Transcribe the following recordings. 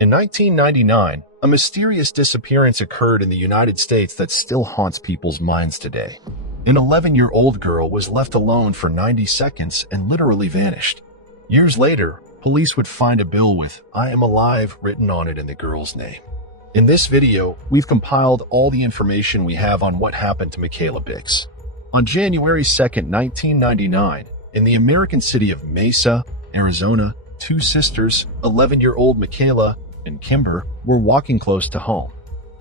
In 1999, a mysterious disappearance occurred in the United States that still haunts people's minds today. An 11-year-old girl was left alone for 90 seconds and literally vanished. Years later, police would find a bill with "I am alive" written on it in the girl's name. In this video, we've compiled all the information we have on what happened to Michaela Biggs. On January 2, 1999, in the American city of Mesa, Arizona, two sisters, 11-year-old Michaela and Kimber, were walking close to home.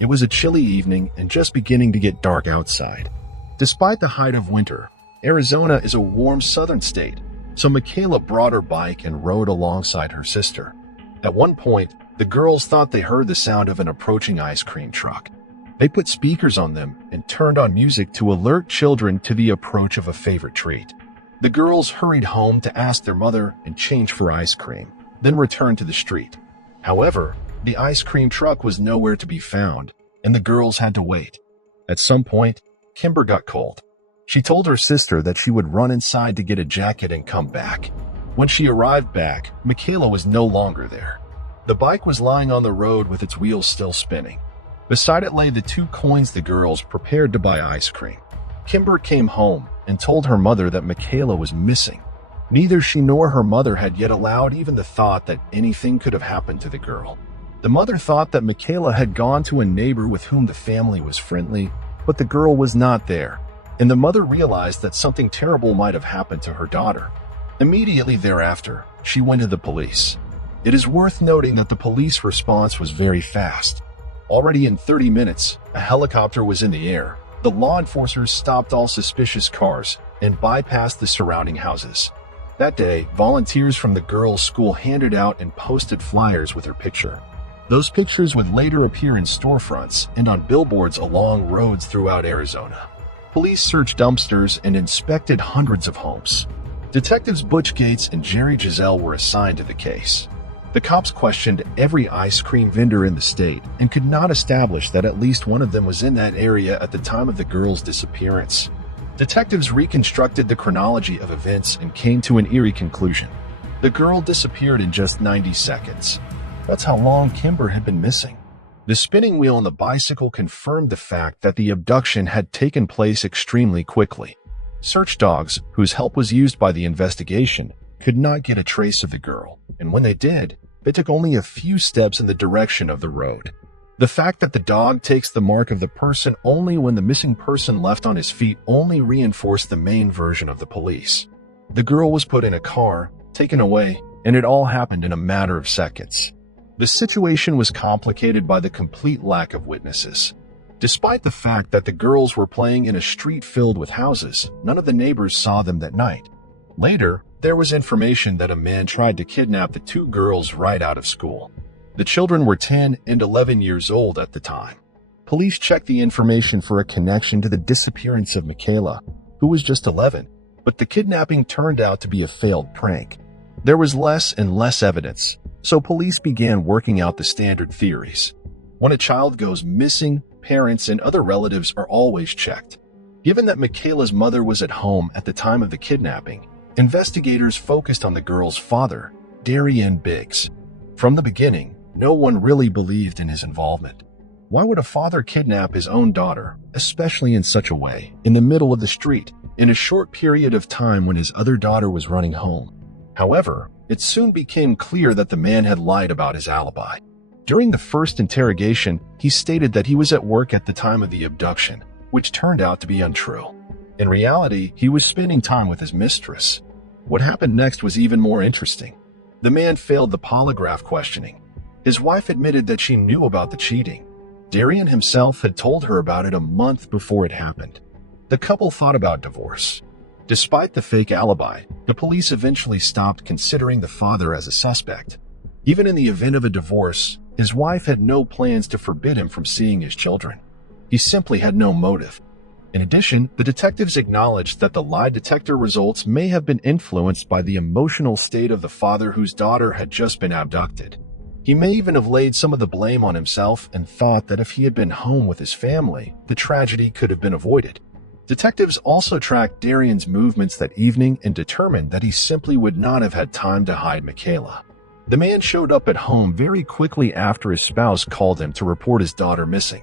It was a chilly evening and just beginning to get dark outside. Despite the height of winter, Arizona is a warm southern state, so Michaela brought her bike and rode alongside her sister. At one point, the girls thought they heard the sound of an approaching ice cream truck. They put speakers on them and turned on music to alert children to the approach of a favorite treat. The girls hurried home to ask their mother and change for ice cream, then returned to the street. However, the ice cream truck was nowhere to be found, and the girls had to wait. At some point, Kimber got cold. She told her sister that she would run inside to get a jacket and come back. When she arrived back, Michaela was no longer there. The bike was lying on the road with its wheels still spinning. Beside it lay the 2 coins the girls prepared to buy ice cream. Kimber came home and told her mother that Michaela was missing. Neither she nor her mother had yet allowed even the thought that anything could have happened to the girl. The mother thought that Michaela had gone to a neighbor with whom the family was friendly, but the girl was not there, and the mother realized that something terrible might have happened to her daughter. Immediately thereafter, she went to the police. It is worth noting that the police response was very fast. Already in 30 minutes, a helicopter was in the air. The law enforcers stopped all suspicious cars and bypassed the surrounding houses. That day, volunteers from the girls' school handed out and posted flyers with her picture. Those pictures would later appear in storefronts and on billboards along roads throughout Arizona. Police searched dumpsters and inspected hundreds of homes. Detectives Butch Gates and Jerry Giselle were assigned to the case. The cops questioned every ice cream vendor in the state and could not establish that at least one of them was in that area at the time of the girl's disappearance. Detectives reconstructed the chronology of events and came to an eerie conclusion. The girl disappeared in just 90 seconds. That's how long Kimber had been missing. The spinning wheel on the bicycle confirmed the fact that the abduction had taken place extremely quickly. Search dogs, whose help was used by the investigation, could not get a trace of the girl, and when they did, they took only a few steps in the direction of the road. The fact that the dog takes the mark of the person only when the missing person left on his feet only reinforced the main version of the police. The girl was put in a car, taken away, and it all happened in a matter of seconds. The situation was complicated by the complete lack of witnesses. Despite the fact that the girls were playing in a street filled with houses, none of the neighbors saw them that night. Later, there was information that a man tried to kidnap the 2 girls right out of school. The children were 10 and 11 years old at the time. Police checked the information for a connection to the disappearance of Michaela, who was just 11, but the kidnapping turned out to be a failed prank. There was less and less evidence, so police began working out the standard theories. When a child goes missing, parents and other relatives are always checked. Given that Michaela's mother was at home at the time of the kidnapping, investigators focused on the girl's father, Darian Biggs. From the beginning, no one really believed in his involvement. Why would a father kidnap his own daughter, especially in such a way, in the middle of the street, in a short period of time when his other daughter was running home? However, it soon became clear that the man had lied about his alibi. During the first interrogation, he stated that he was at work at the time of the abduction, which turned out to be untrue. In reality, he was spending time with his mistress. What happened next was even more interesting. The man failed the polygraph questioning. His wife admitted that she knew about the cheating. Darian himself had told her about it a month before it happened. The couple thought about divorce. Despite the fake alibi, the police eventually stopped considering the father as a suspect. Even in the event of a divorce, his wife had no plans to forbid him from seeing his children. He simply had no motive. In addition, the detectives acknowledged that the lie detector results may have been influenced by the emotional state of the father whose daughter had just been abducted. He may even have laid some of the blame on himself and thought that if he had been home with his family, the tragedy could have been avoided. Detectives also tracked Darian's movements that evening and determined that he simply would not have had time to hide Michaela. The man showed up at home very quickly after his spouse called him to report his daughter missing.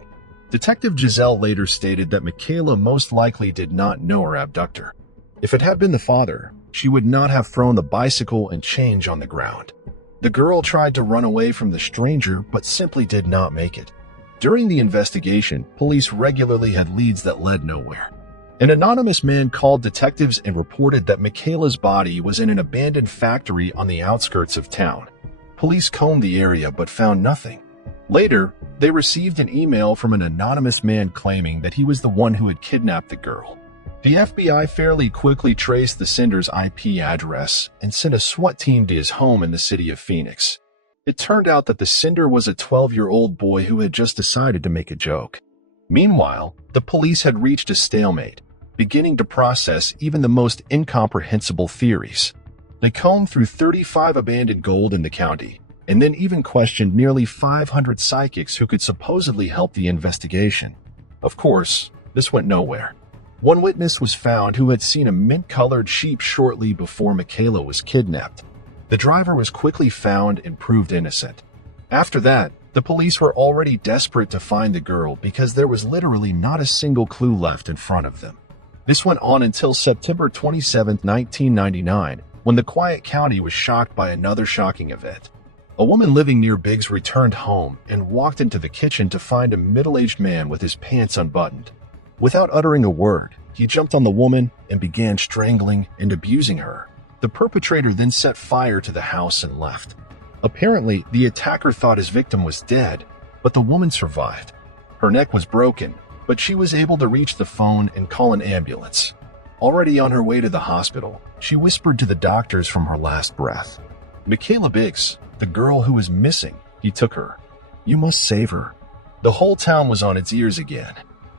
Detective Giselle later stated that Michaela most likely did not know her abductor. If it had been the father, she would not have thrown the bicycle and change on the ground. The girl tried to run away from the stranger but simply did not make it. During the investigation, police regularly had leads that led nowhere. An anonymous man called detectives and reported that Michaela's body was in an abandoned factory on the outskirts of town. Police combed the area but found nothing. Later, they received an email from an anonymous man claiming that he was the one who had kidnapped the girl. The FBI fairly quickly traced the sender's IP address and sent a SWAT team to his home in the city of Phoenix. It turned out that the sender was a 12-year-old boy who had just decided to make a joke. Meanwhile, the police had reached a stalemate, beginning to process even the most incomprehensible theories. They combed through 35 abandoned gold in the county, and then even questioned nearly 500 psychics who could supposedly help the investigation. Of course, this went nowhere. One witness was found who had seen a mint-colored sheep shortly before Michaela was kidnapped. The driver was quickly found and proved innocent. After that, the police were already desperate to find the girl because there was literally not a single clue left in front of them. This went on until September 27, 1999, when the quiet county was shocked by another shocking event. A woman living near Biggs returned home and walked into the kitchen to find a middle-aged man with his pants unbuttoned. Without uttering a word, he jumped on the woman and began strangling and abusing her. The perpetrator then set fire to the house and left. Apparently, the attacker thought his victim was dead, but the woman survived. Her neck was broken, but she was able to reach the phone and call an ambulance. Already on her way to the hospital, she whispered to the doctors from her last breath, "Michaela Biggs, the girl who is missing, he took her. You must save her." The whole town was on its ears again.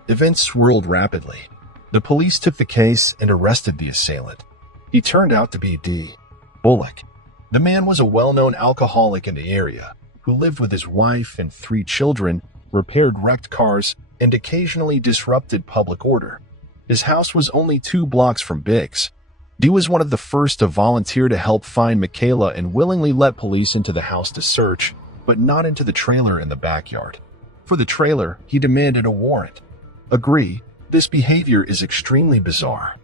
Events swirled rapidly. The police took the case and arrested the assailant. He turned out to be D. Bullock. The man was a well-known alcoholic in the area, who lived with his wife and 3 children, repaired wrecked cars, and occasionally disrupted public order. His house was only 2 blocks from Biggs. D was one of the first to volunteer to help find Michaela and willingly let police into the house to search, but not into the trailer in the backyard. For the trailer, he demanded a warrant. Agree, this behavior is extremely bizarre.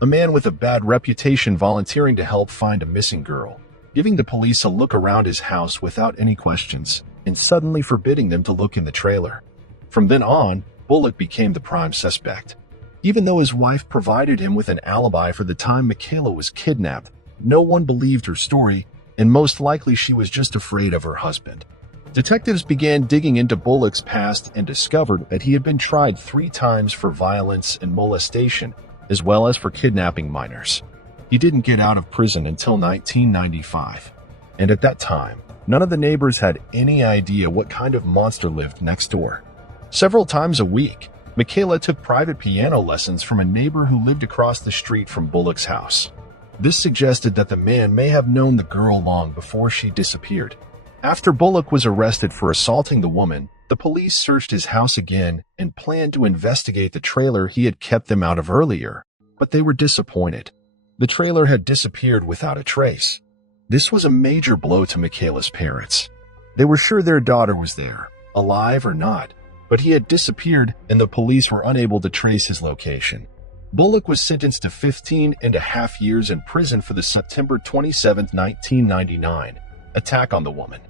A man with a bad reputation volunteering to help find a missing girl, giving the police a look around his house without any questions, and suddenly forbidding them to look in the trailer. From then on, Bullock became the prime suspect. Even though his wife provided him with an alibi for the time Michaela was kidnapped, no one believed her story, and most likely she was just afraid of her husband. Detectives began digging into Bullock's past and discovered that he had been tried 3 times for violence and molestation, as well as for kidnapping minors. He didn't get out of prison until 1995, and at that time, none of the neighbors had any idea what kind of monster lived next door. Several times a week, Michaela took private piano lessons from a neighbor who lived across the street from Bullock's house. This suggested that the man may have known the girl long before she disappeared. After Bullock was arrested for assaulting the woman, the police searched his house again and planned to investigate the trailer he had kept them out of earlier, but they were disappointed. The trailer had disappeared without a trace. This was a major blow to Michaela's parents. They were sure their daughter was there, alive or not, but he had disappeared and the police were unable to trace his location. Bullock was sentenced to 15.5 years in prison for the September 27, 1999, attack on the woman.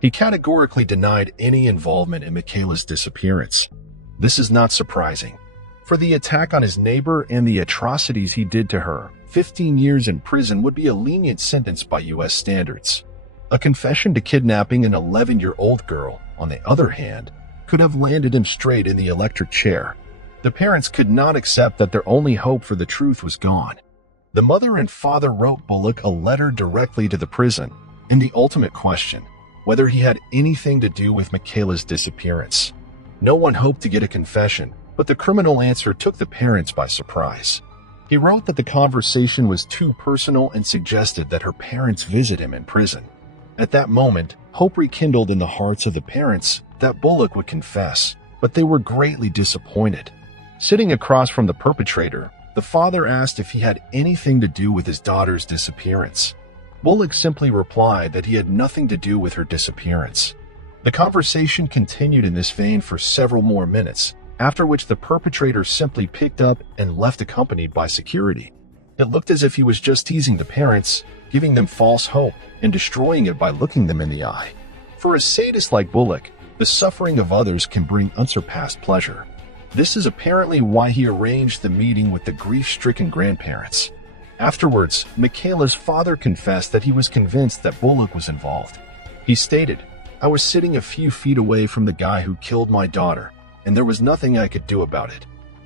He categorically denied any involvement in Michaela's disappearance. This is not surprising. For the attack on his neighbor and the atrocities he did to her, 15 years in prison would be a lenient sentence by U.S. standards. A confession to kidnapping an 11-year-old girl, on the other hand, could have landed him straight in the electric chair. The parents could not accept that their only hope for the truth was gone. The mother and father wrote Bullock a letter directly to the prison, and the ultimate question, whether he had anything to do with Michaela's disappearance. No one hoped to get a confession, but the criminal answer took the parents by surprise. He wrote that the conversation was too personal and suggested that her parents visit him in prison. At that moment, hope rekindled in the hearts of the parents that Bullock would confess, but they were greatly disappointed. Sitting across from the perpetrator, the father asked if he had anything to do with his daughter's disappearance. Bullock simply replied that he had nothing to do with her disappearance. The conversation continued in this vein for several more minutes, after which the perpetrator simply picked up and left accompanied by security. It looked as if he was just teasing the parents, giving them false hope, and destroying it by looking them in the eye. For a sadist like Bullock, the suffering of others can bring unsurpassed pleasure. This is apparently why he arranged the meeting with the grief-stricken grandparents. Afterwards, Michaela's father confessed that he was convinced that Bullock was involved. He stated, "I was sitting a few feet away from the guy who killed my daughter, and there was nothing I could do about it."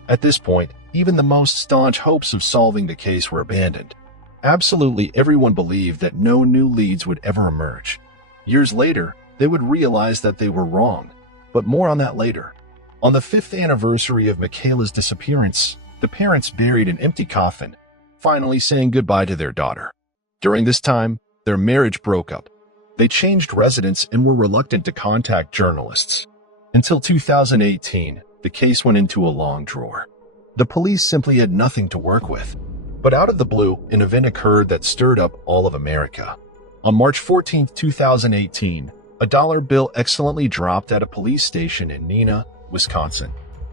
At this point, even the most staunch hopes of solving the case were abandoned. Absolutely everyone believed that no new leads would ever emerge. Years later, they would realize that they were wrong, but more on that later. On the 5th anniversary of Michaela's disappearance, the parents buried an empty coffin, finally saying goodbye to their daughter. During this time, their marriage broke up. They changed residence and were reluctant to contact journalists. Until 2018, the case went into a long drawer. The police simply had nothing to work with. But out of the blue, an event occurred that stirred up all of America. On March 14, 2018, a dollar bill excellently dropped at a police station in Neenah, Wisconsin.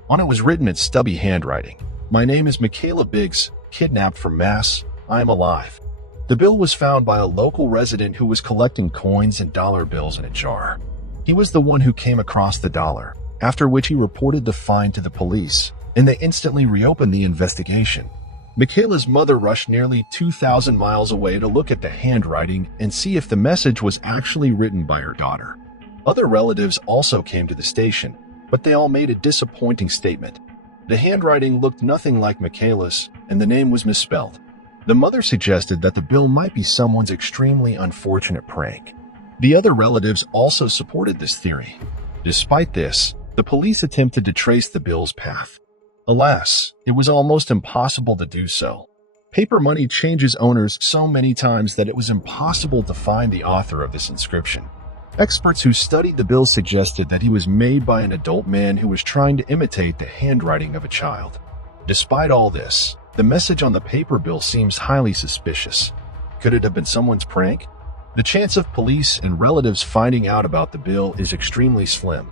On it was written in stubby handwriting, "My name is Michaela Biggs, kidnapped from Mass. I am alive." The bill was found by a local resident who was collecting coins and dollar bills in a jar. He was the one who came across the dollar, after which he reported the find to the police, and they instantly reopened the investigation. Michaela's mother rushed nearly 2,000 miles away to look at the handwriting and see if the message was actually written by her daughter. Other relatives also came to the station, but they all made a disappointing statement. The handwriting looked nothing like Michaela's, and the name was misspelled. The mother suggested that the bill might be someone's extremely unfortunate prank. The other relatives also supported this theory. Despite this, the police attempted to trace the bill's path. Alas, it was almost impossible to do so. Paper money changes owners so many times that it was impossible to find the author of this inscription. Experts who studied the bill suggested that he was made by an adult man who was trying to imitate the handwriting of a child. Despite all this, the message on the paper bill seems highly suspicious. Could it have been someone's prank? The chance of police and relatives finding out about the bill is extremely slim.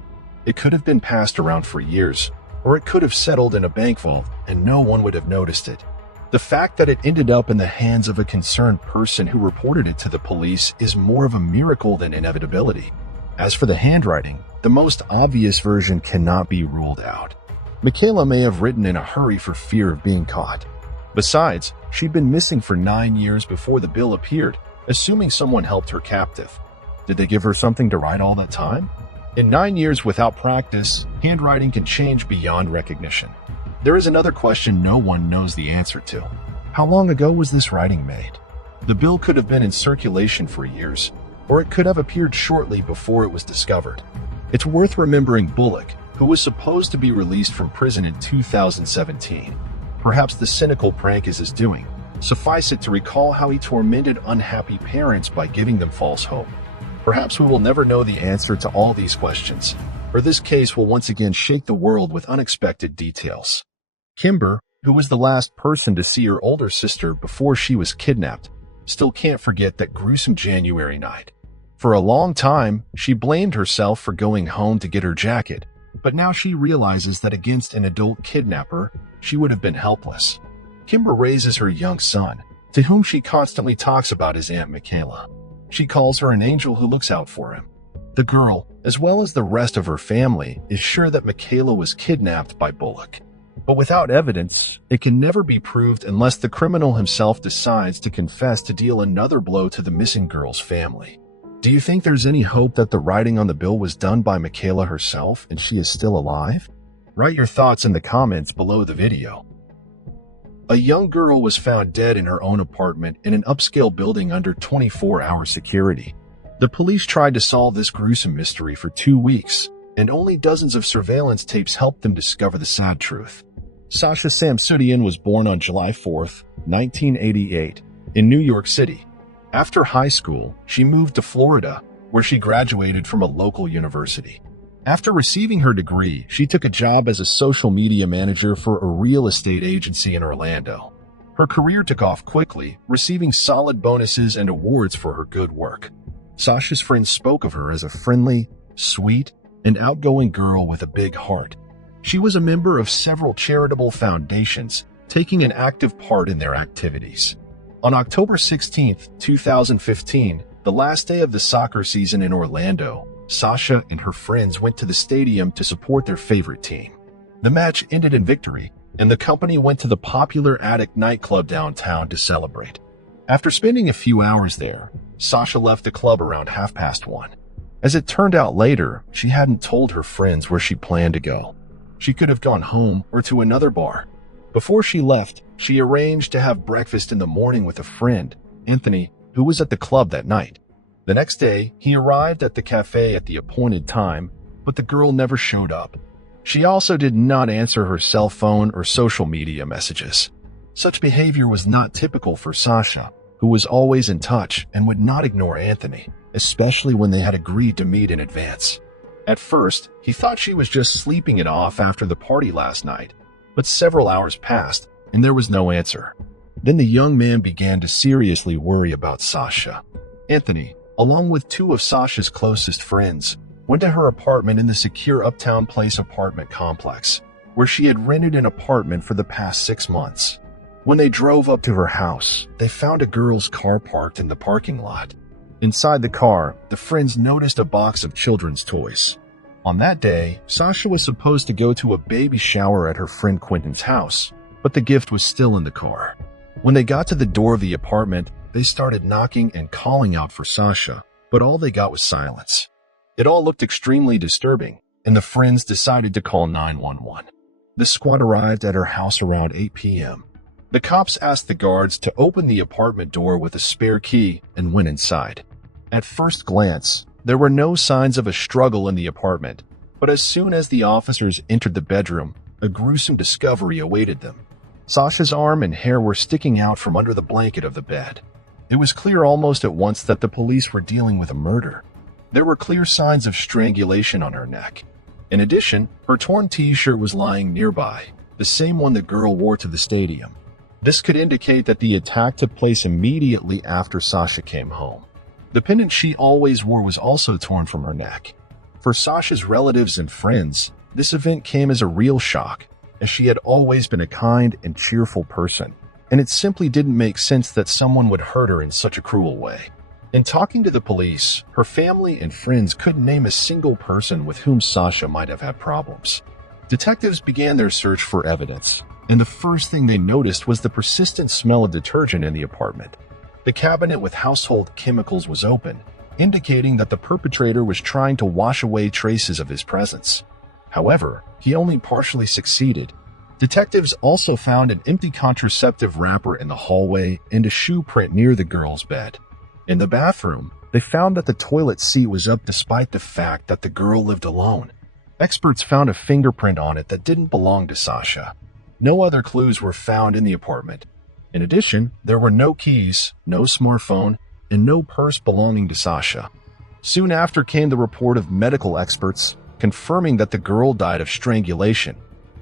It could have been passed around for years, or it could have settled in a bank vault and no one would have noticed it. The fact that it ended up in the hands of a concerned person who reported it to the police is more of a miracle than inevitability. As for the handwriting, the most obvious version cannot be ruled out. Michaela may have written in a hurry for fear of being caught. Besides, she'd been missing for 9 years before the bill appeared, assuming someone helped her captive. Did they give her something to write all that time? In 9 years without practice, handwriting can change beyond recognition. There is another question no one knows the answer to. How long ago was this writing made? The bill could have been in circulation for years, or it could have appeared shortly before it was discovered. It's worth remembering Bullock, who was supposed to be released from prison in 2017. Perhaps the cynical prank is his doing. Suffice it to recall how he tormented unhappy parents by giving them false hope. Perhaps we will never know the answer to all these questions, or this case will once again shake the world with unexpected details. Kimber, who was the last person to see her older sister before she was kidnapped, still can't forget that gruesome January night. For a long time, she blamed herself for going home to get her jacket, but now she realizes that against an adult kidnapper, she would have been helpless. Kimber raises her young son, to whom she constantly talks about his Aunt Michaela. She calls her an angel who looks out for him. The girl, as well as the rest of her family, is sure that Michaela was kidnapped by Bullock. But without evidence, it can never be proved unless the criminal himself decides to confess to deal another blow to the missing girl's family. Do you think there's any hope that the writing on the bill was done by Michaela herself and she is still alive? Write your thoughts in the comments below the video. A young girl was found dead in her own apartment in an upscale building under 24-hour security. The police tried to solve this gruesome mystery for 2 weeks, and only dozens of surveillance tapes helped them discover the sad truth. Sasha Samsudian was born on July 4, 1988, in New York City. After high school, she moved to Florida, where she graduated from a local university. After receiving her degree, she took a job as a social media manager for a real estate agency in Orlando. Her career took off quickly, receiving solid bonuses and awards for her good work. Sasha's friends spoke of her as a friendly, sweet, and outgoing girl with a big heart. She was a member of several charitable foundations, taking an active part in their activities. On October 16, 2015, the last day of the soccer season in Orlando, Sasha and her friends went to the stadium to support their favorite team. The match ended in victory, and the company went to the popular Attic nightclub downtown to celebrate. After spending a few hours there, Sasha left the club around 1:30. As it turned out later, she hadn't told her friends where she planned to go. She could have gone home or to another bar. Before she left, she arranged to have breakfast in the morning with a friend, Anthony, who was at the club that night. The next day, he arrived at the cafe at the appointed time, but the girl never showed up. She also did not answer her cell phone or social media messages. Such behavior was not typical for Sasha, who was always in touch and would not ignore Anthony, especially when they had agreed to meet in advance. At first, he thought she was just sleeping it off after the party last night, but several hours passed and there was no answer. Then the young man began to seriously worry about Sasha. Anthony, along with two of Sasha's closest friends, went to her apartment in the secure Uptown Place apartment complex, where she had rented an apartment for the past 6 months. When they drove up to her house, they found a girl's car parked in the parking lot. Inside the car, the friends noticed a box of children's toys. On that day, Sasha was supposed to go to a baby shower at her friend Quentin's house, but the gift was still in the car. When they got to the door of the apartment, they started knocking and calling out for Sasha, but all they got was silence. It all looked extremely disturbing, and the friends decided to call 911. The squad arrived at her house around 8 p.m. The cops asked the guards to open the apartment door with a spare key and went inside. At first glance, there were no signs of a struggle in the apartment, but as soon as the officers entered the bedroom, a gruesome discovery awaited them. Sasha's arm and hair were sticking out from under the blanket of the bed. It was clear almost at once that the police were dealing with a murder. There were clear signs of strangulation on her neck. In addition, her torn t-shirt was lying nearby, the same one the girl wore to the stadium. This could indicate that the attack took place immediately after Sasha came home. The pendant she always wore was also torn from her neck. For Sasha's relatives and friends, this event came as a real shock, as she had always been a kind and cheerful person, and it simply didn't make sense that someone would hurt her in such a cruel way. In talking to the police, her family and friends couldn't name a single person with whom Sasha might have had problems. Detectives began their search for evidence, and the first thing they noticed was the persistent smell of detergent in the apartment. The cabinet with household chemicals was open, indicating that the perpetrator was trying to wash away traces of his presence. However, he only partially succeeded. Detectives also found an empty contraceptive wrapper in the hallway and a shoe print near the girl's bed. In the bathroom, they found that the toilet seat was up despite the fact that the girl lived alone. Experts found a fingerprint on it that didn't belong to Sasha. No other clues were found in the apartment. In addition, there were no keys, no smartphone, and no purse belonging to Sasha. Soon after came the report of medical experts confirming that the girl died of strangulation.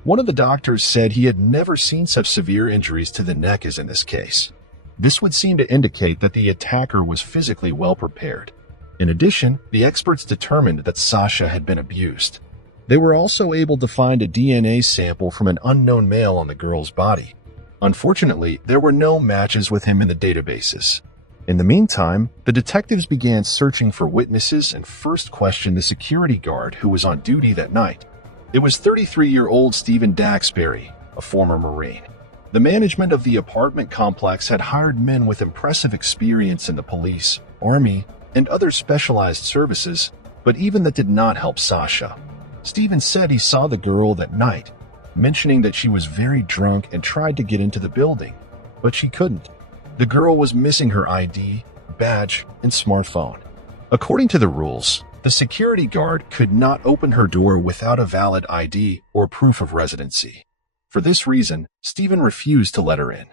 One of the doctors said he had never seen such severe injuries to the neck as in this case. This would seem to indicate that the attacker was physically well prepared. In addition, the experts determined that Sasha had been abused. They were also able to find a DNA sample from an unknown male on the girl's body. Unfortunately, there were no matches with him in the databases. In the meantime, the detectives began searching for witnesses and first questioned the security guard who was on duty that night. It was 33-year-old Stephen Daxberry, a former Marine. The management of the apartment complex had hired men with impressive experience in the police, army, and other specialized services, but even that did not help Sasha. Stephen said he saw the girl that night, mentioning that she was very drunk and tried to get into the building, but she couldn't. The girl was missing her ID, badge, and smartphone. According to the rules, the security guard could not open her door without a valid ID or proof of residency. For this reason, Stephen refused to let her in.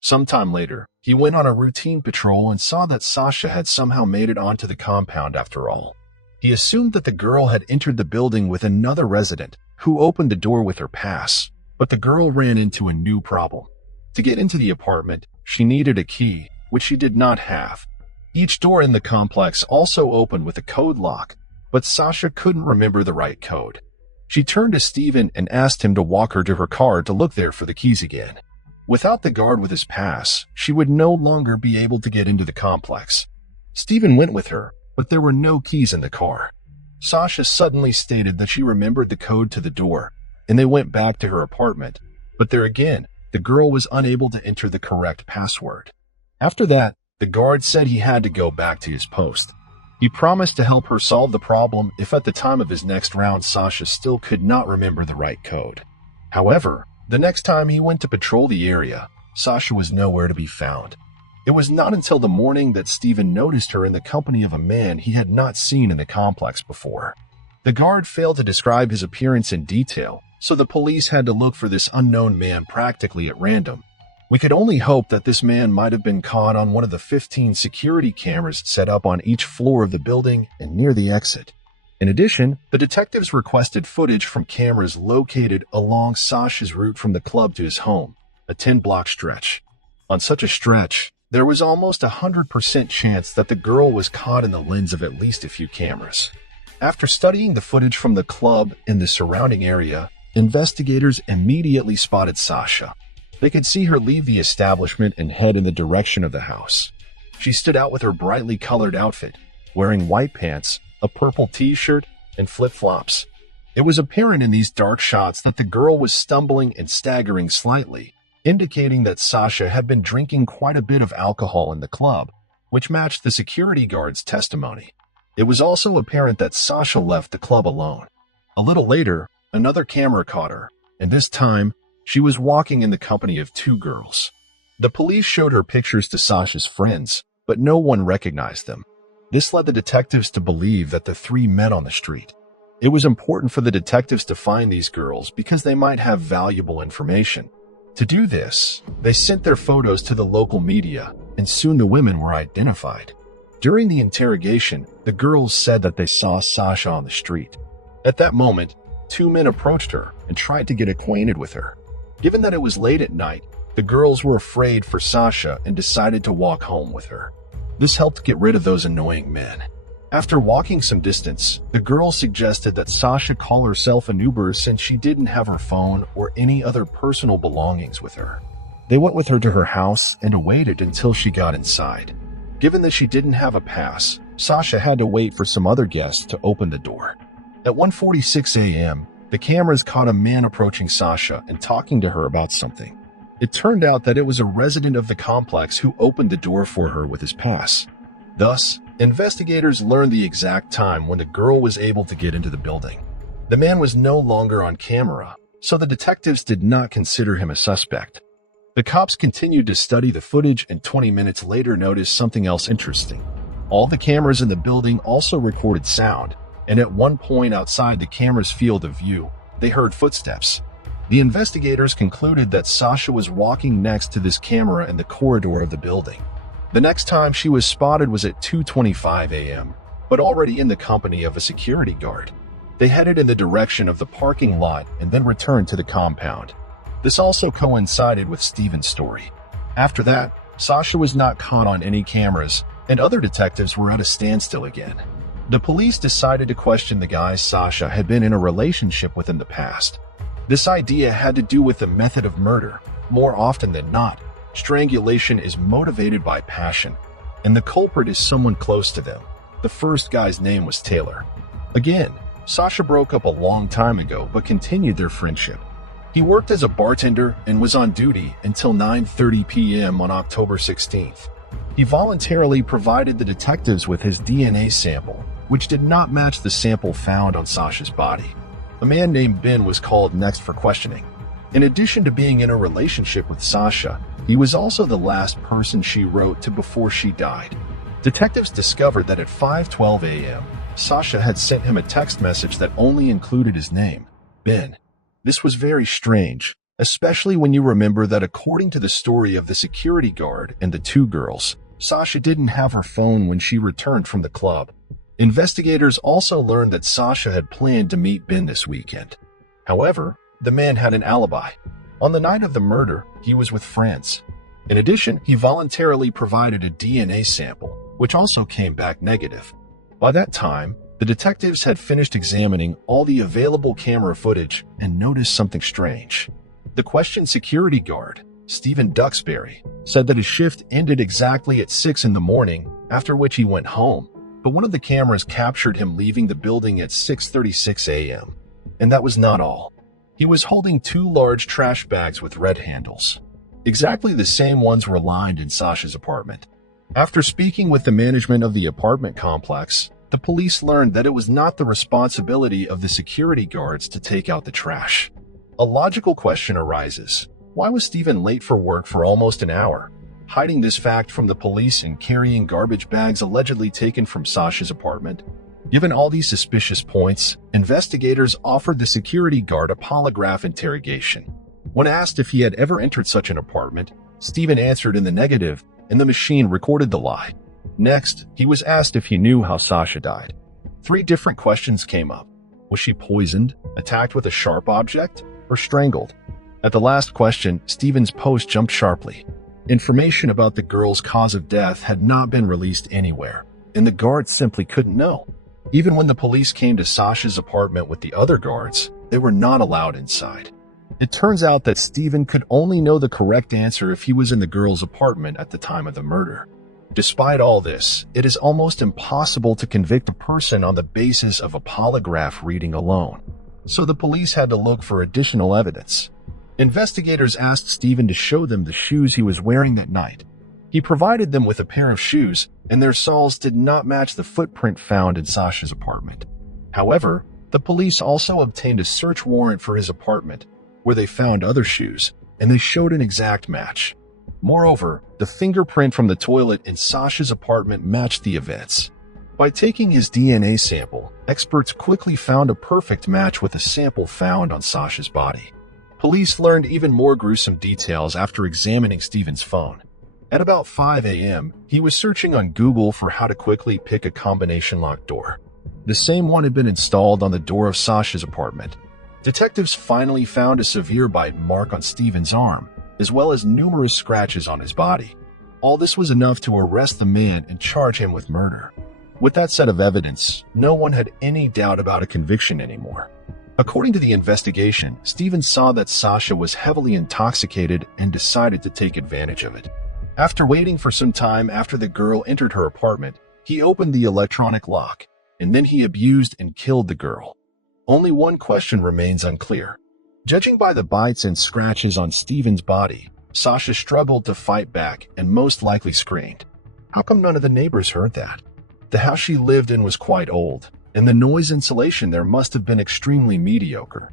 Sometime later, he went on a routine patrol and saw that Sasha had somehow made it onto the compound after all. He assumed that the girl had entered the building with another resident who opened the door with her pass, but the girl ran into a new problem. To get into the apartment, she needed a key, which she did not have. Each door in the complex also opened with a code lock, but Sasha couldn't remember the right code. She turned to Steven and asked him to walk her to her car to look there for the keys again. Without the guard with his pass, she would no longer be able to get into the complex. Steven went with her, but there were no keys in the car. Sasha suddenly stated that she remembered the code to the door, and they went back to her apartment. But there again, the girl was unable to enter the correct password. After that, the guard said he had to go back to his post. He promised to help her solve the problem if at the time of his next round Sasha still could not remember the right code. However, the next time he went to patrol the area, Sasha was nowhere to be found. It was not until the morning that Steven noticed her in the company of a man he had not seen in the complex before. The guard failed to describe his appearance in detail, so the police had to look for this unknown man practically at random. We could only hope that this man might have been caught on one of the 15 security cameras set up on each floor of the building and near the exit. In addition, the detectives requested footage from cameras located along Sasha's route from the club to his home, a 10-block stretch. On such a stretch, there was almost a 100% chance that the girl was caught in the lens of at least a few cameras. After studying the footage from the club and the surrounding area, investigators immediately spotted Sasha. They could see her leave the establishment and head in the direction of the house. She stood out with her brightly colored outfit, wearing white pants, a purple t-shirt, and flip-flops. It was apparent in these dark shots that the girl was stumbling and staggering slightly, indicating that Sasha had been drinking quite a bit of alcohol in the club, which matched the security guard's testimony. It was also apparent that Sasha left the club alone. A little later, another camera caught her, and this time, she was walking in the company of two girls. The police showed her pictures to Sasha's friends, but no one recognized them. This led the detectives to believe that the three met on the street. It was important for the detectives to find these girls because they might have valuable information. To do this, they sent their photos to the local media, and soon the women were identified. During the interrogation, the girls said that they saw Sasha on the street. At that moment, two men approached her and tried to get acquainted with her. Given that it was late at night, the girls were afraid for Sasha and decided to walk home with her. This helped get rid of those annoying men. After walking some distance, the girl suggested that Sasha call herself an Uber since she didn't have her phone or any other personal belongings with her. They went with her to her house and waited until she got inside. Given that she didn't have a pass, Sasha had to wait for some other guests to open the door. At 1:46 a.m., the cameras caught a man approaching Sasha and talking to her about something. It turned out that it was a resident of the complex who opened the door for her with his pass. Thus, investigators learned the exact time when the girl was able to get into the building. The man was no longer on camera, so the detectives did not consider him a suspect. The cops continued to study the footage and 20 minutes later noticed something else interesting. All the cameras in the building also recorded sound, and at one point outside the camera's field of view, they heard footsteps. The investigators concluded that Sasha was walking next to this camera in the corridor of the building. The next time she was spotted was at 2:25 a.m., but already in the company of a security guard. They headed in the direction of the parking lot and then returned to the compound. This also coincided with Steven's story. After that, Sasha was not caught on any cameras, and other detectives were at a standstill again. The police decided to question the guys Sasha had been in a relationship with in the past. This idea had to do with the method of murder. More often than not, strangulation is motivated by passion, and the culprit is someone close to them. The first guy's name was Taylor. Again, Sasha broke up a long time ago but continued their friendship. He worked as a bartender and was on duty until 9:30 p.m. on October 16th. He voluntarily provided the detectives with his DNA sample, which did not match the sample found on Sasha's body. A man named Ben was called next for questioning. In addition to being in a relationship with Sasha, he was also the last person she wrote to before she died. Detectives discovered that at 5:12 a.m., Sasha had sent him a text message that only included his name, Ben. This was very strange, especially when you remember that according to the story of the security guard and the two girls, Sasha didn't have her phone when she returned from the club. Investigators also learned that Sasha had planned to meet Ben this weekend. However, the man had an alibi. On the night of the murder, he was with friends. In addition, he voluntarily provided a DNA sample, which also came back negative. By that time, the detectives had finished examining all the available camera footage and noticed something strange. The questioned security guard, Stephen Duxbury, said that his shift ended exactly at 6 in the morning, after which he went home, but one of the cameras captured him leaving the building at 6:36 a.m. And that was not all. He was holding 2 large trash bags with red handles. Exactly the same ones were lined in Sasha's apartment. After speaking with the management of the apartment complex, the police learned that it was not the responsibility of the security guards to take out the trash. A logical question arises. Why was Stephen late for work for almost an hour, hiding this fact from the police and carrying garbage bags allegedly taken from Sasha's apartment? Given all these suspicious points, investigators offered the security guard a polygraph interrogation. When asked if he had ever entered such an apartment, Stephen answered in the negative, and the machine recorded the lie. Next, he was asked if he knew how Sasha died. 3 different questions came up. Was she poisoned, attacked with a sharp object, or strangled? At the last question, Stephen's post jumped sharply. Information about the girl's cause of death had not been released anywhere, and the guards simply couldn't know. Even when the police came to Sasha's apartment with the other guards, they were not allowed inside. It turns out that Stephen could only know the correct answer if he was in the girl's apartment at the time of the murder. Despite all this, it is almost impossible to convict a person on the basis of a polygraph reading alone. So the police had to look for additional evidence. Investigators asked Stephen to show them the shoes he was wearing that night. He provided them with a pair of shoes, and their soles did not match the footprint found in Sasha's apartment. However, the police also obtained a search warrant for his apartment, where they found other shoes, and they showed an exact match. Moreover, the fingerprint from the toilet in Sasha's apartment matched the events. By taking his DNA sample, experts quickly found a perfect match with a sample found on Sasha's body. Police learned even more gruesome details after examining Stephen's phone. At about 5 a.m., he was searching on Google for how to quickly pick a combination lock door. The same one had been installed on the door of Sasha's apartment. Detectives finally found a severe bite mark on Stephen's arm, as well as numerous scratches on his body. All this was enough to arrest the man and charge him with murder. With that set of evidence, no one had any doubt about a conviction anymore. According to the investigation, Stephen saw that Sasha was heavily intoxicated and decided to take advantage of it. After waiting for some time after the girl entered her apartment, he opened the electronic lock, and then he abused and killed the girl. Only one question remains unclear. Judging by the bites and scratches on Stephen's body, Sasha struggled to fight back and most likely screamed. How come none of the neighbors heard that? The house she lived in was quite old, and the noise insulation there must have been extremely mediocre.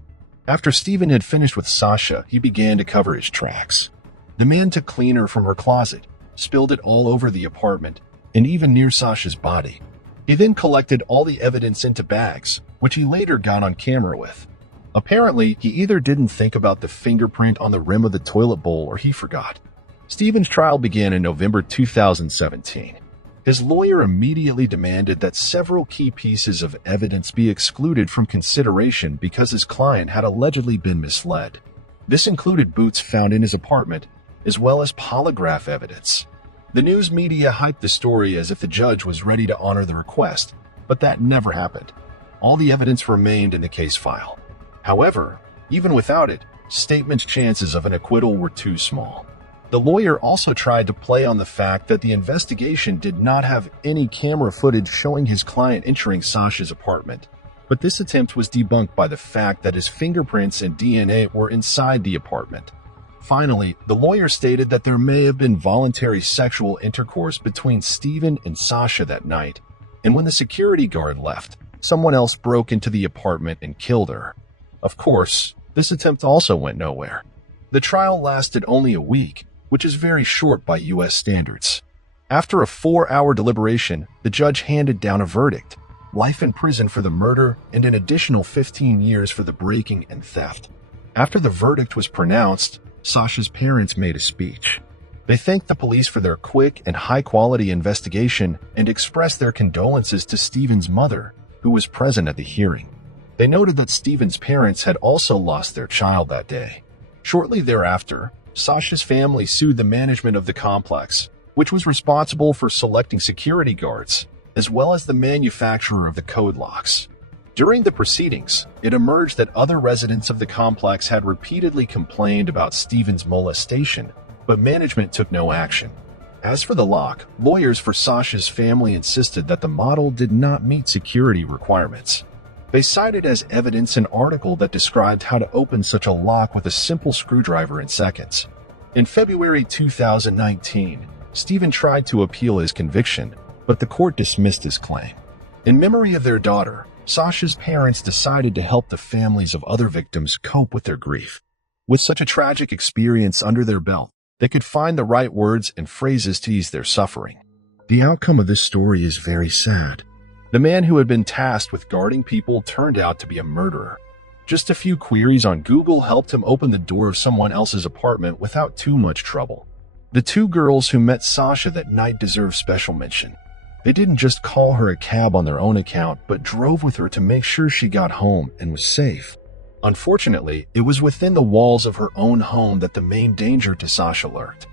After Stephen had finished with Sasha, he began to cover his tracks. The man took cleaner from her closet, spilled it all over the apartment, and even near Sasha's body. He then collected all the evidence into bags, which he later got on camera with. Apparently, he either didn't think about the fingerprint on the rim of the toilet bowl or he forgot. Stephen's trial began in November 2017. His lawyer immediately demanded that several key pieces of evidence be excluded from consideration because his client had allegedly been misled. This included boots found in his apartment, as well as polygraph evidence. The news media hyped the story as if the judge was ready to honor the request, but that never happened. All the evidence remained in the case file. However, even without it, Stateman's chances of an acquittal were too small. The lawyer also tried to play on the fact that the investigation did not have any camera footage showing his client entering Sasha's apartment, but this attempt was debunked by the fact that his fingerprints and DNA were inside the apartment. Finally, the lawyer stated that there may have been voluntary sexual intercourse between Stephen and Sasha that night, and when the security guard left, someone else broke into the apartment and killed her. Of course, this attempt also went nowhere. The trial lasted only a week, which is very short by U.S. standards. After a 4-hour deliberation, the judge handed down a verdict: life in prison for the murder and an additional 15 years for the breaking and theft. After the verdict was pronounced, Sasha's parents made a speech. They thanked the police for their quick and high-quality investigation and expressed their condolences to Stephen's mother, who was present at the hearing. They noted that Stephen's parents had also lost their child that day. Shortly thereafter, Sasha's family sued the management of the complex, which was responsible for selecting security guards, as well as the manufacturer of the code locks. During the proceedings, it emerged that other residents of the complex had repeatedly complained about Steven's molestation, but management took no action. As for the lock, lawyers for Sasha's family insisted that the model did not meet security requirements. They cited as evidence an article that described how to open such a lock with a simple screwdriver in seconds. In February 2019, Steven tried to appeal his conviction, but the court dismissed his claim. In memory of their daughter, Sasha's parents decided to help the families of other victims cope with their grief. With such a tragic experience under their belt, they could find the right words and phrases to ease their suffering. The outcome of this story is very sad. The man who had been tasked with guarding people turned out to be a murderer. Just a few queries on Google helped him open the door of someone else's apartment without too much trouble. The two girls who met Sasha that night deserve special mention. They didn't just call her a cab on their own account, but drove with her to make sure she got home and was safe. Unfortunately, it was within the walls of her own home that the main danger to Sasha lurked.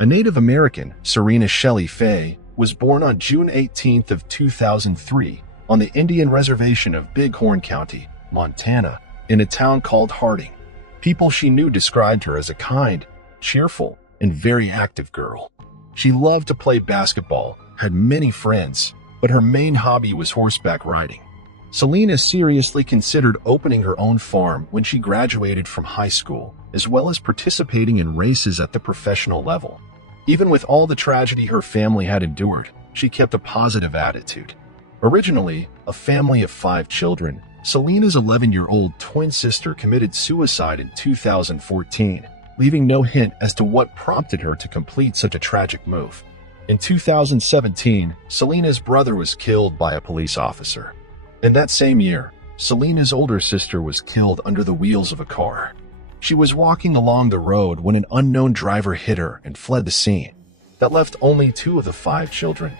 A Native American, Serena Shelley Fay, was born on June 18th of 2003 on the Indian reservation of Bighorn County, Montana, in a town called Harding. People she knew described her as a kind, cheerful, and very active girl. She loved to play basketball, had many friends, but her main hobby was horseback riding. Selena seriously considered opening her own farm when she graduated from high school, as well as participating in races at the professional level. Even with all the tragedy her family had endured, she kept a positive attitude. Originally a family of 5 children, Selena's 11-year-old twin sister committed suicide in 2014, leaving no hint as to what prompted her to complete such a tragic move. In 2017, Selena's brother was killed by a police officer. In that same year, Selena's older sister was killed under the wheels of a car. She was walking along the road when an unknown driver hit her and fled the scene. That left only 2 of the 5 children.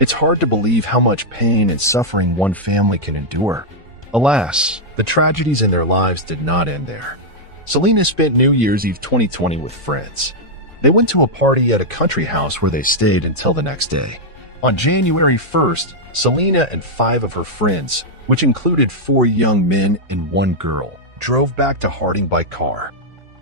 It's hard to believe how much pain and suffering one family can endure. Alas, the tragedies in their lives did not end there. Selena spent New Year's Eve 2020 with friends. They went to a party at a country house where they stayed until the next day. On January 1st, Selena and 5 of her friends, which included 4 young men and 1 girl, drove back to Harding by car.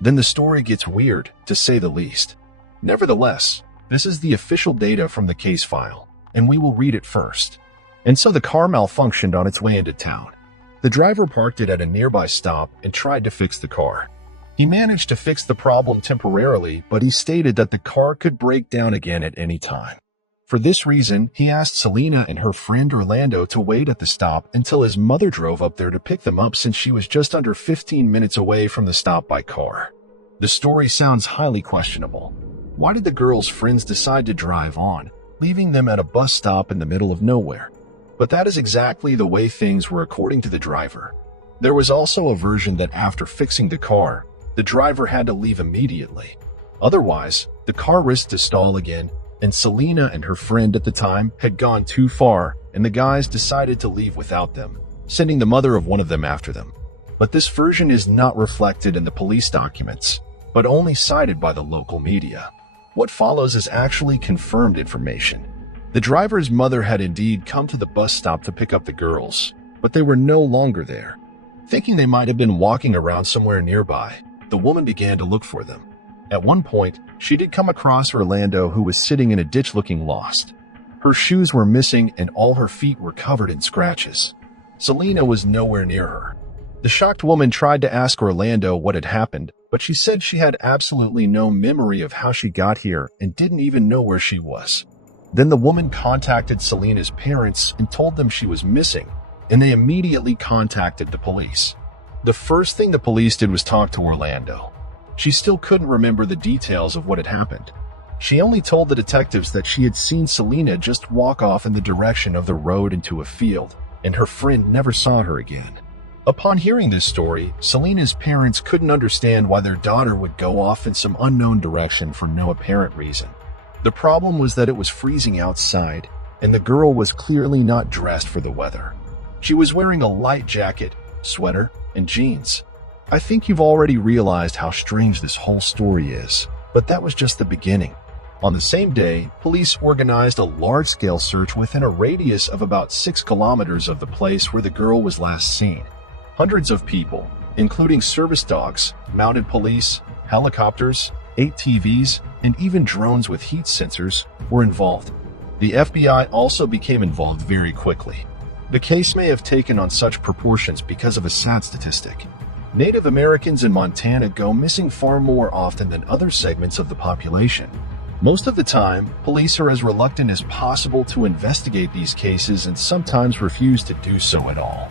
Then the story gets weird, to say the least. Nevertheless, this is the official data from the case file, and we will read it first. And so the car malfunctioned on its way into town. The driver parked it at a nearby stop and tried to fix the car. He managed to fix the problem temporarily, but he stated that the car could break down again at any time. For this reason, he asked Selena and her friend Orlando to wait at the stop until his mother drove up there to pick them up, since she was just under 15 minutes away from the stop by car. The story sounds highly questionable. Why did the girls' friends decide to drive on, leaving them at a bus stop in the middle of nowhere? But that is exactly the way things were according to the driver. There was also a version that after fixing the car, the driver had to leave immediately. Otherwise, the car risked to stall again, and Selena and her friend at the time had gone too far, and the guys decided to leave without them, sending the mother of one of them after them. But this version is not reflected in the police documents, but only cited by the local media. What follows is actually confirmed information. The driver's mother had indeed come to the bus stop to pick up the girls, but they were no longer there. Thinking they might have been walking around somewhere nearby, the woman began to look for them. At one point, she did come across Orlando, who was sitting in a ditch looking lost. Her shoes were missing and all her feet were covered in scratches. Selena was nowhere near her. The shocked woman tried to ask Orlando what had happened, but she said she had absolutely no memory of how she got here and didn't even know where she was. Then the woman contacted Selena's parents and told them she was missing, and they immediately contacted the police. The first thing the police did was talk to Orlando. She still couldn't remember the details of what had happened. She only told the detectives that she had seen Selena just walk off in the direction of the road into a field, and her friend never saw her again. Upon hearing this story, Selena's parents couldn't understand why their daughter would go off in some unknown direction for no apparent reason. The problem was that it was freezing outside, and the girl was clearly not dressed for the weather. She was wearing a light jacket, sweater, and jeans. I think you've already realized how strange this whole story is, but that was just the beginning. On the same day, police organized a large-scale search within a radius of about 6 kilometers of the place where the girl was last seen. Hundreds of people, including service dogs, mounted police, helicopters, ATVs, and even drones with heat sensors, were involved. The FBI also became involved very quickly. The case may have taken on such proportions because of a sad statistic. Native Americans in Montana go missing far more often than other segments of the population. Most of the time, police are as reluctant as possible to investigate these cases and sometimes refuse to do so at all.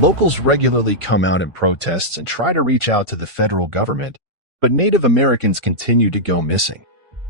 Locals regularly come out in protests and try to reach out to the federal government, but Native Americans continue to go missing.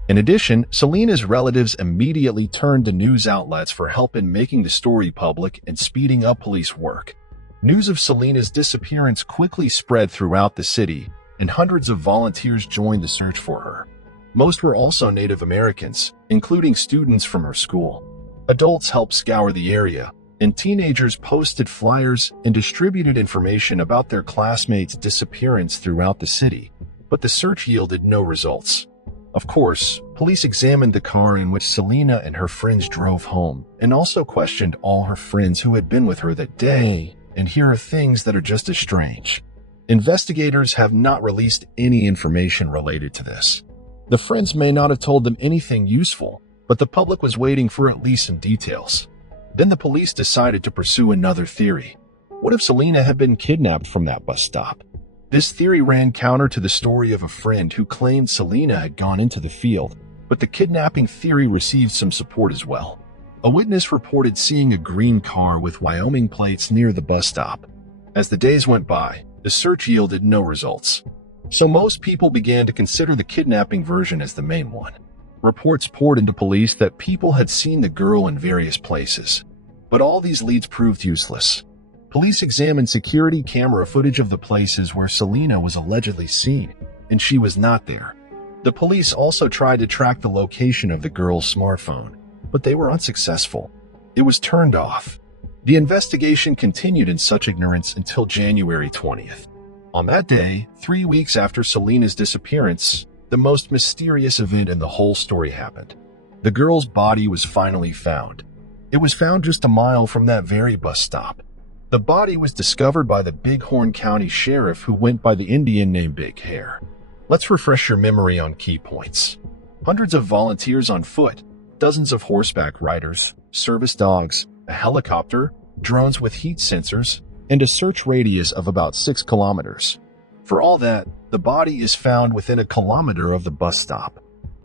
In addition, Selena's relatives immediately turned to news outlets for help in making the story public and speeding up police work. News of Selena's disappearance quickly spread throughout the city, and hundreds of volunteers joined the search for her. Most were also Native Americans, including students from her school. Adults helped scour the area, and teenagers posted flyers and distributed information about their classmates' disappearance throughout the city, but the search yielded no results. Of course, police examined the car in which Selena and her friends drove home, and also questioned all her friends who had been with her that day, and here are things that are just as strange. Investigators have not released any information related to this. The friends may not have told them anything useful, but the public was waiting for at least some details. Then the police decided to pursue another theory. What if Selena had been kidnapped from that bus stop? This theory ran counter to the story of a friend who claimed Selena had gone into the field, but the kidnapping theory received some support as well. A witness reported seeing a green car with Wyoming plates near the bus stop. As the days went by, the search yielded no results. So most people began to consider the kidnapping version as the main one. Reports poured into police that people had seen the girl in various places, but all these leads proved useless. Police examined security camera footage of the places where Selena was allegedly seen, and she was not there. The police also tried to track the location of the girl's smartphone, but they were unsuccessful. It was turned off. The investigation continued in such ignorance until January 20th. On that day, 3 weeks after Selena's disappearance, the most mysterious event in the whole story happened. The girl's body was finally found. It was found just a mile from that very bus stop. The body was discovered by the Bighorn County Sheriff who went by the Indian name Big Hair. Let's refresh your memory on key points. Hundreds of volunteers on foot, dozens of horseback riders, service dogs, a helicopter, drones with heat sensors, and a search radius of about 6 kilometers. For all that, the body is found within a kilometer of the bus stop.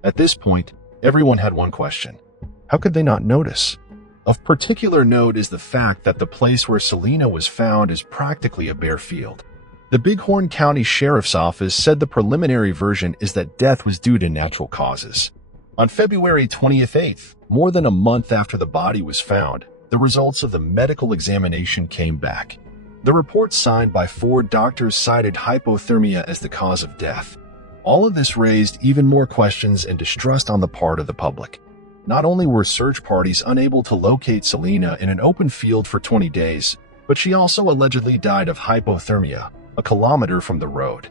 At this point, everyone had one question. How could they not notice? Of particular note is the fact that the place where Selena was found is practically a bare field. The Bighorn County Sheriff's Office said the preliminary version is that death was due to natural causes. On February 28th, more than a month after the body was found, the results of the medical examination came back. The report signed by 4 doctors cited hypothermia as the cause of death. All of this raised even more questions and distrust on the part of the public. Not only were search parties unable to locate Selena in an open field for 20 days, but she also allegedly died of hypothermia, a kilometer from the road.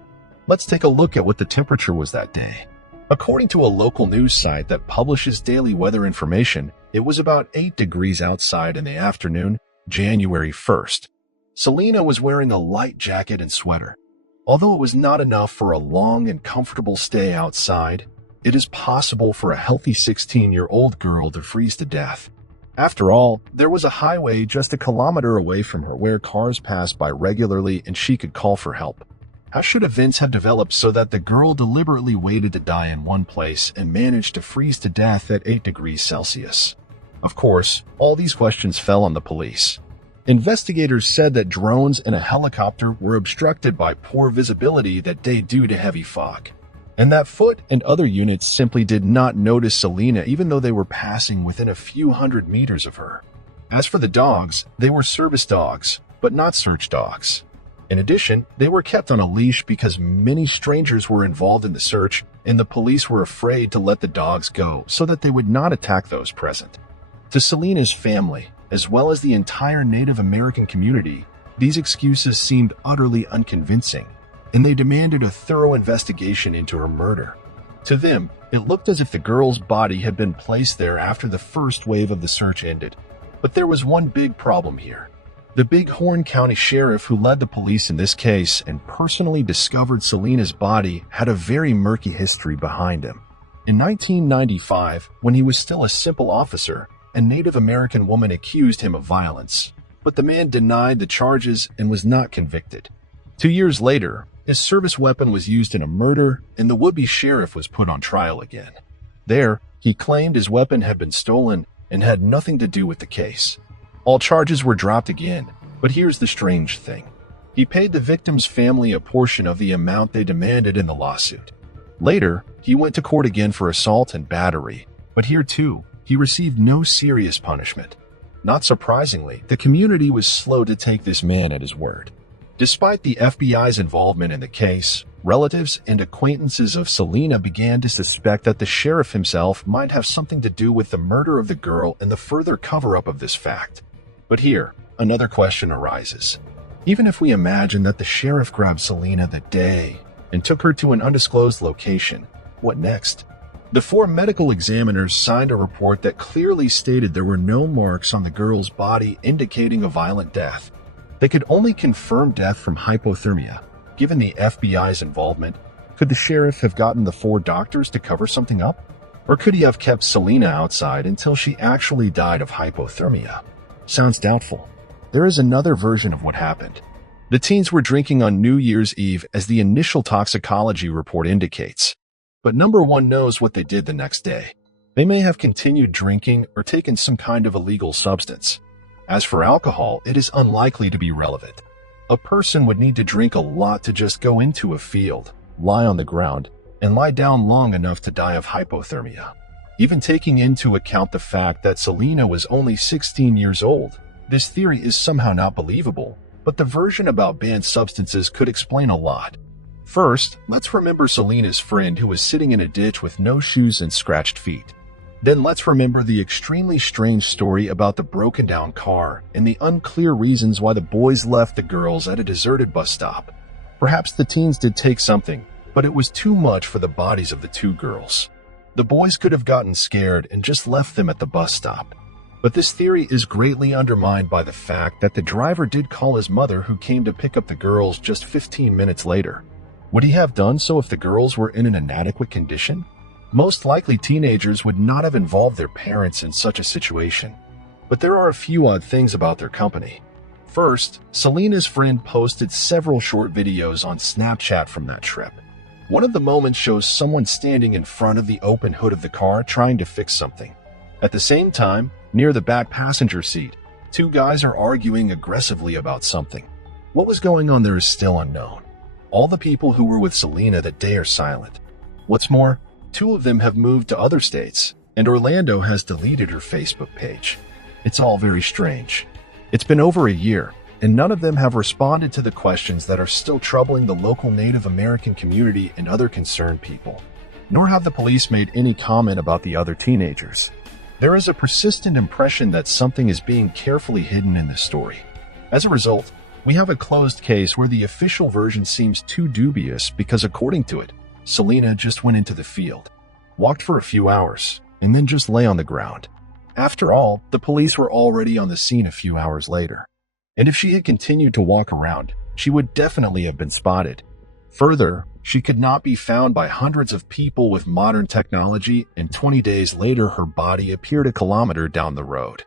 Let's take a look at what the temperature was that day. According to a local news site that publishes daily weather information, it was about 8 degrees outside in the afternoon, January 1st. Selena was wearing a light jacket and sweater. Although it was not enough for a long and comfortable stay outside, it is possible for a healthy 16-year-old girl to freeze to death. After all, there was a highway just a kilometer away from her where cars passed by regularly and she could call for help. How should events have developed so that the girl deliberately waited to die in one place and managed to freeze to death at 8 degrees Celsius? Of course, all these questions fell on the police. Investigators said that drones and a helicopter were obstructed by poor visibility that day due to heavy fog, and that foot and other units simply did not notice Selena even though they were passing within a few hundred meters of her. As for the dogs, they were service dogs, but not search dogs. In addition, they were kept on a leash because many strangers were involved in the search, and the police were afraid to let the dogs go so that they would not attack those present. To Selena's family, as well as the entire Native American community, these excuses seemed utterly unconvincing. and they demanded a thorough investigation into her murder. To them, it looked as if the girl's body had been placed there after the first wave of the search ended. But there was one big problem here. The Bighorn County Sheriff who led the police in this case and personally discovered Selena's body had a very murky history behind him. In 1995, when he was still a simple officer, a Native American woman accused him of violence, but the man denied the charges and was not convicted. 2 years later, his service weapon was used in a murder, and the would-be sheriff was put on trial again. There, he claimed his weapon had been stolen and had nothing to do with the case. All charges were dropped again, but here's the strange thing. He paid the victim's family a portion of the amount they demanded in the lawsuit. Later, he went to court again for assault and battery, but here too, he received no serious punishment. Not surprisingly, the community was slow to take this man at his word. Despite the FBI's involvement in the case, relatives and acquaintances of Selena began to suspect that the sheriff himself might have something to do with the murder of the girl and the further cover-up of this fact. But here, another question arises. Even if we imagine that the sheriff grabbed Selena that day and took her to an undisclosed location, what next? The 4 medical examiners signed a report that clearly stated there were no marks on the girl's body indicating a violent death. They could only confirm death from hypothermia. Given the FBI's involvement, could the sheriff have gotten the 4 doctors to cover something up? Or could he have kept Selena outside until she actually died of hypothermia? Sounds doubtful. There is another version of what happened. The teens were drinking on New Year's Eve as the initial toxicology report indicates. But number 1 knows what they did the next day. They may have continued drinking or taken some kind of illegal substance. As for alcohol, it is unlikely to be relevant. A person would need to drink a lot to just go into a field, lie on the ground, and lie down long enough to die of hypothermia. Even taking into account the fact that Selena was only 16 years old, this theory is somehow not believable, but the version about banned substances could explain a lot. First, let's remember Selena's friend who was sitting in a ditch with no shoes and scratched feet. Then let's remember the extremely strange story about the broken-down car and the unclear reasons why the boys left the girls at a deserted bus stop. Perhaps the teens did take something, but it was too much for the bodies of the 2 girls. The boys could have gotten scared and just left them at the bus stop. But this theory is greatly undermined by the fact that the driver did call his mother who came to pick up the girls just 15 minutes later. Would he have done so if the girls were in an inadequate condition? Most likely teenagers would not have involved their parents in such a situation. But there are a few odd things about their company. First, Selena's friend posted several short videos on Snapchat from that trip. One of the moments shows someone standing in front of the open hood of the car trying to fix something. At the same time, near the back passenger seat, 2 guys are arguing aggressively about something. What was going on there is still unknown. All the people who were with Selena that day are silent. What's more, 2 of them have moved to other states, and Orlando has deleted her Facebook page. It's all very strange. It's been over a year, and none of them have responded to the questions that are still troubling the local Native American community and other concerned people. Nor have the police made any comment about the other teenagers. There is a persistent impression that something is being carefully hidden in this story. As a result, we have a closed case where the official version seems too dubious because, according to it, Selena just went into the field, walked for a few hours, and then just lay on the ground. After all, the police were already on the scene a few hours later. And if she had continued to walk around, she would definitely have been spotted. Further, she could not be found by hundreds of people with modern technology, and 20 days later her body appeared a kilometer down the road.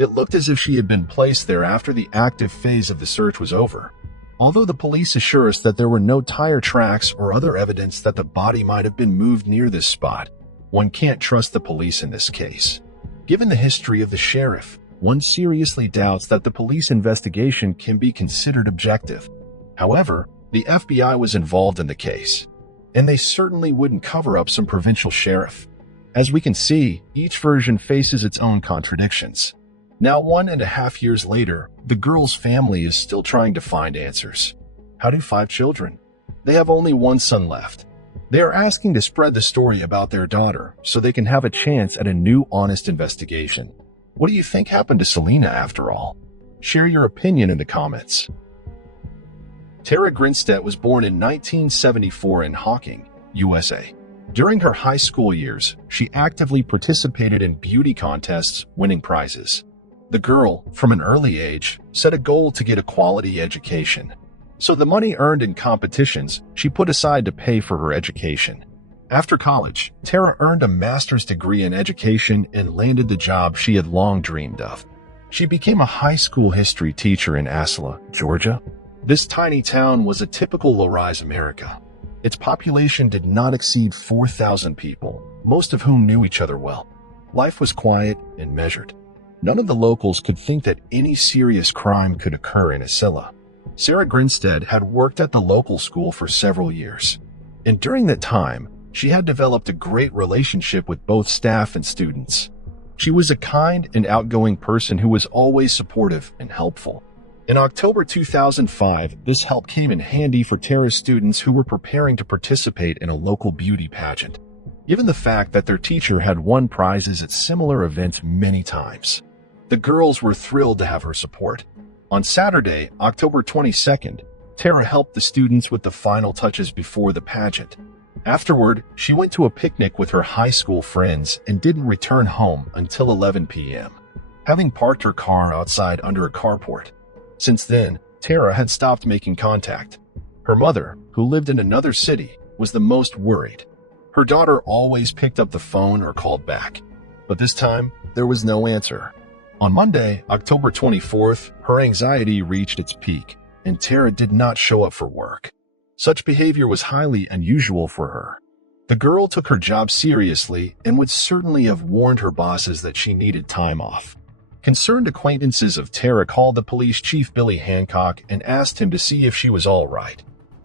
It looked as if she had been placed there after the active phase of the search was over. Although the police assure us that there were no tire tracks or other evidence that the body might have been moved near this spot, one can't trust the police in this case. Given the history of the sheriff, one seriously doubts that the police investigation can be considered objective. However, the FBI was involved in the case, and they certainly wouldn't cover up some provincial sheriff. As we can see, each version faces its own contradictions. Now 1.5 years later, the girl's family is still trying to find answers. How do 5 children? They have only 1 son left. They are asking to spread the story about their daughter so they can have a chance at a new honest investigation. What do you think happened to Selena after all? Share your opinion in the comments. Tara Grinstead was born in 1974 in Hawking, USA. During her high school years, she actively participated in beauty contests, winning prizes. The girl, from an early age, set a goal to get a quality education. So the money earned in competitions, she put aside to pay for her education. After college, Tara earned a master's degree in education and landed the job she had long dreamed of. She became a high school history teacher in Asla, Georgia. This tiny town was a typical low-rise America. Its population did not exceed 4,000 people, most of whom knew each other well. Life was quiet and measured. None of the locals could think that any serious crime could occur in Asila. Sarah Grinstead had worked at the local school for several years, and during that time, she had developed a great relationship with both staff and students. She was a kind and outgoing person who was always supportive and helpful. In October 2005, this help came in handy for Tara's students who were preparing to participate in a local beauty pageant. Given the fact that their teacher had won prizes at similar events many times, the girls were thrilled to have her support. On Saturday, October 22nd, Tara helped the students with the final touches before the pageant. Afterward, she went to a picnic with her high school friends and didn't return home until 11 p.m., having parked her car outside under a carport. Since then, Tara had stopped making contact. Her mother, who lived in another city, was the most worried. Her daughter always picked up the phone or called back, but this time, there was no answer. On Monday, October 24th, her anxiety reached its peak, and Tara did not show up for work. Such behavior was highly unusual for her. The girl took her job seriously and would certainly have warned her bosses that she needed time off. Concerned acquaintances of Tara called the police chief Billy Hancock and asked him to see if she was all right.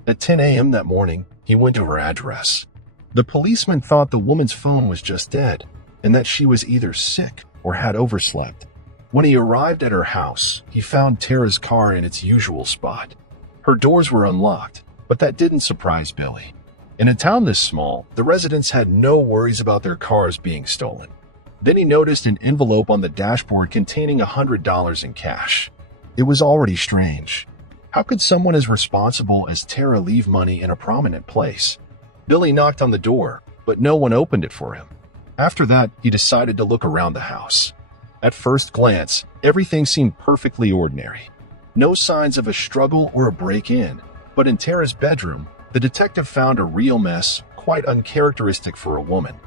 At 10 a.m. that morning, he went to her address. The policeman thought the woman's phone was just dead and that she was either sick or had overslept. When he arrived at her house, he found Tara's car in its usual spot. Her doors were unlocked, but that didn't surprise Billy. In a town this small, the residents had no worries about their cars being stolen. Then he noticed an envelope on the dashboard containing $100 in cash. It was already strange. How could someone as responsible as Tara leave money in a prominent place? Billy knocked on the door, but no one opened it for him. After that, he decided to look around the house. At first glance, everything seemed perfectly ordinary. No signs of a struggle or a break-in, but in Tara's bedroom, the detective found a real mess, quite uncharacteristic for a woman.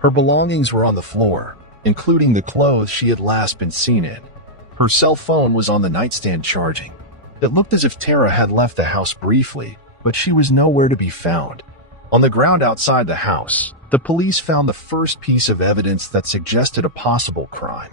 Her belongings were on the floor, including the clothes she had last been seen in. Her cell phone was on the nightstand charging. It looked as if Tara had left the house briefly, but she was nowhere to be found. On the ground outside the house, the police found the first piece of evidence that suggested a possible crime.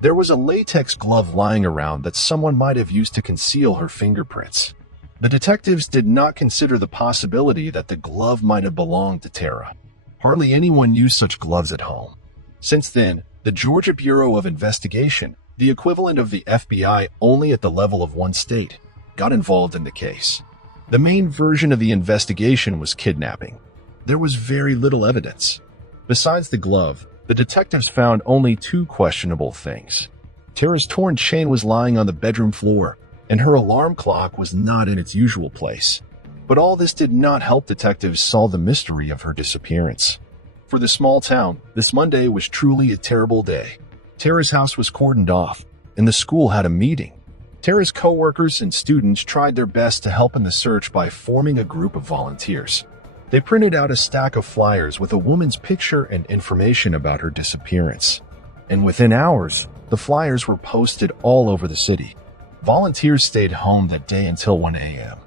There was a latex glove lying around that someone might have used to conceal her fingerprints. The detectives did not consider the possibility that the glove might have belonged to Tara. Hardly anyone used such gloves at home. Since then, the Georgia Bureau of Investigation, the equivalent of the FBI only at the level of one state, got involved in the case. The main version of the investigation was kidnapping. There was very little evidence. Besides the glove, the detectives found only two questionable things. Tara's torn chain was lying on the bedroom floor, and her alarm clock was not in its usual place. But all this did not help detectives solve the mystery of her disappearance. For the small town, this Monday was truly a terrible day. Tara's house was cordoned off, and the school had a meeting. Tara's co-workers and students tried their best to help in the search by forming a group of volunteers. They printed out a stack of flyers with a woman's picture and information about her disappearance. And within hours, the flyers were posted all over the city. Volunteers stayed home that day until 1 a.m.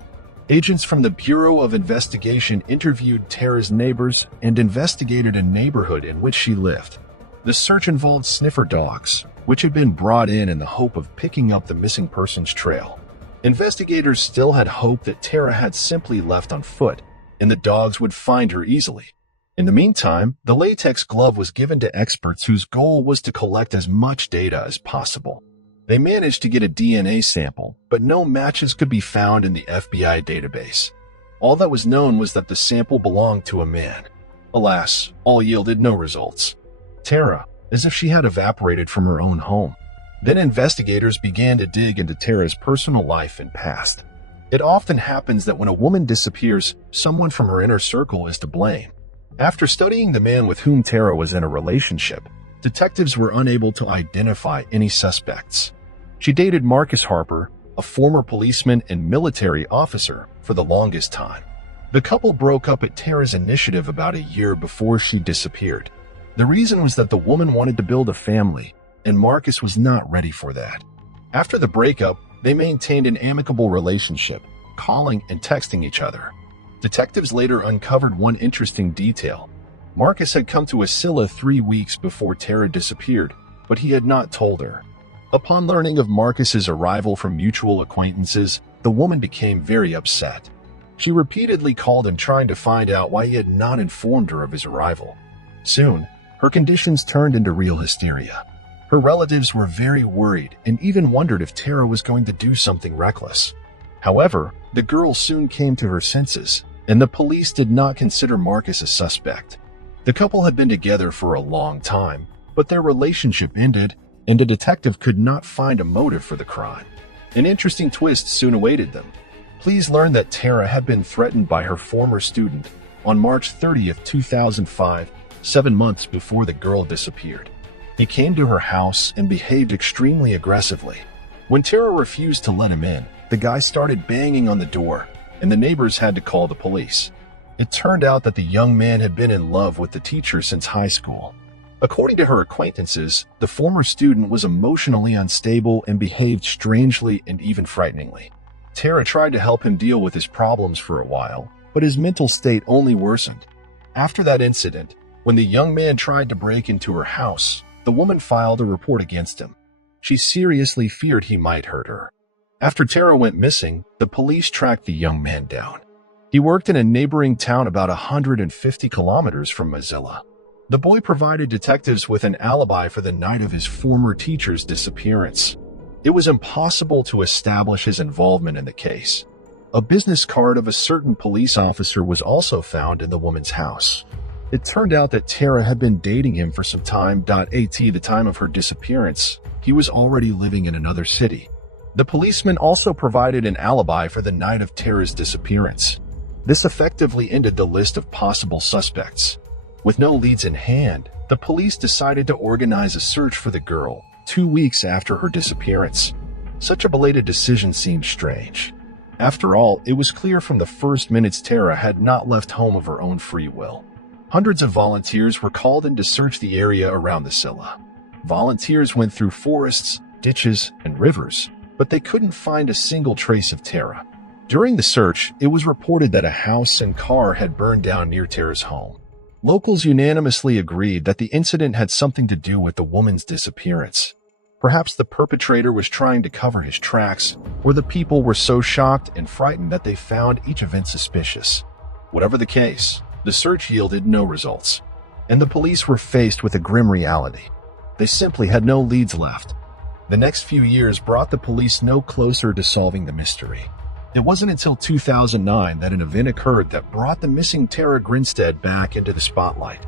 Agents from the Bureau of Investigation interviewed Tara's neighbors and investigated a neighborhood in which she lived. The search involved sniffer dogs, which had been brought in the hope of picking up the missing person's trail. Investigators still had hope that Tara had simply left on foot, and the dogs would find her easily. In the meantime, the latex glove was given to experts whose goal was to collect as much data as possible. They managed to get a DNA sample, but no matches could be found in the FBI database. All that was known was that the sample belonged to a man. Alas, all yielded no results. Tara, as if she had evaporated from her own home. Then investigators began to dig into Tara's personal life and past. It often happens that when a woman disappears, someone from her inner circle is to blame. After studying the man with whom Tara was in a relationship, detectives were unable to identify any suspects. She dated Marcus Harper, a former policeman and military officer, for the longest time. The couple broke up at Tara's initiative about a year before she disappeared. The reason was that the woman wanted to build a family, and Marcus was not ready for that. After the breakup, they maintained an amicable relationship, calling and texting each other. Detectives later uncovered one interesting detail. Marcus had come to Ascilla 3 weeks before Tara disappeared, but he had not told her. Upon learning of Marcus's arrival from mutual acquaintances, the woman became very upset. She repeatedly called him trying to find out why he had not informed her of his arrival. Soon, her conditions turned into real hysteria. Her relatives were very worried and even wondered if Tara was going to do something reckless. However, the girl soon came to her senses, and the police did not consider Marcus a suspect. The couple had been together for a long time, but their relationship ended, and a detective could not find a motive for the crime. An interesting twist soon awaited them. Please learn that Tara had been threatened by her former student on March 30th, 2005, 7 months before the girl disappeared. He came to her house and behaved extremely aggressively. When Tara refused to let him in, the guy started banging on the door, and the neighbors had to call the police. It turned out that the young man had been in love with the teacher since high school. According to her acquaintances, the former student was emotionally unstable and behaved strangely and even frighteningly. Tara tried to help him deal with his problems for a while, but his mental state only worsened. After that incident, when the young man tried to break into her house, the woman filed a report against him. She seriously feared he might hurt her. After Tara went missing, the police tracked the young man down. He worked in a neighboring town about 150 kilometers from Mozilla. The boy provided detectives with an alibi for the night of his former teacher's disappearance. It was impossible to establish his involvement in the case. A business card of a certain police officer was also found in the woman's house. It turned out that Tara had been dating him for some time. At the time of her disappearance, he was already living in another city. The policeman also provided an alibi for the night of Tara's disappearance. This effectively ended the list of possible suspects. With no leads in hand, the police decided to organize a search for the girl 2 weeks after her disappearance. Such a belated decision seemed strange. After all, it was clear from the first minutes Tara had not left home of her own free will. Hundreds of volunteers were called in to search the area around the Scylla. Volunteers went through forests, ditches, and rivers, but they couldn't find a single trace of Tara. During the search, it was reported that a house and car had burned down near Tara's home. Locals unanimously agreed that the incident had something to do with the woman's disappearance. Perhaps the perpetrator was trying to cover his tracks, or the people were so shocked and frightened that they found each event suspicious. Whatever the case, the search yielded no results, and the police were faced with a grim reality. They simply had no leads left. The next few years brought the police no closer to solving the mystery. It wasn't until 2009 that an event occurred that brought the missing Tara Grinstead back into the spotlight.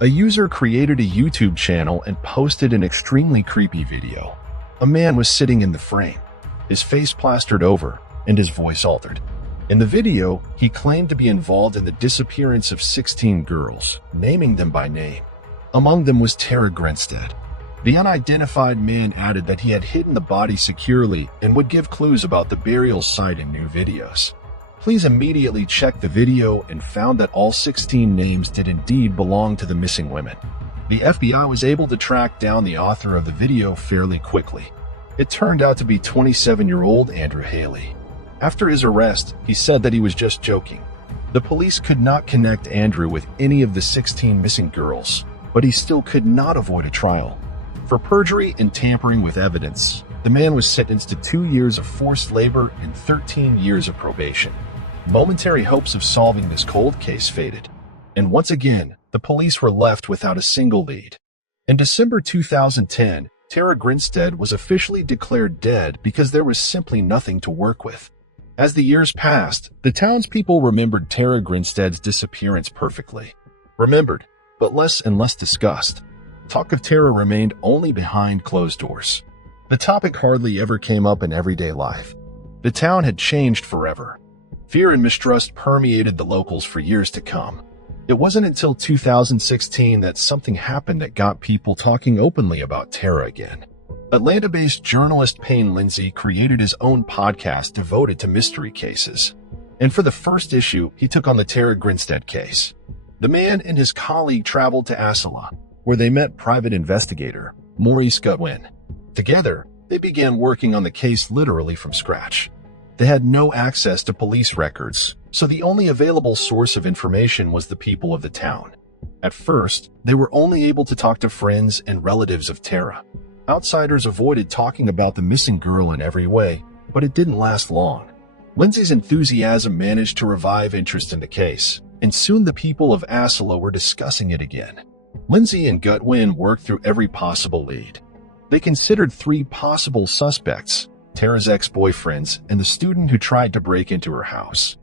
A user created a YouTube channel and posted an extremely creepy video. A man was sitting in the frame, his face plastered over, and his voice altered. In the video, he claimed to be involved in the disappearance of 16 girls, naming them by name. Among them was Tara Grinstead. The unidentified man added that he had hidden the body securely and would give clues about the burial site in new videos. Police immediately checked the video and found that all 16 names did indeed belong to the missing women. The FBI was able to track down the author of the video fairly quickly. It turned out to be 27-year-old Andrew Haley. After his arrest, he said that he was just joking. The police could not connect Andrew with any of the 16 missing girls, but he still could not avoid a trial. For perjury and tampering with evidence, the man was sentenced to 2 years of forced labor and 13 years of probation. Momentary hopes of solving this cold case faded, and once again, the police were left without a single lead. In December 2010, Tara Grinstead was officially declared dead because there was simply nothing to work with. As the years passed, the townspeople remembered Tara Grinstead's disappearance perfectly. Remembered, but less and less discussed. Talk of Tara remained only behind closed doors. The topic hardly ever came up in everyday life. The town had changed forever. Fear and mistrust permeated the locals for years to come. It wasn't until 2016 that something happened that got people talking openly about Tara again. Atlanta-based journalist Payne Lindsay created his own podcast devoted to mystery cases. And for the first issue, he took on the Tara Grinstead case. The man and his colleague traveled to Asala, where they met private investigator Maurice Goodwin. Together, they began working on the case literally from scratch. They had no access to police records, so the only available source of information was the people of the town. At first, they were only able to talk to friends and relatives of Tara. Outsiders avoided talking about the missing girl in every way, but it didn't last long. Lindsay's enthusiasm managed to revive interest in the case, and soon the people of Asala were discussing it again. Lindsay and Goodwin worked through every possible lead. They considered 3 possible suspects: Tara's ex-boyfriends and the student who tried to break into her house.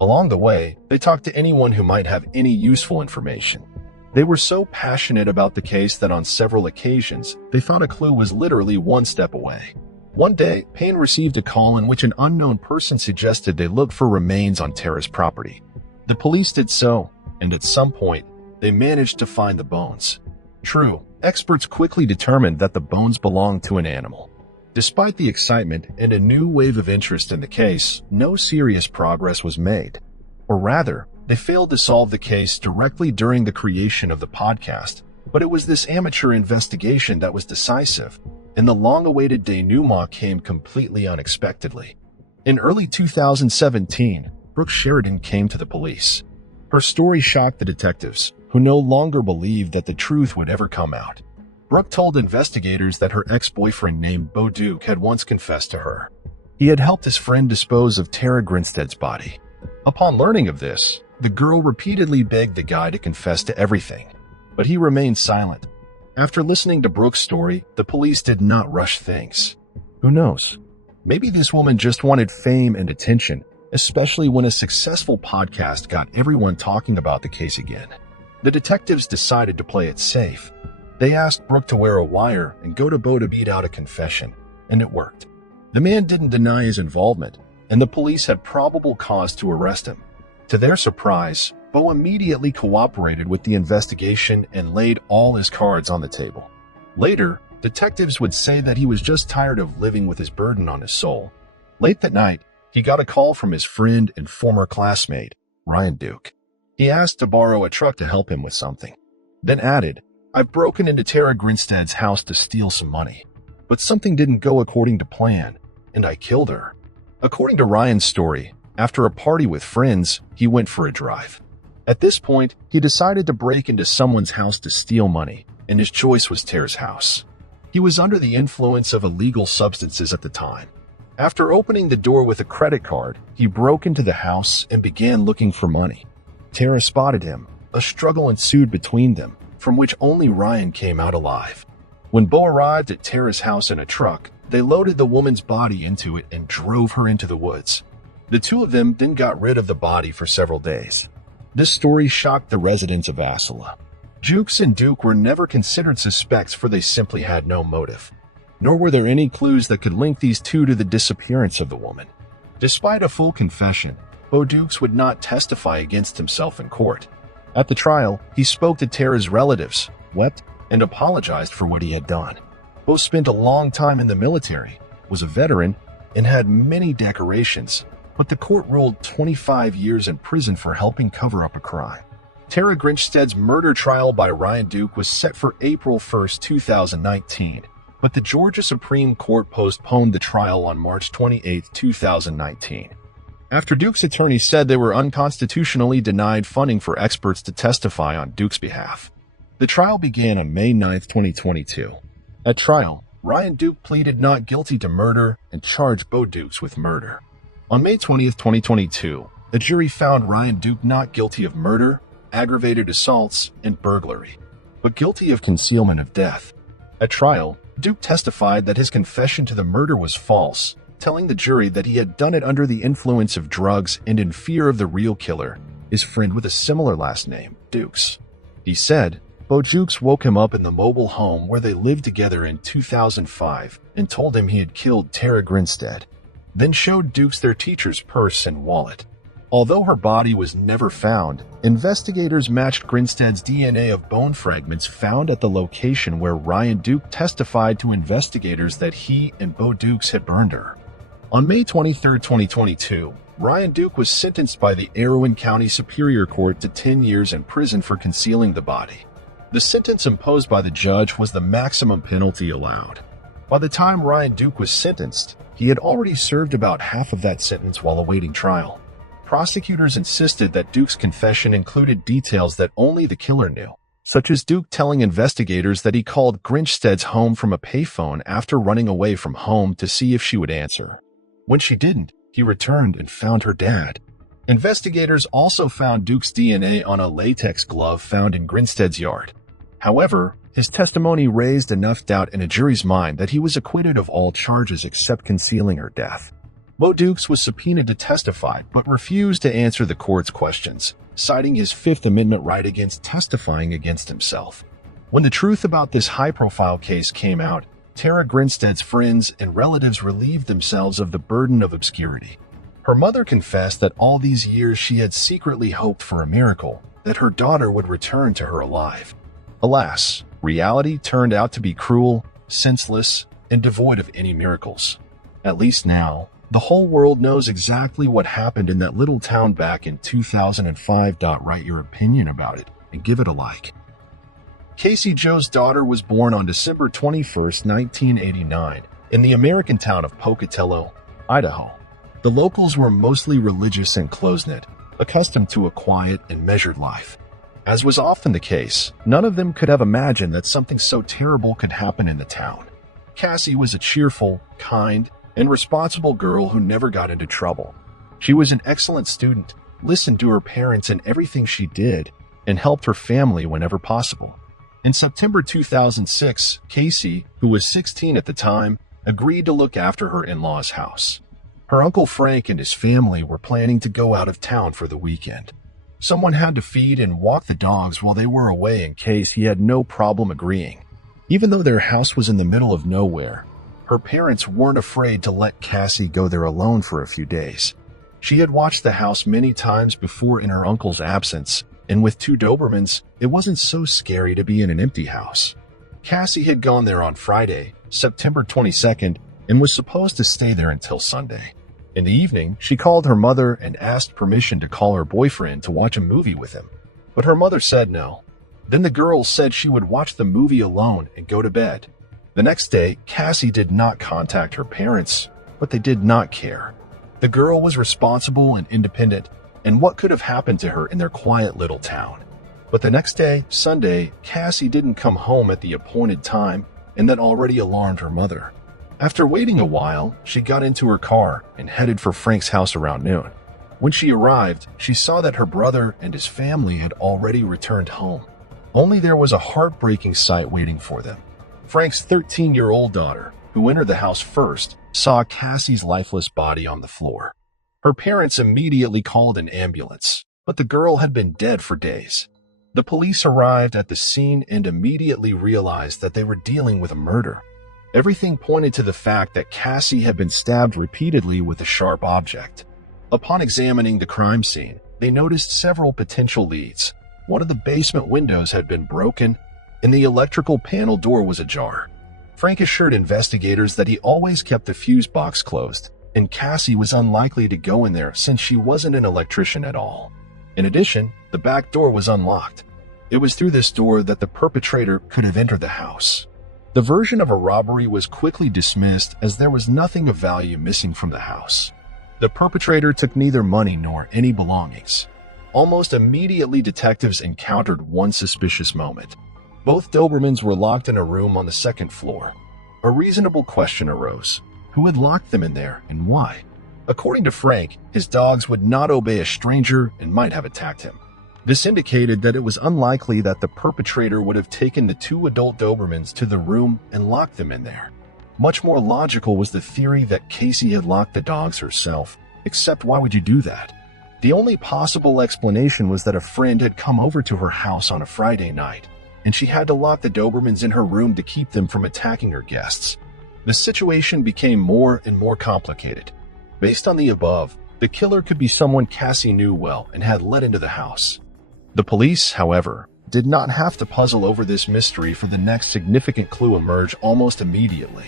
Along the way, they talked to anyone who might have any useful information. They were so passionate about the case that on several occasions, they thought a clue was literally one step away. One day, Payne received a call in which an unknown person suggested they look for remains on Tara's property. The police did so, and at some point, they managed to find the bones. True, experts quickly determined that the bones belonged to an animal. Despite the excitement and a new wave of interest in the case, no serious progress was made. Or rather, they failed to solve the case directly during the creation of the podcast, but it was this amateur investigation that was decisive, and the long-awaited denouement came completely unexpectedly. In early 2017, Brooke Sheridan came to the police. Her story shocked the detectives, who no longer believed that the truth would ever come out. Brooke told investigators that her ex-boyfriend named Bo Duke had once confessed to her. He had helped his friend dispose of Tara Grinstead's body. Upon learning of this, the girl repeatedly begged the guy to confess to everything, but he remained silent. After listening to Brooke's story, the police did not rush things. Who knows? Maybe this woman just wanted fame and attention, especially when a successful podcast got everyone talking about the case again. The detectives decided to play it safe. They asked Brooke to wear a wire and go to Bo to beat out a confession, and it worked. The man didn't deny his involvement, and the police had probable cause to arrest him. To their surprise, Bo immediately cooperated with the investigation and laid all his cards on the table. Later, detectives would say that he was just tired of living with his burden on his soul. Late that night, he got a call from his friend and former classmate, Ryan Duke. He asked to borrow a truck to help him with something, then added, "I've broken into Tara Grinstead's house to steal some money, but something didn't go according to plan, and I killed her." According to Ryan's story, after a party with friends, he went for a drive. At this point, he decided to break into someone's house to steal money, and his choice was Tara's house. He was under the influence of illegal substances at the time. After opening the door with a credit card, he broke into the house and began looking for money. Tara spotted him. A struggle ensued between them, from which only Ryan came out alive. When Bo arrived at Tara's house in a truck, they loaded the woman's body into it and drove her into the woods. The two of them then got rid of the body for several days. This story shocked the residents of Asala. Jukes and Duke were never considered suspects, for they simply had no motive. Nor were there any clues that could link these two to the disappearance of the woman. Despite a full confession, Bo Dukes would not testify against himself in court. At the trial, he spoke to Tara's relatives, wept, and apologized for what he had done. Bo spent a long time in the military, was a veteran, and had many decorations, but the court ruled 25 years in prison for helping cover up a crime. Tara Grinstead's murder trial by Ryan Duke was set for April 1, 2019, but the Georgia Supreme Court postponed the trial on March 28, 2019. After Duke's attorney said they were unconstitutionally denied funding for experts to testify on Duke's behalf. The trial began on May 9, 2022. At trial, Ryan Duke pleaded not guilty to murder and charged Bo Dukes with murder. On May 20, 2022, a jury found Ryan Duke not guilty of murder, aggravated assaults, and burglary, but guilty of concealment of death. At trial, Duke testified that his confession to the murder was false, telling the jury that he had done it under the influence of drugs and in fear of the real killer, his friend with a similar last name, Dukes. He said, Bo Dukes woke him up in the mobile home where they lived together in 2005 and told him he had killed Tara Grinstead. then showed Dukes their teacher's purse and wallet. Although her body was never found, investigators matched Grinstead's DNA of bone fragments found at the location where Ryan Duke testified to investigators that he and Bo Dukes had burned her. On May 23, 2022, Ryan Duke was sentenced by the Erwin County Superior Court to 10 years in prison for concealing the body. The sentence imposed by the judge was the maximum penalty allowed. By the time Ryan Duke was sentenced, he had already served about half of that sentence while awaiting trial. Prosecutors insisted that Duke's confession included details that only the killer knew, such as Duke telling investigators that he called Grinstead's home from a payphone after running away from home to see if she would answer. When she didn't, he returned and found her dad. Investigators also found Duke's DNA on a latex glove found in Grinstead's yard. However, his testimony raised enough doubt in a jury's mind that he was acquitted of all charges except concealing her death. Bo Dukes was subpoenaed to testify but refused to answer the court's questions, citing his Fifth Amendment right against testifying against himself. When the truth about this high-profile case came out, Tara Grinstead's friends and relatives relieved themselves of the burden of obscurity. Her mother confessed that all these years she had secretly hoped for a miracle, that her daughter would return to her alive. Alas, reality turned out to be cruel, senseless, and devoid of any miracles. At least now, the whole world knows exactly what happened in that little town back in 2005. Write your opinion about it and give it a like. Casey Joe's daughter was born on December 21, 1989, in the American town of Pocatello, Idaho. The locals were mostly religious and close-knit, accustomed to a quiet and measured life. As was often the case, none of them could have imagined that something so terrible could happen in the town. Cassie was a cheerful, kind, and responsible girl who never got into trouble. She was an excellent student, listened to her parents in everything she did, and helped her family whenever possible. In September 2006, Casey, who was 16 at the time, agreed to look after her in-laws' house. Her Uncle Frank and his family were planning to go out of town for the weekend. Someone had to feed and walk the dogs while they were away, and Casey had no problem agreeing. Even though their house was in the middle of nowhere, her parents weren't afraid to let Cassie go there alone for a few days. She had watched the house many times before in her uncle's absence, and with two Dobermans, it wasn't so scary to be in an empty house. Cassie had gone there on Friday, September 22nd, and was supposed to stay there until Sunday. In the evening, she called her mother and asked permission to call her boyfriend to watch a movie with him. But her mother said no. Then the girl said she would watch the movie alone and go to bed. The next day, Cassie did not contact her parents, but they did not care. The girl was responsible and independent, and what could have happened to her in their quiet little town? But the next day, Sunday, Cassie didn't come home at the appointed time, and that already alarmed her mother. After waiting a while, she got into her car and headed for Frank's house around noon. When she arrived, she saw that her brother and his family had already returned home. Only there was a heartbreaking sight waiting for them. Frank's 13-year-old daughter, who entered the house first, saw Cassie's lifeless body on the floor. Her parents immediately called an ambulance, but the girl had been dead for days. The police arrived at the scene and immediately realized that they were dealing with a murder. Everything pointed to the fact that Cassie had been stabbed repeatedly with a sharp object. Upon examining the crime scene, they noticed several potential leads. One of the basement windows had been broken, and the electrical panel door was ajar. Frank assured investigators that he always kept the fuse box closed, and Cassie was unlikely to go in there since she wasn't an electrician at all. In addition, the back door was unlocked. It was through this door that the perpetrator could have entered the house. The version of a robbery was quickly dismissed as there was nothing of value missing from the house. The perpetrator took neither money nor any belongings. Almost immediately, detectives encountered one suspicious moment. Both Dobermans were locked in a room on the second floor. A reasonable question arose. Who had locked them in there and why? According to Frank, his dogs would not obey a stranger and might have attacked him. This indicated that it was unlikely that the perpetrator would have taken the two adult Dobermans to the room and locked them in there. Much more logical was the theory that Cassie had locked the dogs herself, except why would you do that? The only possible explanation was that a friend had come over to her house on a Friday night, and she had to lock the Dobermans in her room to keep them from attacking her guests. The situation became more and more complicated. Based on the above, the killer could be someone Cassie knew well and had let into the house. The police, however, did not have to puzzle over this mystery, for the next significant clue emerged almost immediately.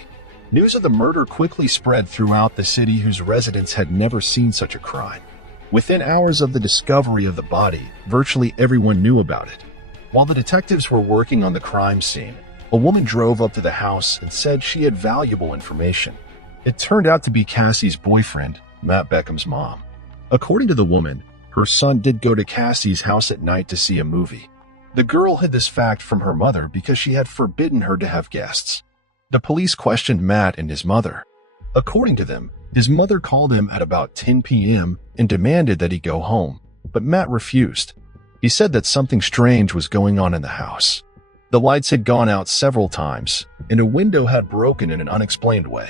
News of the murder quickly spread throughout the city, whose residents had never seen such a crime. Within hours of the discovery of the body, virtually everyone knew about it. While the detectives were working on the crime scene, a woman drove up to the house and said she had valuable information. It turned out to be Cassie's boyfriend, Matt Beckham's mom. According to the woman, her son did go to Cassie's house at night to see a movie. The girl hid this fact from her mother because she had forbidden her to have guests. The police questioned Matt and his mother. According to them, his mother called him at about 10 p.m. and demanded that he go home, but Matt refused. He said that something strange was going on in the house. The lights had gone out several times, and a window had broken in an unexplained way.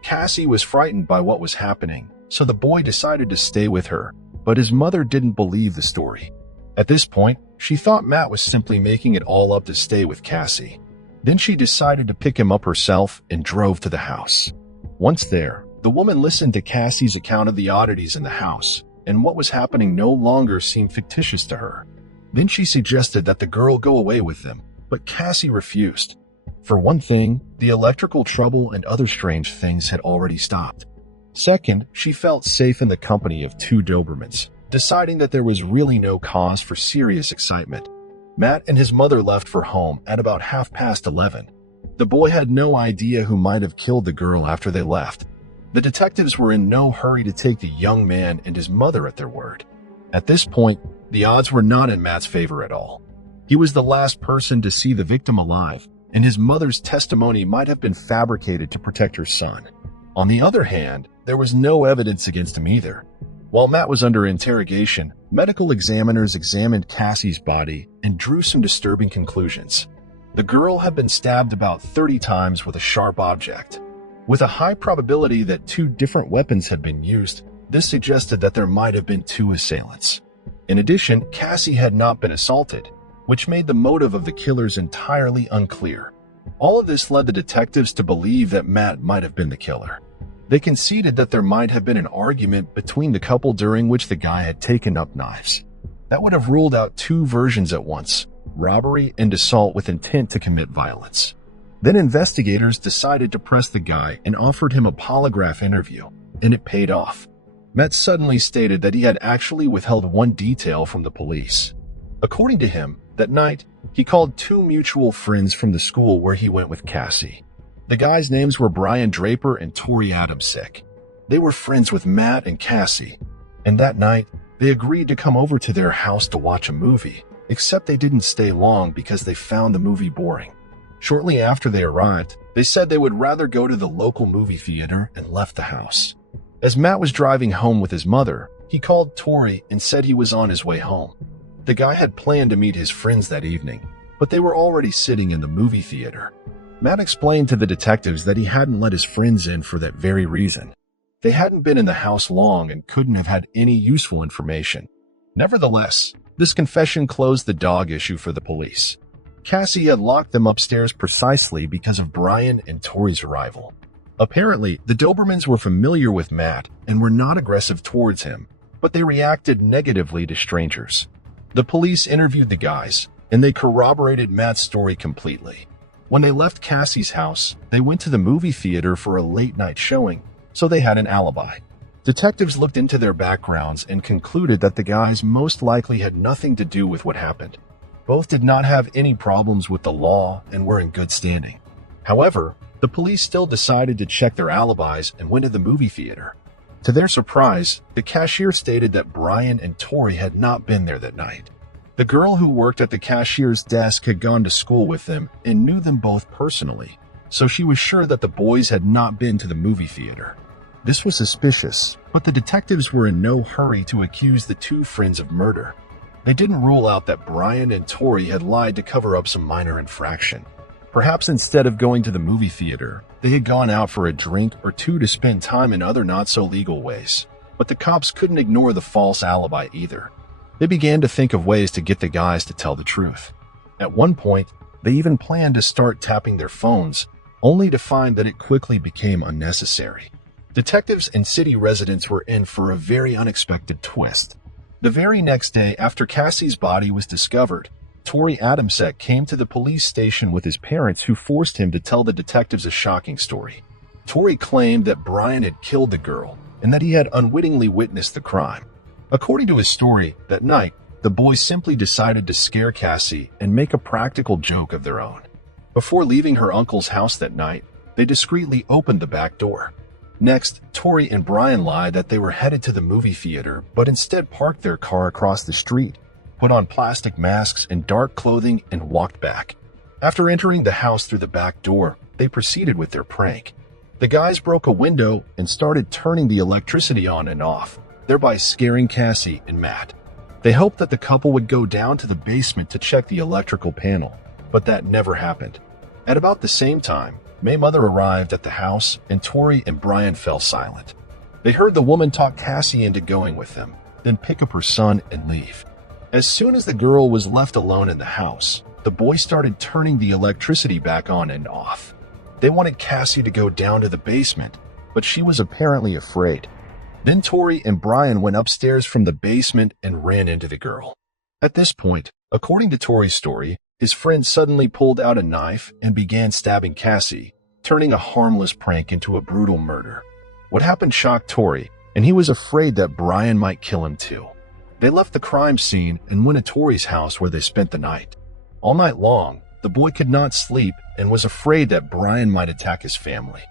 Cassie was frightened by what was happening, so the boy decided to stay with her, but his mother didn't believe the story. At this point, she thought Matt was simply making it all up to stay with Cassie. Then she decided to pick him up herself and drove to the house. Once there, the woman listened to Cassie's account of the oddities in the house, and what was happening no longer seemed fictitious to her. Then she suggested that the girl go away with them, but Cassie refused. For one thing, the electrical trouble and other strange things had already stopped. Second, she felt safe in the company of two Dobermans, deciding that there was really no cause for serious excitement. Matt and his mother left for home at about 11:30. The boy had no idea who might have killed the girl after they left. The detectives were in no hurry to take the young man and his mother at their word. At this point, the odds were not in Matt's favor at all. He was the last person to see the victim alive, and his mother's testimony might have been fabricated to protect her son. On the other hand, there was no evidence against him either. While Matt was under interrogation, medical examiners examined Cassie's body and drew some disturbing conclusions. The girl had been stabbed about 30 times with a sharp object. With a high probability that two different weapons had been used, this suggested that there might have been two assailants. In addition, Cassie had not been assaulted, which made the motive of the killers entirely unclear. All of this led the detectives to believe that Matt might have been the killer. They conceded that there might have been an argument between the couple during which the guy had taken up knives. That would have ruled out two versions at once: robbery and assault with intent to commit violence. Then investigators decided to press the guy and offered him a polygraph interview, and it paid off. Matt suddenly stated that he had actually withheld one detail from the police. According to him, that night, he called two mutual friends from the school where he went with Cassie. The guys' names were Brian Draper and Tori Adamsick. They were friends with Matt and Cassie, and that night, they agreed to come over to their house to watch a movie, except they didn't stay long because they found the movie boring. Shortly after they arrived, they said they would rather go to the local movie theater and left the house. As Matt was driving home with his mother, he called Tori and said he was on his way home. The guy had planned to meet his friends that evening, but they were already sitting in the movie theater. Matt explained to the detectives that he hadn't let his friends in for that very reason. They hadn't been in the house long and couldn't have had any useful information. Nevertheless, this confession closed the dog issue for the police. Cassie had locked them upstairs precisely because of Brian and Tori's arrival. Apparently, the Dobermans were familiar with Matt and were not aggressive towards him, but they reacted negatively to strangers. The police interviewed the guys, and they corroborated Matt's story completely. When they left Cassie's house, they went to the movie theater for a late-night showing, so they had an alibi. Detectives looked into their backgrounds and concluded that the guys most likely had nothing to do with what happened. Both did not have any problems with the law and were in good standing. However, the police still decided to check their alibis and went to the movie theater. To their surprise, the cashier stated that Brian and Tori had not been there that night. The girl who worked at the cashier's desk had gone to school with them and knew them both personally, so she was sure that the boys had not been to the movie theater. This was suspicious, but the detectives were in no hurry to accuse the two friends of murder. They didn't rule out that Brian and Tori had lied to cover up some minor infraction. Perhaps instead of going to the movie theater, they had gone out for a drink or two to spend time in other not-so-legal ways. But the cops couldn't ignore the false alibi either. They began to think of ways to get the guys to tell the truth. At one point, they even planned to start tapping their phones, only to find that it quickly became unnecessary. Detectives and city residents were in for a very unexpected twist. The very next day after Cassie's body was discovered, Tori Adamsek came to the police station with his parents, who forced him to tell the detectives a shocking story. Tori claimed that Brian had killed the girl and that he had unwittingly witnessed the crime. According to his story, that night, the boys simply decided to scare Cassie and make a practical joke of their own. Before leaving her uncle's house that night, they discreetly opened the back door. Next, Tori and Brian lied that they were headed to the movie theater, but instead parked their car across the street, put on plastic masks and dark clothing, and walked back. After entering the house through the back door, they proceeded with their prank. The guys broke a window and started turning the electricity on and off, thereby scaring Cassie and Matt. They hoped that the couple would go down to the basement to check the electrical panel, but that never happened. At about the same time, May Mother arrived at the house, and Tori and Brian fell silent. They heard the woman talk Cassie into going with them, then pick up her son and leave. As soon as the girl was left alone in the house, the boys started turning the electricity back on and off. They wanted Cassie to go down to the basement, but she was apparently afraid. Then Tori and Brian went upstairs from the basement and ran into the girl. At this point, according to Tori's story, his friend suddenly pulled out a knife and began stabbing Cassie, turning a harmless prank into a brutal murder. What happened shocked Tori, and he was afraid that Brian might kill him too. They left the crime scene and went to Tori's house, where they spent the night. All night long, the boy could not sleep and was afraid that Brian might attack his family.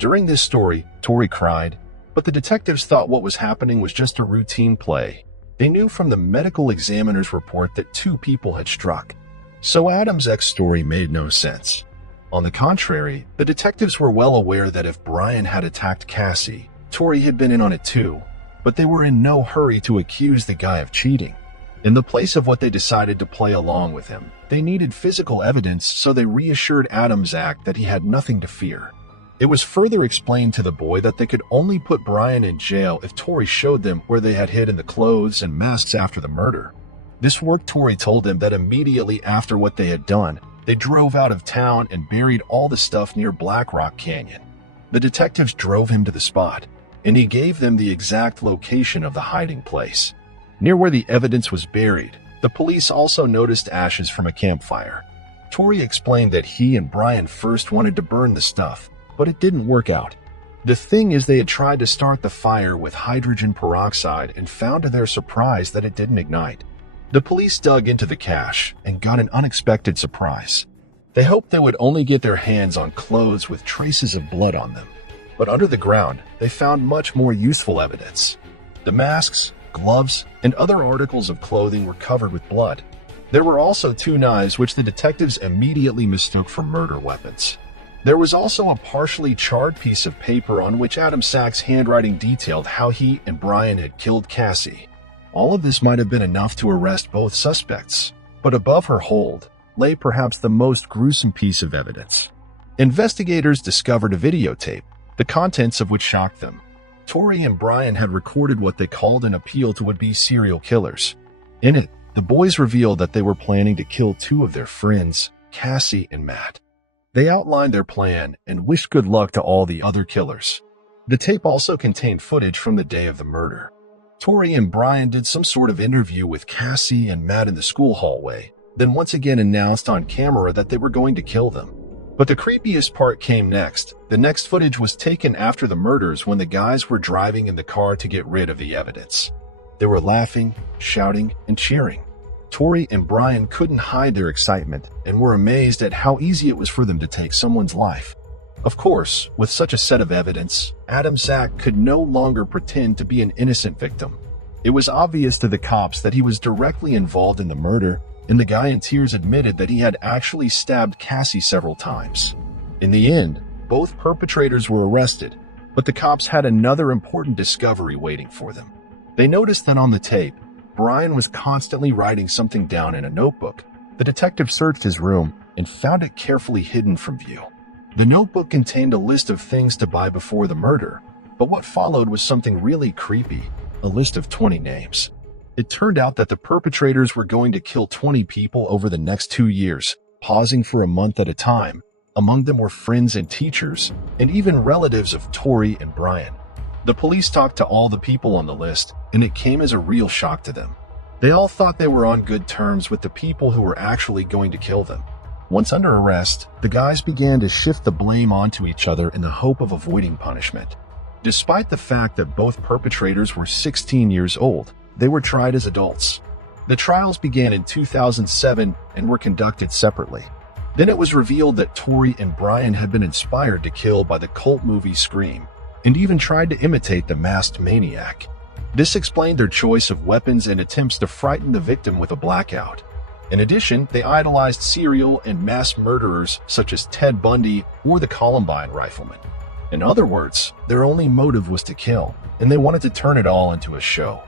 During this story, Tori cried, but the detectives thought what was happening was just a routine play. They knew from the medical examiner's report that 2 people had struck. So Adamsek's story made no sense. On the contrary, the detectives were well aware that if Brian had attacked Cassie, Tori had been in on it too, but they were in no hurry to accuse the guy of cheating. In the place of what they decided to play along with him, they needed physical evidence, so they reassured Adamsek that he had nothing to fear. It was further explained to the boy that they could only put Brian in jail if Tori showed them where they had hidden the clothes and masks after the murder. This worked. Tori told them that immediately after what they had done, they drove out of town and buried all the stuff near Black Rock Canyon. The detectives drove him to the spot, and he gave them the exact location of the hiding place. Near where the evidence was buried, the police also noticed ashes from a campfire. Tori explained that he and Brian first wanted to burn the stuff, but it didn't work out. The thing is, they had tried to start the fire with hydrogen peroxide and found to their surprise that it didn't ignite. The police dug into the cache and got an unexpected surprise. They hoped they would only get their hands on clothes with traces of blood on them, but under the ground, they found much more useful evidence. The masks, gloves, and other articles of clothing were covered with blood. There were also 2 knives, which the detectives immediately mistook for murder weapons. There was also a partially charred piece of paper on which Adamsek's handwriting detailed how he and Brian had killed Cassie. All of this might have been enough to arrest both suspects, but above her hold lay perhaps the most gruesome piece of evidence. Investigators discovered a videotape, the contents of which shocked them. Tori and Brian had recorded what they called an appeal to would-be serial killers. In it, the boys revealed that they were planning to kill 2 of their friends, Cassie and Matt. They outlined their plan and wished good luck to all the other killers. The tape also contained footage from the day of the murder. Tori and Brian did some sort of interview with Cassie and Matt in the school hallway, then once again announced on camera that they were going to kill them. But the creepiest part came next. The next footage was taken after the murders, when the guys were driving in the car to get rid of the evidence. They were laughing, shouting, and cheering. Tori and Brian couldn't hide their excitement and were amazed at how easy it was for them to take someone's life. Of course, with such a set of evidence, Adamsek could no longer pretend to be an innocent victim. It was obvious to the cops that he was directly involved in the murder, and the guy in tears admitted that he had actually stabbed Cassie several times. In the end, both perpetrators were arrested, but the cops had another important discovery waiting for them. They noticed that on the tape, Brian was constantly writing something down in a notebook. The detective searched his room and found it carefully hidden from view. The notebook contained a list of things to buy before the murder, but what followed was something really creepy, a list of 20 names. It turned out that the perpetrators were going to kill 20 people over the next 2 years, pausing for a month at a time. Among them were friends and teachers, and even relatives of Tori and Brian. The police talked to all the people on the list, and it came as a real shock to them. They all thought they were on good terms with the people who were actually going to kill them. Once under arrest, the guys began to shift the blame onto each other in the hope of avoiding punishment. Despite the fact that both perpetrators were 16 years old, they were tried as adults. The trials began in 2007 and were conducted separately. Then it was revealed that Tori and Brian had been inspired to kill by the cult movie Scream, and even tried to imitate the masked maniac. This explained their choice of weapons and attempts to frighten the victim with a blackout. In addition, they idolized serial and mass murderers such as Ted Bundy or the Columbine rifleman. In other words, their only motive was to kill, and they wanted to turn it all into a show.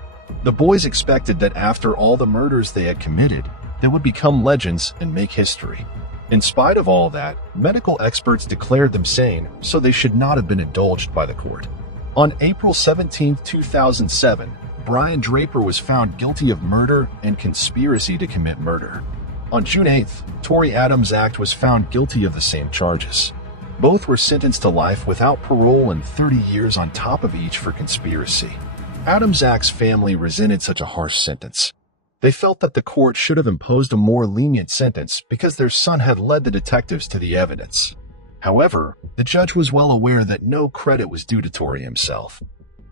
The boys expected that after all the murders they had committed, they would become legends and make history. In spite of all that, medical experts declared them sane, so they should not have been indulged by the court. On April 17, 2007, Brian Draper was found guilty of murder and conspiracy to commit murder. On June 8th, Tori Adams Act was found guilty of the same charges. Both were sentenced to life without parole and 30 years on top of each for conspiracy. Adams Act's family resented such a harsh sentence. They felt that the court should have imposed a more lenient sentence because their son had led the detectives to the evidence. However, the judge was well aware that no credit was due to Tori himself.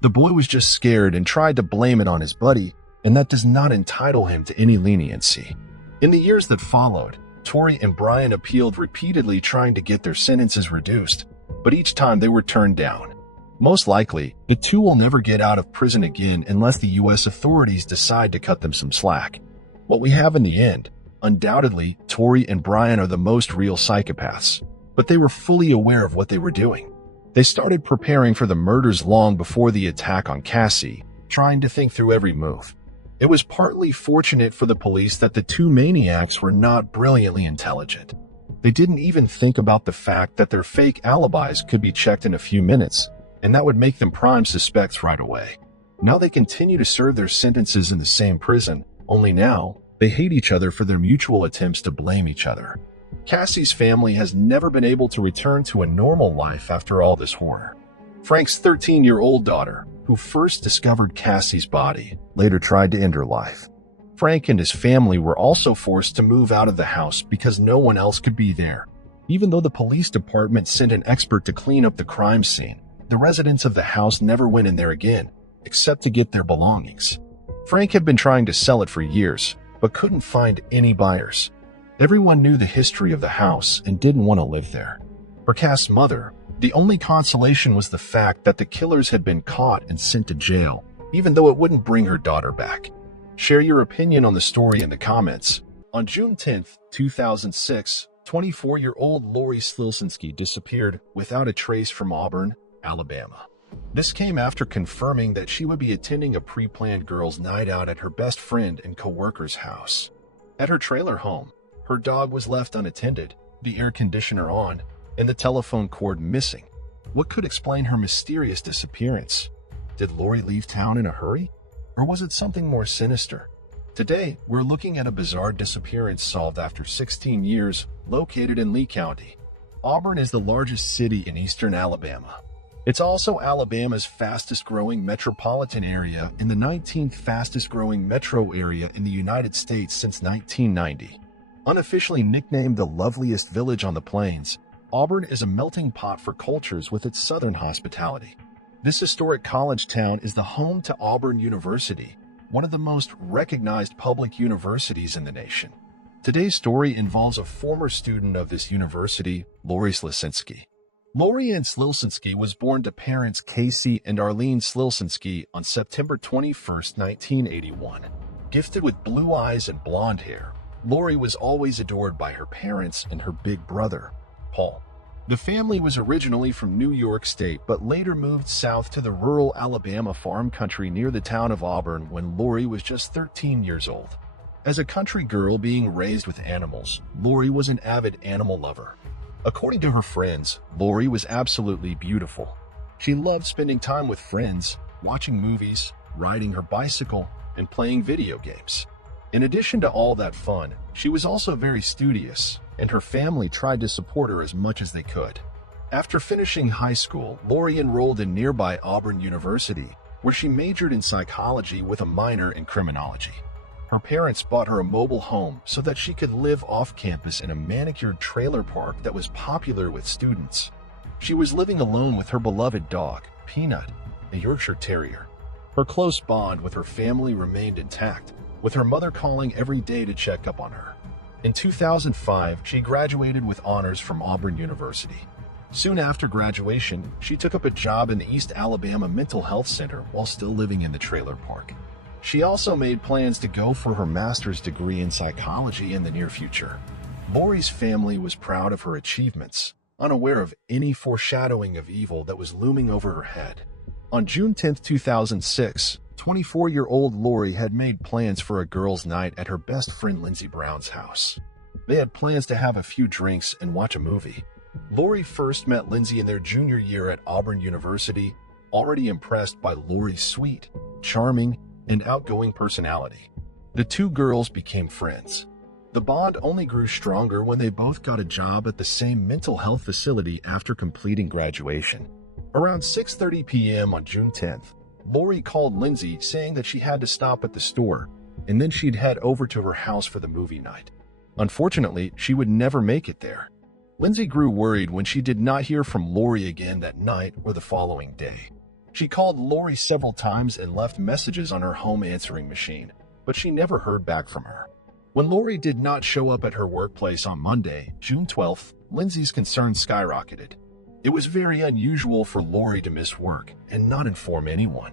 The boy was just scared and tried to blame it on his buddy, and that does not entitle him to any leniency. In the years that followed, Tori and Brian appealed repeatedly trying to get their sentences reduced, but each time they were turned down. Most likely, the two will never get out of prison again unless the U.S. authorities decide to cut them some slack. What we have in the end, undoubtedly, Tori and Brian are the most real psychopaths, but they were fully aware of what they were doing. They started preparing for the murders long before the attack on Cassie, trying to think through every move. It was partly fortunate for the police that the two maniacs were not brilliantly intelligent. They didn't even think about the fact that their fake alibis could be checked in a few minutes, and that would make them prime suspects right away. Now they continue to serve their sentences in the same prison, only now they hate each other for their mutual attempts to blame each other. Cassie's family has never been able to return to a normal life after all this horror. Frank's 13-year-old daughter, who first discovered Cassie's body, later tried to end her life. Frank and his family were also forced to move out of the house because no one else could be there. Even though the police department sent an expert to clean up the crime scene, the residents of the house never went in there again, except to get their belongings. Frank had been trying to sell it for years, but couldn't find any buyers. Everyone knew the history of the house and didn't want to live there. For Cass's mother, the only consolation was the fact that the killers had been caught and sent to jail, even though it wouldn't bring her daughter back. Share your opinion on the story in the comments. On June 10, 2006, 24-year-old Lori Slilsinski disappeared without a trace from Auburn, Alabama. This came after confirming that she would be attending a pre-planned girls' night out at her best friend and co-worker's house. At her trailer home, her dog was left unattended, the air conditioner on, and the telephone cord missing. What could explain her mysterious disappearance? Did Lori leave town in a hurry? Or was it something more sinister? Today, we're looking at a bizarre disappearance solved after 16 years, located in Lee County. Auburn is the largest city in eastern Alabama. It's also Alabama's fastest-growing metropolitan area and the 19th fastest-growing metro area in the United States since 1990. Unofficially nicknamed the loveliest village on the plains, Auburn is a melting pot for cultures with its southern hospitality. This historic college town is the home to Auburn University, one of the most recognized public universities in the nation. Today's story involves a former student of this university, Lori Slilsinski. Lori Ann Slilsinski was born to parents Casey and Arlene Slilsinski on September 21, 1981. Gifted with blue eyes and blonde hair, Lori was always adored by her parents and her big brother, Paul. The family was originally from New York State but later moved south to the rural Alabama farm country near the town of Auburn when Lori was just 13 years old. As a country girl being raised with animals, Lori was an avid animal lover. According to her friends, Lori was absolutely beautiful. She loved spending time with friends, watching movies, riding her bicycle, and playing video games. In addition to all that fun, she was also very studious, and her family tried to support her as much as they could. After finishing high school, Lori enrolled in nearby Auburn University, where she majored in psychology with a minor in criminology. Her parents bought her a mobile home so that she could live off campus in a manicured trailer park that was popular with students. She was living alone with her beloved dog, Peanut, a Yorkshire Terrier. Her close bond with her family remained intact, with her mother calling every day to check up on her. In 2005, she graduated with honors from Auburn University. Soon after graduation, she took up a job in the East Alabama Mental Health Center while still living in the trailer park. She also made plans to go for her master's degree in psychology in the near future. Lori's family was proud of her achievements, unaware of any foreshadowing of evil that was looming over her head. On June 10, 2006, 24-year-old Lori had made plans for a girls' night at her best friend Lindsey Brown's house. They had plans to have a few drinks and watch a movie. Lori first met Lindsey in their junior year at Auburn University, already impressed by Lori's sweet, charming, and outgoing personality. The two girls became friends. The bond only grew stronger when they both got a job at the same mental health facility after completing graduation. Around 6:30 p.m. on June 10th, Lori called Lindsey saying that she had to stop at the store, and then she'd head over to her house for the movie night. Unfortunately, she would never make it there. Lindsey grew worried when she did not hear from Lori again that night or the following day. She called Lori several times and left messages on her home answering machine, but she never heard back from her. When Lori did not show up at her workplace on Monday, June 12th, Lindsey's concerns skyrocketed. It was very unusual for Lori to miss work and not inform anyone.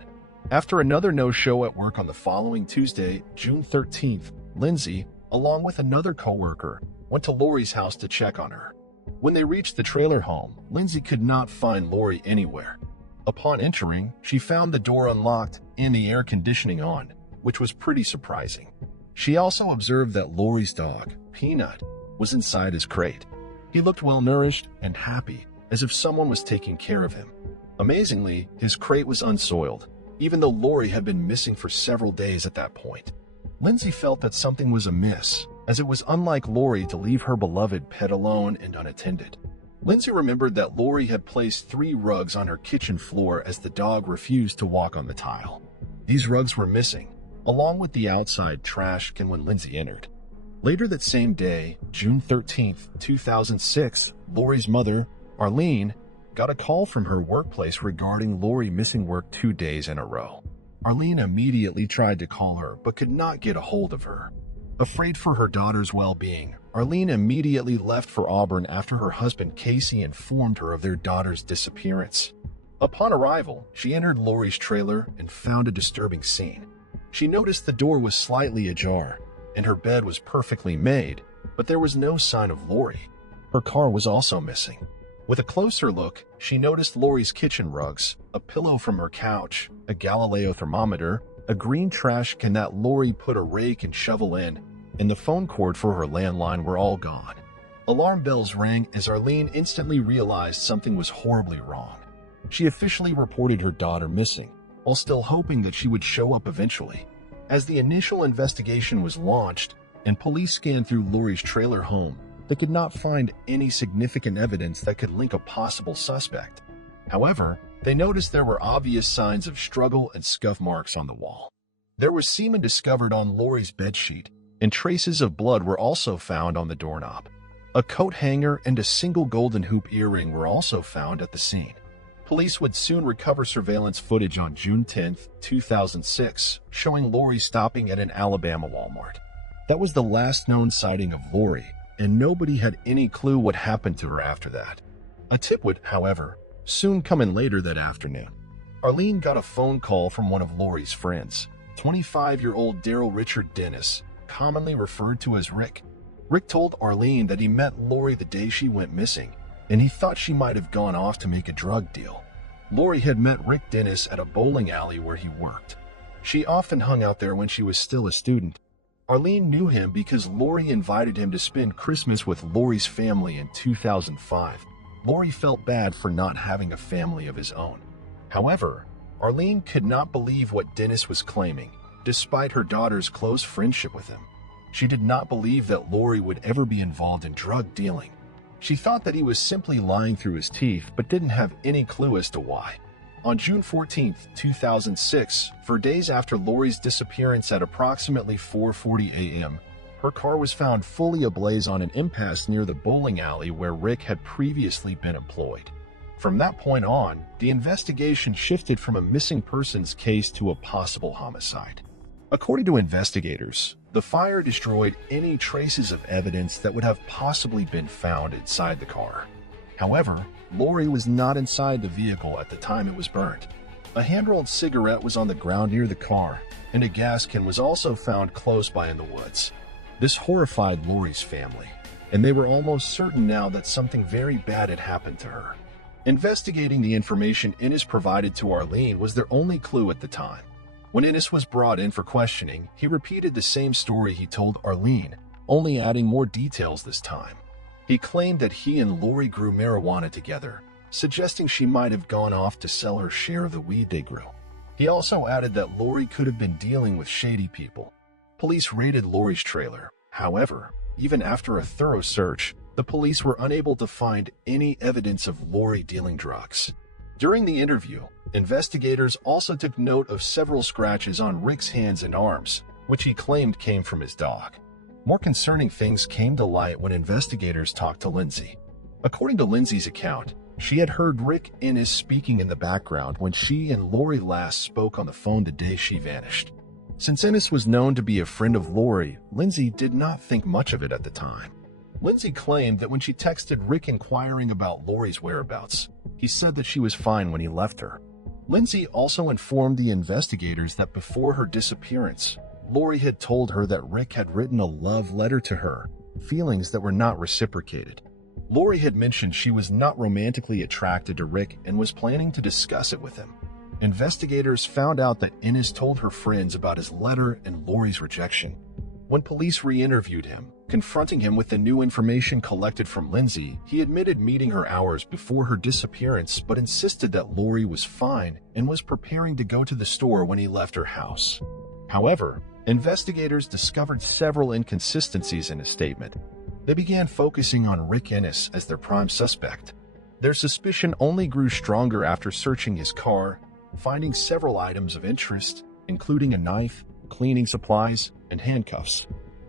After another no-show at work on the following Tuesday, June 13th, Lindsey, along with another coworker, went to Lori's house to check on her. When they reached the trailer home, Lindsey could not find Lori anywhere. Upon entering, she found the door unlocked and the air conditioning on, which was pretty surprising. She also observed that Lori's dog, Peanut, was inside his crate. He looked well-nourished and happy, as if someone was taking care of him. Amazingly, his crate was unsoiled, even though Lori had been missing for several days at that point. Lindsey felt that something was amiss, as it was unlike Lori to leave her beloved pet alone and unattended. Lindsey remembered that Lori had placed 3 rugs on her kitchen floor as the dog refused to walk on the tile. These rugs were missing, along with the outside trash can when Lindsey entered. Later that same day, June 13, 2006, Lori's mother, Arlene, got a call from her workplace regarding Lori missing work 2 days in a row. Arlene immediately tried to call her but could not get a hold of her. Afraid for her daughter's well-being, Arlene immediately left for Auburn after her husband Casey informed her of their daughter's disappearance. Upon arrival, she entered Lori's trailer and found a disturbing scene. She noticed the door was slightly ajar, and her bed was perfectly made, but there was no sign of Lori. Her car was also missing. With a closer look, she noticed Lori's kitchen rugs, a pillow from her couch, a Galileo thermometer, a green trash can that Lori put a rake and shovel in, and the phone cord for her landline were all gone. Alarm bells rang as Arlene instantly realized something was horribly wrong. She officially reported her daughter missing, while still hoping that she would show up eventually. As the initial investigation was launched, and police scanned through Lori's trailer home, they could not find any significant evidence that could link a possible suspect. However, they noticed there were obvious signs of struggle and scuff marks on the wall. There was semen discovered on Lori's bedsheet, and traces of blood were also found on the doorknob. A coat hanger and a single golden hoop earring were also found at the scene. Police would soon recover surveillance footage on June 10, 2006, showing Lori stopping at an Alabama Walmart. That was the last known sighting of Lori, and nobody had any clue what happened to her after that. A tip would, however, soon come in later that afternoon. Arlene got a phone call from one of Lori's friends, 25-year-old Daryl Richard Dennis, commonly referred to as Rick. Rick told Arlene that he met Lori the day she went missing, and he thought she might have gone off to make a drug deal. Lori had met Rick Dennis at a bowling alley where he worked. She often hung out there when she was still a student. Arlene knew him because Lori invited him to spend Christmas with Lori's family in 2005. Lori felt bad for not having a family of his own. However, Arlene could not believe what Dennis was claiming, despite her daughter's close friendship with him. She did not believe that Lori would ever be involved in drug dealing. She thought that he was simply lying through his teeth but didn't have any clue as to why. On June 14, 2006, for days after Lori's disappearance at approximately 4:40 a.m., her car was found fully ablaze on an impasse near the bowling alley where Rick had previously been employed. From that point on, the investigation shifted from a missing persons case to a possible homicide. According to investigators, the fire destroyed any traces of evidence that would have possibly been found inside the car. However, Lori was not inside the vehicle at the time it was burned. A hand-rolled cigarette was on the ground near the car, and a gas can was also found close by in the woods. This horrified Lori's family, and they were almost certain now that something very bad had happened to her. Investigating the information Innes provided to Arlene was their only clue at the time. When Innes was brought in for questioning, he repeated the same story he told Arlene, only adding more details this time. He claimed that he and Lori grew marijuana together, suggesting she might have gone off to sell her share of the weed they grew. He also added that Lori could have been dealing with shady people. Police raided Lori's trailer. However, even after a thorough search, the police were unable to find any evidence of Lori dealing drugs. During the interview, investigators also took note of several scratches on Rick's hands and arms, which he claimed came from his dog. More concerning things came to light when investigators talked to Lindsay. According to Lindsay's account, she had heard Rick Innes speaking in the background when she and Lori last spoke on the phone the day she vanished. Since Innes was known to be a friend of Lori, Lindsay did not think much of it at the time. Lindsay claimed that when she texted Rick inquiring about Lori's whereabouts, he said that she was fine when he left her. Lindsay also informed the investigators that before her disappearance, Lori had told her that Rick had written a love letter to her, feelings that were not reciprocated. Lori had mentioned she was not romantically attracted to Rick and was planning to discuss it with him. Investigators found out that Innes told her friends about his letter and Lori's rejection. When police re-interviewed him, confronting him with the new information collected from Lindsay, he admitted meeting her hours before her disappearance but insisted that Lori was fine and was preparing to go to the store when he left her house. However, investigators discovered several inconsistencies in his statement. They began focusing on Rick Innes as their prime suspect. Their suspicion only grew stronger after searching his car, finding several items of interest, including a knife, cleaning supplies, and handcuffs.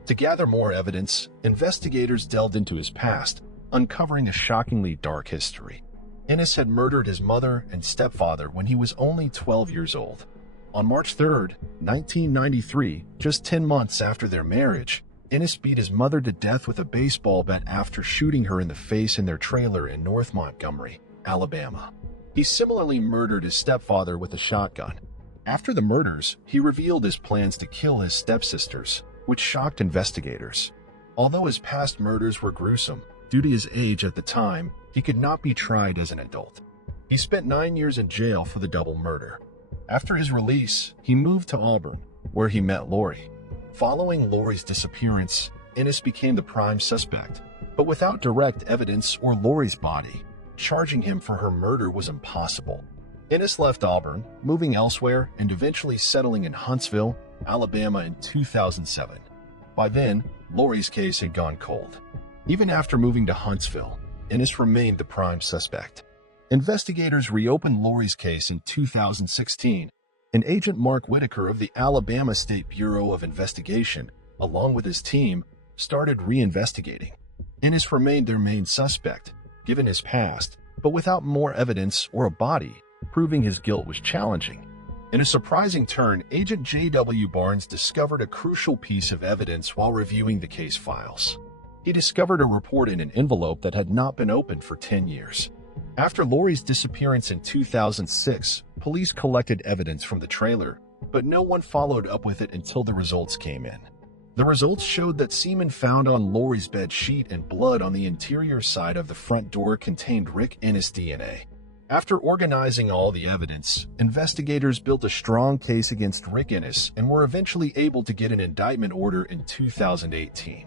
To gather more evidence, investigators delved into his past, uncovering a shockingly dark history. Innes had murdered his mother and stepfather when he was only 12 years old. On March 3, 1993, just 10 months after their marriage, Innes beat his mother to death with a baseball bat after shooting her in the face in their trailer in North Montgomery, Alabama. He similarly murdered his stepfather with a shotgun. After the murders, he revealed his plans to kill his stepsisters, which shocked investigators. Although his past murders were gruesome, due to his age at the time, he could not be tried as an adult. He spent 9 years in jail for the double murder. After his release, he moved to Auburn, where he met Lori. Following Lori's disappearance, Innes became the prime suspect, but without direct evidence or Lori's body, charging him for her murder was impossible. Innes left Auburn, moving elsewhere and eventually settling in Huntsville, Alabama in 2007. By then, Lori's case had gone cold. Even after moving to Huntsville, Innes remained the prime suspect. Investigators reopened Lori's case in 2016, and Agent Mark Whitaker of the Alabama State Bureau of Investigation, along with his team, started reinvestigating. Innes remained their main suspect, given his past, but without more evidence or a body, proving his guilt was challenging. In a surprising turn, Agent J.W. Barnes discovered a crucial piece of evidence while reviewing the case files. He discovered a report in an envelope that had not been opened for 10 years. After Lori's disappearance in 2006, police collected evidence from the trailer, but no one followed up with it until the results came in. The results showed that semen found on Lori's bed sheet and blood on the interior side of the front door contained Rick Innes' DNA. After organizing all the evidence, investigators built a strong case against Rick Innes and were eventually able to get an indictment order in 2018.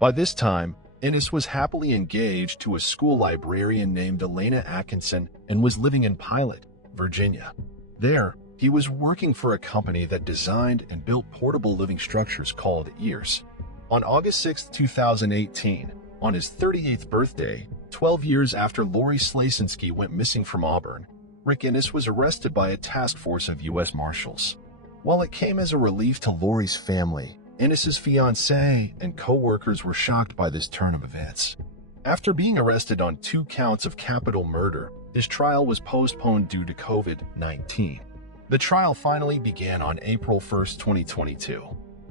By this time, Innes was happily engaged to a school librarian named Elena Atkinson and was living in Pilot, Virginia. There, he was working for a company that designed and built portable living structures called EARS. On August 6, 2018, on his 38th birthday, 12 years after Lori Slasinski went missing from Auburn, Rick Innes was arrested by a task force of U.S. Marshals. While it came as a relief to Lori's family, Innes's fiancée and co-workers were shocked by this turn of events. After being arrested on 2 counts of capital murder, his trial was postponed due to COVID-19. The trial finally began on April 1, 2022.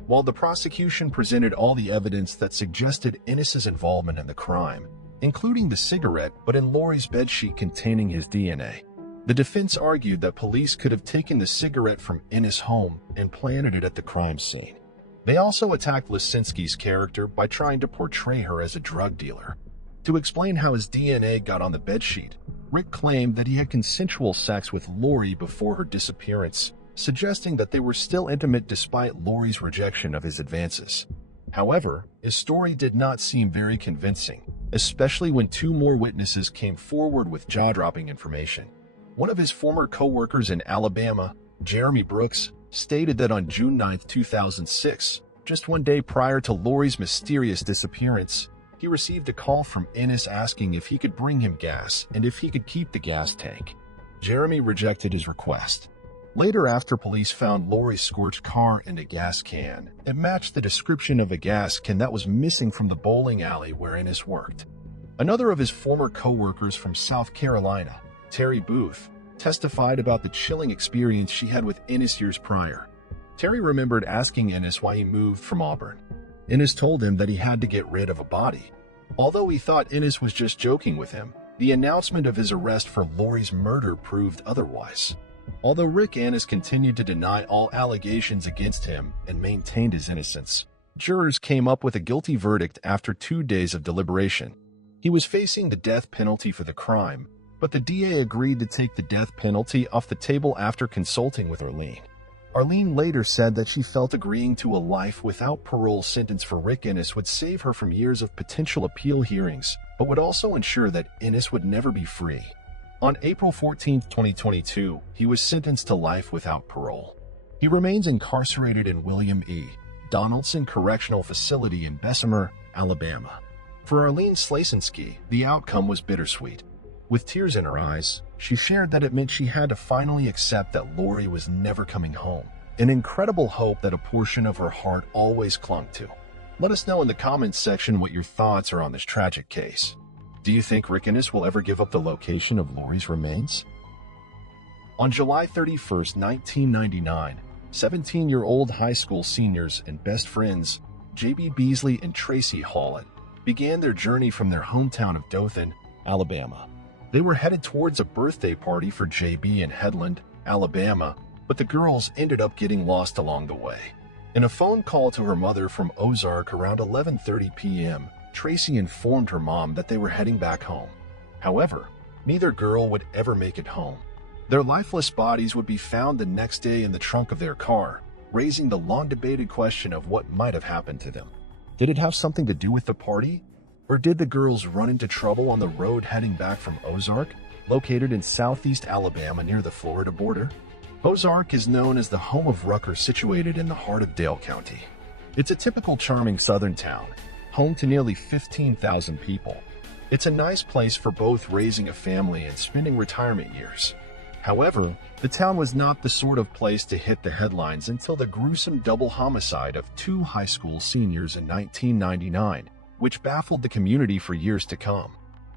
While the prosecution presented all the evidence that suggested Innes's involvement in the crime, including the cigarette but in Lori's bedsheet containing his DNA, the defense argued that police could have taken the cigarette from Innes' home and planted it at the crime scene. They also attacked Lasinski's character by trying to portray her as a drug dealer. To explain how his DNA got on the bedsheet, Rick claimed that he had consensual sex with Lori before her disappearance, suggesting that they were still intimate despite Lori's rejection of his advances. However, his story did not seem very convincing, especially when 2 more witnesses came forward with jaw-dropping information. One of his former co-workers in Alabama, Jeremy Brooks, stated that on June 9, 2006, just 1 day prior to Lori's mysterious disappearance, he received a call from Innes asking if he could bring him gas and if he could keep the gas tank. Jeremy rejected his request. Later, after police found Lori's scorched car and a gas can, it matched the description of a gas can that was missing from the bowling alley where Innes worked. Another of his former co-workers from South Carolina, Terry Booth, testified about the chilling experience she had with Innes years prior. Terry remembered asking Innes why he moved from Auburn. Innes told him that he had to get rid of a body. Although he thought Innes was just joking with him, the announcement of his arrest for Lori's murder proved otherwise. Although Rick Innes continued to deny all allegations against him and maintained his innocence, jurors came up with a guilty verdict after 2 days of deliberation. He was facing the death penalty for the crime, but the DA agreed to take the death penalty off the table after consulting with Arlene. Arlene later said that she felt agreeing to a life without parole sentence for Rick Innes would save her from years of potential appeal hearings, but would also ensure that Innes would never be free. On April 14, 2022, he was sentenced to life without parole. He remains incarcerated in William E. Donaldson Correctional Facility in Bessemer, Alabama. For Arlene Slasinski, the outcome was bittersweet. With tears in her eyes, she shared that it meant she had to finally accept that Lori was never coming home, an incredible hope that a portion of her heart always clung to. Let us know in the comments section what your thoughts are on this tragic case. Do you think Rick Innes will ever give up the location of Lori's remains? On July 31, 1999, 17-year-old high school seniors and best friends, J.B. Beasley and Tracy Hallett, began their journey from their hometown of Dothan, Alabama. They were headed towards a birthday party for J.B. in Headland, Alabama, but the girls ended up getting lost along the way. In a phone call to her mother from Ozark around 11:30 p.m., Tracy informed her mom that they were heading back home. However, neither girl would ever make it home. Their lifeless bodies would be found the next day in the trunk of their car, raising the long-debated question of what might have happened to them. Did it have something to do with the party? Or did the girls run into trouble on the road heading back from Ozark, located in southeast Alabama near the Florida border? Ozark is known as the home of Rucker, situated in the heart of Dale County. It's a typical charming southern town, home to nearly 15,000 people. It's a nice place for both raising a family and spending retirement years. However, the town was not the sort of place to hit the headlines until the gruesome double homicide of 2 high school seniors in 1999, which baffled the community for years to come.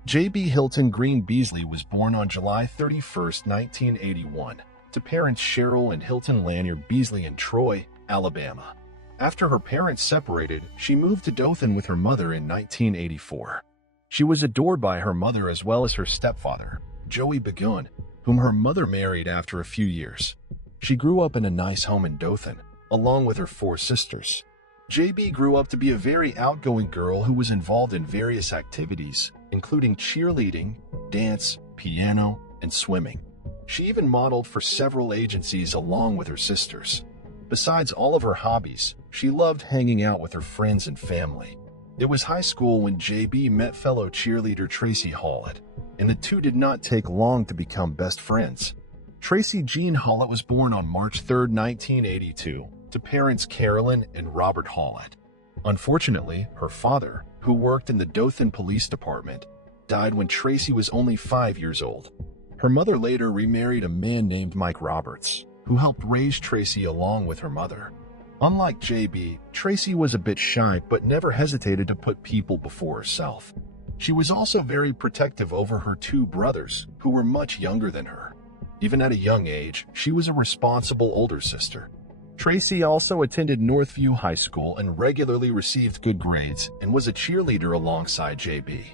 J.B. Hilton Green Beasley was born on July 31, 1981, to parents Cheryl and Hilton Lanier Beasley in Troy, Alabama. After her parents separated, she moved to Dothan with her mother in 1984. She was adored by her mother as well as her stepfather, Joey Begun, whom her mother married after a few years. She grew up in a nice home in Dothan, along with her 4 sisters. JB grew up to be a very outgoing girl who was involved in various activities, including cheerleading, dance, piano, and swimming. She even modeled for several agencies along with her sisters. Besides all of her hobbies, she loved hanging out with her friends and family. It was high school when JB met fellow cheerleader Tracy Hallett, and the two did not take long to become best friends. Tracy Jean Hallett was born on March 3, 1982, to parents Carolyn and Robert Hallett. Unfortunately, her father, who worked in the Dothan Police Department, died when Tracy was only 5 years old. Her mother later remarried a man named Mike Roberts, who helped raise Tracy along with her mother. Unlike JB, Tracy was a bit shy but never hesitated to put people before herself. She was also very protective over her two brothers, who were much younger than her. Even at a young age, she was a responsible older sister. Tracy also attended Northview High School and regularly received good grades and was a cheerleader alongside JB.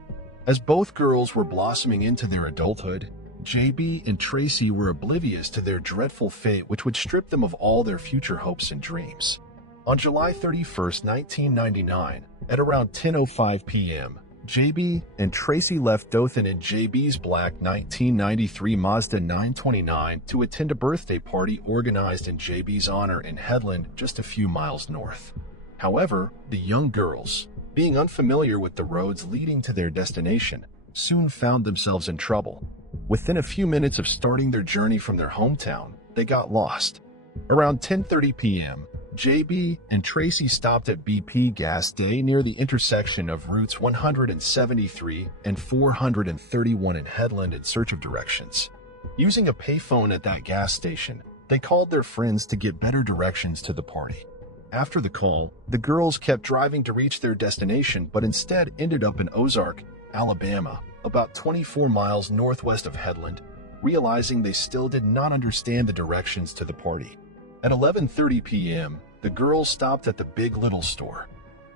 As both girls were blossoming into their adulthood, JB and Tracy were oblivious to their dreadful fate, which would strip them of all their future hopes and dreams. On July 31, 1999, at around 10:05 p.m., JB and Tracy left Dothan in JB's black 1993 Mazda 929 to attend a birthday party organized in JB's honor in Headland, just a few miles north. However, the young girls, being unfamiliar with the roads leading to their destination, soon found themselves in trouble. Within a few minutes of starting their journey from their hometown, they got lost. Around 10:30 p.m., JB and Tracy stopped at BP Gas Day near the intersection of routes 173 and 431 in Headland in search of directions. Using a payphone at that gas station, they called their friends to get better directions to the party. After the call, the girls kept driving to reach their destination but instead ended up in Ozark, Alabama, about 24 miles northwest of Headland, realizing they still did not understand the directions to the party. At 11:30 p.m., the girls stopped at the Big Little store.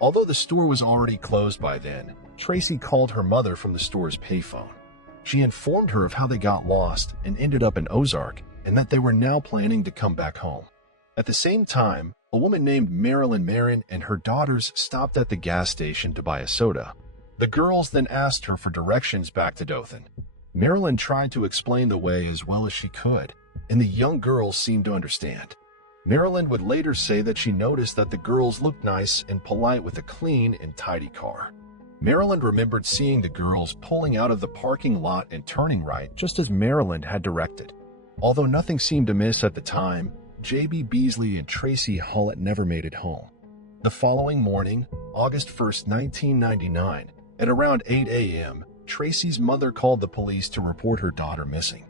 Although the store was already closed by then, Tracy called her mother from the store's payphone. She informed her of how they got lost and ended up in Ozark and that they were now planning to come back home. At the same time, a woman named Marilyn Marin and her daughters stopped at the gas station to buy a soda. The girls then asked her for directions back to Dothan. Marilyn tried to explain the way as well as she could, and the young girls seemed to understand. Marilyn would later say that she noticed that the girls looked nice and polite with a clean and tidy car. Marilyn remembered seeing the girls pulling out of the parking lot and turning right just as Marilyn had directed. Although nothing seemed amiss at the time, JB Beasley and Tracy Hullett never made it home. The following morning, August 1, 1999, at around 8 a.m., Tracy's mother called the police to report her daughter missing.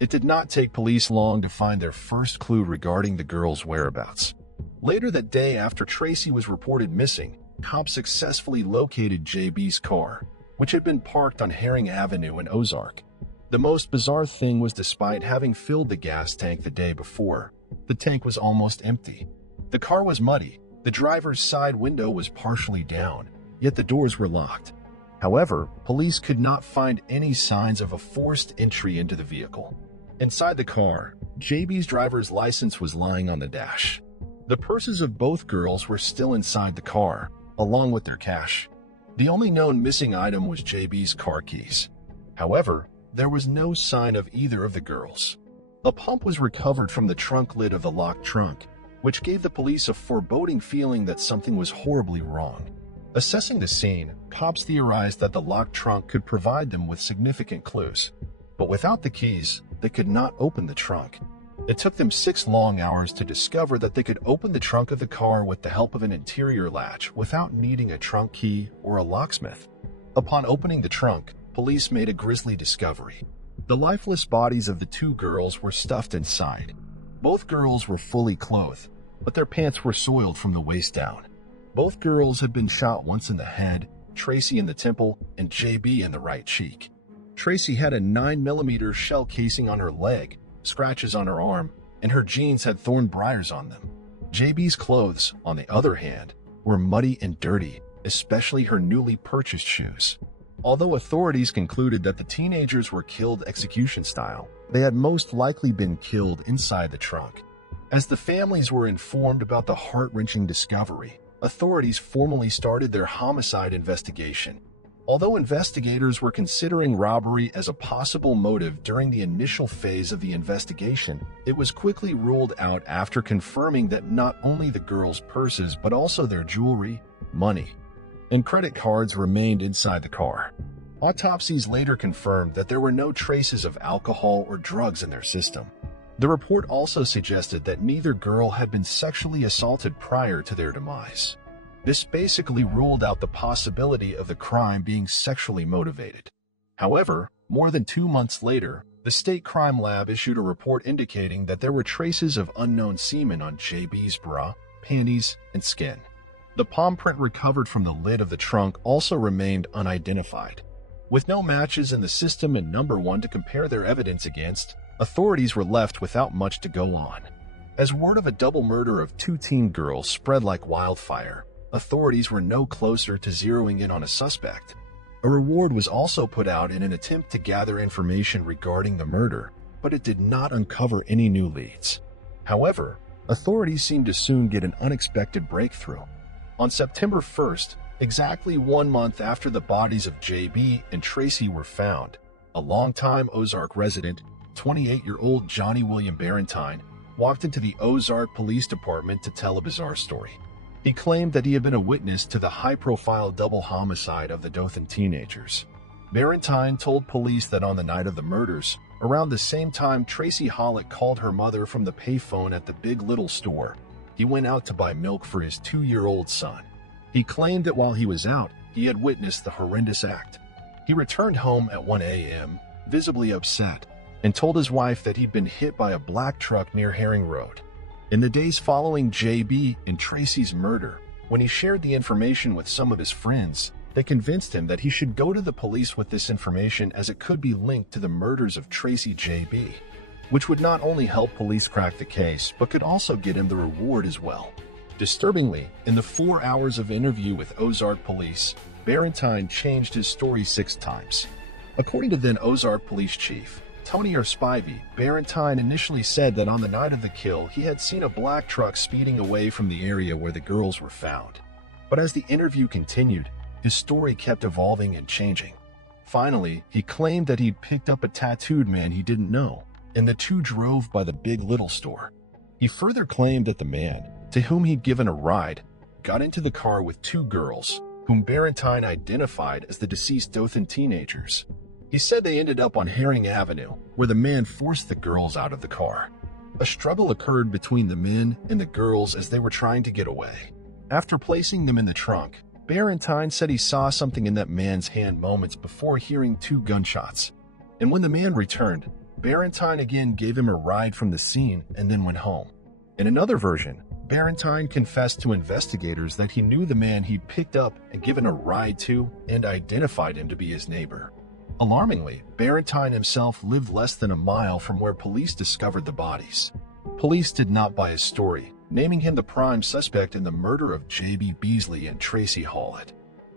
It did not take police long to find their first clue regarding the girls' whereabouts. Later that day, after Tracy was reported missing, cops successfully located JB's car, which had been parked on Herring Avenue in Ozark. The most bizarre thing was, despite having filled the gas tank the day before, the tank was almost empty. The car was muddy, the driver's side window was partially down, yet the doors were locked. However, police could not find any signs of a forced entry into the vehicle. Inside the car, JB's driver's license was lying on the dash. The purses of both girls were still inside the car, along with their cash. The only known missing item was JB's car keys. However, there was no sign of either of the girls. A pump was recovered from the trunk lid of the locked trunk, which gave the police a foreboding feeling that something was horribly wrong. Assessing the scene, cops theorized that the locked trunk could provide them with significant clues. But without the keys, they could not open the trunk. It took them 6 long hours to discover that they could open the trunk of the car with the help of an interior latch without needing a trunk key or a locksmith. Upon opening the trunk, police made a grisly discovery. The lifeless bodies of the two girls were stuffed inside. Both girls were fully clothed, but their pants were soiled from the waist down. Both girls had been shot once in the head, Tracy in the temple, and JB in the right cheek. Tracy had a 9mm shell casing on her leg, scratches on her arm, and her jeans had thorn briars on them. JB's clothes, on the other hand, were muddy and dirty, especially her newly purchased shoes. Although authorities concluded that the teenagers were killed execution style, they had most likely been killed inside the trunk. As the families were informed about the heart-wrenching discovery, authorities formally started their homicide investigation. Although investigators were considering robbery as a possible motive during the initial phase of the investigation, it was quickly ruled out after confirming that not only the girls' purses but also their jewelry, money, and credit cards remained inside the car. Autopsies later confirmed that there were no traces of alcohol or drugs in their system. The report also suggested that neither girl had been sexually assaulted prior to their demise. This basically ruled out the possibility of the crime being sexually motivated. However, more than 2 months later, the state crime lab issued a report indicating that there were traces of unknown semen on JB's bra, panties, and skin. The palm print recovered from the lid of the trunk also remained unidentified. With no matches in the system and number one to compare their evidence against, authorities were left without much to go on. As word of a double murder of 2 teen girls spread like wildfire, authorities were no closer to zeroing in on a suspect. A reward was also put out in an attempt to gather information regarding the murder, but it did not uncover any new leads. However, authorities seemed to soon get an unexpected breakthrough. On September 1st, exactly 1 month after the bodies of JB and Tracy were found, a longtime Ozark resident, 28-year-old Johnny William Barentine, walked into the Ozark Police Department to tell a bizarre story. He claimed that he had been a witness to the high-profile double homicide of the Dothan teenagers. Barentine told police that on the night of the murders, around the same time Tracy Hollick called her mother from the payphone at the Big Little store, he went out to buy milk for his 2-year-old son. He claimed that while he was out, he had witnessed the horrendous act. He returned home at 1 a.m., visibly upset, and told his wife that he'd been hit by a black truck near Herring Road. In the days following JB and Tracy's murder, when he shared the information with some of his friends, they convinced him that he should go to the police with this information as it could be linked to the murders of Tracy JB, which would not only help police crack the case, but could also get him the reward as well. Disturbingly, in the 4 hours of interview with Ozark police, Barentine changed his story 6 times. According to then Ozark Police Chief Tony Spivey, Barentine initially said that on the night of the kill, he had seen a black truck speeding away from the area where the girls were found. But as the interview continued, his story kept evolving and changing. Finally, he claimed that he'd picked up a tattooed man he didn't know, and the two drove by the Big Little store. He further claimed that the man, to whom he'd given a ride, got into the car with 2 girls, whom Barentine identified as the deceased Dothan teenagers. He said they ended up on Herring Avenue, where the man forced the girls out of the car. A struggle occurred between the men and the girls as they were trying to get away. After placing them in the trunk, Barentine said he saw something in that man's hand moments before hearing 2 gunshots. And when the man returned, Barentine again gave him a ride from the scene and then went home. In another version, Barentine confessed to investigators that he knew the man he'd picked up and given a ride to and identified him to be his neighbor. Alarmingly, Barentine himself lived less than a mile from where police discovered the bodies. Police did not buy his story, naming him the prime suspect in the murder of J.B. Beasley and Tracy Hollick.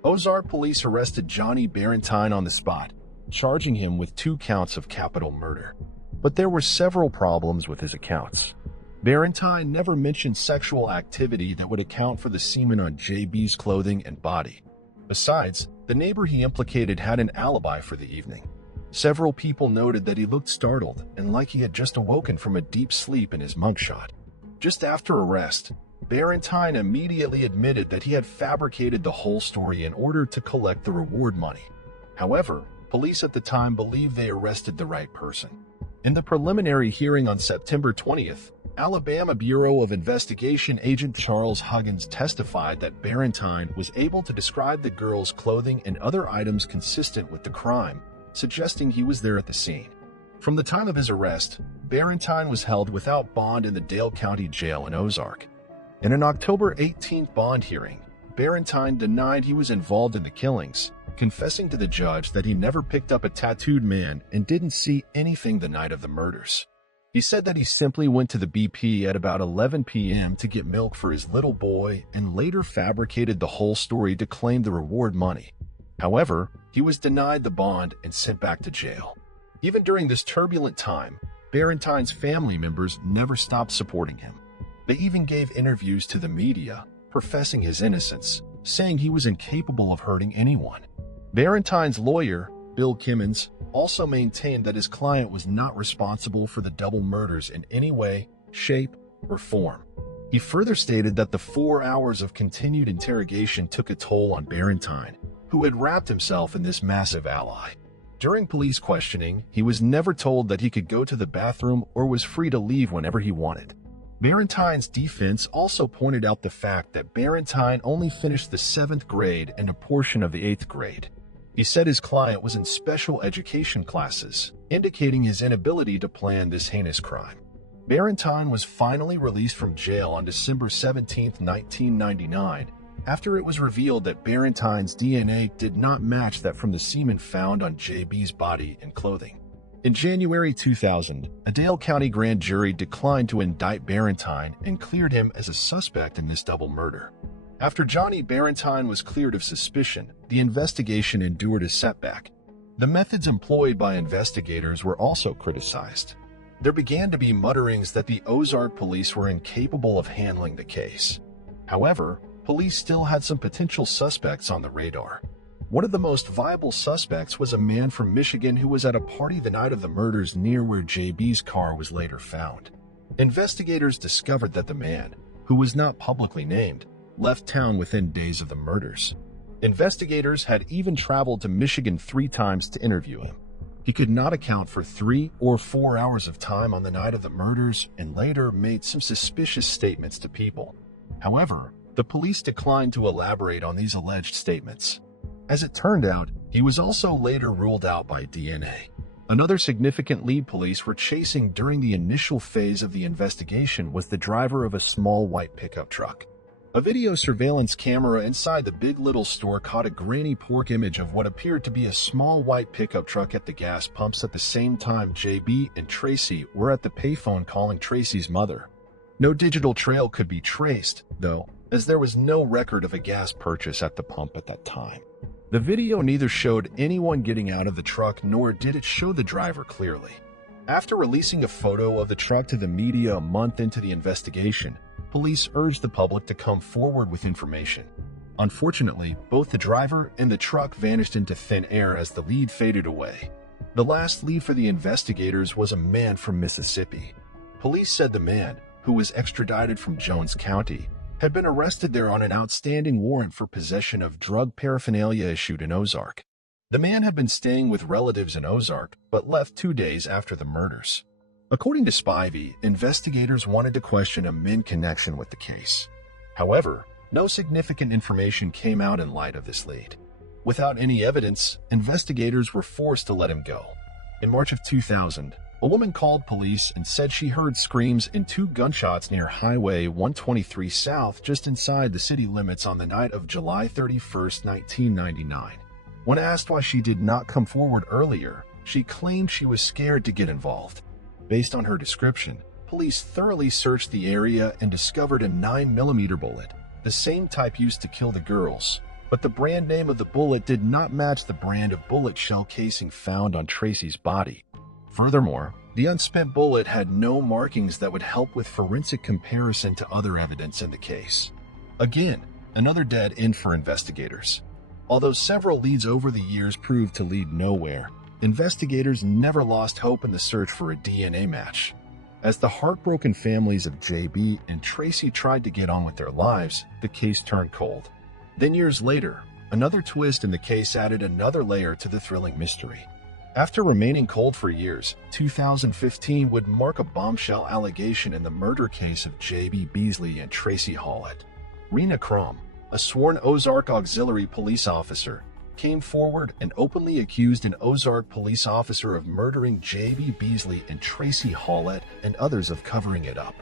Ozark police arrested Johnny Barentine on the spot, charging him with 2 counts of capital murder. But there were several problems with his accounts. Barentine never mentioned sexual activity that would account for the semen on JB's clothing and body. Besides, the neighbor he implicated had an alibi for the evening. Several people noted that he looked startled and like he had just awoken from a deep sleep in his mugshot. Just after arrest, Barentine immediately admitted that he had fabricated the whole story in order to collect the reward money. However, police at the time believed they arrested the right person. In the preliminary hearing on September 20th, Alabama Bureau of Investigation agent Charles Huggins testified that Barentine was able to describe the girls' clothing and other items consistent with the crime, suggesting he was there at the scene. From the time of his arrest, Barentine was held without bond in the Dale County Jail in Ozark. In an October 18th bond hearing, Barentine denied he was involved in the killings, confessing to the judge that he never picked up a tattooed man and didn't see anything the night of the murders. He said that he simply went to the BP at about 11 p.m. to get milk for his little boy and later fabricated the whole story to claim the reward money. However, he was denied the bond and sent back to jail. Even during this turbulent time, Barentine's family members never stopped supporting him. They even gave interviews to the media, professing his innocence, saying he was incapable of hurting anyone. Barentine's lawyer, Bill Kimmons, also maintained that his client was not responsible for the double murders in any way, shape, or form. He further stated that the 4 hours of continued interrogation took a toll on Barentine, who had wrapped himself in this massive ally. During police questioning, he was never told that he could go to the bathroom or was free to leave whenever he wanted. Barentine's defense also pointed out the fact that Barentine only finished the 7th grade and a portion of the 8th grade. He said his client was in special education classes, indicating his inability to plan this heinous crime. Barentine was finally released from jail on December 17, 1999, after it was revealed that Barentine's DNA did not match that from the semen found on JB's body and clothing. In January 2000, a Dale County grand jury declined to indict Barentine and cleared him as a suspect in this double murder. After Johnny Barentine was cleared of suspicion, the investigation endured a setback. The methods employed by investigators were also criticized. There began to be mutterings that the Ozark police were incapable of handling the case. However, police still had some potential suspects on the radar. One of the most viable suspects was a man from Michigan who was at a party the night of the murders near where JB's car was later found. Investigators discovered that the man, who was not publicly named, left town within days of the murders. Investigators had even traveled to Michigan 3 times to interview him. He could not account for 3 or 4 hours of time on the night of the murders and later made some suspicious statements to people. However, the police declined to elaborate on these alleged statements. As it turned out, he was also later ruled out by DNA. Another significant lead police were chasing during the initial phase of the investigation was the driver of a small white pickup truck. A video surveillance camera inside the Big Little store caught a grainy pork image of what appeared to be a small white pickup truck at the gas pumps at the same time JB and Tracy were at the payphone calling Tracy's mother. No digital trail could be traced, though, as there was no record of a gas purchase at the pump at that time. The video neither showed anyone getting out of the truck nor did it show the driver clearly. After releasing a photo of the truck to the media a month into the investigation, police urged the public to come forward with information. Unfortunately, both the driver and the truck vanished into thin air as the lead faded away. The last lead for the investigators was a man from Mississippi. Police said the man, who was extradited from Jones County, had been arrested there on an outstanding warrant for possession of drug paraphernalia issued in Ozark. The man had been staying with relatives in Ozark, but left 2 days after the murders. According to Spivey, investigators wanted to question a in connection with the case. However, no significant information came out in light of this lead. Without any evidence, investigators were forced to let him go. In March of 2000, a woman called police and said she heard screams and 2 gunshots near Highway 123 South just inside the city limits on the night of July 31, 1999. When asked why she did not come forward earlier, she claimed she was scared to get involved. Based on her description, police thoroughly searched the area and discovered a 9mm bullet, the same type used to kill the girls, but the brand name of the bullet did not match the brand of bullet shell casing found on Tracy's body. Furthermore, the unspent bullet had no markings that would help with forensic comparison to other evidence in the case. Again, another dead end for investigators. Although several leads over the years proved to lead nowhere, investigators never lost hope in the search for a DNA match. As the heartbroken families of JB and Tracy tried to get on with their lives, the case turned cold. Then years later, another twist in the case added another layer to the thrilling mystery. After remaining cold for years, 2015 would mark a bombshell allegation in the murder case of J.B. Beasley and Tracy Hallett. Rena Crum, a sworn Ozark Auxiliary police officer, came forward and openly accused an Ozark police officer of murdering J.B. Beasley and Tracy Hallett and others of covering it up.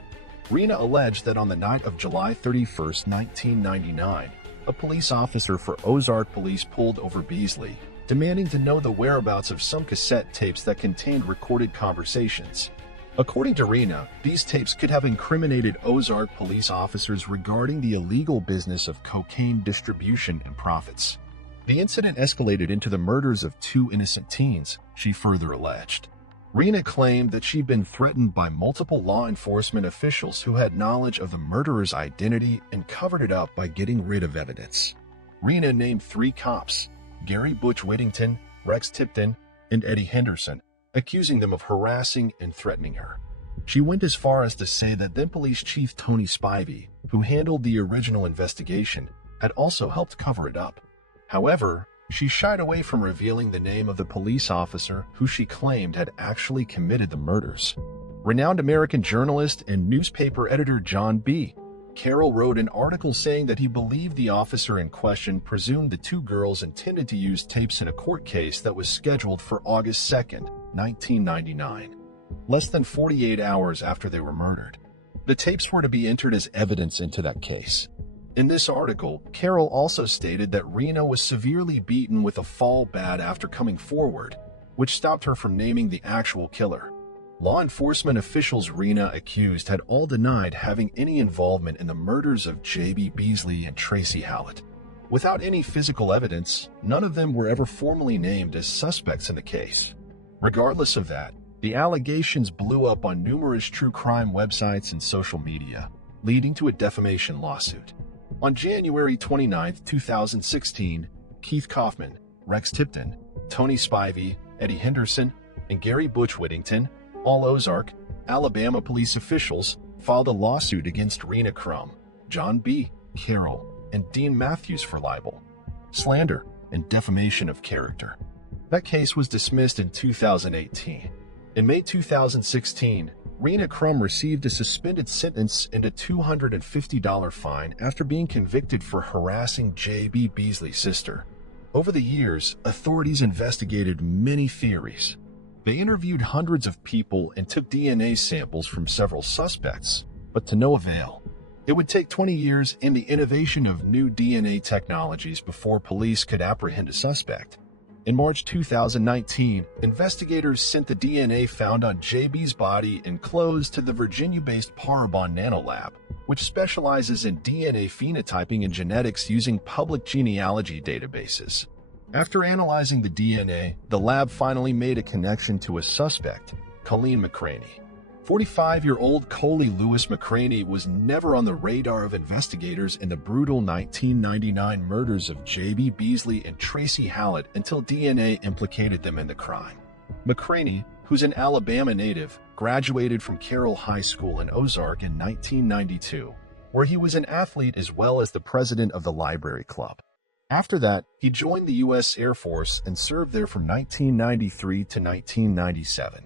Rena alleged that on the night of July 31, 1999, a police officer for Ozark Police pulled over Beasley, demanding to know the whereabouts of some cassette tapes that contained recorded conversations. According to Rena, these tapes could have incriminated Ozark police officers regarding the illegal business of cocaine distribution and profits. The incident escalated into the murders of 2 innocent teens, she further alleged. Rena claimed that she'd been threatened by multiple law enforcement officials who had knowledge of the murderer's identity and covered it up by getting rid of evidence. Rena named 3 cops, Gary Butch Whittington, Rex Tipton, and Eddie Henderson, accusing them of harassing and threatening her. She went as far as to say that then Police Chief Tony Spivey, who handled the original investigation, had also helped cover it up. However, she shied away from revealing the name of the police officer who she claimed had actually committed the murders. Renowned American journalist and newspaper editor John B. Carroll wrote an article saying that he believed the officer in question presumed the two girls intended to use tapes in a court case that was scheduled for August 2nd, 1999, less than 48 hours after they were murdered. The tapes were to be entered as evidence into that case. In this article, Carroll also stated that Rena was severely beaten with a fall bat after coming forward, which stopped her from naming the actual killer. Law enforcement officials Rena accused had all denied having any involvement in the murders of J.B. Beasley and Tracy Hallett. Without any physical evidence, none of them were ever formally named as suspects in the case. Regardless of that, the allegations blew up on numerous true crime websites and social media, leading to a defamation lawsuit. On January 29, 2016, Keith Kaufman, Rex Tipton, Tony Spivey, Eddie Henderson, and Gary Butch Whittington, all Ozark, Alabama police officials, filed a lawsuit against Rena Crum, John B. Carroll, and Dean Matthews for libel, slander, and defamation of character. That case was dismissed in 2018. In May 2016, Rena Crum received a suspended sentence and a $250 fine after being convicted for harassing J.B. Beasley's sister. Over the years, authorities investigated many theories. They interviewed hundreds of people and took DNA samples from several suspects, but to no avail. It would take 20 years and the innovation of new DNA technologies before police could apprehend a suspect. In March 2019, investigators sent the DNA found on JB's body and clothes to the Virginia-based Parabon Nanolab, which specializes in DNA phenotyping and genetics using public genealogy databases. After analyzing the DNA, the lab finally made a connection to a suspect, Colleen McCraney. 45-year-old Coley Lewis McCraney was never on the radar of investigators in the brutal 1999 murders of J.B. Beasley and Tracy Hallett until DNA implicated them in the crime. McCraney, who's an Alabama native, graduated from Carroll High School in Ozark in 1992, where he was an athlete as well as the president of the Library Club. After that, he joined the U.S. Air Force and served there from 1993 to 1997.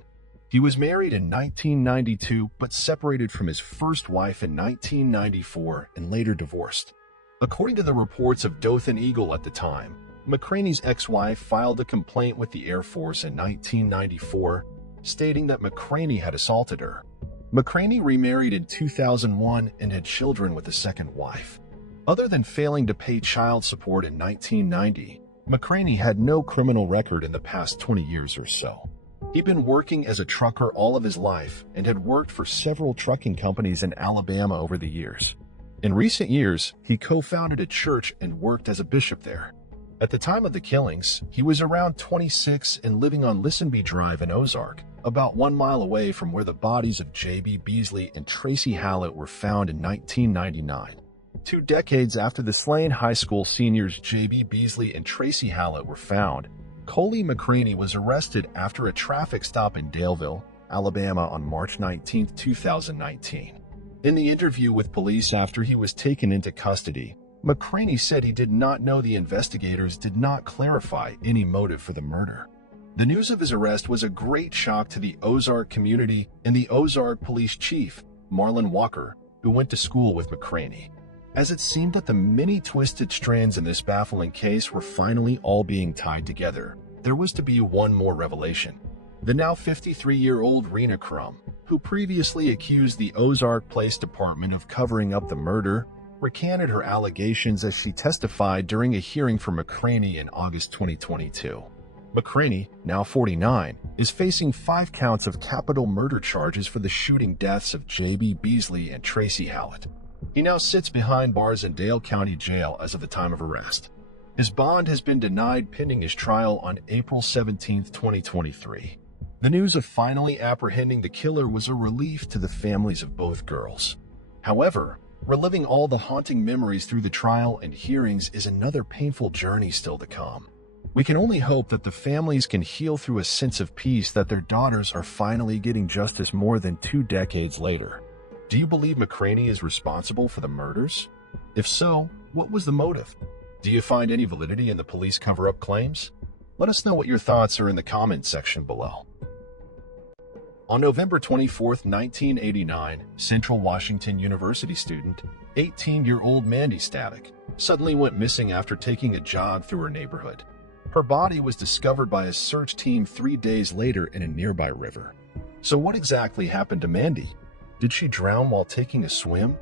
He was married in 1992 but separated from his first wife in 1994 and later divorced. According to the reports of Dothan Eagle at the time, McCraney's ex-wife filed a complaint with the Air Force in 1994, stating that McCraney had assaulted her. McCraney remarried in 2001 and had children with a second wife. Other than failing to pay child support in 1990, McCraney had no criminal record in the past 20 years or so. He'd been working as a trucker all of his life and had worked for several trucking companies in Alabama over the years. In recent years, he co-founded a church and worked as a bishop there. At the time of the killings, he was around 26 and living on Lisenby Drive in Ozark, about 1 mile away from where the bodies of J.B. Beasley and Tracy Hallett were found in 1999. 2 decades after the slain high school seniors J.B. Beasley and Tracy Hallett were found, Coley McCraney was arrested after a traffic stop in Daleville, Alabama on March 19, 2019. In the interview with police after he was taken into custody, McCraney said he did not know the investigators did not clarify any motive for the murder. The news of his arrest was a great shock to the Ozark community and the Ozark police chief, Marlon Walker, who went to school with McCraney, as it seemed that the many twisted strands in this baffling case were finally all being tied together. There was to be one more revelation. The now 53-year-old Rena Crum, who previously accused the Ozark Police Department of covering up the murder, recanted her allegations as she testified during a hearing for McCraney in August 2022. McCraney, now 49, is facing 5 counts of capital murder charges for the shooting deaths of J.B. Beasley and Tracy Hallett. He now sits behind bars in Dale County Jail as of the time of arrest. His bond has been denied pending his trial on April 17, 2023. The news of finally apprehending the killer was a relief to the families of both girls. However, reliving all the haunting memories through the trial and hearings is another painful journey still to come. We can only hope that the families can heal through a sense of peace that their daughters are finally getting justice more than 2 decades later. Do you believe McCraney is responsible for the murders? If so, what was the motive? Do you find any validity in the police cover-up claims? Let us know what your thoughts are in the comments section below. On November 24, 1989, Central Washington University student, 18-year-old Mandy Stavic, suddenly went missing after taking a jog through her neighborhood. Her body was discovered by a search team 3 days later in a nearby river. So what exactly happened to Mandy? Did she drown while taking a swim?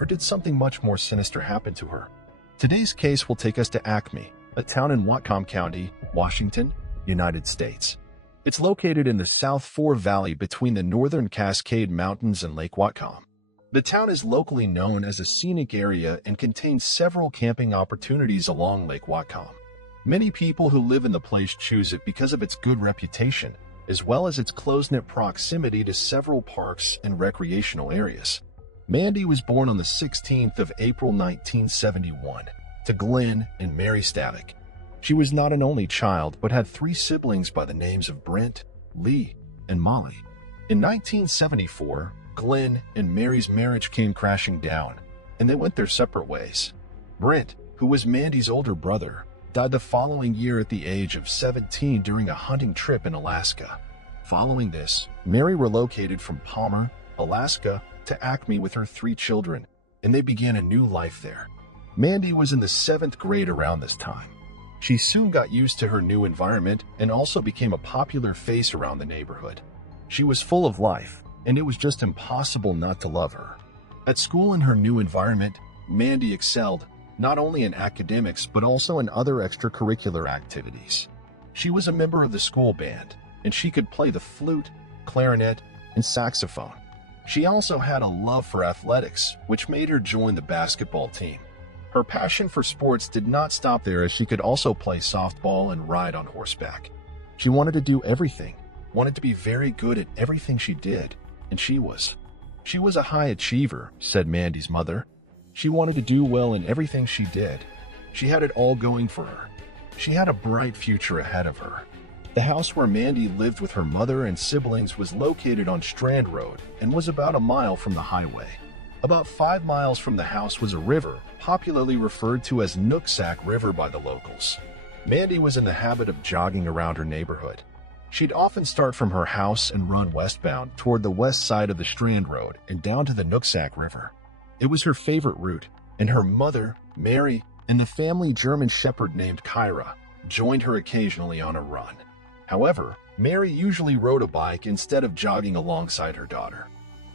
Or did something much more sinister happen to her? Today's case will take us to Acme, a town in Whatcom County, Washington, United States. It's located in the South Fork Valley between the northern Cascade Mountains and Lake Whatcom. The town is locally known as a scenic area and contains several camping opportunities along Lake Whatcom. Many people who live in the place choose it because of its good reputation, as well as its close-knit proximity to several parks and recreational areas. Mandy was born on the 16th of April 1971 to Glenn and Mary Stavic. She was not an only child, but had 3 siblings by the names of Brent, Lee, and Molly. In 1974, Glenn and Mary's marriage came crashing down, and they went their separate ways. Brent, who was Mandy's older brother, died the following year at the age of 17 during a hunting trip in Alaska. Following this, Mary relocated from Palmer, Alaska, to Acme with her 3 children, and they began a new life there. Mandy was in the 7th grade around this time. She soon got used to her new environment and also became a popular face around the neighborhood. She was full of life, and it was just impossible not to love her. At school in her new environment, Mandy excelled, not only in academics but also in other extracurricular activities. She was a member of the school band, and she could play the flute, clarinet, and saxophone. She also had a love for athletics, which made her join the basketball team. Her passion for sports did not stop there, as she could also play softball and ride on horseback. She wanted to do everything, wanted to be very good at everything she did, and she was. She was a high achiever, said Mandy's mother. She wanted to do well in everything she did. She had it all going for her. She had a bright future ahead of her. The house where Mandy lived with her mother and siblings was located on Strand Road and was about a mile from the highway. About 5 miles from the house was a river, popularly referred to as Nooksack River by the locals. Mandy was in the habit of jogging around her neighborhood. She'd often start from her house and run westbound toward the west side of the Strand Road and down to the Nooksack River. It was her favorite route, and her mother, Mary, and the family German shepherd named Kyra joined her occasionally on a run. However, Mary usually rode a bike instead of jogging alongside her daughter.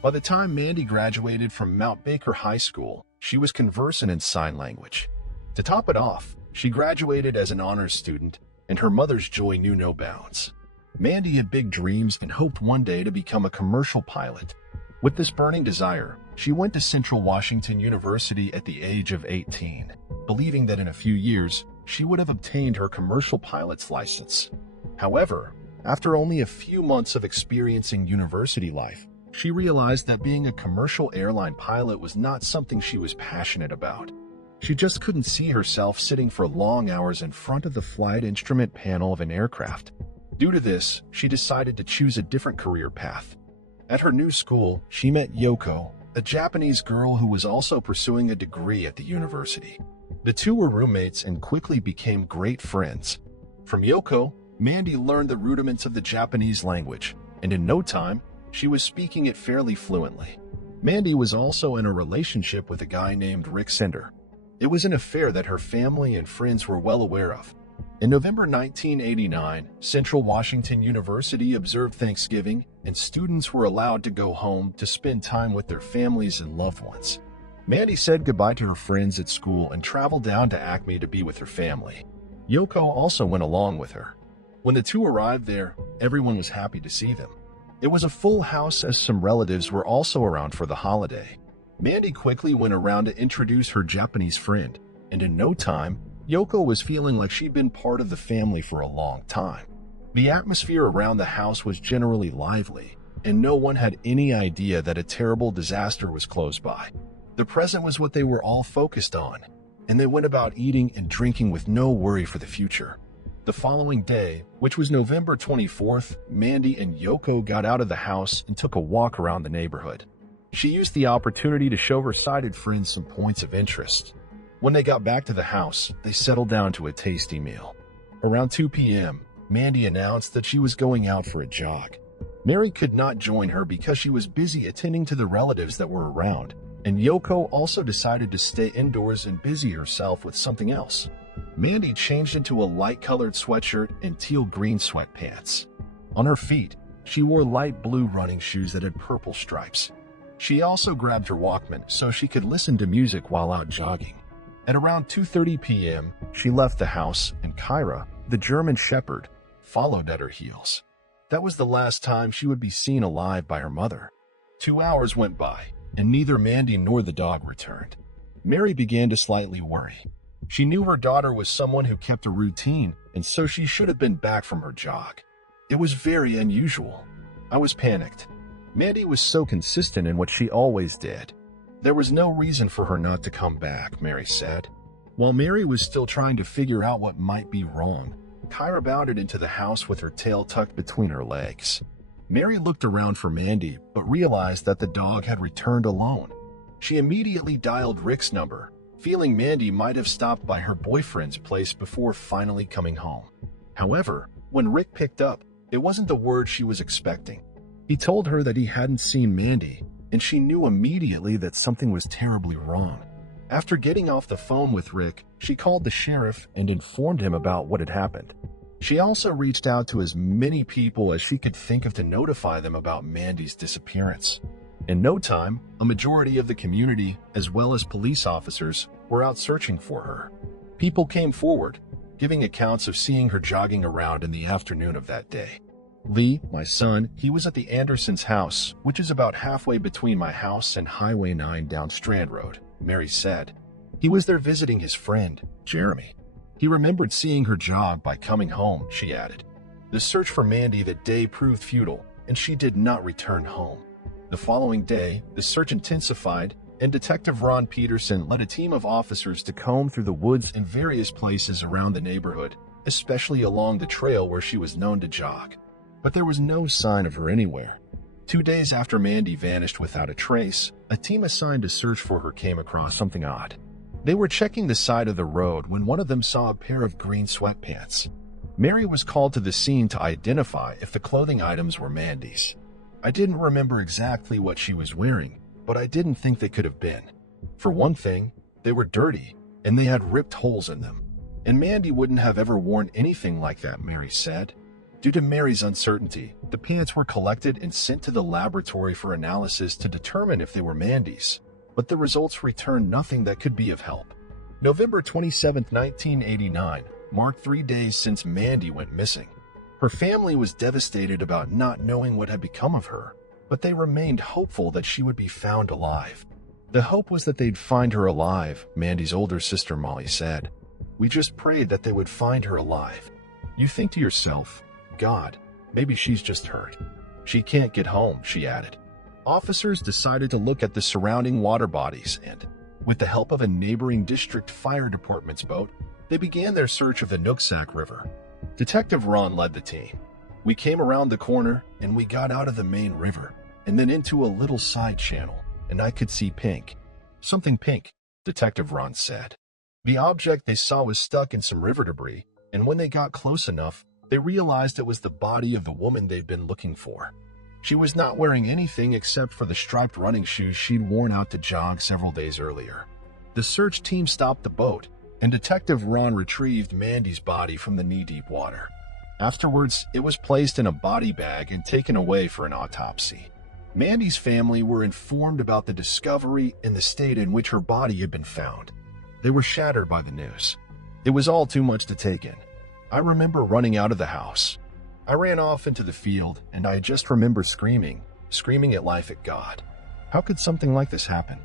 By the time Mandy graduated from Mount Baker High School, she was conversant in sign language. To top it off, she graduated as an honors student, and her mother's joy knew no bounds. Mandy had big dreams and hoped one day to become a commercial pilot. With this burning desire, she went to Central Washington University at the age of 18, believing that in a few years, she would have obtained her commercial pilot's license. However, after only a few months of experiencing university life, she realized that being a commercial airline pilot was not something she was passionate about. She just couldn't see herself sitting for long hours in front of the flight instrument panel of an aircraft. Due to this, she decided to choose a different career path. At her new school, she met Yoko, a Japanese girl who was also pursuing a degree at the university. The two were roommates and quickly became great friends. From Yoko, Mandy learned the rudiments of the Japanese language, and in no time, she was speaking it fairly fluently. Mandy was also in a relationship with a guy named Rick Sender. It was an affair that her family and friends were well aware of. In November 1989, Central Washington University observed Thanksgiving, and students were allowed to go home to spend time with their families and loved ones. Mandy said goodbye to her friends at school and traveled down to Acme to be with her family. Yoko also went along with her. When the two arrived there, everyone was happy to see them. It was a full house as some relatives were also around for the holiday. Mandy quickly went around to introduce her Japanese friend, and in no time, Yoko was feeling like she'd been part of the family for a long time. The atmosphere around the house was generally lively, and no one had any idea that a terrible disaster was close by. The present was what they were all focused on, and they went about eating and drinking with no worry for the future. The following day, which was November 24th, Mandy and Yoko got out of the house and took a walk around the neighborhood. She used the opportunity to show her sighted friends some points of interest. When they got back to the house, they settled down to a tasty meal. Around 2 p.m., Mandy announced that she was going out for a jog. Mary could not join her because she was busy attending to the relatives that were around, and Yoko also decided to stay indoors and busy herself with something else. Mandy changed into a light-colored sweatshirt and teal-green sweatpants. On her feet, she wore light blue running shoes that had purple stripes. She also grabbed her Walkman so she could listen to music while out jogging. At around 2:30 p.m., she left the house, and Kyra, the German Shepherd, followed at her heels. That was the last time she would be seen alive by her mother. 2 hours went by, and neither Mandy nor the dog returned. Mary began to slightly worry. She knew her daughter was someone who kept a routine, and so she should have been back from her jog. It was very unusual. I was panicked. Mandy was so consistent in what she always did. There was no reason for her not to come back, Mary said. While Mary was still trying to figure out what might be wrong, Kyra bounded into the house with her tail tucked between her legs. Mary looked around for Mandy, but realized that the dog had returned alone. She immediately dialed Rick's number, feeling Mandy might have stopped by her boyfriend's place before finally coming home. However, when Rick picked up, it wasn't the word she was expecting. He told her that he hadn't seen Mandy, and she knew immediately that something was terribly wrong. After getting off the phone with Rick, she called the sheriff and informed him about what had happened. She also reached out to as many people as she could think of to notify them about Mandy's disappearance. In no time, a majority of the community, as well as police officers, were out searching for her. People came forward, giving accounts of seeing her jogging around in the afternoon of that day. Lee, my son, he was at the Andersons' house, which is about halfway between my house and Highway 9 down Strand Road, Mary said. He was there visiting his friend, Jeremy. He remembered seeing her jog by coming home, she added. The search for Mandy that day proved futile, and she did not return home. The following day, the search intensified, and Detective Ron Peterson led a team of officers to comb through the woods and various places around the neighborhood, especially along the trail where she was known to jog. But there was no sign of her anywhere. 2 days after Mandy vanished without a trace, a team assigned to search for her came across something odd. They were checking the side of the road when one of them saw a pair of green sweatpants. Mary was called to the scene to identify if the clothing items were Mandy's. I didn't remember exactly what she was wearing, but I didn't think they could have been. For one thing, they were dirty, and they had ripped holes in them. And Mandy wouldn't have ever worn anything like that, Mary said. Due to Mary's uncertainty, the pants were collected and sent to the laboratory for analysis to determine if they were Mandy's, but the results returned nothing that could be of help. November 27, 1989, marked 3 days since Mandy went missing. Her family was devastated about not knowing what had become of her, but they remained hopeful that she would be found alive. The hope was that they'd find her alive, Mandy's older sister Molly said. We just prayed that they would find her alive. You think to yourself, God, maybe she's just hurt. She can't get home, she added. Officers decided to look at the surrounding water bodies and, with the help of a neighboring district fire department's boat, they began their search of the Nooksack River. Detective Ron led the team. We came around the corner and we got out of the main river and then into a little side channel, and I could see pink. Something pink, Detective Ron said. The object they saw was stuck in some river debris, and when they got close enough, they realized it was the body of the woman they'd been looking for. She was not wearing anything except for the striped running shoes she'd worn out to jog several days earlier. The search team stopped the boat, and Detective Ron retrieved Mandy's body from the knee-deep water. Afterwards, it was placed in a body bag and taken away for an autopsy. Mandy's family were informed about the discovery and the state in which her body had been found. They were shattered by the news. It was all too much to take in. I remember running out of the house. I ran off into the field, and I just remember screaming at life at God. How could something like this happen?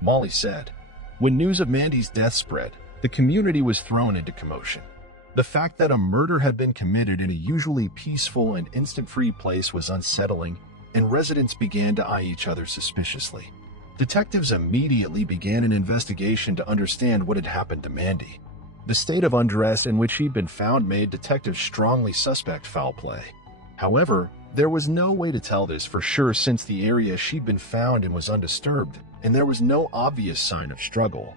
Molly said. When news of Mandy's death spread, the community was thrown into commotion. The fact that a murder had been committed in a usually peaceful and instant-free place was unsettling, and residents began to eye each other suspiciously. Detectives immediately began an investigation to understand what had happened to Mandy. The state of undress in which she'd been found made detectives strongly suspect foul play. However, there was no way to tell this for sure since the area she'd been found in was undisturbed, and there was no obvious sign of struggle.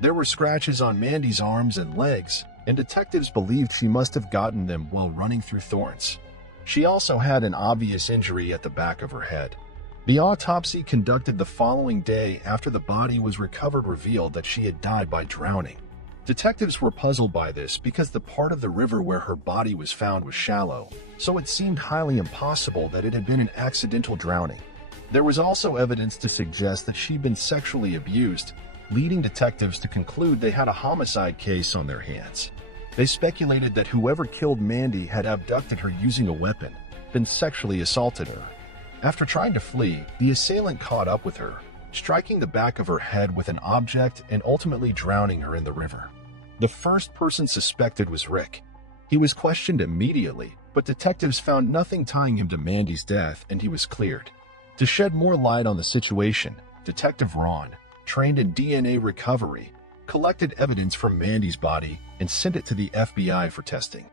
There were scratches on Mandy's arms and legs, and detectives believed she must have gotten them while running through thorns. She also had an obvious injury at the back of her head. The autopsy conducted the following day after the body was recovered revealed that she had died by drowning. Detectives were puzzled by this because the part of the river where her body was found was shallow, so it seemed highly impossible that it had been an accidental drowning. There was also evidence to suggest that she'd been sexually abused, leading detectives to conclude they had a homicide case on their hands. They speculated that whoever killed Mandy had abducted her using a weapon, then sexually assaulted her. After trying to flee, the assailant caught up with her, striking the back of her head with an object and ultimately drowning her in the river. The first person suspected was Rick. He was questioned immediately, but detectives found nothing tying him to Mandy's death and he was cleared. To shed more light on the situation, Detective Ron, trained in DNA recovery, collected evidence from Mandy's body and sent it to the FBI for testing.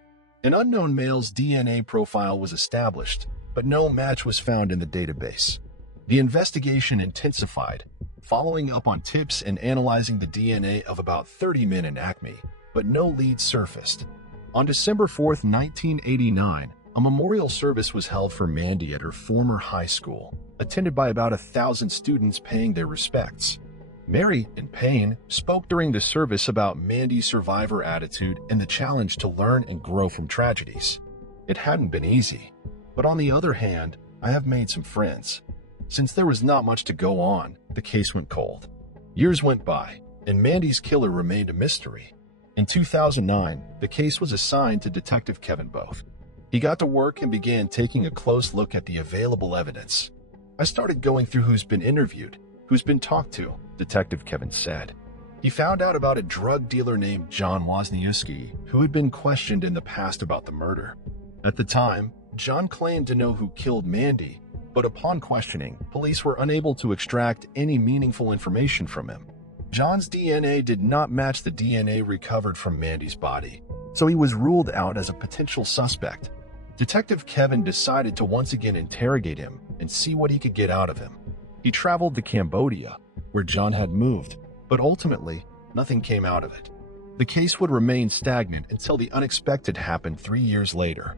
An unknown male's DNA profile was established, but no match was found in the database. The investigation intensified, following up on tips and analyzing the DNA of about 30 men in Acme, but no leads surfaced. On December 4, 1989, a memorial service was held for Mandy at her former high school, attended by about 1,000 students paying their respects. Mary, in pain, spoke during the service about Mandy's survivor attitude and the challenge to learn and grow from tragedies. It hadn't been easy, but on the other hand, I have made some friends. Since there was not much to go on, the case went cold. Years went by, and Mandy's killer remained a mystery. In 2009, the case was assigned to Detective Kevin Both. He got to work and began taking a close look at the available evidence. I started going through who's been interviewed, who's been talked to, Detective Kevin said. He found out about a drug dealer named John Wozniewski, who had been questioned in the past about the murder. At the time, John claimed to know who killed Mandy, but upon questioning, police were unable to extract any meaningful information from him. John's DNA did not match the DNA recovered from Mandy's body, so he was ruled out as a potential suspect. Detective Kevin decided to once again interrogate him and see what he could get out of him. He traveled to Cambodia, where John had moved, but ultimately, nothing came out of it. The case would remain stagnant until the unexpected happened 3 years later.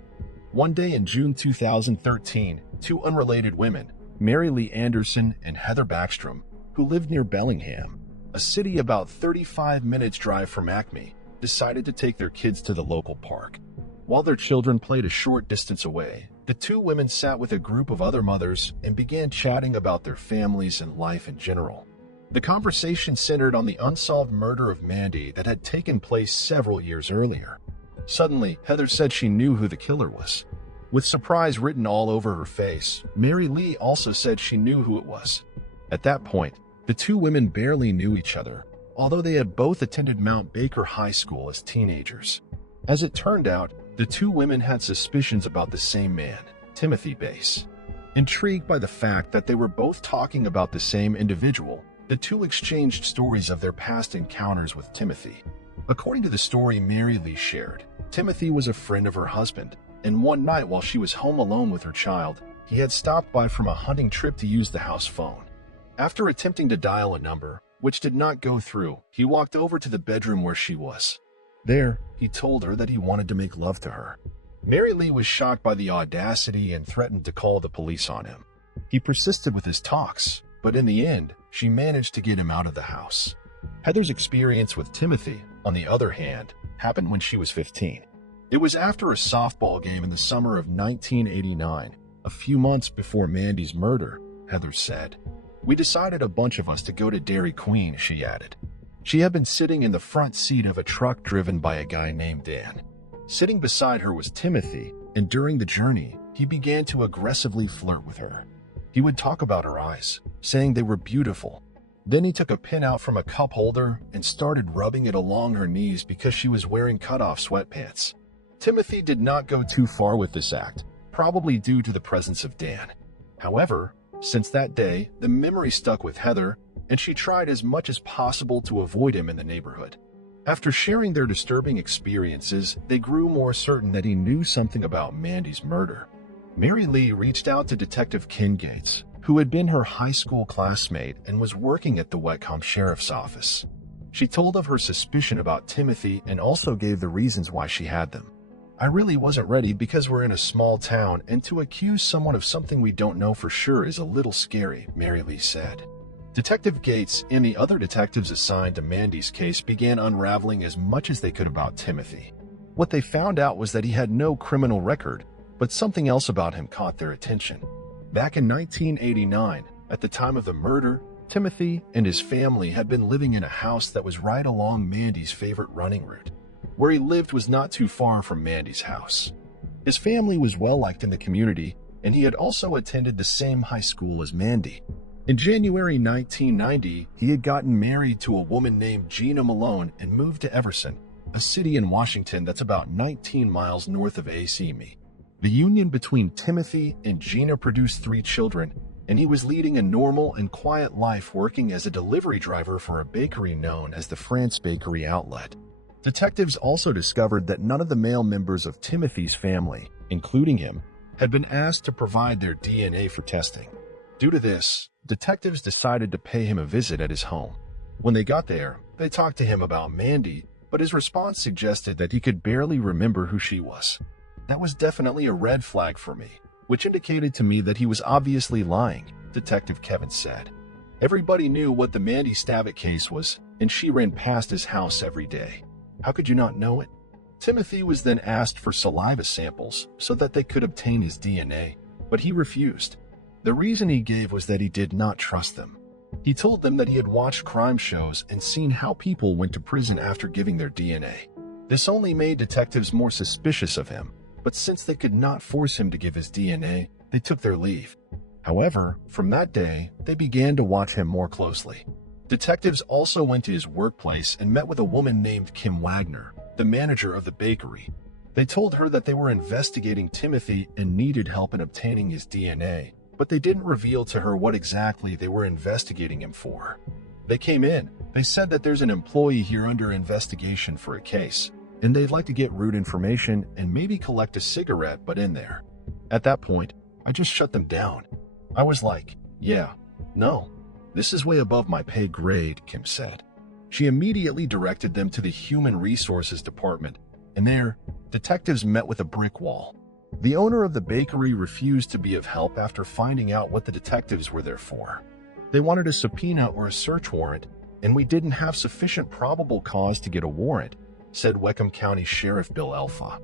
One day in June 2013, two unrelated women, Mary Lee Anderson and Heather Backstrom, who lived near Bellingham, a city about 35 minutes drive from Acme, decided to take their kids to the local park. While their children played a short distance away, the two women sat with a group of other mothers and began chatting about their families and life in general. The conversation centered on the unsolved murder of Mandy that had taken place several years earlier. Suddenly, Heather said she knew who the killer was. With surprise written all over her face, Mary Lee also said she knew who it was. At that point, the two women barely knew each other, although they had both attended Mount Baker High School as teenagers. As it turned out, the two women had suspicions about the same man, Timothy Bass. Intrigued by the fact that they were both talking about the same individual, the two exchanged stories of their past encounters with Timothy. According to the story Mary Lee shared, Timothy was a friend of her husband, and one night while she was home alone with her child, he had stopped by from a hunting trip to use the house phone. After attempting to dial a number, which did not go through, he walked over to the bedroom where she was. There, he told her that he wanted to make love to her. Mary Lee was shocked by the audacity and threatened to call the police on him. He persisted with his talks, but in the end, she managed to get him out of the house. Heather's experience with Timothy, on the other hand, happened when she was 15. It was after a softball game in the summer of 1989, a few months before Mandy's murder, Heather said. We decided a bunch of us to go to Dairy Queen, she added. She had been sitting in the front seat of a truck driven by a guy named Dan. Sitting beside her was Timothy, and during the journey, he began to aggressively flirt with her. He would talk about her eyes, saying they were beautiful. Then he took a pin out from a cup holder and started rubbing it along her knees because she was wearing cut-off sweatpants. Timothy did not go too far with this act, probably due to the presence of Dan. However, since that day, the memory stuck with Heather, and she tried as much as possible to avoid him in the neighborhood. After sharing their disturbing experiences, they grew more certain that he knew something about Mandy's murder. Mary Lee reached out to Detective Ken Gates, who had been her high school classmate and was working at the Whatcom Sheriff's Office. She told of her suspicion about Timothy and also gave the reasons why she had them. I really wasn't ready because we're in a small town, and to accuse someone of something we don't know for sure is a little scary, Mary Lee said. Detective Gates and the other detectives assigned to Mandy's case began unraveling as much as they could about Timothy. What they found out was that he had no criminal record, but something else about him caught their attention. Back in 1989, at the time of the murder, Timothy and his family had been living in a house that was right along Mandy's favorite running route. Where he lived was not too far from Mandy's house. His family was well liked in the community, and he had also attended the same high school as Mandy. In January 1990, he had gotten married to a woman named Gina Malone and moved to Everson, a city in Washington that's about 19 miles north of ACME. The union between Timothy and Gina produced 3 children, and he was leading a normal and quiet life working as a delivery driver for a bakery known as the France Bakery Outlet. Detectives also discovered that none of the male members of Timothy's family, including him, had been asked to provide their DNA for testing. Due to this, detectives decided to pay him a visit at his home. When they got there, they talked to him about Mandy, but his response suggested that he could barely remember who she was. That was definitely a red flag for me, which indicated to me that he was obviously lying, Detective Kevin said. Everybody knew what the Mandy Stavitt case was, and she ran past his house every day. How could you not know it? Timothy was then asked for saliva samples so that they could obtain his DNA, but he refused. The reason he gave was that he did not trust them. He told them that he had watched crime shows and seen how people went to prison after giving their DNA. This only made detectives more suspicious of him, but since they could not force him to give his DNA, they took their leave. However, from that day, they began to watch him more closely. Detectives also went to his workplace and met with a woman named Kim Wagner, the manager of the bakery. They told her that they were investigating Timothy and needed help in obtaining his DNA, but they didn't reveal to her what exactly they were investigating him for. They came in. They said that there's an employee here under investigation for a case, and they'd like to get root information and maybe collect a cigarette but in there. At that point, I just shut them down. I was like, yeah, no. This is way above my pay grade, Kim said. She immediately directed them to the Human Resources Department, and there, detectives met with a brick wall. The owner of the bakery refused to be of help after finding out what the detectives were there for. They wanted a subpoena or a search warrant, and we didn't have sufficient probable cause to get a warrant, said Whatcom County Sheriff Bill Elfa.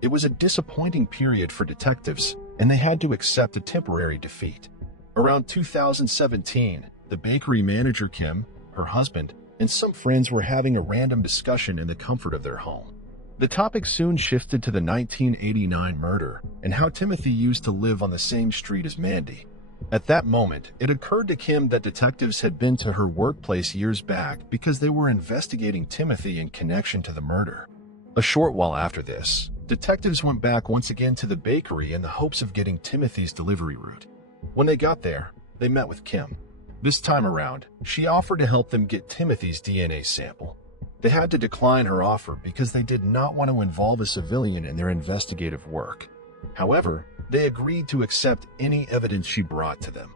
It was a disappointing period for detectives, and they had to accept a temporary defeat. Around 2017, the bakery manager Kim, her husband, and some friends were having a random discussion in the comfort of their home. The topic soon shifted to the 1989 murder and how Timothy used to live on the same street as Mandy. At that moment, it occurred to Kim that detectives had been to her workplace years back because they were investigating Timothy in connection to the murder. A short while after this, detectives went back once again to the bakery in the hopes of getting Timothy's delivery route. When they got there, they met with Kim. This time around, she offered to help them get Timothy's DNA sample. They had to decline her offer because they did not want to involve a civilian in their investigative work. However, they agreed to accept any evidence she brought to them.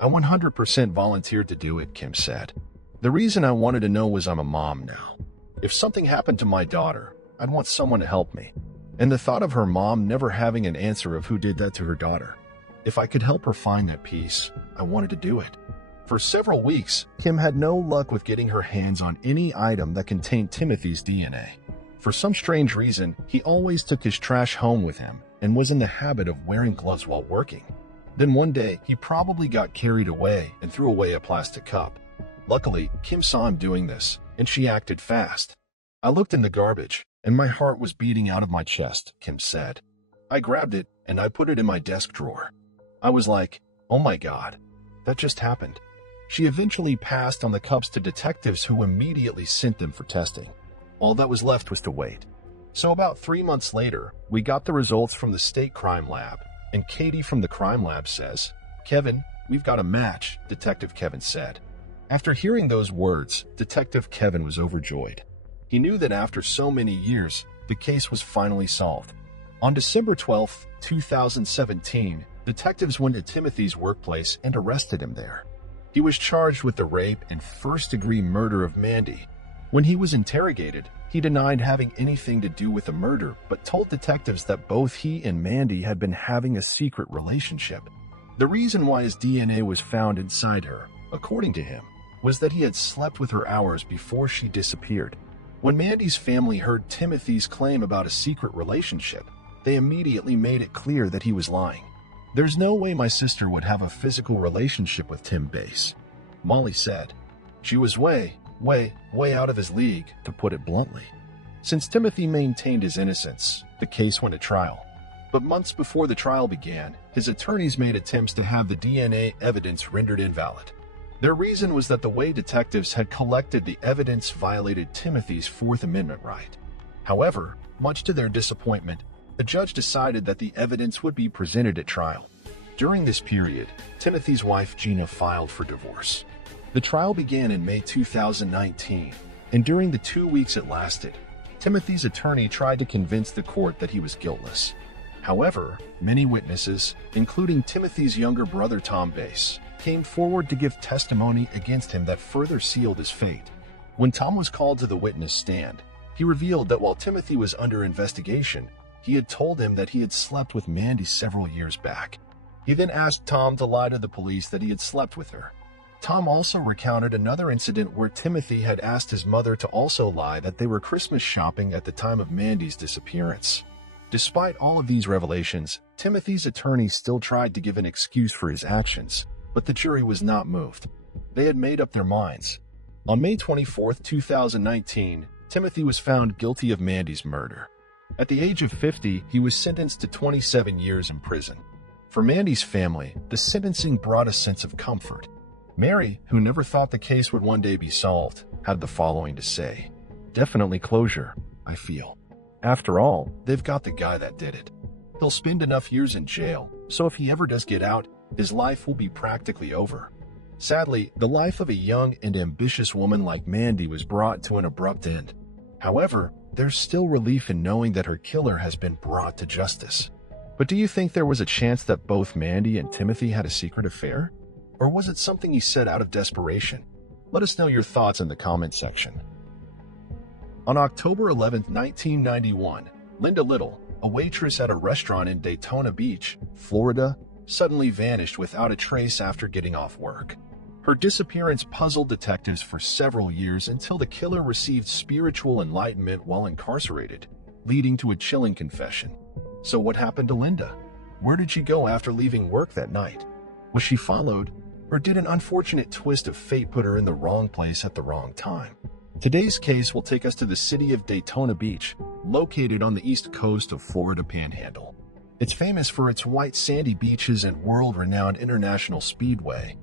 I 100% volunteered to do it, Kim said. The reason I wanted to know was I'm a mom now. If something happened to my daughter, I'd want someone to help me. And the thought of her mom never having an answer of who did that to her daughter. If I could help her find that piece, I wanted to do it. For several weeks, Kim had no luck with getting her hands on any item that contained Timothy's DNA. For some strange reason, he always took his trash home with him and was in the habit of wearing gloves while working. Then one day, he probably got carried away and threw away a plastic cup. Luckily, Kim saw him doing this, and she acted fast. I looked in the garbage, and my heart was beating out of my chest, Kim said. I grabbed it, and I put it in my desk drawer. I was like, oh my God, that just happened. She eventually passed on the cups to detectives who immediately sent them for testing. All that was left was to wait. So about 3 months later, we got the results from the state crime lab, and Katie from the crime lab says, Kevin, we've got a match, Detective Kevin said. After hearing those words, Detective Kevin was overjoyed. He knew that after so many years, the case was finally solved. On December 12, 2017, detectives went to Timothy's workplace and arrested him there. He was charged with the rape and first-degree murder of Mandy. When he was interrogated, He denied having anything to do with the murder, but told detectives that both he and Mandy had been having a secret relationship. The reason why his DNA was found inside her, according to him, was that he had slept with her hours before she disappeared. When Mandy's family heard Timothy's claim about a secret relationship, they immediately made it clear that he was lying. "There's no way my sister would have a physical relationship with Tim Bass," Molly said. She was way out of his league, to put it bluntly. Since Timothy maintained his innocence, the case went to trial. But months before the trial began, his attorneys made attempts to have the DNA evidence rendered invalid. Their reason was that the way detectives had collected the evidence violated Timothy's Fourth Amendment right. However, much to their disappointment, the judge decided that the evidence would be presented at trial. During this period, Timothy's wife Gina filed for divorce. The trial began in May 2019, and during the 2 weeks it lasted, Timothy's attorney tried to convince the court that he was guiltless. However, many witnesses, including Timothy's younger brother Tom Bass, came forward to give testimony against him that further sealed his fate. When Tom was called to the witness stand, he revealed that while Timothy was under investigation, he had told him that he had slept with Mandy several years back. He then asked Tom to lie to the police that he had slept with her. Tom also recounted another incident where Timothy had asked his mother to also lie that they were Christmas shopping at the time of Mandy's disappearance. Despite all of these revelations, Timothy's attorney still tried to give an excuse for his actions, but the jury was not moved. They had made up their minds. On May 24, 2019, Timothy was found guilty of Mandy's murder. At the age of 50, he was sentenced to 27 years in prison. For Mandy's family, the sentencing brought a sense of comfort. Mary, who never thought the case would one day be solved, had the following to say: "Definitely closure, I feel. After all, they've got the guy that did it. He'll spend enough years in jail, so if he ever does get out, his life will be practically over." Sadly, the life of a young and ambitious woman like Mandy was brought to an abrupt end. However, there's still relief in knowing that her killer has been brought to justice. But do you think there was a chance that both Mandy and Timothy had a secret affair? Or was it something he said out of desperation? Let us know your thoughts in the comment section. On October 11, 1991, Linda Little, a waitress at a restaurant in Daytona Beach, Florida, suddenly vanished without a trace after getting off work. Her disappearance puzzled detectives for several years until the killer received spiritual enlightenment while incarcerated, leading to a chilling confession. So what happened to Linda? Where did she go after leaving work that night? Was she followed, or did an unfortunate twist of fate put her in the wrong place at the wrong time? Today's case will take us to the city of Daytona Beach, located on the east coast of Florida Panhandle. It's famous for its white sandy beaches and world-renowned international speedway,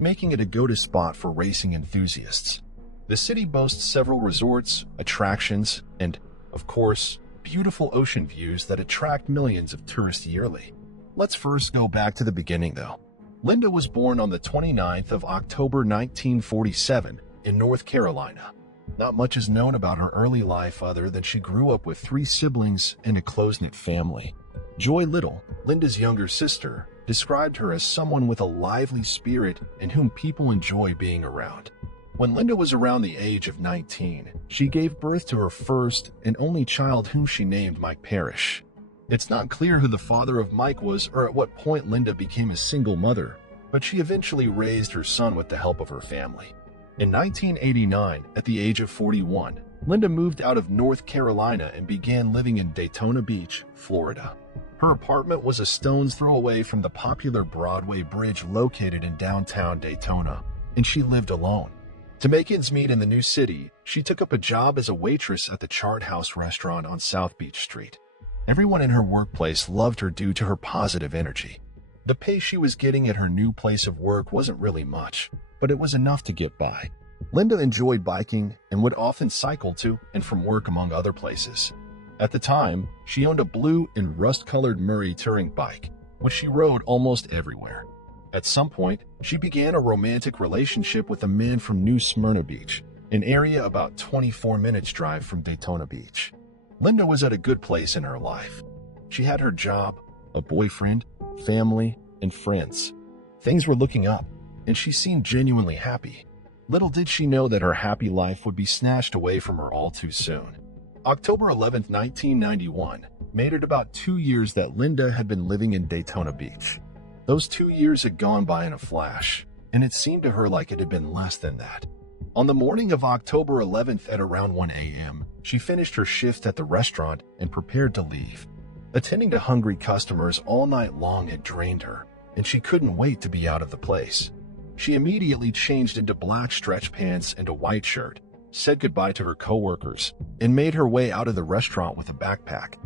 making it a go-to spot for racing enthusiasts. The city boasts several resorts, attractions, and, of course, beautiful ocean views that attract millions of tourists yearly. Let's first go back to the beginning, though. Linda was born on the 29th of October 1947 in North Carolina. Not much is known about her early life other than she grew up with 3 siblings and a close-knit family. Joy Little, Linda's younger sister, described her as someone with a lively spirit and whom people enjoy being around. When Linda was around the age of 19, she gave birth to her first and only child, whom she named Mike Parrish. It's not clear who the father of Mike was or at what point Linda became a single mother, but she eventually raised her son with the help of her family. In 1989, at the age of 41, Linda moved out of North Carolina and began living in Daytona Beach, Florida. Her apartment was a stone's throw away from the popular Broadway Bridge located in downtown Daytona, and she lived alone. To make ends meet in the new city, she took up a job as a waitress at the Chart House restaurant on South Beach Street. Everyone in her workplace loved her due to her positive energy. The pay she was getting at her new place of work wasn't really much, but it was enough to get by. Linda enjoyed biking and would often cycle to and from work, among other places. At the time, she owned a blue and rust-colored Murray touring bike, which she rode almost everywhere. At some point, she began a romantic relationship with a man from New Smyrna Beach, an area about 24 minutes drive from Daytona Beach. Linda was at a good place in her life. She had her job, a boyfriend, family, and friends. Things were looking up, and she seemed genuinely happy. Little did she know that her happy life would be snatched away from her all too soon. October 11, 1991, made it about 2 years that Linda had been living in Daytona Beach. Those 2 years had gone by in a flash, and it seemed to her like it had been less than that. On the morning of October 11th at around 1 a.m., she finished her shift at the restaurant and prepared to leave. Attending to hungry customers all night long had drained her, and she couldn't wait to be out of the place. She immediately changed into black stretch pants and a white shirt, said goodbye to her coworkers, and made her way out of the restaurant with a backpack.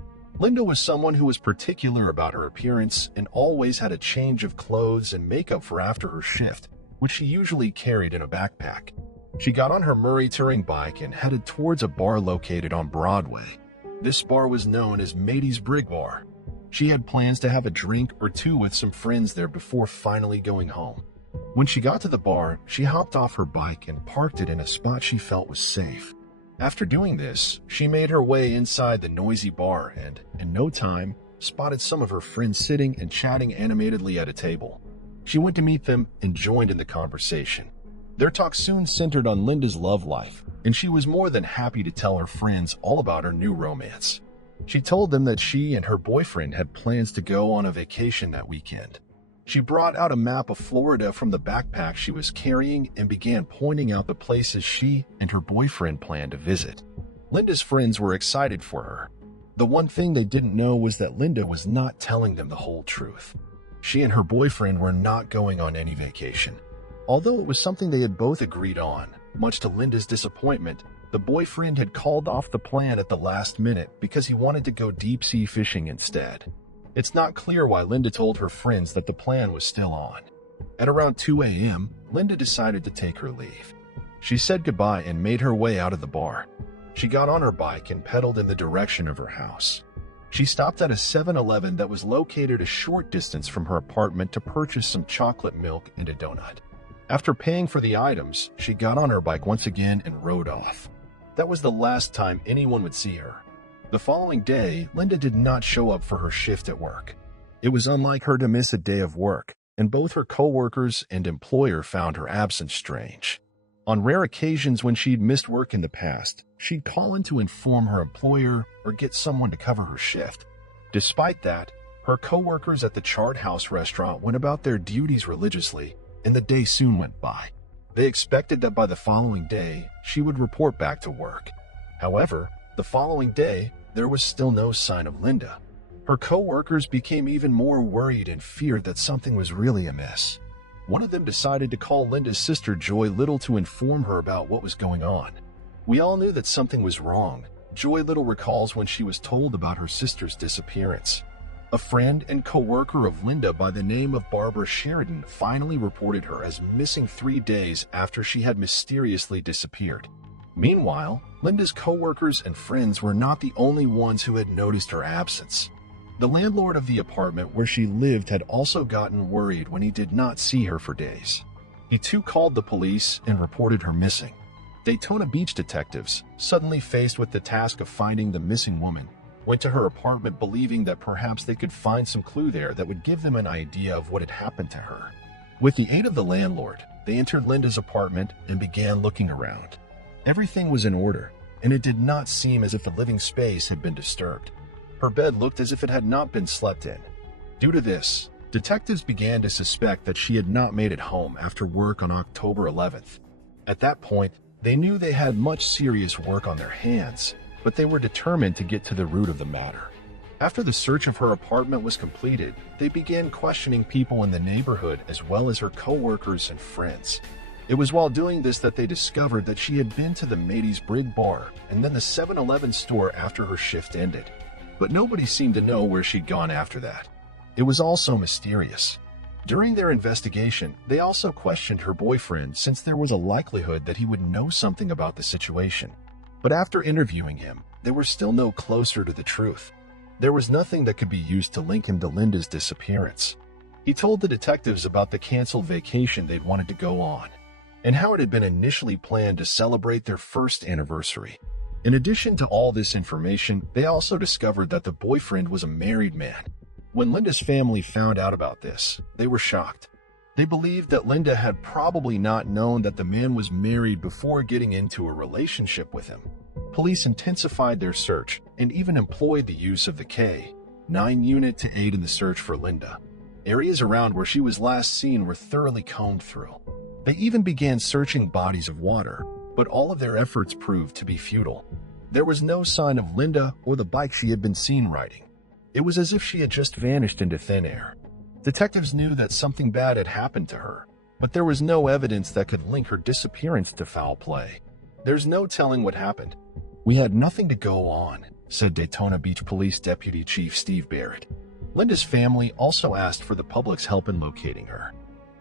Linda was someone who was particular about her appearance and always had a change of clothes and makeup for after her shift, which she usually carried in a backpack. She got on her Murray touring bike and headed towards a bar located on Broadway. This bar was known as Matey's Brig Bar. She had plans to have a drink or two with some friends there before finally going home. When she got to the bar, she hopped off her bike and parked it in a spot she felt was safe. After doing this, she made her way inside the noisy bar and, in no time, spotted some of her friends sitting and chatting animatedly at a table. She went to meet them and joined in the conversation. Their talk soon centered on Linda's love life, and she was more than happy to tell her friends all about her new romance. She told them that she and her boyfriend had plans to go on a vacation that weekend. She brought out a map of Florida from the backpack she was carrying and began pointing out the places she and her boyfriend planned to visit. Linda's friends were excited for her. The one thing they didn't know was that Linda was not telling them the whole truth. She and her boyfriend were not going on any vacation. Although it was something they had both agreed on, much to Linda's disappointment, the boyfriend had called off the plan at the last minute because he wanted to go deep-sea fishing instead. It's not clear why Linda told her friends that the plan was still on. At around 2 a.m., Linda decided to take her leave. She said goodbye and made her way out of the bar. She got on her bike and pedaled in the direction of her house. She stopped at a 7-Eleven that was located a short distance from her apartment to purchase some chocolate milk and a donut. After paying for the items, she got on her bike once again and rode off. That was the last time anyone would see her. The following day, Linda did not show up for her shift at work. It was unlike her to miss a day of work, and both her coworkers and employer found her absence strange. On rare occasions when she'd missed work in the past, she'd call in to inform her employer or get someone to cover her shift. Despite that, her coworkers at the Chart House restaurant went about their duties religiously, and the day soon went by. They expected that by the following day, she would report back to work. However, the following day, there was still no sign of Linda. Her coworkers became even more worried and feared that something was really amiss. One of them decided to call Linda's sister Joy Little to inform her about what was going on. We all knew that something was wrong. Joy Little recalls when she was told about her sister's disappearance. A friend and co-worker of Linda by the name of Barbara Sheridan finally reported her as missing 3 days after she had mysteriously disappeared. Meanwhile, Linda's co-workers and friends were not the only ones who had noticed her absence. The landlord of the apartment where she lived had also gotten worried when he did not see her for days. He too called the police and reported her missing. Daytona Beach detectives, suddenly faced with the task of finding the missing woman, went to her apartment believing that perhaps they could find some clue there that would give them an idea of what had happened to her. With the aid of the landlord, they entered Linda's apartment and began looking around. Everything was in order, and it did not seem as if the living space had been disturbed. Her bed looked as if it had not been slept in. Due to this, detectives began to suspect that she had not made it home after work on October 11th. At that point, they knew they had much serious work on their hands, but they were determined to get to the root of the matter. After the search of her apartment was completed, they began questioning people in the neighborhood as well as her co-workers and friends. It was while doing this that they discovered that she had been to the Matey's Brig Bar and then the 7-Eleven store after her shift ended. But nobody seemed to know where she'd gone after that. It was all so mysterious. During their investigation, they also questioned her boyfriend since there was a likelihood that he would know something about the situation. But after interviewing him, they were still no closer to the truth. There was nothing that could be used to link him to Linda's disappearance. He told the detectives about the canceled vacation they'd wanted to go on, and how it had been initially planned to celebrate their first anniversary. In addition to all this information, they also discovered that the boyfriend was a married man. When Linda's family found out about this, they were shocked. They believed that Linda had probably not known that the man was married before getting into a relationship with him. Police intensified their search and even employed the use of the K-9 unit to aid in the search for Linda. Areas around where she was last seen were thoroughly combed through. They even began searching bodies of water, but all of their efforts proved to be futile. There was no sign of Linda or the bike she had been seen riding. It was as if she had just vanished into thin air. Detectives knew that something bad had happened to her, but there was no evidence that could link her disappearance to foul play. There's no telling what happened. "We had nothing to go on," said Daytona Beach Police Deputy Chief Steve Barrett. Linda's family also asked for the public's help in locating her.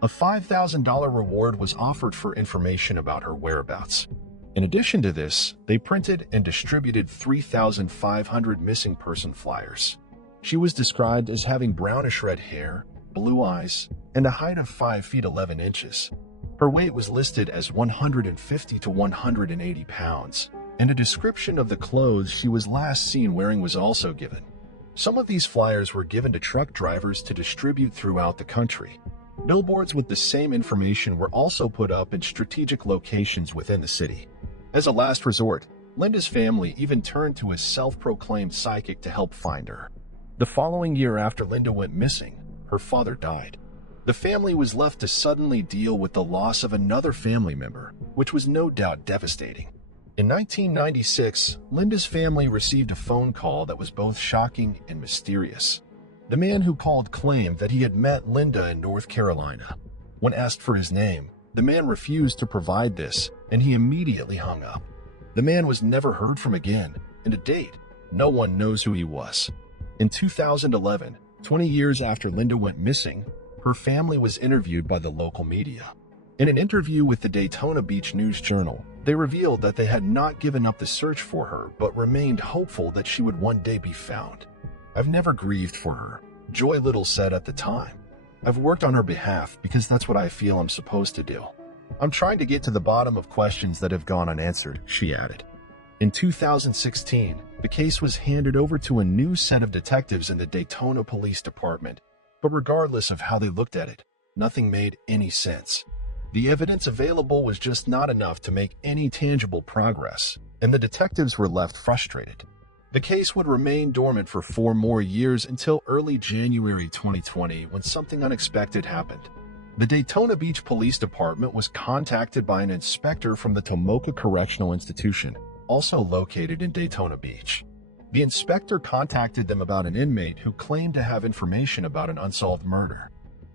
A $5,000 reward was offered for information about her whereabouts. In addition to this, they printed and distributed 3,500 missing person flyers. She was described as having brownish red hair, blue eyes, and a height of 5 feet 11 inches. Her weight was listed as 150 to 180 pounds, and a description of the clothes she was last seen wearing was also given. Some of these flyers were given to truck drivers to distribute throughout the country. Billboards with the same information were also put up in strategic locations within the city. As a last resort, Linda's family even turned to a self-proclaimed psychic to help find her. The following year after Linda went missing, her father died. The family was left to suddenly deal with the loss of another family member, which was no doubt devastating. In 1996, Linda's family received a phone call that was both shocking and mysterious. The man who called claimed that he had met Linda in North Carolina. When asked for his name, the man refused to provide this, and he immediately hung up. The man was never heard from again, and to date, no one knows who he was. In 2011, 20 years after Linda went missing, her family was interviewed by the local media. In an interview with the Daytona Beach News Journal, they revealed that they had not given up the search for her but remained hopeful that she would one day be found. "I've never grieved for her," Joy Little said at the time. "I've worked on her behalf because that's what I feel I'm supposed to do. I'm trying to get to the bottom of questions that have gone unanswered," she added. In 2016, the case was handed over to a new set of detectives in the Daytona Police Department, but regardless of how they looked at it, nothing made any sense. The evidence available was just not enough to make any tangible progress, and the detectives were left frustrated. The case would remain dormant for 4 more years until early January 2020 when something unexpected happened. The Daytona Beach Police Department was contacted by an inspector from the Tomoka Correctional Institution, also located in Daytona Beach. The inspector contacted them about an inmate who claimed to have information about an unsolved murder.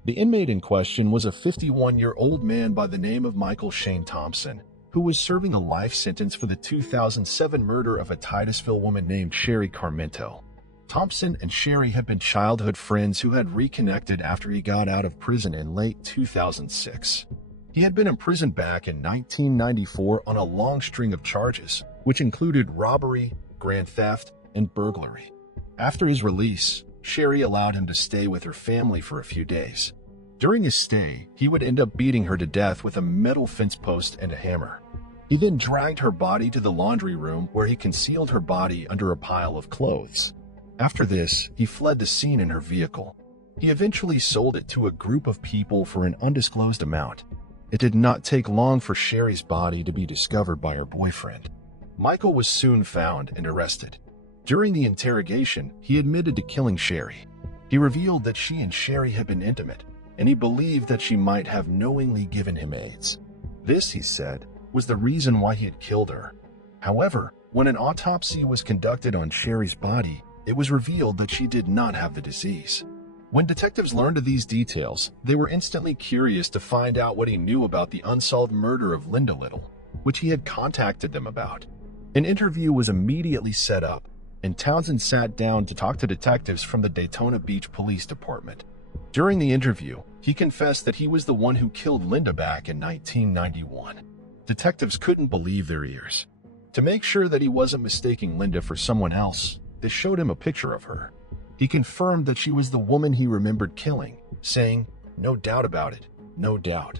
The inmate in question was a 51-year-old man by the name of Michael Shane Thompson, who was serving a life sentence for the 2007 murder of a Titusville woman named Sherry Carmento. Thompson and Sherry had been childhood friends who had reconnected after he got out of prison in late 2006. He had been imprisoned back in 1994 on a long string of charges, which included robbery, grand theft, and burglary. After his release, Sherry allowed him to stay with her family for a few days. During his stay, he would end up beating her to death with a metal fence post and a hammer. He then dragged her body to the laundry room where he concealed her body under a pile of clothes. After this, he fled the scene in her vehicle. He eventually sold it to a group of people for an undisclosed amount. It did not take long for Sherry's body to be discovered by her boyfriend. Michael was soon found and arrested. During the interrogation, he admitted to killing Sherry. He revealed that she and Sherry had been intimate, and he believed that she might have knowingly given him AIDS. This, he said, was the reason why he had killed her. However, when an autopsy was conducted on Sherry's body, it was revealed that she did not have the disease. When detectives learned of these details, they were instantly curious to find out what he knew about the unsolved murder of Linda Little, which he had contacted them about. An interview was immediately set up, and Townsend sat down to talk to detectives from the Daytona Beach Police Department. During the interview, he confessed that he was the one who killed Linda back in 1991. Detectives couldn't believe their ears. To make sure that he wasn't mistaking Linda for someone else, they showed him a picture of her. He confirmed that she was the woman he remembered killing, saying, "No doubt about it, no doubt."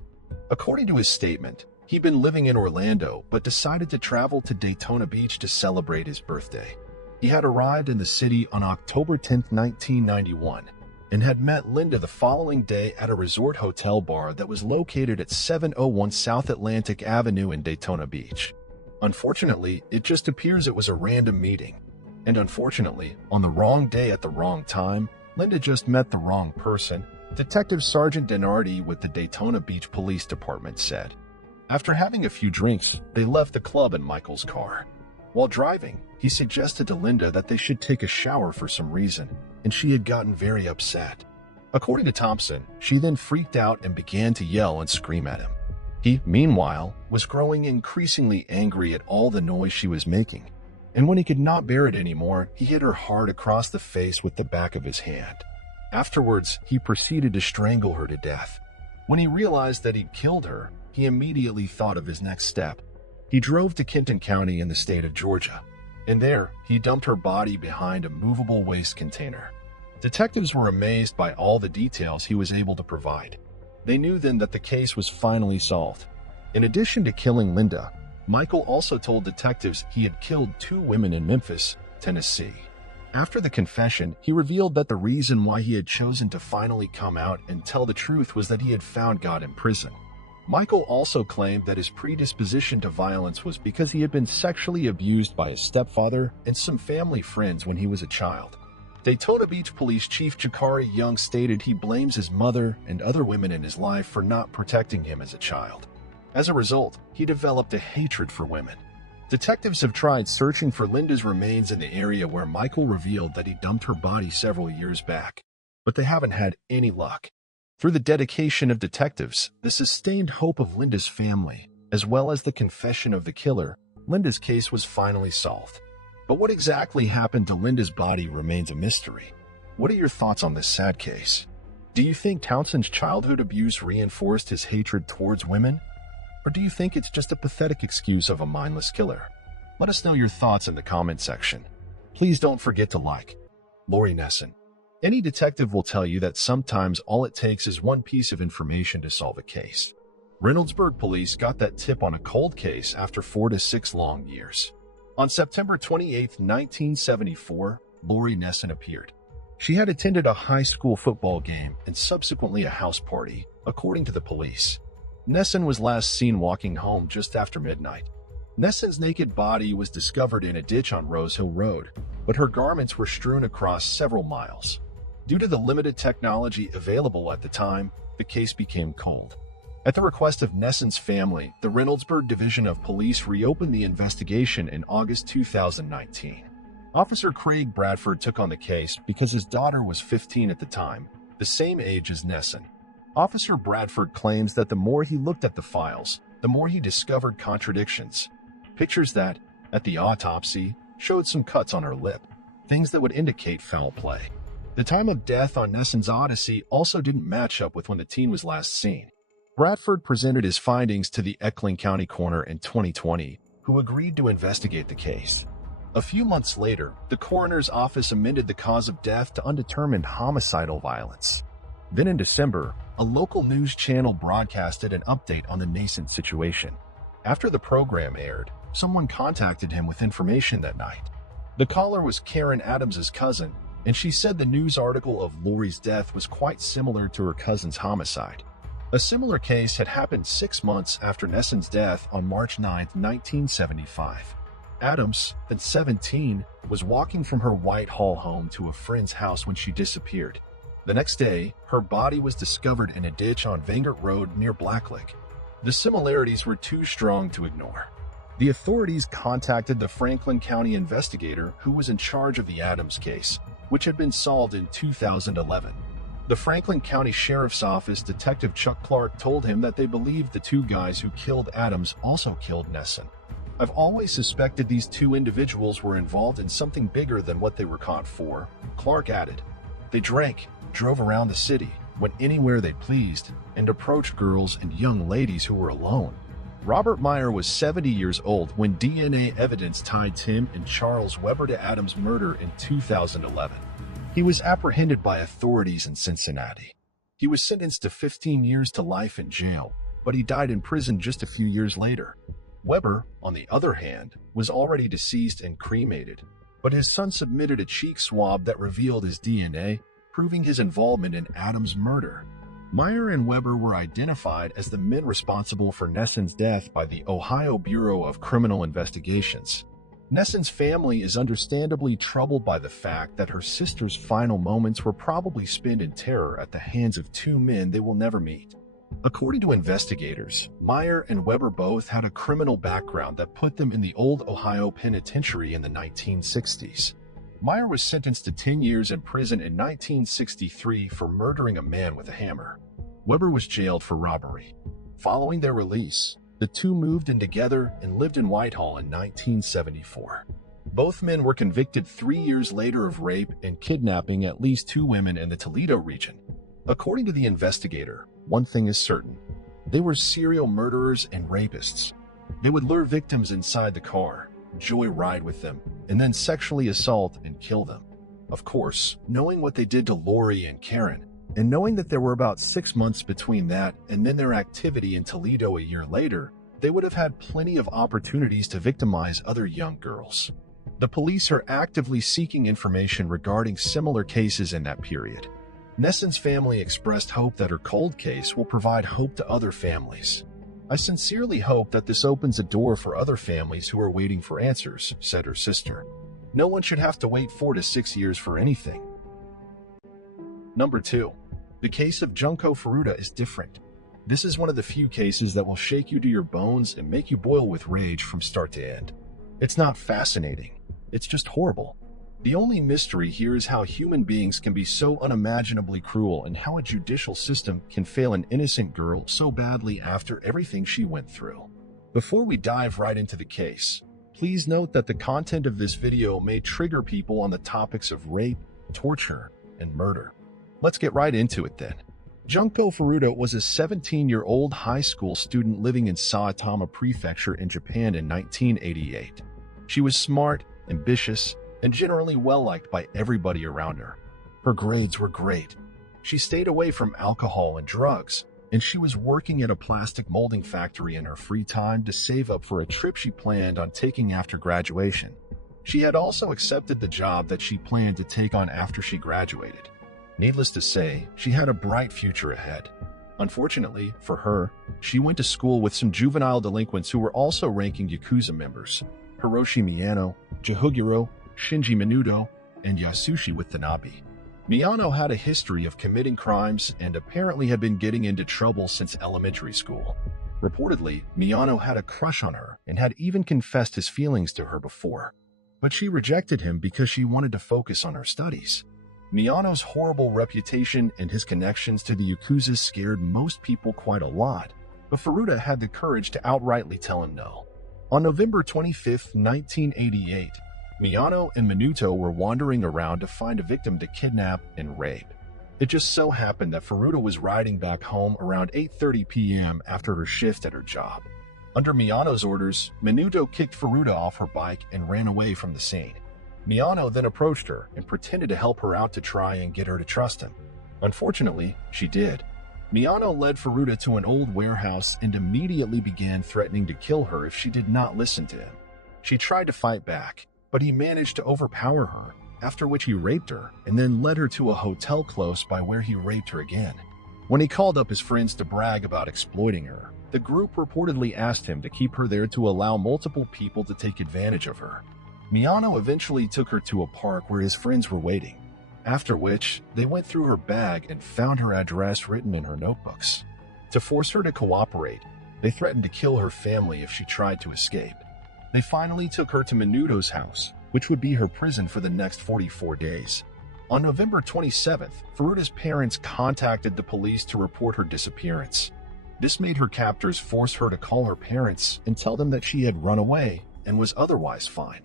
According to his statement, he'd been living in Orlando but decided to travel to Daytona Beach to celebrate his birthday. He had arrived in the city on October 10, 1991, and had met Linda the following day at a resort hotel bar that was located at 701 South Atlantic Avenue in Daytona Beach. Unfortunately, it just appears it was a random meeting. And unfortunately, on the wrong day at the wrong time, Linda just met the wrong person, Detective Sergeant Denardi with the Daytona Beach Police Department said. After having a few drinks, they left the club in Michael's car. While driving, he suggested to Linda that they should take a shower for some reason, and she had gotten very upset. According to Thompson, she then freaked out and began to yell and scream at him. He, meanwhile, was growing increasingly angry at all the noise she was making, and when he could not bear it anymore, he hit her hard across the face with the back of his hand. Afterwards, he proceeded to strangle her to death. When he realized that he'd killed her, he immediately thought of his next step. He drove to Kenton County in the state of Georgia, and there, he dumped her body behind a movable waste container. Detectives were amazed by all the details he was able to provide. They knew then that the case was finally solved. In addition to killing Linda, Michael also told detectives he had killed 2 women in Memphis, Tennessee. After the confession, he revealed that the reason why he had chosen to finally come out and tell the truth was that he had found God in prison. Michael also claimed that his predisposition to violence was because he had been sexually abused by his stepfather and some family friends when he was a child. Daytona Beach Police Chief Jakari Young stated he blames his mother and other women in his life for not protecting him as a child. As a result, he developed a hatred for women. Detectives have tried searching for Linda's remains in the area where Michael revealed that he dumped her body several years back, but they haven't had any luck. Through the dedication of detectives, the sustained hope of Linda's family, as well as the confession of the killer, Linda's case was finally solved. But what exactly happened to Linda's body remains a mystery. What are your thoughts on this sad case? Do you think Townsend's childhood abuse reinforced his hatred towards women? Or do you think it's just a pathetic excuse of a mindless killer? Let us know your thoughts in the comment section. Please don't forget to like. Lori Nesson. Any detective will tell you that sometimes all it takes is one piece of information to solve a case. Reynoldsburg police got that tip on a cold case after 4 to 6 long years. On September 28, 1974, Lori Nesson appeared. She had attended a high school football game and subsequently a house party, according to the police. Nesson was last seen walking home just after midnight. Nesson's naked body was discovered in a ditch on Rose Hill Road, but her garments were strewn across several miles. Due to the limited technology available at the time, the case became cold. At the request of Nesson's family, the Reynoldsburg Division of Police reopened the investigation in August 2019. Officer Craig Bradford took on the case because his daughter was 15 at the time, the same age as Nesson. Officer Bradford claims that the more he looked at the files, the more he discovered contradictions. Pictures that, at the autopsy, showed some cuts on her lip, things that would indicate foul play. The time of death on Nesson's Odyssey also didn't match up with when the teen was last seen. Bradford presented his findings to the Eckling County coroner in 2020, who agreed to investigate the case. A few months later, the coroner's office amended the cause of death to undetermined homicidal violence. Then in December, a local news channel broadcasted an update on the nascent situation. After the program aired, someone contacted him with information that night. The caller was Karen Adams's cousin, and she said the news article of Lori's death was quite similar to her cousin's homicide. A similar case had happened 6 months after Nesson's death on March 9, 1975. Adams, then 17, was walking from her Whitehall home to a friend's house when she disappeared. The next day, her body was discovered in a ditch on Vangert Road near Blacklick. The similarities were too strong to ignore. The authorities contacted the Franklin County investigator who was in charge of the Adams case, which had been solved in 2011. The Franklin County Sheriff's Office Detective Chuck Clark told him that they believed the 2 guys who killed Adams also killed Nesson. I've always suspected these 2 individuals were involved in something bigger than what they were caught for, Clark added. They drank, drove around the city, went anywhere they pleased, and approached girls and young ladies who were alone. Robert Meyer was 70 years old when DNA evidence tied Tim and Charles Weber to Adams' murder in 2011. He was apprehended by authorities in Cincinnati. He was sentenced to 15 years to life in jail, but he died in prison just a few years later. Weber, on the other hand, was already deceased and cremated, but his son submitted a cheek swab that revealed his DNA, proving his involvement in Adams' murder. Meyer and Weber were identified as the men responsible for Nesson's death by the Ohio Bureau of Criminal Investigations. Nesson's family is understandably troubled by the fact that her sister's final moments were probably spent in terror at the hands of two men they will never meet. According to investigators, Meyer and Weber both had a criminal background that put them in the old Ohio penitentiary in the 1960s. Meyer was sentenced to 10 years in prison in 1963 for murdering a man with a hammer. Weber was jailed for robbery. Following their release, the two moved in together and lived in Whitehall in 1974. Both men were convicted 3 years later of rape and kidnapping at least two women in the Toledo region. According to the investigator, one thing is certain: they were serial murderers and rapists. They would lure victims inside the car, joyride with them, and then sexually assault and kill them. Of course, knowing what they did to Lori and Karen, and knowing that there were about 6 months between that and then their activity in Toledo a year later, they would have had plenty of opportunities to victimize other young girls. The police are actively seeking information regarding similar cases in that period. Nesson's family expressed hope that her cold case will provide hope to other families. "I sincerely hope that this opens a door for other families who are waiting for answers," said her sister. "No one should have to wait 4 to 6 years for anything." Number 2. The case of Junko Furuta is different. This is one of the few cases that will shake you to your bones and make you boil with rage from start to end. It's not fascinating. It's just horrible. The only mystery here is how human beings can be so unimaginably cruel and how a judicial system can fail an innocent girl so badly after everything she went through. Before we dive right into the case, please note that the content of this video may trigger people on the topics of rape, torture, and murder. Let's get right into it then. Junko Furuta was a 17-year-old high school student living in Saitama Prefecture in Japan in 1988. She was smart, ambitious, and generally well-liked by everybody around her. Her grades were great. She stayed away from alcohol and drugs, and she was working at a plastic molding factory in her free time to save up for a trip she planned on taking after graduation. She had also accepted the job that she planned to take on after she graduated. Needless to say, she had a bright future ahead. Unfortunately for her, she went to school with some juvenile delinquents who were also ranking Yakuza members: Hiroshi Miyano, Jihugiro, Shinji Minuto, and Yasushi Watanabe. Miyano had a history of committing crimes and apparently had been getting into trouble since elementary school. Reportedly, Miyano had a crush on her and had even confessed his feelings to her before. But she rejected him because she wanted to focus on her studies. Miyano's horrible reputation and his connections to the Yakuza scared most people quite a lot, but Furuta had the courage to outrightly tell him no. On November 25, 1988, Miyano and Minuto were wandering around to find a victim to kidnap and rape. It just so happened that Furuta was riding back home around 8:30 p.m. after her shift at her job. Under Miyano's orders, Minuto kicked Furuta off her bike and ran away from the scene. Miyano then approached her and pretended to help her out to try and get her to trust him. Unfortunately, she did. Miyano led Furuta to an old warehouse and immediately began threatening to kill her if she did not listen to him. She tried to fight back, but he managed to overpower her, after which he raped her and then led her to a hotel close by where he raped her again. When he called up his friends to brag about exploiting her, the group reportedly asked him to keep her there to allow multiple people to take advantage of her. Miyano eventually took her to a park where his friends were waiting, after which they went through her bag and found her address written in her notebooks. To force her to cooperate, they threatened to kill her family if she tried to escape. They finally took her to Minuto's house, which would be her prison for the next 44 days. On November 27th, Furuta's parents contacted the police to report her disappearance. This made her captors force her to call her parents and tell them that she had run away and was otherwise fine.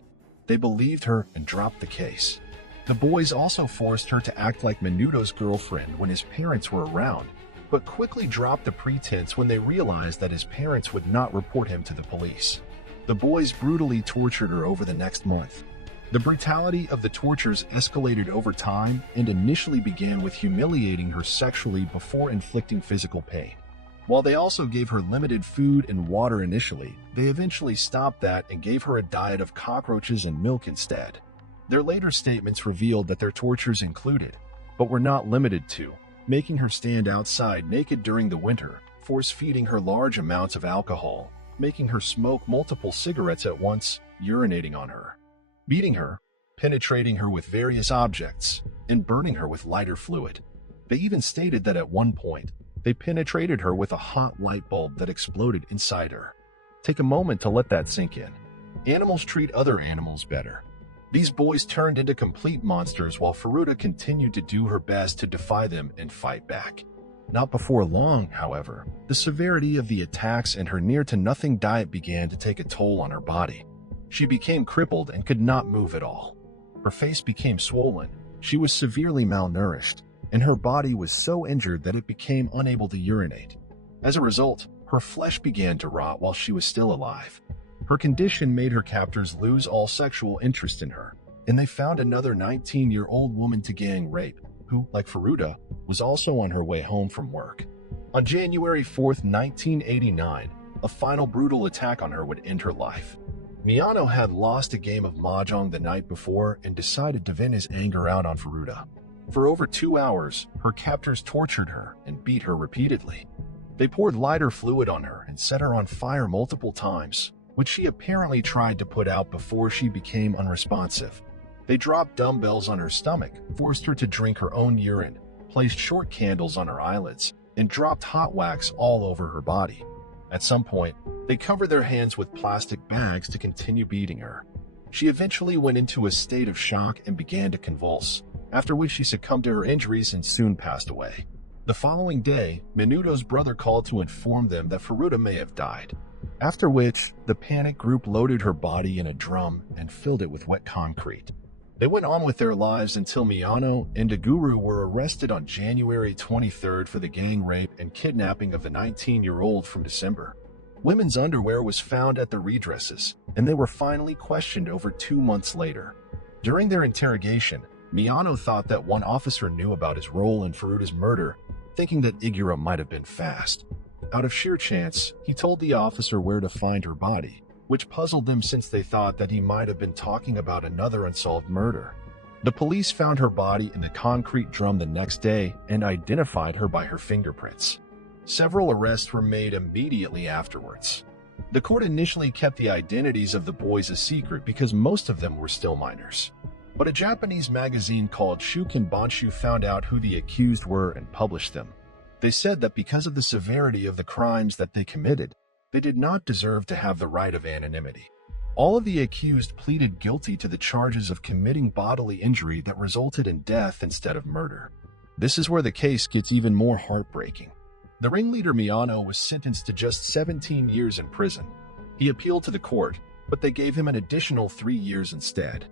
They believed her and dropped the case. The boys also forced her to act like Minuto's girlfriend when his parents were around, but quickly dropped the pretense when they realized that his parents would not report him to the police. The boys brutally tortured her over the next month. The brutality of the tortures escalated over time and initially began with humiliating her sexually before inflicting physical pain. While they also gave her limited food and water initially, they eventually stopped that and gave her a diet of cockroaches and milk instead. Their later statements revealed that their tortures included, but were not limited to, making her stand outside naked during the winter, force-feeding her large amounts of alcohol, making her smoke multiple cigarettes at once, urinating on her, beating her, penetrating her with various objects, and burning her with lighter fluid. They even stated that at one point, they penetrated her with a hot light bulb that exploded inside her. Take a moment to let that sink in. Animals treat other animals better. These boys turned into complete monsters while Faruda continued to do her best to defy them and fight back. Not before long, however, the severity of the attacks and her near-to-nothing diet began to take a toll on her body. She became crippled and could not move at all. Her face became swollen, she was severely malnourished, and her body was so injured that it became unable to urinate. As a result, her flesh began to rot while she was still alive. Her condition made her captors lose all sexual interest in her, and they found another 19-year-old woman to gang rape, who, like Faruda, was also on her way home from work. On January 4th, 1989, a final brutal attack on her would end her life. Miyano had lost a game of mahjong the night before and decided to vent his anger out on Faruda. For over 2 hours, her captors tortured her and beat her repeatedly. They poured lighter fluid on her and set her on fire multiple times, which she apparently tried to put out before she became unresponsive. They dropped dumbbells on her stomach, forced her to drink her own urine, placed short candles on her eyelids, and dropped hot wax all over her body. At some point, they covered their hands with plastic bags to continue beating her. She eventually went into a state of shock and began to convulse, after which she succumbed to her injuries and soon passed away. The following day, Minuto's brother called to inform them that Faruda may have died, after which the panic group loaded her body in a drum and filled it with wet concrete. They went on with their lives until Miyano and Aguru were arrested on January 23rd for the gang rape and kidnapping of the 19-year-old from December. Women's underwear was found at the redresses, and they were finally questioned over 2 months later. During their interrogation, Miyano thought that one officer knew about his role in Faruda's murder, thinking that Igura might have been fast. Out of sheer chance, he told the officer where to find her body, which puzzled them since they thought that he might have been talking about another unsolved murder. The police found her body in the concrete drum the next day and identified her by her fingerprints. Several arrests were made immediately afterwards. The court initially kept the identities of the boys a secret because most of them were still minors. But a Japanese magazine called Shukin Bonshu found out who the accused were and published them. They said that because of the severity of the crimes that they committed, they did not deserve to have the right of anonymity. All of the accused pleaded guilty to the charges of committing bodily injury that resulted in death instead of murder. This is where the case gets even more heartbreaking. The ringleader Miyano was sentenced to just 17 years in prison. He appealed to the court, but they gave him an additional 3 years instead.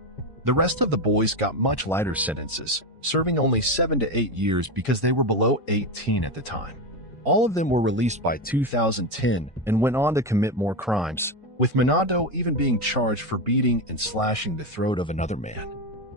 The rest of the boys got much lighter sentences, serving only 7 to 8 years because they were below 18 at the time. All of them were released by 2010 and went on to commit more crimes, with Minato even being charged for beating and slashing the throat of another man.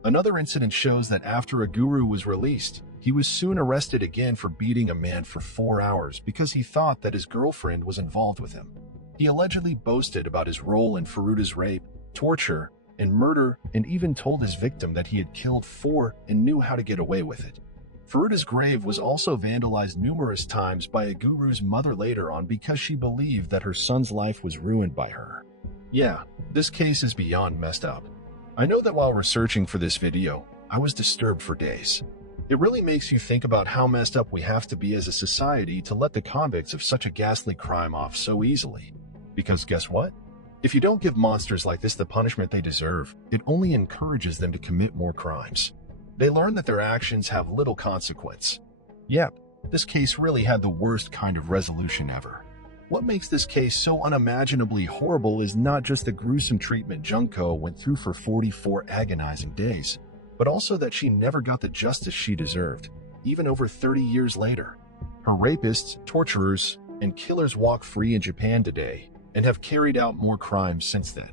Another incident shows that after Aguru was released, he was soon arrested again for beating a man for 4 hours because he thought that his girlfriend was involved with him. He allegedly boasted about his role in Faruda's rape, torture, and murder, and even told his victim that he had killed 4 and knew how to get away with it. Faruda's grave was also vandalized numerous times by Aguru's mother later on because she believed that her son's life was ruined by her. Yeah, this case is beyond messed up. I know that while researching for this video, I was disturbed for days. It really makes you think about how messed up we have to be as a society to let the convicts of such a ghastly crime off so easily. Because guess what? If you don't give monsters like this the punishment they deserve, it only encourages them to commit more crimes. They learn that their actions have little consequence. Yep, this case really had the worst kind of resolution ever. What makes this case so unimaginably horrible is not just the gruesome treatment Junko went through for 44 agonizing days, but also that she never got the justice she deserved, even over 30 years later. Her rapists, torturers, and killers walk free in Japan today and have carried out more crimes since then.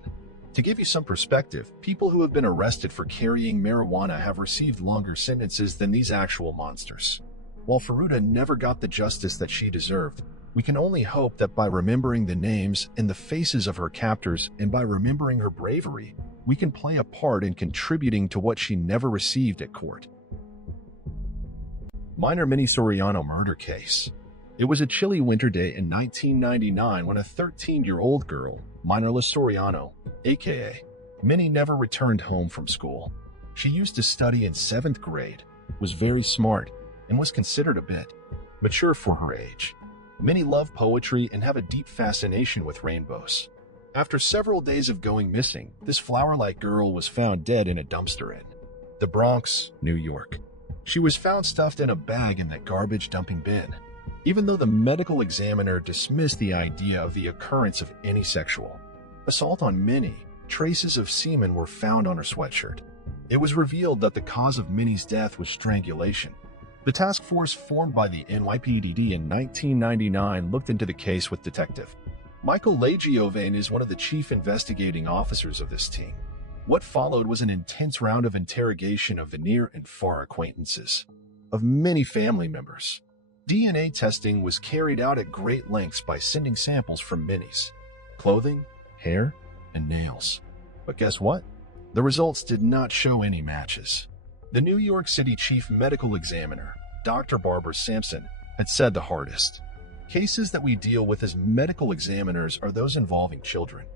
To give you some perspective, people who have been arrested for carrying marijuana have received longer sentences than these actual monsters. While Faruda never got the justice that she deserved, we can only hope that by remembering the names and the faces of her captors and by remembering her bravery, we can play a part in contributing to what she never received at court. Minor Minnie Soriano murder case. It was a chilly winter day in 1999 when a 13-year-old girl, Minorless Soriano, aka Minnie, never returned home from school. She used to study in 7th grade, was very smart, and was considered a bit mature for her age. Minnie loved poetry and have a deep fascination with rainbows. After several days of going missing, this flower-like girl was found dead in a dumpster in the Bronx, New York. She was found stuffed in a bag in that garbage dumping bin. Even though the medical examiner dismissed the idea of the occurrence of any sexual assault on Minnie, traces of semen were found on her sweatshirt. It was revealed that the cause of Minnie's death was strangulation. The task force formed by the NYPD in 1999 looked into the case with Detective Michael Legiovane is one of the chief investigating officers of this team. What followed was an intense round of interrogation of the near and far acquaintances of many family members. DNA testing was carried out at great lengths by sending samples from Minnie's clothing, hair, and nails. But guess what? The results did not show any matches. The New York City Chief Medical Examiner, Dr. Barbara Sampson, had said the hardest cases that we deal with as medical examiners are those involving children.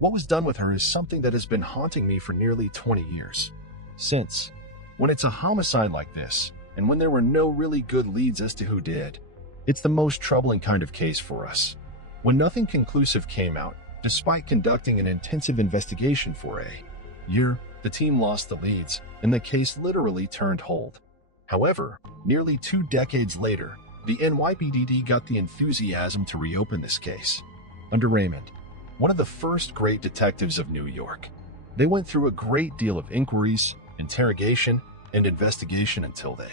What was done with her is something that has been haunting me for nearly 20 years. Since, when it's a homicide like this, and when there were no really good leads as to who did, it's the most troubling kind of case for us. When nothing conclusive came out, despite conducting an intensive investigation for a year, the team lost the leads, and the case literally turned cold. However, nearly 2 decades later, the NYPD got the enthusiasm to reopen this case. Under Raymond, one of the first great detectives of New York, they went through a great deal of inquiries, interrogation, and investigation until they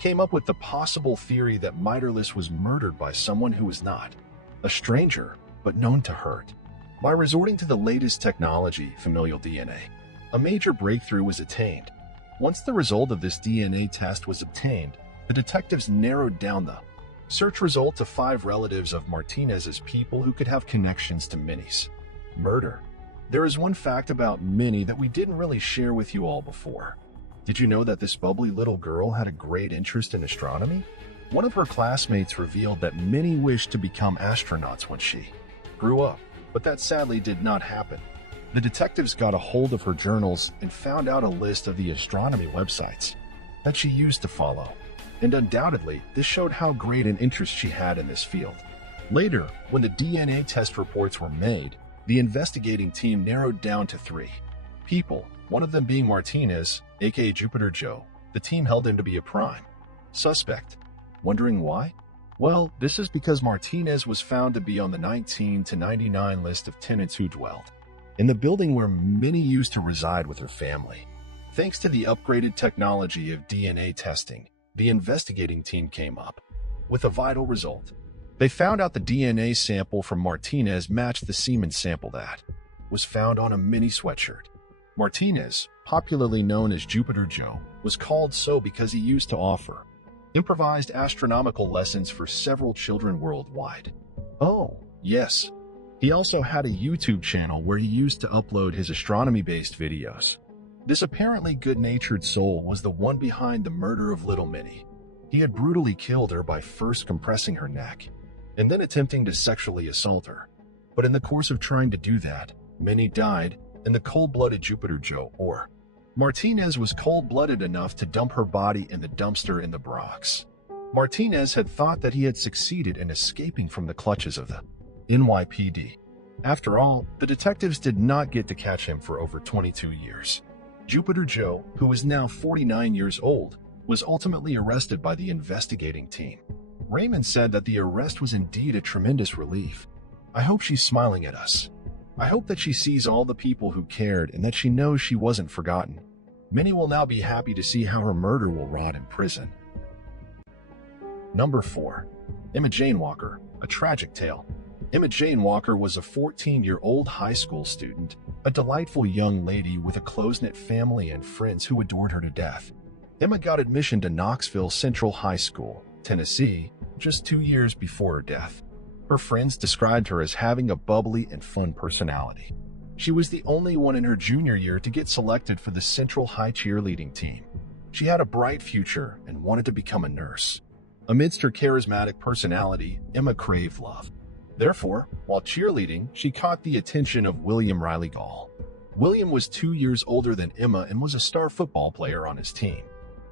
came up with the possible theory that Minorless was murdered by someone who was not a stranger, but known to hurt. By resorting to the latest technology, familial DNA, a major breakthrough was attained. Once the result of this DNA test was obtained, the detectives narrowed down the search result to 5 relatives of Martinez's people who could have connections to Minnie's murder. There is one fact about Minnie that we didn't really share with you all before. Did you know that this bubbly little girl had a great interest in astronomy? One of her classmates revealed that Minnie wished to become astronauts when she grew up, but that sadly did not happen. The detectives got a hold of her journals and found out a list of the astronomy websites that she used to follow. And undoubtedly, this showed how great an interest she had in this field. Later, when the DNA test reports were made, the investigating team narrowed down to 3 people, one of them being Martinez, aka Jupiter Joe. The team held him to be a prime suspect. Wondering why? Well, this is because Martinez was found to be on the 19 to 99 list of tenants who dwelled in the building where Minnie used to reside with her family. Thanks to the upgraded technology of DNA testing, the investigating team came up with a vital result. They found out the DNA sample from Martinez matched the semen sample that was found on a Minnie sweatshirt. Martinez, popularly known as Jupiter Joe, was called so because he used to offer improvised astronomical lessons for several children worldwide. Oh, yes. He also had a YouTube channel where he used to upload his astronomy-based videos. This apparently good-natured soul was the one behind the murder of little Minnie. He had brutally killed her by first compressing her neck and then attempting to sexually assault her. But in the course of trying to do that, Minnie died, and the cold-blooded Jupiter Joe, or Martinez, was cold-blooded enough to dump her body in the dumpster in the Bronx. Martinez had thought that he had succeeded in escaping from the clutches of the NYPD. After all, the detectives did not get to catch him for over 22 years. Jupiter Joe, who was now 49 years old, was ultimately arrested by the investigating team. Raymond said that the arrest was indeed a tremendous relief. I hope she's smiling at us. I hope that she sees all the people who cared and that she knows she wasn't forgotten. Many will now be happy to see how her murder will rot in prison. Number 4. Emma Jane Walker, a tragic tale. Emma Jane Walker was a 14-year-old high school student, a delightful young lady with a close-knit family and friends who adored her to death. Emma got admission to Knoxville Central High School, Tennessee, just 2 years before her death. Her friends described her as having a bubbly and fun personality. She was the only one in her junior year to get selected for the Central High cheerleading team. She had a bright future and wanted to become a nurse. Amidst her charismatic personality, Emma craved love. Therefore, while cheerleading, she caught the attention of William Riley Gall. William was 2 years older than Emma and was a star football player on his team.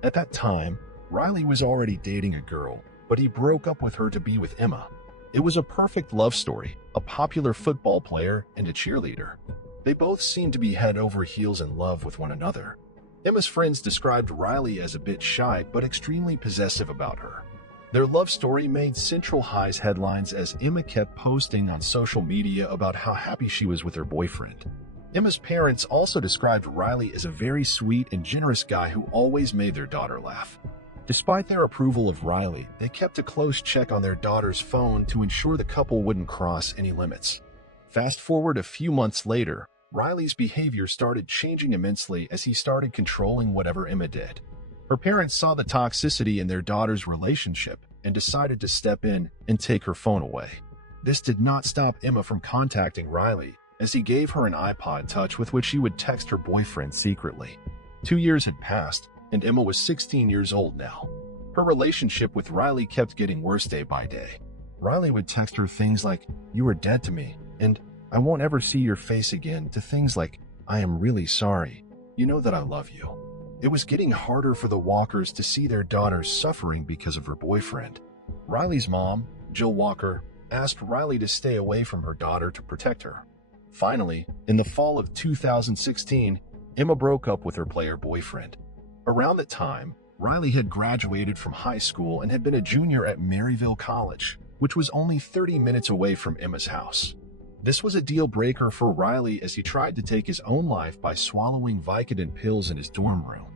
At that time, Riley was already dating a girl, but he broke up with her to be with Emma. It was a perfect love story, a popular football player and a cheerleader. They both seemed to be head over heels in love with one another. Emma's friends described Riley as a bit shy but extremely possessive about her. Their love story made Central High's headlines as Emma kept posting on social media about how happy she was with her boyfriend. Emma's parents also described Riley as a very sweet and generous guy who always made their daughter laugh. Despite their approval of Riley, they kept a close check on their daughter's phone to ensure the couple wouldn't cross any limits. Fast forward a few months later, Riley's behavior started changing immensely as he started controlling whatever Emma did. Her parents saw the toxicity in their daughter's relationship and decided to step in and take her phone away. This did not stop Emma from contacting Riley, as he gave her an iPod Touch with which she would text her boyfriend secretly. 2 years had passed, and Emma was 16 years old now. Her relationship with Riley kept getting worse day by day. Riley would text her things like, "You are dead to me," and "I won't ever see your face again," to things like, "I am really sorry. You know that I love you." It was getting harder for the Walkers to see their daughter suffering because of her boyfriend. Riley's mom, Jill Walker, asked Riley to stay away from her daughter to protect her. Finally, in the fall of 2016, Emma broke up with her player boyfriend. Around that time, Riley had graduated from high school and had been a junior at Maryville College, which was only 30 minutes away from Emma's house. This was a deal breaker for Riley as he tried to take his own life by swallowing Vicodin pills in his dorm room.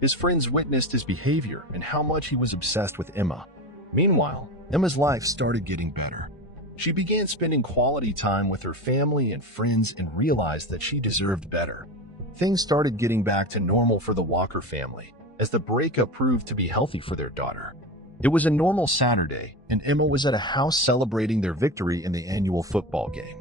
His friends witnessed his behavior and how much he was obsessed with Emma. Meanwhile, Emma's life started getting better. She began spending quality time with her family and friends and realized that she deserved better. Things started getting back to normal for the Walker family, as the breakup proved to be healthy for their daughter. It was a normal Saturday, and Emma was at a house celebrating their victory in the annual football game.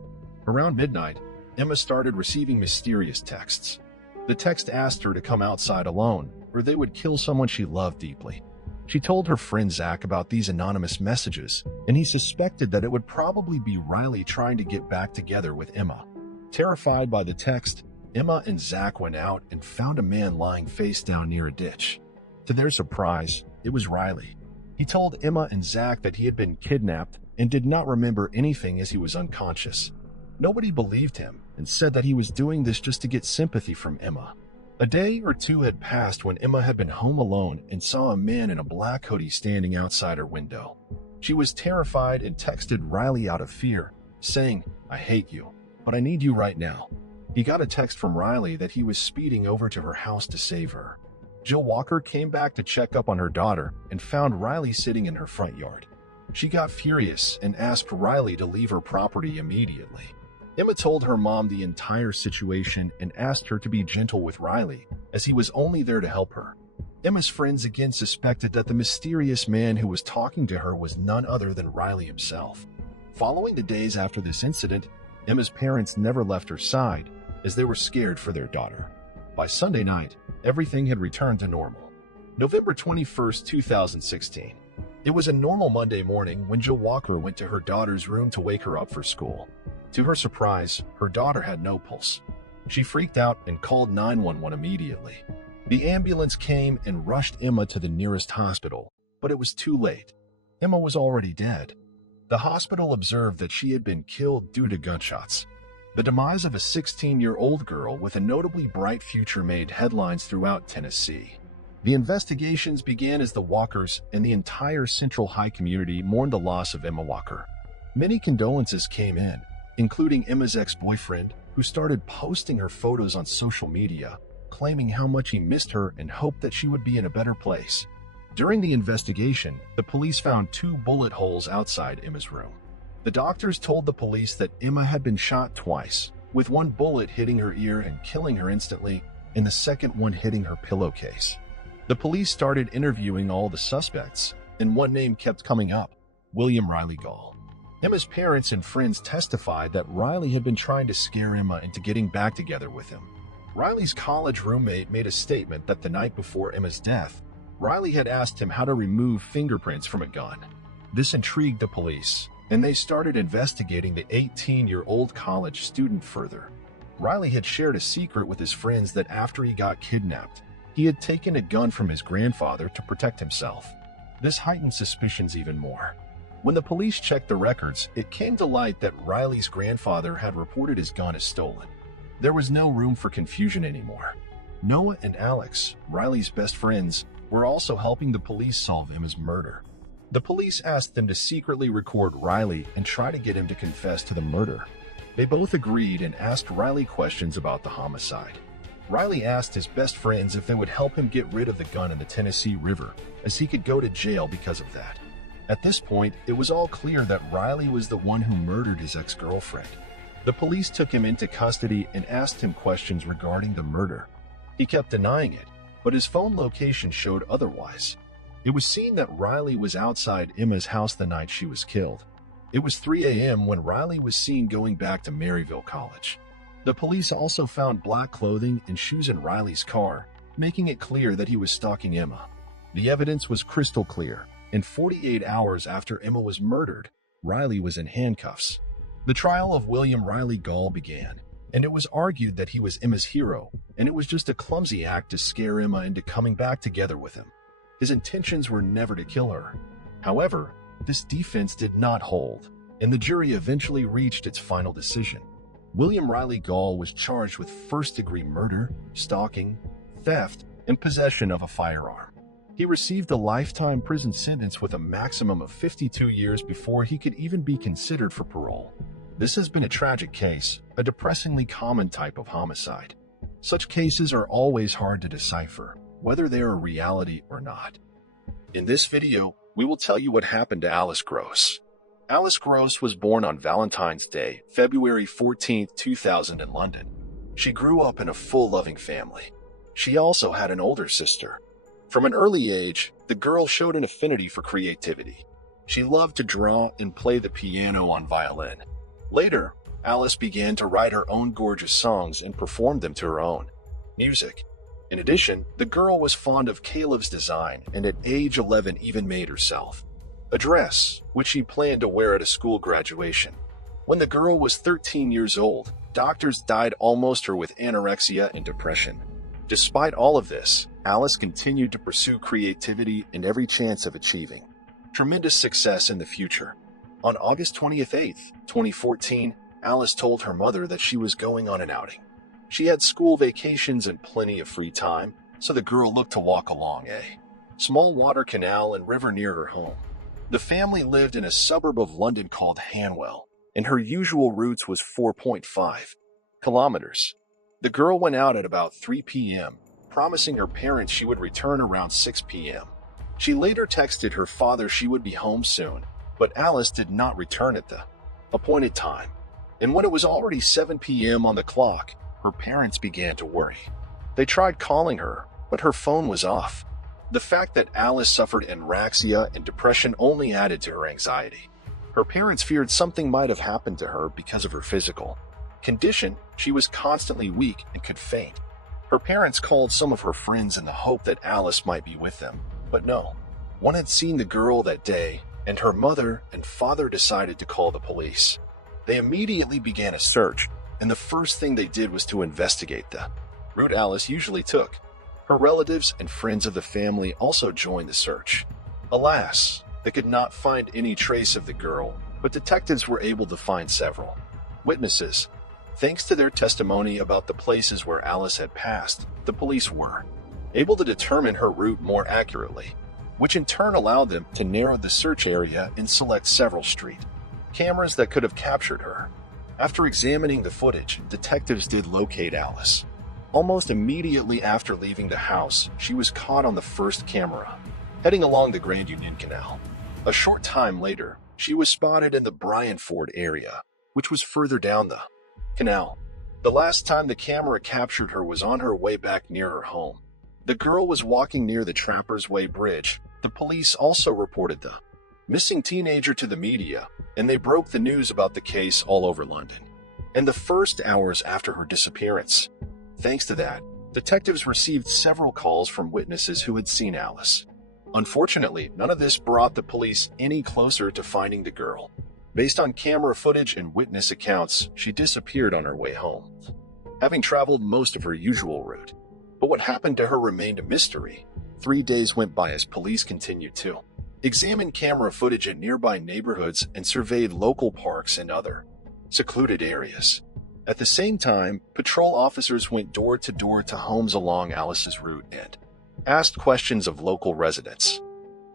Around midnight, Emma started receiving mysterious texts. The text asked her to come outside alone, or they would kill someone she loved deeply. She told her friend Zach about these anonymous messages, and he suspected that it would probably be Riley trying to get back together with Emma. Terrified by the text, Emma and Zach went out and found a man lying face down near a ditch. To their surprise, it was Riley. He told Emma and Zach that he had been kidnapped and did not remember anything as he was unconscious. Nobody believed him and said that he was doing this just to get sympathy from Emma. A day or two had passed when Emma had been home alone and saw a man in a black hoodie standing outside her window. She was terrified and texted Riley out of fear, saying, "I hate you, but I need you right now." He got a text from Riley that he was speeding over to her house to save her. Jill Walker came back to check up on her daughter and found Riley sitting in her front yard. She got furious and asked Riley to leave her property immediately. Emma told her mom the entire situation and asked her to be gentle with Riley, as he was only there to help her. Emma's friends again suspected that the mysterious man who was talking to her was none other than Riley himself. Following the days after this incident, Emma's parents never left her side, as they were scared for their daughter. By Sunday night, everything had returned to normal. November 21st, 2016. It was a normal Monday morning when Jill Walker went to her daughter's room to wake her up for school. To her surprise, her daughter had no pulse. She freaked out and called 911 immediately. The ambulance came and rushed Emma to the nearest hospital, but it was too late. Emma was already dead. The hospital observed that she had been killed due to gunshots. The demise of a 16-year-old girl with a notably bright future made headlines throughout Tennessee. The investigations began as the Walkers and the entire Central High community mourned the loss of Emma Walker. Many condolences came in, including Emma's ex-boyfriend, who started posting her photos on social media, claiming how much he missed her and hoped that she would be in a better place. During the investigation, the police found 2 bullet holes outside Emma's room. The doctors told the police that Emma had been shot twice, with one bullet hitting her ear and killing her instantly, and the second one hitting her pillowcase. The police started interviewing all the suspects, and one name kept coming up: William Riley Gall. Emma's parents and friends testified that Riley had been trying to scare Emma into getting back together with him. Riley's college roommate made a statement that the night before Emma's death, Riley had asked him how to remove fingerprints from a gun. This intrigued the police, and they started investigating the 18-year-old college student further. Riley had shared a secret with his friends that after he got kidnapped, he had taken a gun from his grandfather to protect himself. This heightened suspicions even more. When the police checked the records, it came to light that Riley's grandfather had reported his gun as stolen. There was no room for confusion anymore. Noah and Alex, Riley's best friends, were also helping the police solve Emma's murder. The police asked them to secretly record Riley and try to get him to confess to the murder. They both agreed and asked Riley questions about the homicide. Riley asked his best friends if they would help him get rid of the gun in the Tennessee River, as he could go to jail because of that. At this point, it was all clear that Riley was the one who murdered his ex-girlfriend. The police took him into custody and asked him questions regarding the murder. He kept denying it, but his phone location showed otherwise. It was seen that Riley was outside Emma's house the night she was killed. It was 3 a.m. when Riley was seen going back to Maryville College. The police also found black clothing and shoes in Riley's car, making it clear that he was stalking Emma. The evidence was crystal clear, and 48 hours after Emma was murdered, Riley was in handcuffs. The trial of William Riley Gall began, and it was argued that he was Emma's hero, and it was just a clumsy act to scare Emma into coming back together with him. His intentions were never to kill her. However, this defense did not hold, and the jury eventually reached its final decision. William Riley Gall was charged with first-degree murder, stalking, theft, and possession of a firearm. He received a lifetime prison sentence with a maximum of 52 years before he could even be considered for parole. This has been a tragic case, a depressingly common type of homicide. Such cases are always hard to decipher, whether they are a reality or not. In this video, we will tell you what happened to Alice Gross. Alice Gross was born on Valentine's Day, February 14, 2000 in London. She grew up in a full loving family. She also had an older sister. From an early age, the girl showed an affinity for creativity. She loved to draw and play the piano on violin. Later, Alice began to write her own gorgeous songs and perform them to her own music. In addition, the girl was fond of Caleb's design and at age 11 even made herself a dress, which she planned to wear at a school graduation. When the girl was 13 years old, doctors diagnosed her with anorexia and depression. Despite all of this, Alice continued to pursue creativity and every chance of achieving tremendous success in the future. On August 28, 2014, Alice told her mother that she was going on an outing. She had school vacations and plenty of free time, so the girl looked to walk along a small water canal and river near her home. The family lived in a suburb of London called Hanwell, and her usual route was 4.5 kilometers. The girl went out at about 3 p.m., promising her parents she would return around 6 p.m. She later texted her father she would be home soon, but Alice did not return at the appointed time. And when it was already 7 p.m. on the clock, her parents began to worry. They tried calling her, but her phone was off. The fact that Alice suffered anorexia and depression only added to her anxiety. Her parents feared something might have happened to her because of her physical condition. She was constantly weak and could faint. Her parents called some of her friends in the hope that Alice might be with them, but no one had seen the girl that day, and her mother and father decided to call the police. They immediately began a search, and the first thing they did was to investigate the route Alice usually took. Her relatives and friends of the family also joined the search. Alas, they could not find any trace of the girl, but detectives were able to find several witnesses. Thanks to their testimony about the places where Alice had passed, the police were able to determine her route more accurately, which in turn allowed them to narrow the search area and select several street cameras that could have captured her. After examining the footage, detectives did locate Alice. Almost immediately after leaving the house, she was caught on the first camera, heading along the Grand Union Canal. A short time later, she was spotted in the Bryanford area, which was further down the canal. The last time the camera captured her was on her way back near her home. The girl was walking near the Trappers Way Bridge. The police also reported the missing teenager to the media, and they broke the news about the case all over London. In the first hours after her disappearance, Thanks to that, detectives received several calls from witnesses who had seen Alice. Unfortunately, none of this brought the police any closer to finding the girl. Based on camera footage and witness accounts, she disappeared on her way home, having traveled most of her usual route. But what happened to her remained a mystery. 3 days went by as police continued to examine camera footage in nearby neighborhoods and surveyed local parks and other secluded areas. At the same time, patrol officers went door to door to homes along Alice's route and asked questions of local residents.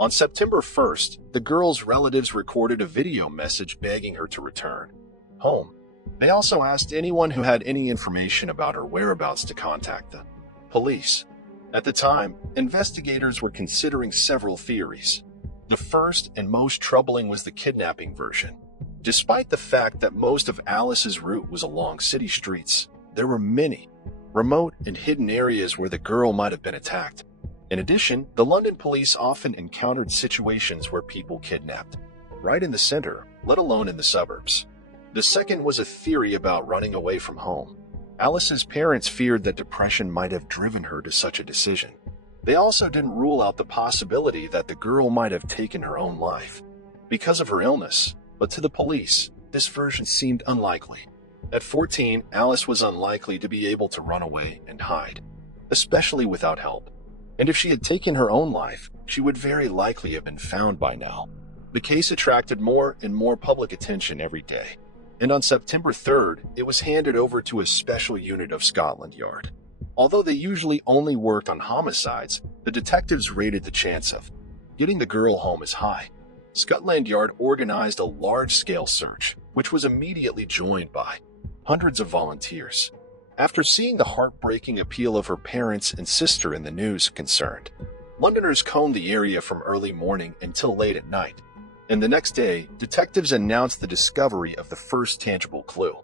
On September 1st, the girl's relatives recorded a video message begging her to return home. They also asked anyone who had any information about her whereabouts to contact the police. At the time, investigators were considering several theories. The first and most troubling was the kidnapping version. Despite the fact that most of Alice's route was along city streets, there were many remote and hidden areas where the girl might have been attacked. In addition, the London police often encountered situations where people kidnapped right in the center, let alone in the suburbs. The second was a theory about running away from home. Alice's parents feared that depression might have driven her to such a decision. They also didn't rule out the possibility that the girl might have taken her own life because of her illness, but to the police, this version seemed unlikely. At 14, Alice was unlikely to be able to run away and hide, especially without help. And if she had taken her own life, she would very likely have been found by now. The case attracted more and more public attention every day, and on September 3rd, it was handed over to a special unit of Scotland Yard. Although they usually only worked on homicides, the detectives rated the chance of getting the girl home as high. Scotland Yard organized a large-scale search, which was immediately joined by hundreds of volunteers. After seeing the heartbreaking appeal of her parents and sister in the news concerned, Londoners combed the area from early morning until late at night. And the next day, detectives announced the discovery of the first tangible clue.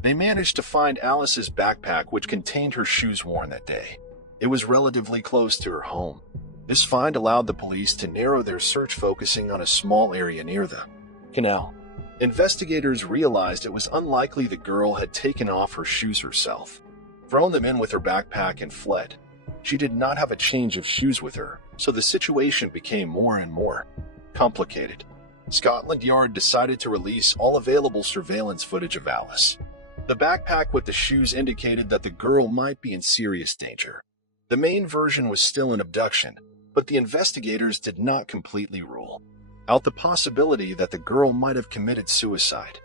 They managed to find Alice's backpack, which contained her shoes worn that day. It was relatively close to her home. This find allowed the police to narrow their search, focusing on a small area near the canal. Investigators realized it was unlikely the girl had taken off her shoes herself, thrown them in with her backpack, and fled. She did not have a change of shoes with her, so the situation became more and more complicated. Scotland Yard decided to release all available surveillance footage of Alice. The backpack with the shoes indicated that the girl might be in serious danger. The main version was still an abduction, but the investigators did not completely rule out the possibility that the girl might have committed suicide.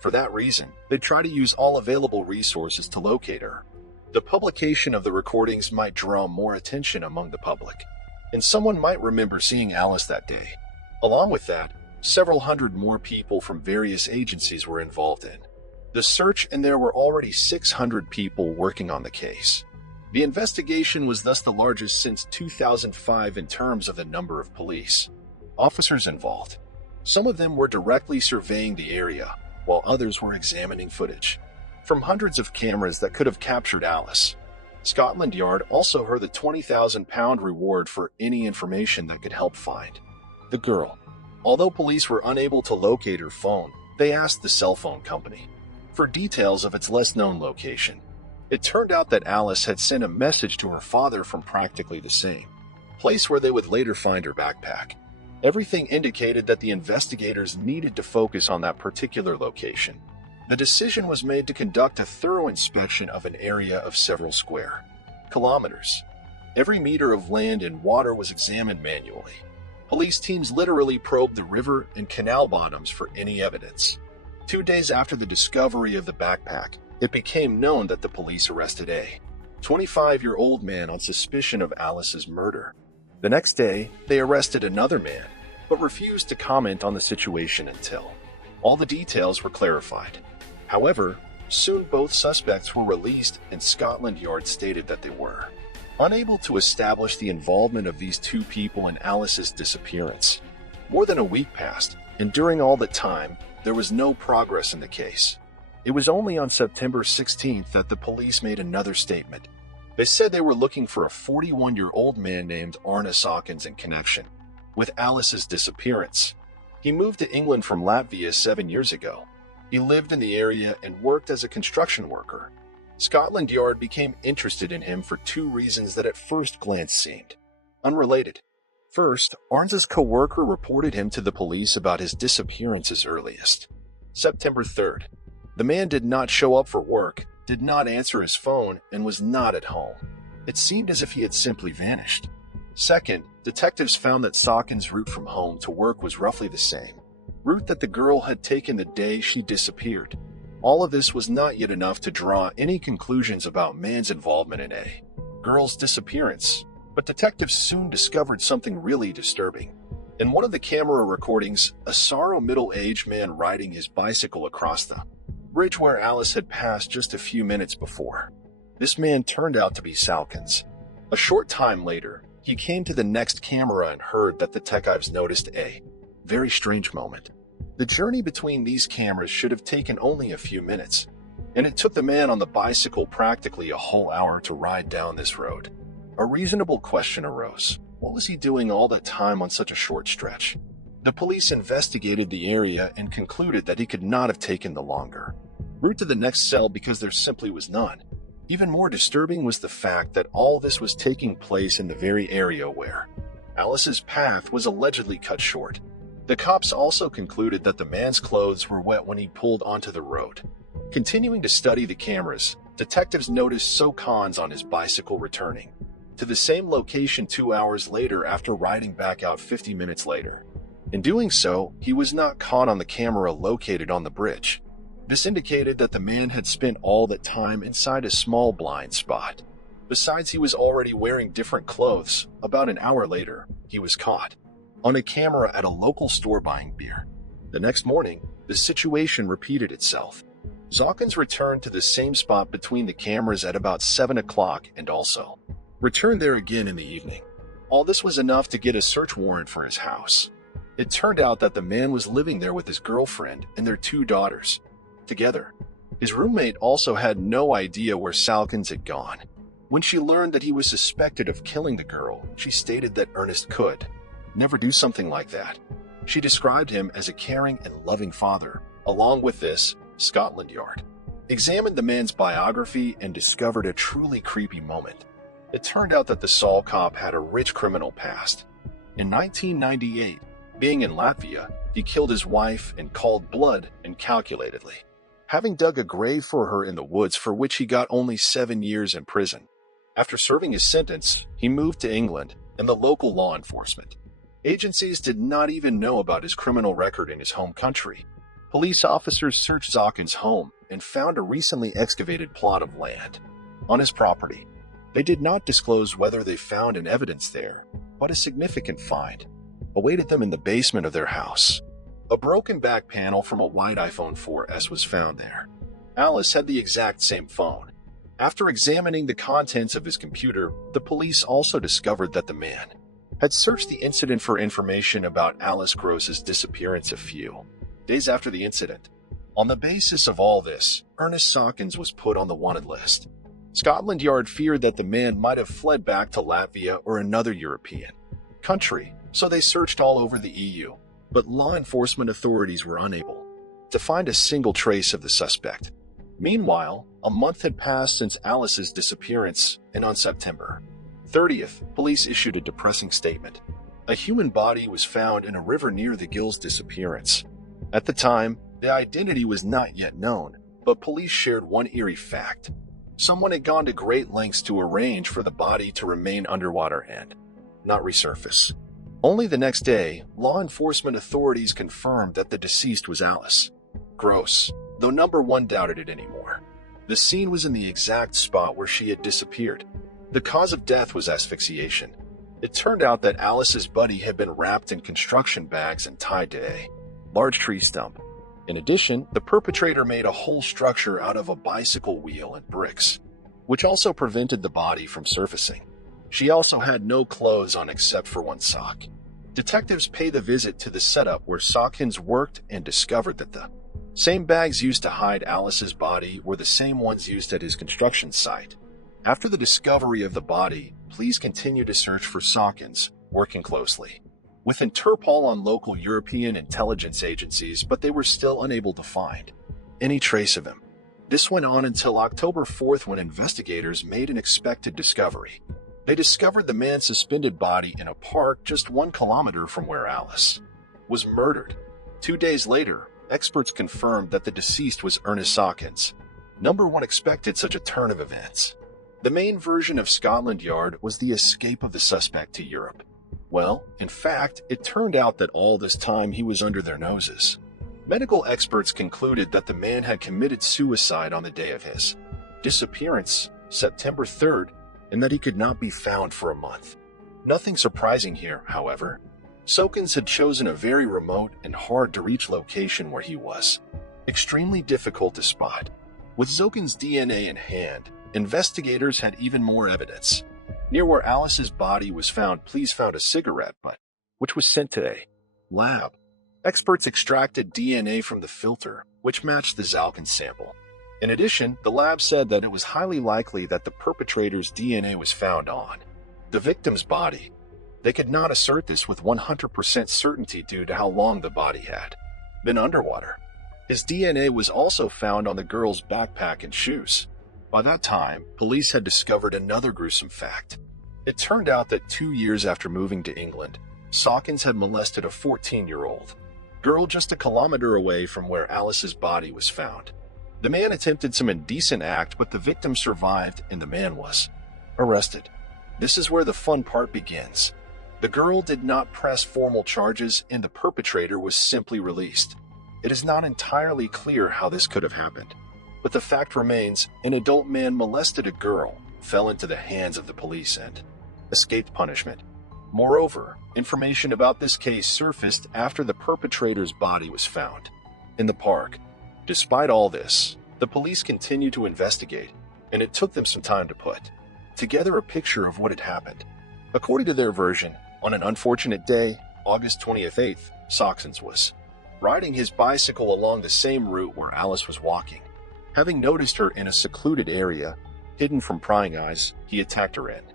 For that reason, they tried to use all available resources to locate her. The publication of the recordings might draw more attention among the public, and someone might remember seeing Alice that day. Along with that, several hundred more people from various agencies were involved in the search, and there were already 600 people working on the case. The investigation was thus the largest since 2005 in terms of the number of police officers involved. Some of them were directly surveying the area, while others were examining footage from hundreds of cameras that could have captured Alice. Scotland Yard also heard the £20,000 reward for any information that could help find the girl. Although police were unable to locate her phone, they asked the cell phone company for details of its less-known location. It turned out that Alice had sent a message to her father from practically the same place where they would later find her backpack. Everything indicated that the investigators needed to focus on that particular location. The decision was made to conduct a thorough inspection of an area of several square kilometers. Every meter of land and water was examined manually. Police teams literally probed the river and canal bottoms for any evidence. 2 days after the discovery of the backpack, it became known that the police arrested a 25-year-old man on suspicion of Alice's murder. The next day, they arrested another man, but refused to comment on the situation until all the details were clarified. However, soon both suspects were released, and Scotland Yard stated that they were unable to establish the involvement of these two people in Alice's disappearance. More than a week passed, and during all that time, there was no progress in the case. It was only on September 16th that the police made another statement. They said they were looking for a 41-year-old man named Arne Sawkins in connection with Alice's disappearance. He moved to England from Latvia 7 years ago. He lived in the area and worked as a construction worker. Scotland Yard became interested in him for two reasons that at first glance seemed unrelated. First, Arnes's co-worker reported him to the police about his disappearance as earliest September 3rd. The man did not show up for work, did not answer his phone, and was not at home. It seemed as if he had simply vanished. Second, detectives found that Sawkins' route from home to work was roughly the same route that the girl had taken the day she disappeared. All of this was not yet enough to draw any conclusions about man's involvement in a girl's disappearance, but detectives soon discovered something really disturbing. In one of the camera recordings, a sorrow middle-aged man riding his bicycle across the bridge where Alice had passed just a few minutes before. This man turned out to be Sawkins. A short time later, he came to the next camera and heard that the detectives noticed a very strange moment. The journey between these cameras should have taken only a few minutes, and it took the man on the bicycle practically a whole hour to ride down this road. A reasonable question arose. What was he doing all that time on such a short stretch? The police investigated the area and concluded that he could not have taken the longer route to the next cell because there simply was none. Even more disturbing was the fact that all this was taking place in the very area where Alice's path was allegedly cut short. The cops also concluded that the man's clothes were wet when he pulled onto the road. Continuing to study the cameras, detectives noticed Sawkins on his bicycle returning to the same location 2 hours later after riding back out 50 minutes later. In doing so, he was not caught on the camera located on the bridge. This indicated that the man had spent all that time inside a small blind spot. Besides, he was already wearing different clothes. About an hour later, he was caught on a camera at a local store buying beer. The next morning, the situation repeated itself. Sawkins returned to the same spot between the cameras at about 7 o'clock and also returned there again in the evening. All this was enough to get a search warrant for his house. It turned out that the man was living there with his girlfriend and their 2 daughters together. His roommate also had no idea where Sawkins had gone. When she learned that he was suspected of killing the girl, she stated that Ernest could never do something like that. She described him as a caring and loving father. Along with this, Scotland Yard examined the man's biography and discovered a truly creepy moment. It turned out that the Saul cop had a rich criminal past. In 1998, being in Latvia, he killed his wife in cold blood and calculatedly, having dug a grave for her in the woods for which he got only 7 years in prison. After serving his sentence, he moved to England and the local law enforcement agencies did not even know about his criminal record in his home country. Police officers searched Sawkins' home and found a recently excavated plot of land on his property. They did not disclose whether they found an evidence there, but a significant find awaited them in the basement of their house. A broken back panel from a white iPhone 4S was found there. Alice had the exact same phone. After examining the contents of his computer, the police also discovered that the man had searched the incident for information about Alice Gross's disappearance a few days after the incident. On the basis of all this, Ernest Sawkins was put on the wanted list. Scotland Yard feared that the man might have fled back to Latvia or another European country, so they searched all over the EU, but law enforcement authorities were unable to find a single trace of the suspect. Meanwhile, a month had passed since Alice's disappearance, and on September 30th, police issued a depressing statement. A human body was found in a river near the Gill's disappearance. At the time, the identity was not yet known, but police shared one eerie fact. Someone had gone to great lengths to arrange for the body to remain underwater and not resurface. Only the next day, law enforcement authorities confirmed that the deceased was Alice Gross, though number one doubted it anymore. The scene was in the exact spot where she had disappeared. The cause of death was asphyxiation. It turned out that Alice's body had been wrapped in construction bags and tied to a large tree stump. In addition, the perpetrator made a whole structure out of a bicycle wheel and bricks, which also prevented the body from surfacing. She also had no clothes on except for one sock. Detectives paid a visit to the setup where Sawkins worked and discovered that the same bags used to hide Alice's body were the same ones used at his construction site. After the discovery of the body, police continued to search for Sawkins, working closely with Interpol on local European intelligence agencies, but they were still unable to find any trace of him. This went on until October 4th when investigators made an unexpected discovery. They discovered the man's suspended body in a park just 1 kilometer from where Alice was murdered. 2 days later, experts confirmed that the deceased was Ernest Sawkins. No one expected such a turn of events. The main version of Scotland Yard was the escape of the suspect to Europe. Well, in fact, it turned out that all this time he was under their noses. Medical experts concluded that the man had committed suicide on the day of his disappearance, September 3rd, and that he could not be found for a month. Nothing surprising here, however. Sawkins had chosen a very remote and hard-to-reach location where he was extremely difficult to spot. With Sawkins' DNA in hand, investigators had even more evidence. Near where Alice's body was found, police found a cigarette butt, which was sent to a lab. Experts extracted DNA from the filter, which matched the Sawkins sample. In addition, the lab said that it was highly likely that the perpetrator's DNA was found on the victim's body. They could not assert this with 100% certainty due to how long the body had been underwater. His DNA was also found on the girl's backpack and shoes. By that time, police had discovered another gruesome fact. It turned out that 2 years after moving to England, Sawkins had molested a 14-year-old girl just a kilometer away from where Alice's body was found. The man attempted some indecent act, but the victim survived and the man was arrested. This is where the fun part begins. The girl did not press formal charges and the perpetrator was simply released. It is not entirely clear how this could have happened, but the fact remains an adult man molested a girl, fell into the hands of the police, and escaped punishment. Moreover, information about this case surfaced after the perpetrator's body was found in the park. Despite all this, the police continued to investigate, and it took them some time to put together a picture of what had happened. According to their version, on an unfortunate day, August 28th, Sawkins was riding his bicycle along the same route where Alice was walking. Having noticed her in a secluded area, hidden from prying eyes, he attacked her and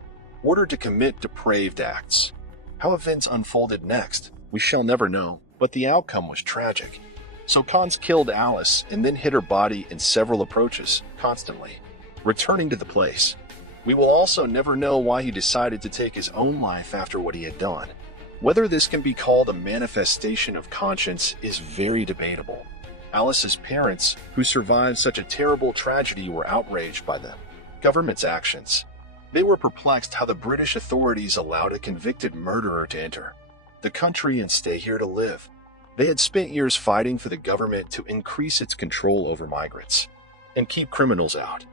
ordered to commit depraved acts. How events unfolded next, we shall never know, but the outcome was tragic. Sawkins killed Alice and then hid her body in several approaches, constantly returning to the place. We will also never know why he decided to take his own life after what he had done. Whether this can be called a manifestation of conscience is very debatable. Alice's parents, who survived such a terrible tragedy, were outraged by the government's actions. They were perplexed how the British authorities allowed a convicted murderer to enter the country and stay here to live. They had spent years fighting for the government to increase its control over migrants and keep criminals out.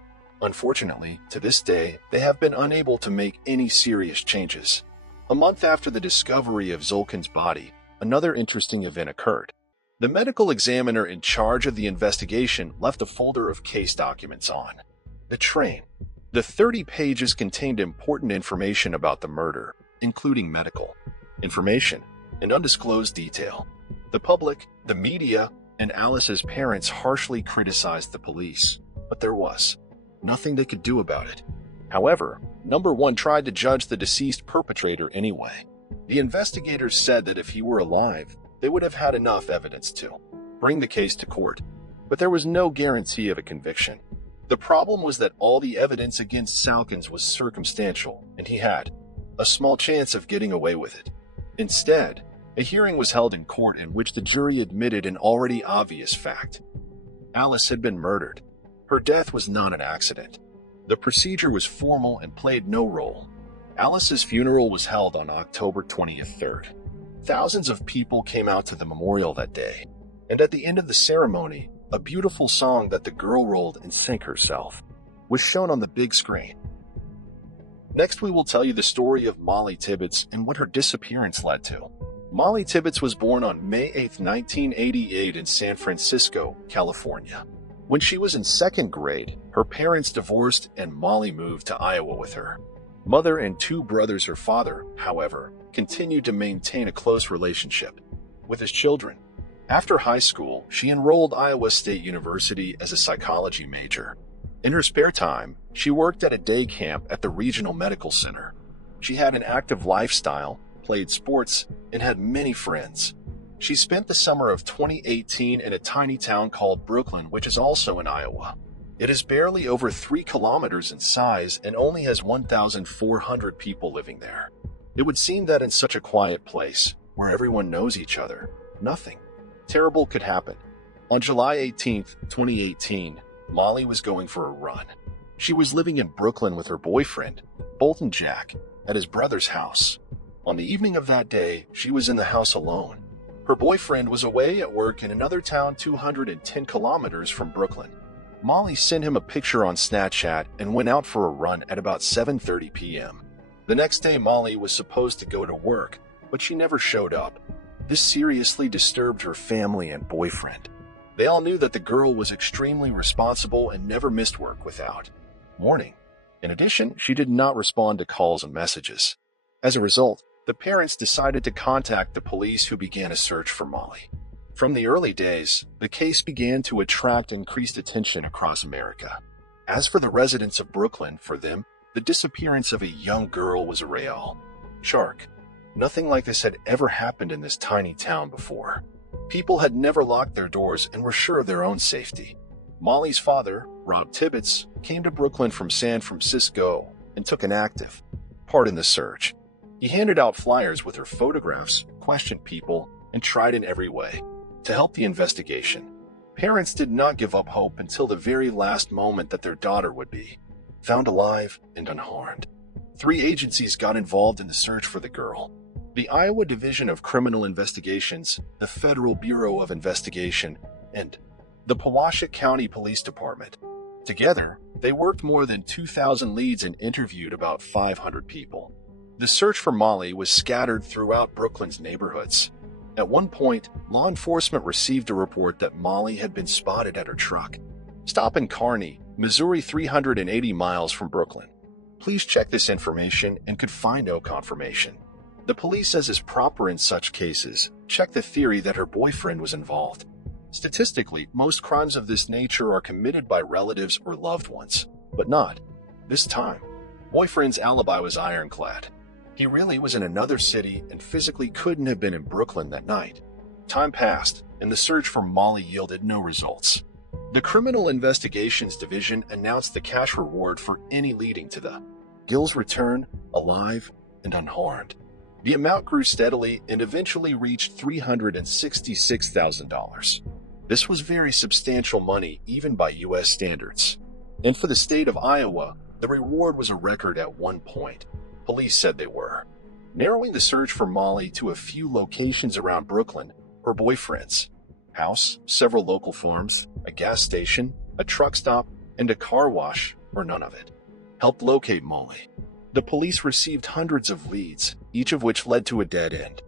Unfortunately, to this day, they have been unable to make any serious changes. A month after the discovery of Sawkins' body, another interesting event occurred. The medical examiner in charge of the investigation left a folder of case documents on the train. The 30 pages contained important information about the murder, including medical information and undisclosed detail. The public, the media, and Alice's parents harshly criticized the police, but there was nothing they could do about it. However, number one tried to judge the deceased perpetrator anyway. The investigators said that if he were alive, they would have had enough evidence to bring the case to court, but there was no guarantee of a conviction. The problem was that all the evidence against Sawkins was circumstantial, and he had a small chance of getting away with it. Instead, a hearing was held in court in which the jury admitted an already obvious fact. Alice had been murdered. Her death was not an accident. The procedure was formal and played no role. Alice's funeral was held on October 23rd. Thousands of people came out to the memorial that day, and at the end of the ceremony, a beautiful song that the girl wrote and sang herself was shown on the big screen. Next, we will tell you the story of Molly Tibbetts and what her disappearance led to. Molly Tibbetts was born on May 8, 1988 in San Francisco, California. When she was in second grade, her parents divorced and Molly moved to Iowa with her mother and 2 brothers. Her father, however, continued to maintain a close relationship with his children. After high school, she enrolled Iowa State University as a psychology major. In her spare time, she worked at a day camp at the regional medical center. She had an active lifestyle, played sports, and had many friends. She spent the summer of 2018 in a tiny town called Brooklyn, which is also in Iowa. It is barely over 3 kilometers in size and only has 1,400 people living there. It would seem that in such a quiet place, where everyone knows each other, nothing terrible could happen. On July 18, 2018, Molly was going for a run. She was living in Brooklyn with her boyfriend, Bolton Jack, at his brother's house. On the evening of that day, she was in the house alone. Her boyfriend was away at work in another town 210 kilometers from Brooklyn. Molly sent him a picture on Snapchat and went out for a run at about 7:30 p.m. The next day, Molly was supposed to go to work, but she never showed up. This seriously disturbed her family and boyfriend. They all knew that the girl was extremely responsible and never missed work without warning. In addition, she did not respond to calls and messages. As a result, the parents decided to contact the police, who began a search for Molly. From the early days, the case began to attract increased attention across America. As for the residents of Brooklyn, for them, the disappearance of a young girl was a real shock. Nothing like this had ever happened in this tiny town before. People had never locked their doors and were sure of their own safety. Molly's father, Rob Tibbetts, came to Brooklyn from San Francisco and took an active part in the search. He handed out flyers with her photographs, questioned people, and tried in every way to help the investigation. Parents did not give up hope until the very last moment that their daughter would be found alive and unharmed. 3 agencies got involved in the search for the girl: the Iowa Division of Criminal Investigations, the Federal Bureau of Investigation, and the Powashat County Police Department. Together, they worked more than 2,000 leads and interviewed about 500 people. The search for Molly was scattered throughout Brooklyn's neighborhoods. At one point, law enforcement received a report that Molly had been spotted at her truck stop in Kearney, Missouri, 380 miles from Brooklyn. Police checked this information and could find no confirmation. The police, as is proper in such cases, checked the theory that her boyfriend was involved. Statistically, most crimes of this nature are committed by relatives or loved ones, but not this time. Boyfriend's alibi was ironclad. He really was in another city and physically couldn't have been in Brooklyn that night. Time passed, and the search for Molly yielded no results. The Criminal Investigations Division announced the cash reward for any leading to the girl's return, alive and unharmed. The amount grew steadily and eventually reached $366,000. This was very substantial money even by U.S. standards. And for the state of Iowa, the reward was a record at one point. Police said they were narrowing the search for Molly to a few locations around Brooklyn: her boyfriend's house, several local farms, a gas station, a truck stop, and a car wash, or none of it helped locate Molly. The police received hundreds of leads, each of which led to a dead end.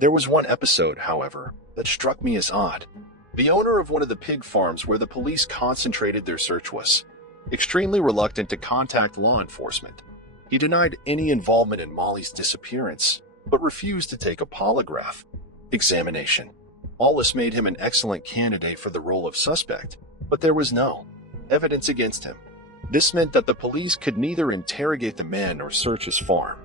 There was one episode, however, that struck me as odd. The owner of one of the pig farms where the police concentrated their search was extremely reluctant to contact law enforcement. He denied any involvement in Molly's disappearance, but refused to take a polygraph examination. All this made him an excellent candidate for the role of suspect, but there was no evidence against him. This meant that the police could neither interrogate the man nor search his farm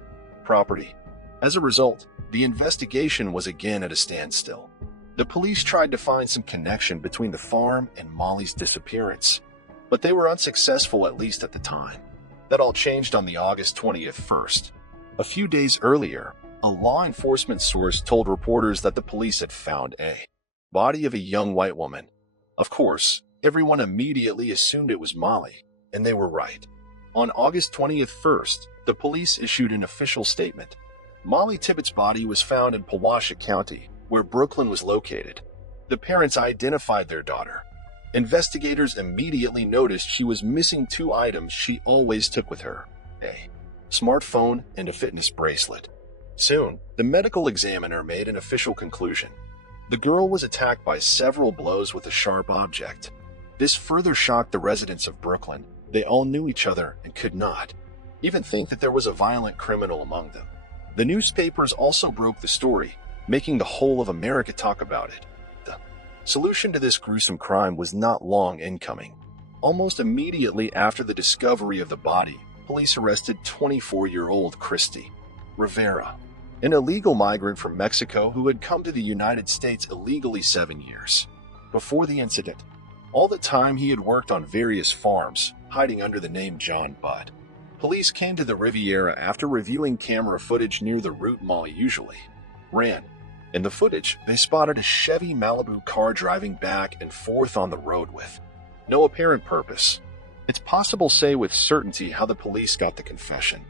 property. As a result, the investigation was again at a standstill. The police tried to find some connection between the farm and Molly's disappearance, but they were unsuccessful, at least at the time. That all changed on the August 20th 1st. A few days earlier, a law enforcement source told reporters that the police had found a body of a young white woman. Of course, everyone immediately assumed it was Molly, and they were right. On August 20th 1st, the police issued an official statement. Molly Tibbetts' body was found in Powashat County, where Brooklyn was located. The parents identified their daughter. Investigators immediately noticed she was missing 2 items she always took with her: a smartphone and a fitness bracelet. Soon, the medical examiner made an official conclusion. The girl was attacked by several blows with a sharp object. This further shocked the residents of Brooklyn. They all knew each other and could not even think that there was a violent criminal among them. The newspapers also broke the story, making the whole of America talk about it. The solution to this gruesome crime was not long in coming. Almost immediately after the discovery of the body, police arrested 24-year-old Christy Rivera, an illegal migrant from Mexico who had come to the United States illegally 7 years before the incident. All the time he had worked on various farms, hiding under the name John Budd. Police came to the Riviera after reviewing camera footage near the route Molly usually ran. In the footage, they spotted a Chevy Malibu car driving back and forth on the road with no apparent purpose. It's possible to say with certainty how the police got the confession.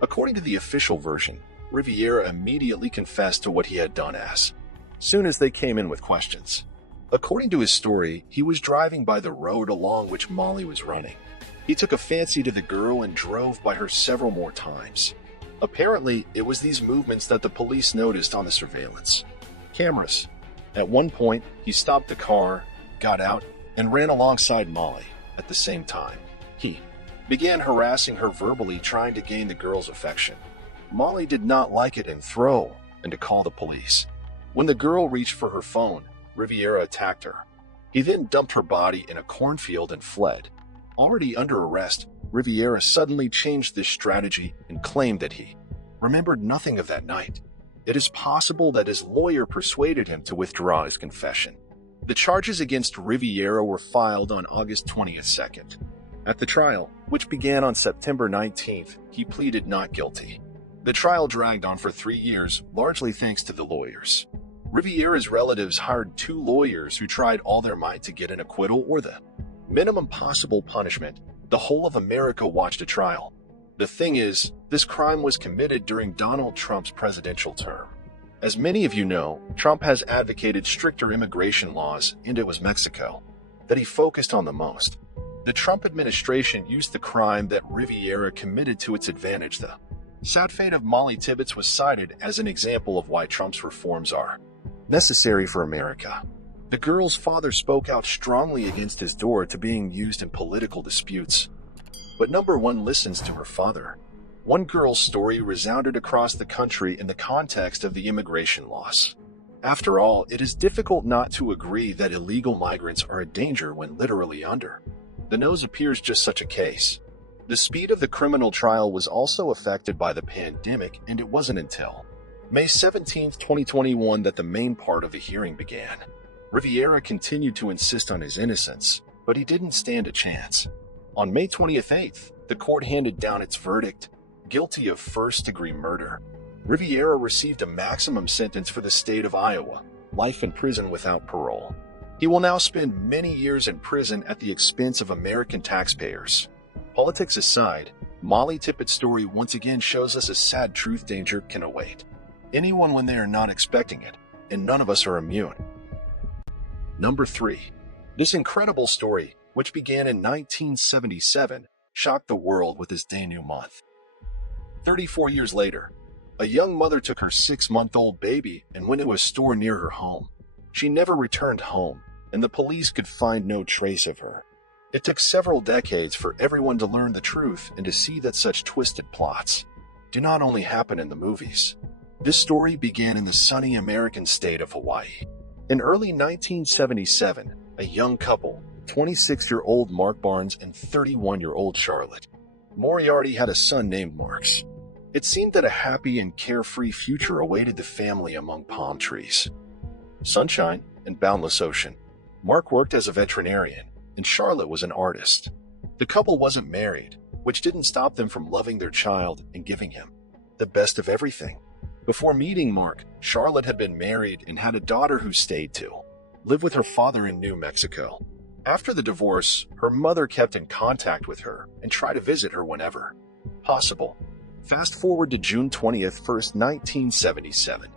According to the official version, Riviera immediately confessed to what he had done as soon as they came in with questions. According to his story, he was driving by the road along which Molly was running. He took a fancy to the girl and drove by her several more times. Apparently, it was these movements that the police noticed on the surveillance cameras. At one point, he stopped the car, got out, and ran alongside Molly. At the same time, he began harassing her verbally, trying to gain the girl's affection. Molly did not like it and threw and to call the police. When the girl reached for her phone, Riviera attacked her. He then dumped her body in a cornfield and fled. Already under arrest, Riviera suddenly changed this strategy and claimed that he remembered nothing of that night. It is possible that his lawyer persuaded him to withdraw his confession. The charges against Riviera were filed on August 22nd. At the trial, which began on September 19th, he pleaded not guilty. The trial dragged on for 3 years, largely thanks to the lawyers. Riviera's relatives hired 2 lawyers who tried all their might to get an acquittal or the minimum possible punishment. The whole of America watched a trial. The thing is, this crime was committed during Donald Trump's presidential term. As many of you know, Trump has advocated stricter immigration laws, and it was Mexico that he focused on the most. The Trump administration used the crime that Riviera committed to its advantage. The sad fate of Molly Tibbetts was cited as an example of why Trump's reforms are necessary for America. The girl's father spoke out strongly against his daughter to being used in political disputes. But number one listens to her father. One girl's story resounded across the country in the context of the immigration laws. After all, it is difficult not to agree that illegal migrants are a danger when literally under the nose appears just such a case. The speed of the criminal trial was also affected by the pandemic, and it wasn't until May 17, 2021 that the main part of the hearing began. Riviera continued to insist on his innocence, but he didn't stand a chance. On May 28th, the court handed down its verdict, guilty of first-degree murder. Riviera received a maximum sentence for the state of Iowa, life in prison without parole. He will now spend many years in prison at the expense of American taxpayers. Politics aside, Molly Tippett's story once again shows us a sad truth: danger can await anyone when they are not expecting it, and none of us are immune. Number 3. This incredible story, which began in 1977, shocked the world with this denouement. 34 years later, a young mother took her 6-month-old baby and went to a store near her home. She never returned home, and the police could find no trace of her. It took several decades for everyone to learn the truth and to see that such twisted plots do not only happen in the movies. This story began in the sunny American state of Hawaii. In early 1977, a young couple, 26-year-old Mark Barnes and 31-year-old Charlotte Moriarty, had a son named Marks. It seemed that a happy and carefree future awaited the family among palm trees, sunshine, and boundless ocean. Mark worked as a veterinarian, and Charlotte was an artist. The couple wasn't married, which didn't stop them from loving their child and giving him the best of everything. Before meeting Mark, Charlotte had been married and had a daughter who stayed to live with her father in New Mexico. After the divorce, her mother kept in contact with her and tried to visit her whenever possible. Fast forward to June 20th, 1977.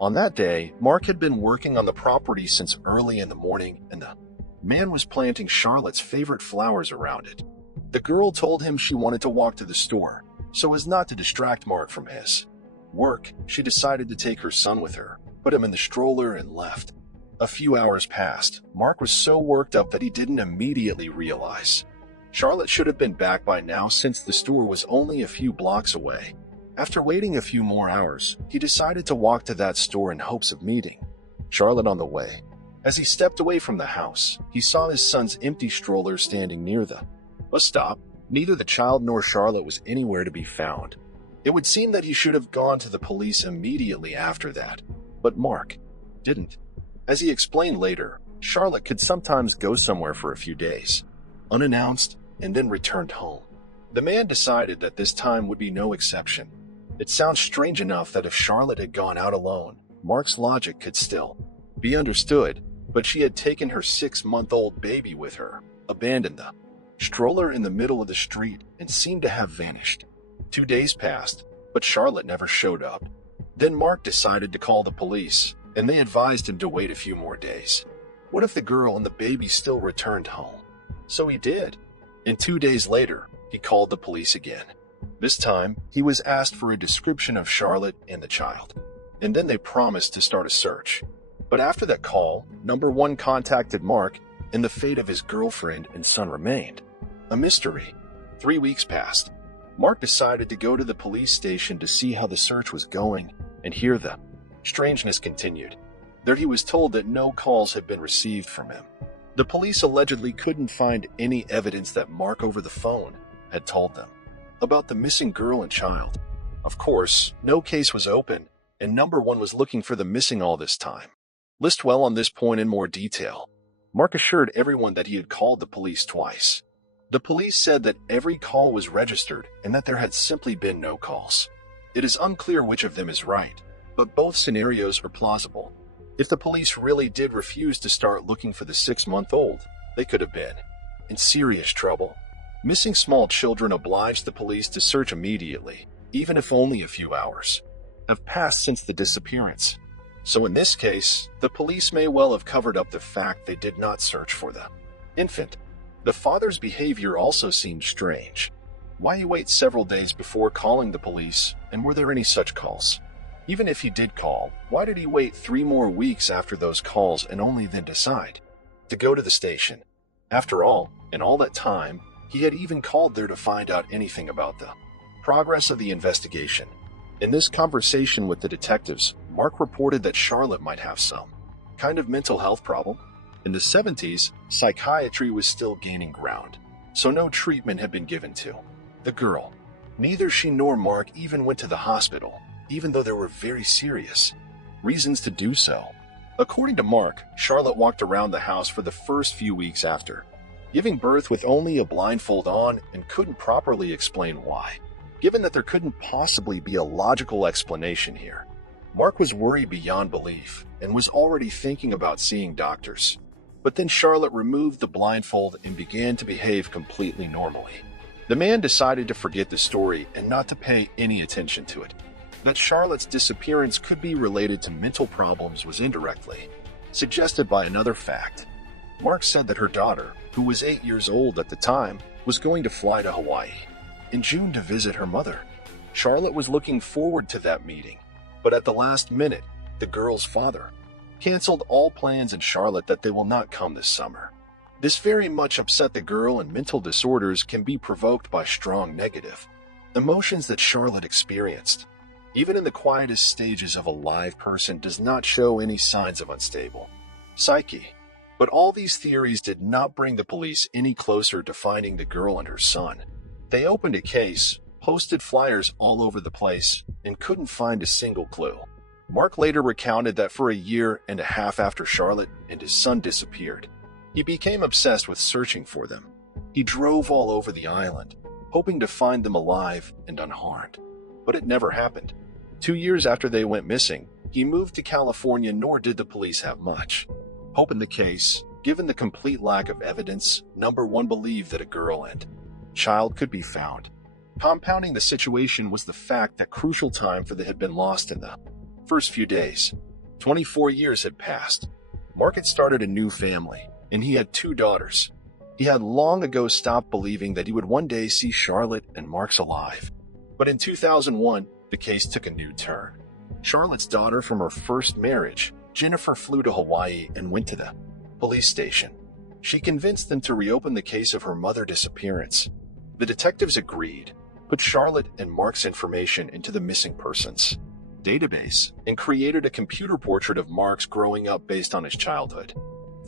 On that day, Mark had been working on the property since early in the morning, and the man was planting Charlotte's favorite flowers around it. The girl told him she wanted to walk to the store, so as not to distract Mark from his work. She decided to take her son with her, put him in the stroller, and left. A few hours passed. Mark was so worked up that he didn't immediately realize Charlotte should have been back by now, since the store was only a few blocks away. After waiting a few more hours, he decided to walk to that store in hopes of meeting Charlotte on the way. As he stepped away from the house, he saw his son's empty stroller standing near the bus stop. Neither the child nor Charlotte was anywhere to be found. It would seem that he should have gone to the police immediately after that, but Mark didn't. As he explained later, Charlotte could sometimes go somewhere for a few days, unannounced, and then returned home. The man decided that this time would be no exception. It sounds strange enough that if Charlotte had gone out alone, Mark's logic could still be understood, but she had taken her 6-month-old baby with her, abandoned the stroller in the middle of the street, and seemed to have vanished. 2 days passed, but Charlotte never showed up. Then Mark decided to call the police, and they advised him to wait a few more days. What if the girl and the baby still returned home? So he did. And 2 days later, he called the police again. This time, he was asked for a description of Charlotte and the child, and then they promised to start a search. But after that call, number 1 contacted Mark, and the fate of his girlfriend and son remained a mystery. 3 weeks passed. Mark decided to go to the police station to see how the search was going, and here the strangeness continued. There he was told that no calls had been received from him. The police allegedly couldn't find any evidence that Mark over the phone had told them about the missing girl and child. Of course, no case was open, and number 1 was looking for the missing all this time. Let's dwell on this point in more detail. Mark assured everyone that he had called the police twice. The police said that every call was registered and that there had simply been no calls. It is unclear which of them is right, but both scenarios are plausible. If the police really did refuse to start looking for the 6-month-old, they could have been in serious trouble. Missing small children obliged the police to search immediately, even if only a few hours have passed since the disappearance. So in this case, the police may well have covered up the fact they did not search for the infant. The father's behavior also seemed strange. Why wait several days before calling the police, and were there any such calls? Even if he did call, why did he wait 3 more weeks after those calls and only then decide to go to the station? After all, in all that time, he had even called there to find out anything about the progress of the investigation. In this conversation with the detectives, Mark reported that Charlotte might have some kind of mental health problem. In the 70s, psychiatry was still gaining ground, so no treatment had been given to the girl. Neither she nor Mark even went to the hospital, even though there were very serious reasons to do so. According to Mark, Charlotte walked around the house for the first few weeks after giving birth with only a blindfold on and couldn't properly explain why. Given that there couldn't possibly be a logical explanation here, Mark was worried beyond belief and was already thinking about seeing doctors. But then Charlotte removed the blindfold and began to behave completely normally. The man decided to forget the story and not to pay any attention to it. That Charlotte's disappearance could be related to mental problems was indirectly suggested by another fact. Mark said that her daughter, who was 8 years old at the time, was going to fly to Hawaii in June to visit her mother. Charlotte was looking forward to that meeting, but at the last minute, the girl's father canceled all plans and Charlotte that they will not come this summer. This very much upset the girl, and mental disorders can be provoked by strong negative emotions that Charlotte experienced. Even in the quietest stages of a live person does not show any signs of unstable psyche. But all these theories did not bring the police any closer to finding the girl and her son. They opened a case, posted flyers all over the place, and couldn't find a single clue. Mark later recounted that for a year and a half after Charlotte and his son disappeared, he became obsessed with searching for them. He drove all over the island, hoping to find them alive and unharmed. But it never happened. 2 years after they went missing, he moved to California, nor did the police have much hope in the case. Given the complete lack of evidence, number 1 believed that a girl and child could be found. Compounding the situation was the fact that crucial time for them had been lost in the first few days. 24 years had passed. Mark had started a new family, and he had 2 daughters. He had long ago stopped believing that he would one day see Charlotte and Mark's alive. But in 2001, the case took a new turn. Charlotte's daughter from her first marriage, Jennifer, flew to Hawaii and went to the police station. She convinced them to reopen the case of her mother's disappearance. The detectives agreed, put Charlotte and Mark's information into the missing persons database, and created a computer portrait of Mark's growing up based on his childhood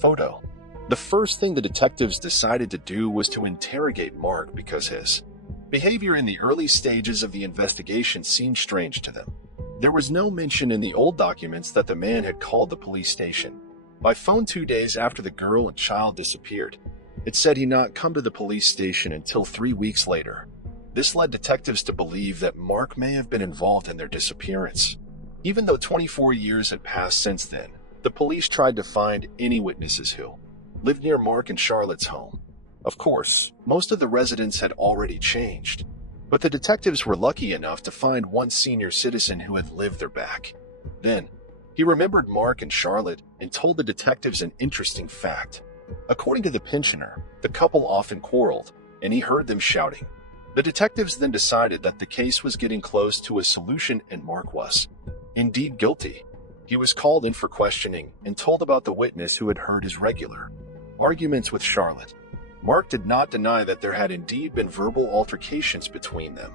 photo. The first thing the detectives decided to do was to interrogate Mark because his behavior in the early stages of the investigation seemed strange to them. There was no mention in the old documents that the man had called the police station. by phone 2 days after the girl and child disappeared. It said he'd not come to the police station until 3 weeks later. This led detectives to believe that Mark may have been involved in their disappearance. Even though 24 years had passed since then, the police tried to find any witnesses who lived near Mark and Charlotte's home. Of course, most of the residents had already changed, but the detectives were lucky enough to find one senior citizen who had lived there back then. He remembered Mark and Charlotte and told the detectives an interesting fact. According to the pensioner, the couple often quarreled, and he heard them shouting. The detectives then decided that the case was getting close to a solution and Mark was indeed guilty. He was called in for questioning and told about the witness who had heard his regular arguments with Charlotte. Mark did not deny that there had indeed been verbal altercations between them.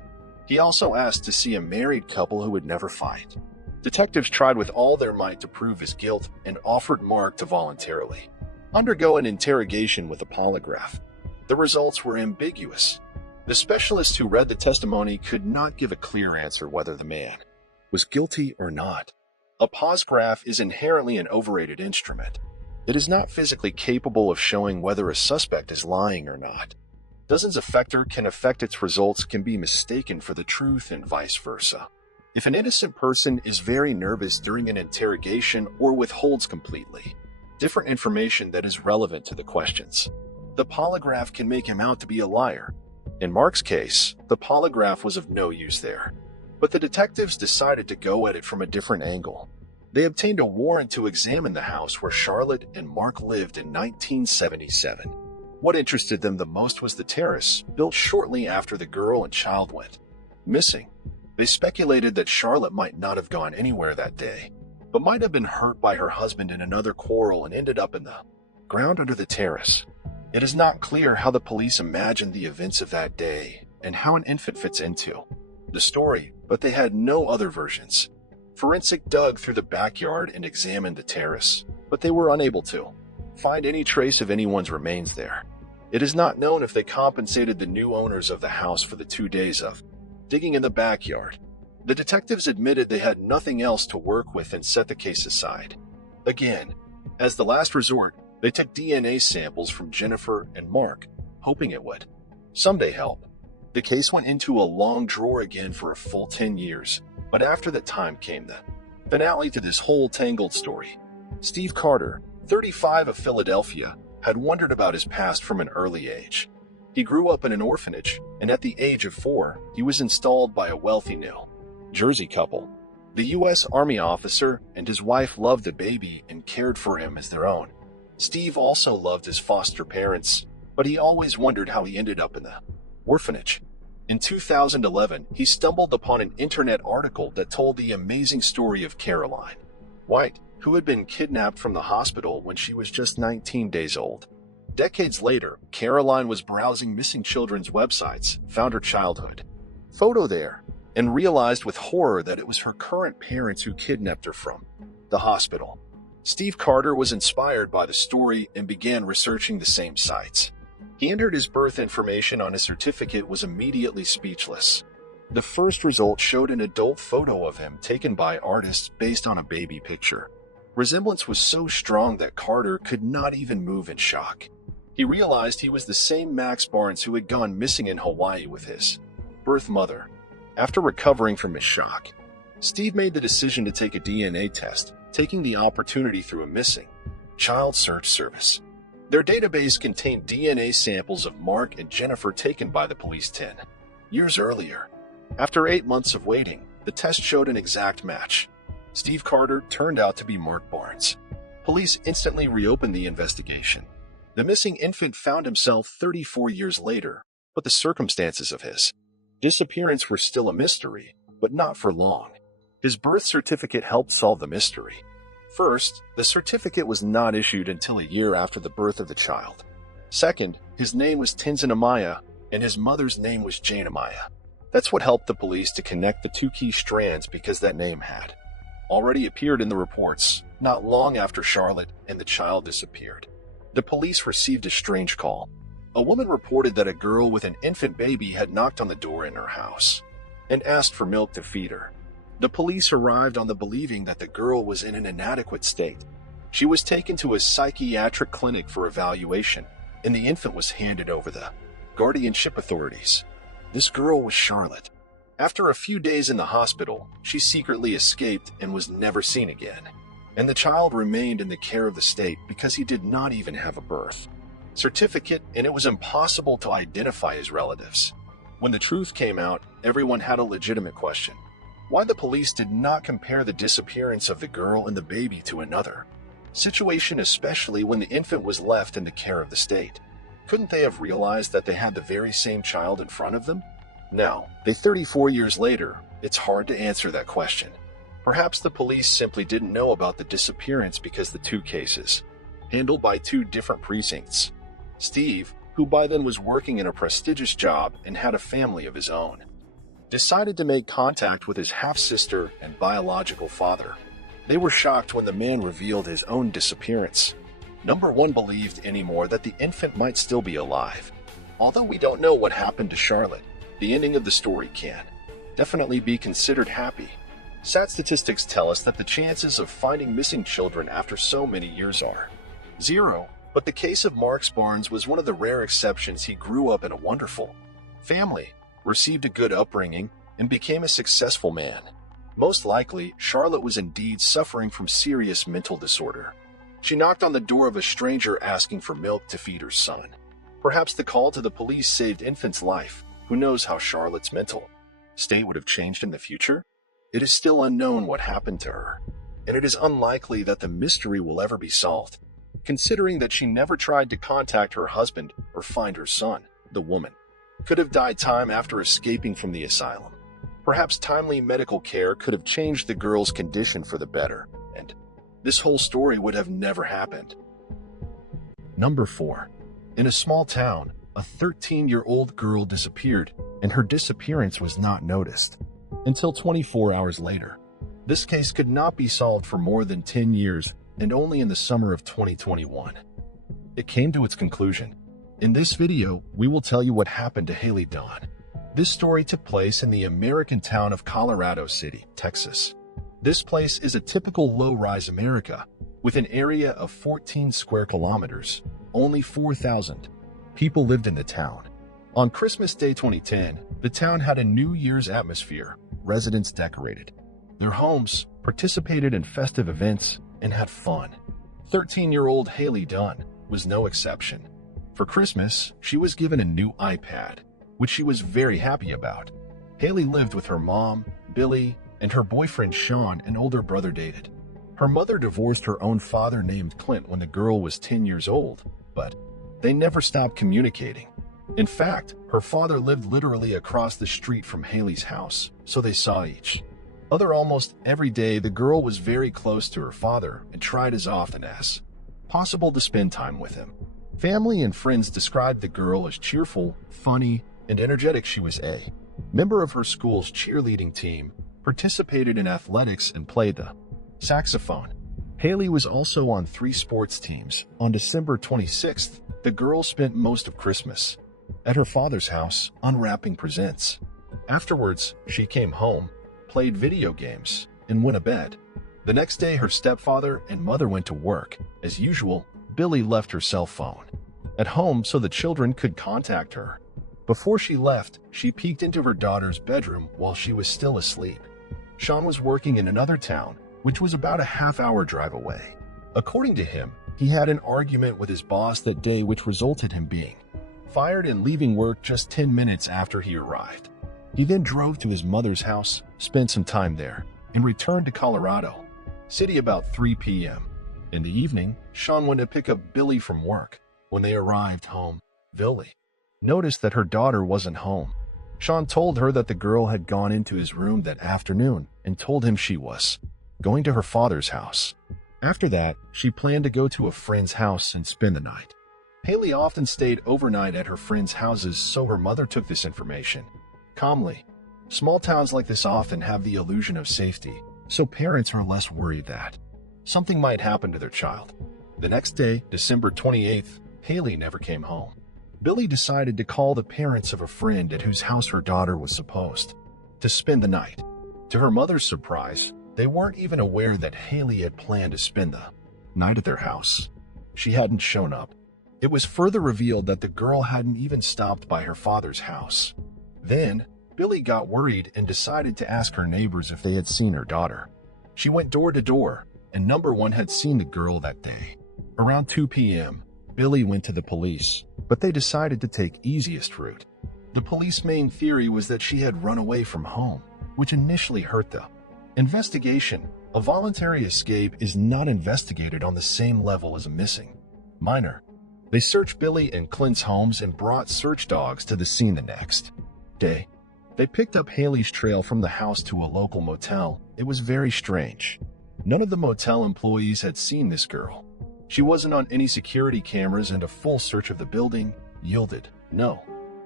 He also asked to see a married couple who would never fight. Detectives tried with all their might to prove his guilt and offered Mark to voluntarily undergo an interrogation with a polygraph. The results were ambiguous. The specialist who read the testimony could not give a clear answer whether the man was guilty or not. A polygraph is inherently an overrated instrument. It is not physically capable of showing whether a suspect is lying or not. Dozens of factors can affect its results can be mistaken for the truth and vice versa. If an innocent person is very nervous during an interrogation or withholds completely different information that is relevant to the questions, the polygraph can make him out to be a liar. In Mark's case, the polygraph was of no use there, but the detectives decided to go at it from a different angle. They obtained a warrant to examine the house where Charlotte and Mark lived in 1977. What interested them the most was the terrace, built shortly after the girl and child went missing. They speculated that Charlotte might not have gone anywhere that day, but might have been hurt by her husband in another quarrel and ended up in the ground under the terrace. It is not clear how the police imagined the events of that day and how an infant fits into the story, but they had no other versions. Forensic dug through the backyard and examined the terrace, but they were unable to find any trace of anyone's remains there. It is not known if they compensated the new owners of the house for the 2 days of digging in the backyard. The detectives admitted they had nothing else to work with and set the case aside. Again, as the last resort, they took DNA samples from Jennifer and Mark, hoping it would someday help. The case went into a long drawer again for a full 10 years, but after that time came the finale to this whole tangled story. Steve Carter, 35 of Philadelphia, had wondered about his past from an early age. He grew up in an orphanage, and at the age of 4, he was installed by a wealthy New Jersey couple. The U.S. Army officer and his wife loved the baby and cared for him as their own. Steve also loved his foster parents, but he always wondered how he ended up in the orphanage. In 2011, he stumbled upon an internet article that told the amazing story of Caroline White, who had been kidnapped from the hospital when she was just 19 days old. Decades later, Caroline was browsing missing children's websites, found her childhood photo there, and realized with horror that it was her current parents who kidnapped her from the hospital. Steve Carter was inspired by the story and began researching the same sites. He entered his birth information on his certificate was immediately speechless. The first result showed an adult photo of him taken by artists based on a baby picture. Resemblance was so strong that Carter could not even move in shock. He realized he was the same Max Barnes who had gone missing in Hawaii with his birth mother. After recovering from his shock, Steve made the decision to take a DNA test, taking the opportunity through a missing child search service. Their database contained DNA samples of Mark and Jennifer taken by the police 10 years earlier. After 8 months of waiting, the test showed an exact match. Steve Carter turned out to be Mark Barnes. Police instantly reopened the investigation. The missing infant found himself 34 years later, but the circumstances of his disappearance were still a mystery, but not for long. His birth certificate helped solve the mystery. First, the certificate was not issued until a year after the birth of the child. Second, his name was Tenzin Amaya, and his mother's name was Jane Amaya. That's what helped the police to connect the two key strands because that name had already appeared in the reports, not long after Charlotte and the child disappeared. The police received a strange call. A woman reported that a girl with an infant baby had knocked on the door in her house and asked for milk to feed her. The police arrived on the believing that the girl was in an inadequate state. She was taken to a psychiatric clinic for evaluation, and the infant was handed over the guardianship authorities. This girl was Charlotte. After a few days in the hospital, she secretly escaped and was never seen again. And the child remained in the care of the state because he did not even have a birth certificate, and it was impossible to identify his relatives. When the truth came out, everyone had a legitimate question: why the police did not compare the disappearance of the girl and the baby to another situation, especially when the infant was left in the care of the state. Couldn't they have realized that they had the very same child in front of them? Now, 34 years later, it's hard to answer that question. Perhaps the police simply didn't know about the disappearance because the two cases, handled by two different precincts. Steve, who by then was working in a prestigious job and had a family of his own, decided to make contact with his half-sister and biological father. They were shocked when the man revealed his own disappearance. Number one believed anymore that the infant might still be alive. Although we don't know what happened to Charlotte, the ending of the story can definitely be considered happy. Sad statistics tell us that the chances of finding missing children after so many years are 0, but the case of Mark Barnes was one of the rare exceptions. He grew up in a wonderful family, received a good upbringing, and became a successful man. Most likely, Charlotte was indeed suffering from serious mental disorder. She knocked on the door of a stranger asking for milk to feed her son. Perhaps the call to the police saved infant's life. Who knows how Charlotte's mental state would have changed in the future? It is still unknown what happened to her, and it is unlikely that the mystery will ever be solved. Considering that she never tried to contact her husband or find her son, the woman could have died time after escaping from the asylum. Perhaps timely medical care could have changed the girl's condition for the better, and this whole story would have never happened. Number 4. In a small town, a 13-year-old girl disappeared, and her disappearance was not noticed until 24 hours later. This case could not be solved for more than 10 years, and only in the summer of 2021, it came to its conclusion. In this video, we will tell you what happened to Haley Dawn. This story took place in the American town of Colorado City, Texas. This place is a typical low-rise America, with an area of 14 square kilometers. Only 4,000 people lived in the town. On Christmas Day 2010, the town had a New Year's atmosphere. Residents decorated their homes, participated in festive events, and had fun. 13-year-old Haley Dawn was no exception. For Christmas, she was given a new iPad, which she was very happy about. Haley lived with her mom, Billy, and her boyfriend Sean, an older brother dated. Her mother divorced her own father named Clint when the girl was 10 years old, but they never stopped communicating. In fact, her father lived literally across the street from Haley's house, so they saw each other almost every day. The girl was very close to her father and tried as often as possible to spend time with him. Family and friends described the girl as cheerful, funny, and energetic. She was a member of her school's cheerleading team, participated in athletics, and played the saxophone. Haley was also on 3 sports teams. On December 26th, the girl spent most of Christmas at her father's house unwrapping presents. Afterwards, she came home, played video games, and went to bed. The next day, her stepfather and mother went to work. As usual, Billy left her cell phone at home so the children could contact her. Before she left, she peeked into her daughter's bedroom while she was still asleep. Sean was working in another town, which was about a half-hour drive away. According to him, he had an argument with his boss that day, which resulted in him being fired and leaving work just 10 minutes after he arrived. He then drove to his mother's house, spent some time there, and returned to Colorado City about 3 p.m. In the evening, Sean went to pick up Billy from work. When they arrived home, Billy noticed that her daughter wasn't home. Sean told her that the girl had gone into his room that afternoon and told him she was going to her father's house. After that, she planned to go to a friend's house and spend the night. Haley often stayed overnight at her friends' houses, so her mother took this information calmly. Small towns like this often have the illusion of safety, so parents are less worried that something might happen to their child. The next day, December 28th, Haley never came home. Billy decided to call the parents of a friend at whose house her daughter was supposed to spend the night. To her mother's surprise, they weren't even aware that Haley had planned to spend the night at their house. She hadn't shown up. It was further revealed that the girl hadn't even stopped by her father's house. Then, Billy got worried and decided to ask her neighbors if they had seen her daughter. She went door to door, and number one had seen the girl that day. Around 2 p.m., Billy went to the police, but they decided to take easiest route. The police main theory was that she had run away from home, which initially hurt the investigation. A voluntary escape is not investigated on the same level as a missing minor. They searched Billy and Clint's homes and brought search dogs to the scene the next day. They picked up Haley's trail from the house to a local motel. It was very strange. None of the motel employees had seen this girl. She wasn't on any security cameras, and a full search of the building yielded no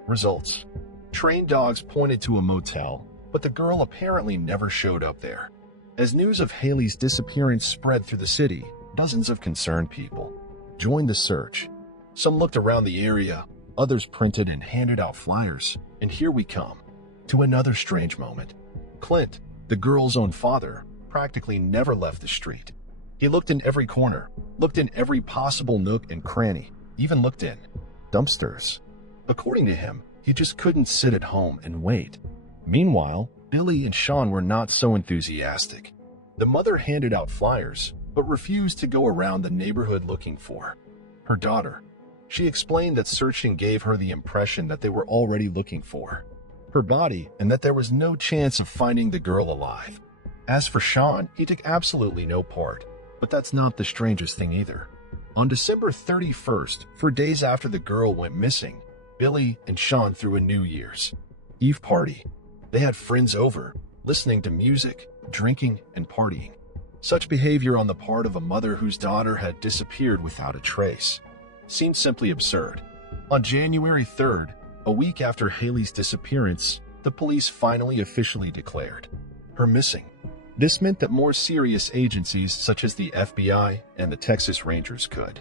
results. Trained dogs pointed to a motel, but the girl apparently never showed up there. As news of Haley's disappearance spread through the city, dozens of concerned people joined the search. Some looked around the area, others printed and handed out flyers, and here we come to another strange moment. Clint, the girl's own father, practically never left the street. He looked in every corner, looked in every possible nook and cranny, even looked in dumpsters. According to him, he just couldn't sit at home and wait. Meanwhile, Billy and Sean were not so enthusiastic. The mother handed out flyers, but refused to go around the neighborhood looking for her daughter. She explained that searching gave her the impression that they were already looking for her body and that there was no chance of finding the girl alive. As for Sean, he took absolutely no part, but that's not the strangest thing either. On December 31st, 4 days after the girl went missing, Billy and Sean threw a New Year's Eve party. They had friends over, listening to music, drinking, and partying. Such behavior on the part of a mother whose daughter had disappeared without a trace seemed simply absurd. On January 3rd, a week after Haley's disappearance, the police finally officially declared her missing. This meant that more serious agencies such as the FBI and the Texas Rangers could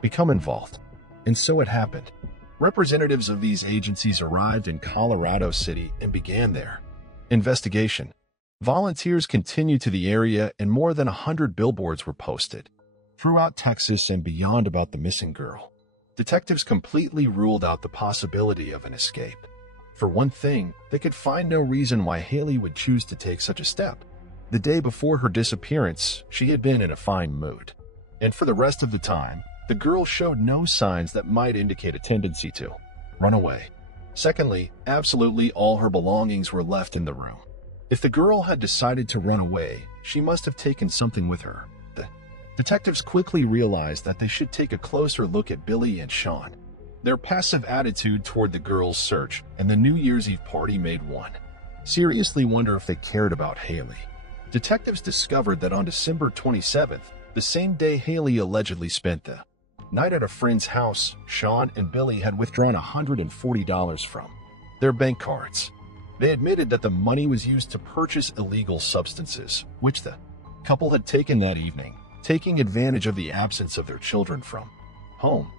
become involved. And so it happened. Representatives of these agencies arrived in Colorado City and began their investigation. Volunteers continued to the area, and more than 100 billboards were posted throughout Texas and beyond about the missing girl. Detectives completely ruled out the possibility of an escape. For one thing, they could find no reason why Haley would choose to take such a step. The day before her disappearance, she had been in a fine mood. And for the rest of the time, the girl showed no signs that might indicate a tendency to run away. Secondly, absolutely all her belongings were left in the room. If the girl had decided to run away, she must have taken something with her. The detectives quickly realized that they should take a closer look at Billy and Sean. Their passive attitude toward the girl's search and the New Year's Eve party made one seriously wonder if they cared about Haley. Detectives discovered that on December 27th, the same day Haley allegedly spent the night at a friend's house, Sean and Billy had withdrawn $140 from their bank cards. They admitted that the money was used to purchase illegal substances, which the couple had taken that evening, taking advantage of the absence of their children from home.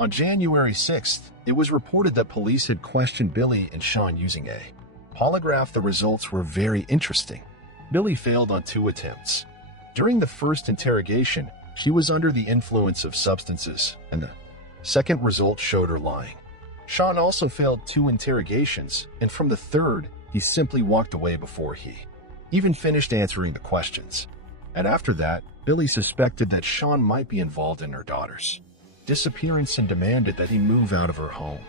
On January 6th, it was reported that police had questioned Billy and Sean using a polygraph. The results were very interesting. Billy failed on 2 attempts. During the first interrogation, she was under the influence of substances, and the second result showed her lying. Sean also failed 2 interrogations, and from the third, he simply walked away before he even finished answering the questions. And after that, Billy suspected that Sean might be involved in her daughter's disappearance and demanded that he move out of her home.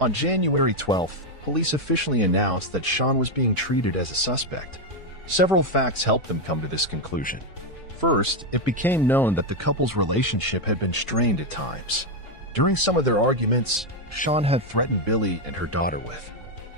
On January 12th, police officially announced that Sean was being treated as a suspect. Several facts helped them come to this conclusion. First, it became known that the couple's relationship had been strained at times. During some of their arguments, Sean had threatened Billy and her daughter with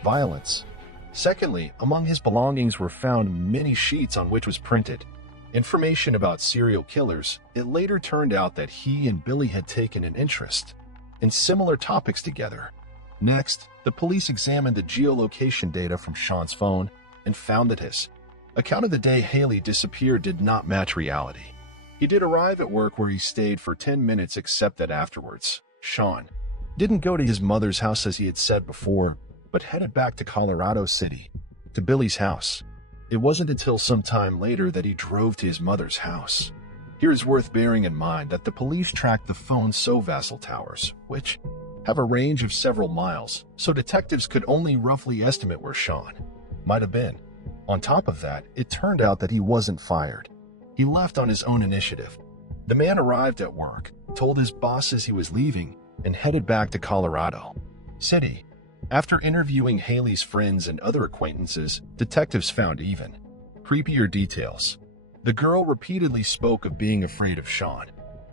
violence. Secondly, among his belongings were found many sheets on which was printed information about serial killers. It later turned out that he and Billy had taken an interest in similar topics together. Next, the police examined the geolocation data from Sean's phone and found that his account of the day Haley disappeared did not match reality. He did arrive at work where he stayed for 10 minutes, except that afterwards, Sean didn't go to his mother's house as he had said before, but headed back to Colorado City, to Billy's house. It wasn't until some time later that he drove to his mother's house. Here is worth bearing in mind that the police tracked the phone's Vassal towers, which have a range of several miles, so detectives could only roughly estimate where Sean might have been. On top of that, it turned out that he wasn't fired. He left on his own initiative. The man arrived at work, told his bosses he was leaving, and headed back to Colorado City. After interviewing Haley's friends and other acquaintances, detectives found even creepier details. The girl repeatedly spoke of being afraid of Sean.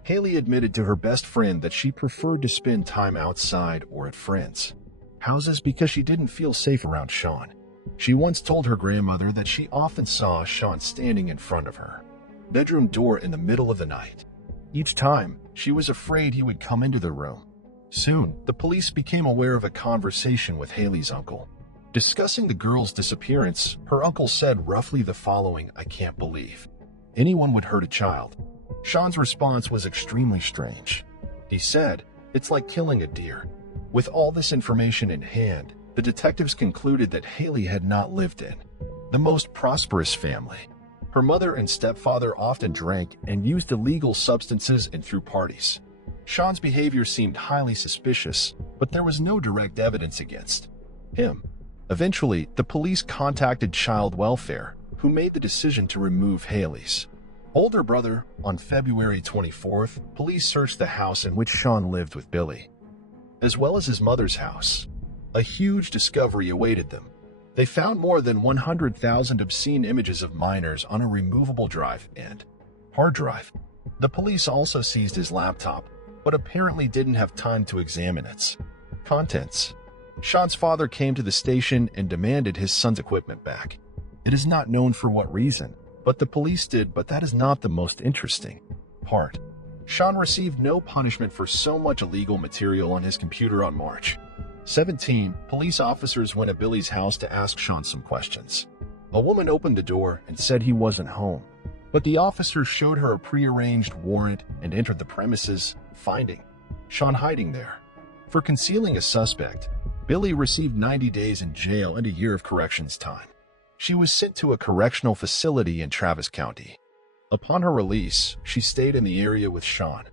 Haley admitted to her best friend that she preferred to spend time outside or at friends' houses because she didn't feel safe around Sean. She once told her grandmother that she often saw Sean standing in front of her bedroom door in the middle of the night. Each time, she was afraid he would come into the room. Soon, the police became aware of a conversation with Haley's uncle. Discussing the girl's disappearance, her uncle said roughly the following: "I can't believe anyone would hurt a child." Sean's response was extremely strange. He said, "It's like killing a deer." With all this information in hand, the detectives concluded that Haley had not lived in the most prosperous family. Her mother and stepfather often drank and used illegal substances and threw parties. Sean's behavior seemed highly suspicious, but there was no direct evidence against him. Eventually, the police contacted child welfare, who made the decision to remove Haley's older brother. On February 24th, police searched the house in which Sean lived with Billy, as well as his mother's house. A huge discovery awaited them. They found more than 100,000 obscene images of minors on a removable drive and hard drive. The police also seized his laptop, but apparently didn't have time to examine its contents. Sean's father came to the station and demanded his son's equipment back. It is not known for what reason, but the police did, but that is not the most interesting part. Sean received no punishment for so much illegal material on his computer. On March 17, police officers went to Billy's house to ask Sean some questions. A woman opened the door and said he wasn't home, but the officers showed her a prearranged warrant and entered the premises, finding Sean hiding there. For concealing a suspect, Billy received 90 days in jail and a year of corrections time. She was sent to a correctional facility in Travis County. Upon her release, she stayed in the area with Sean.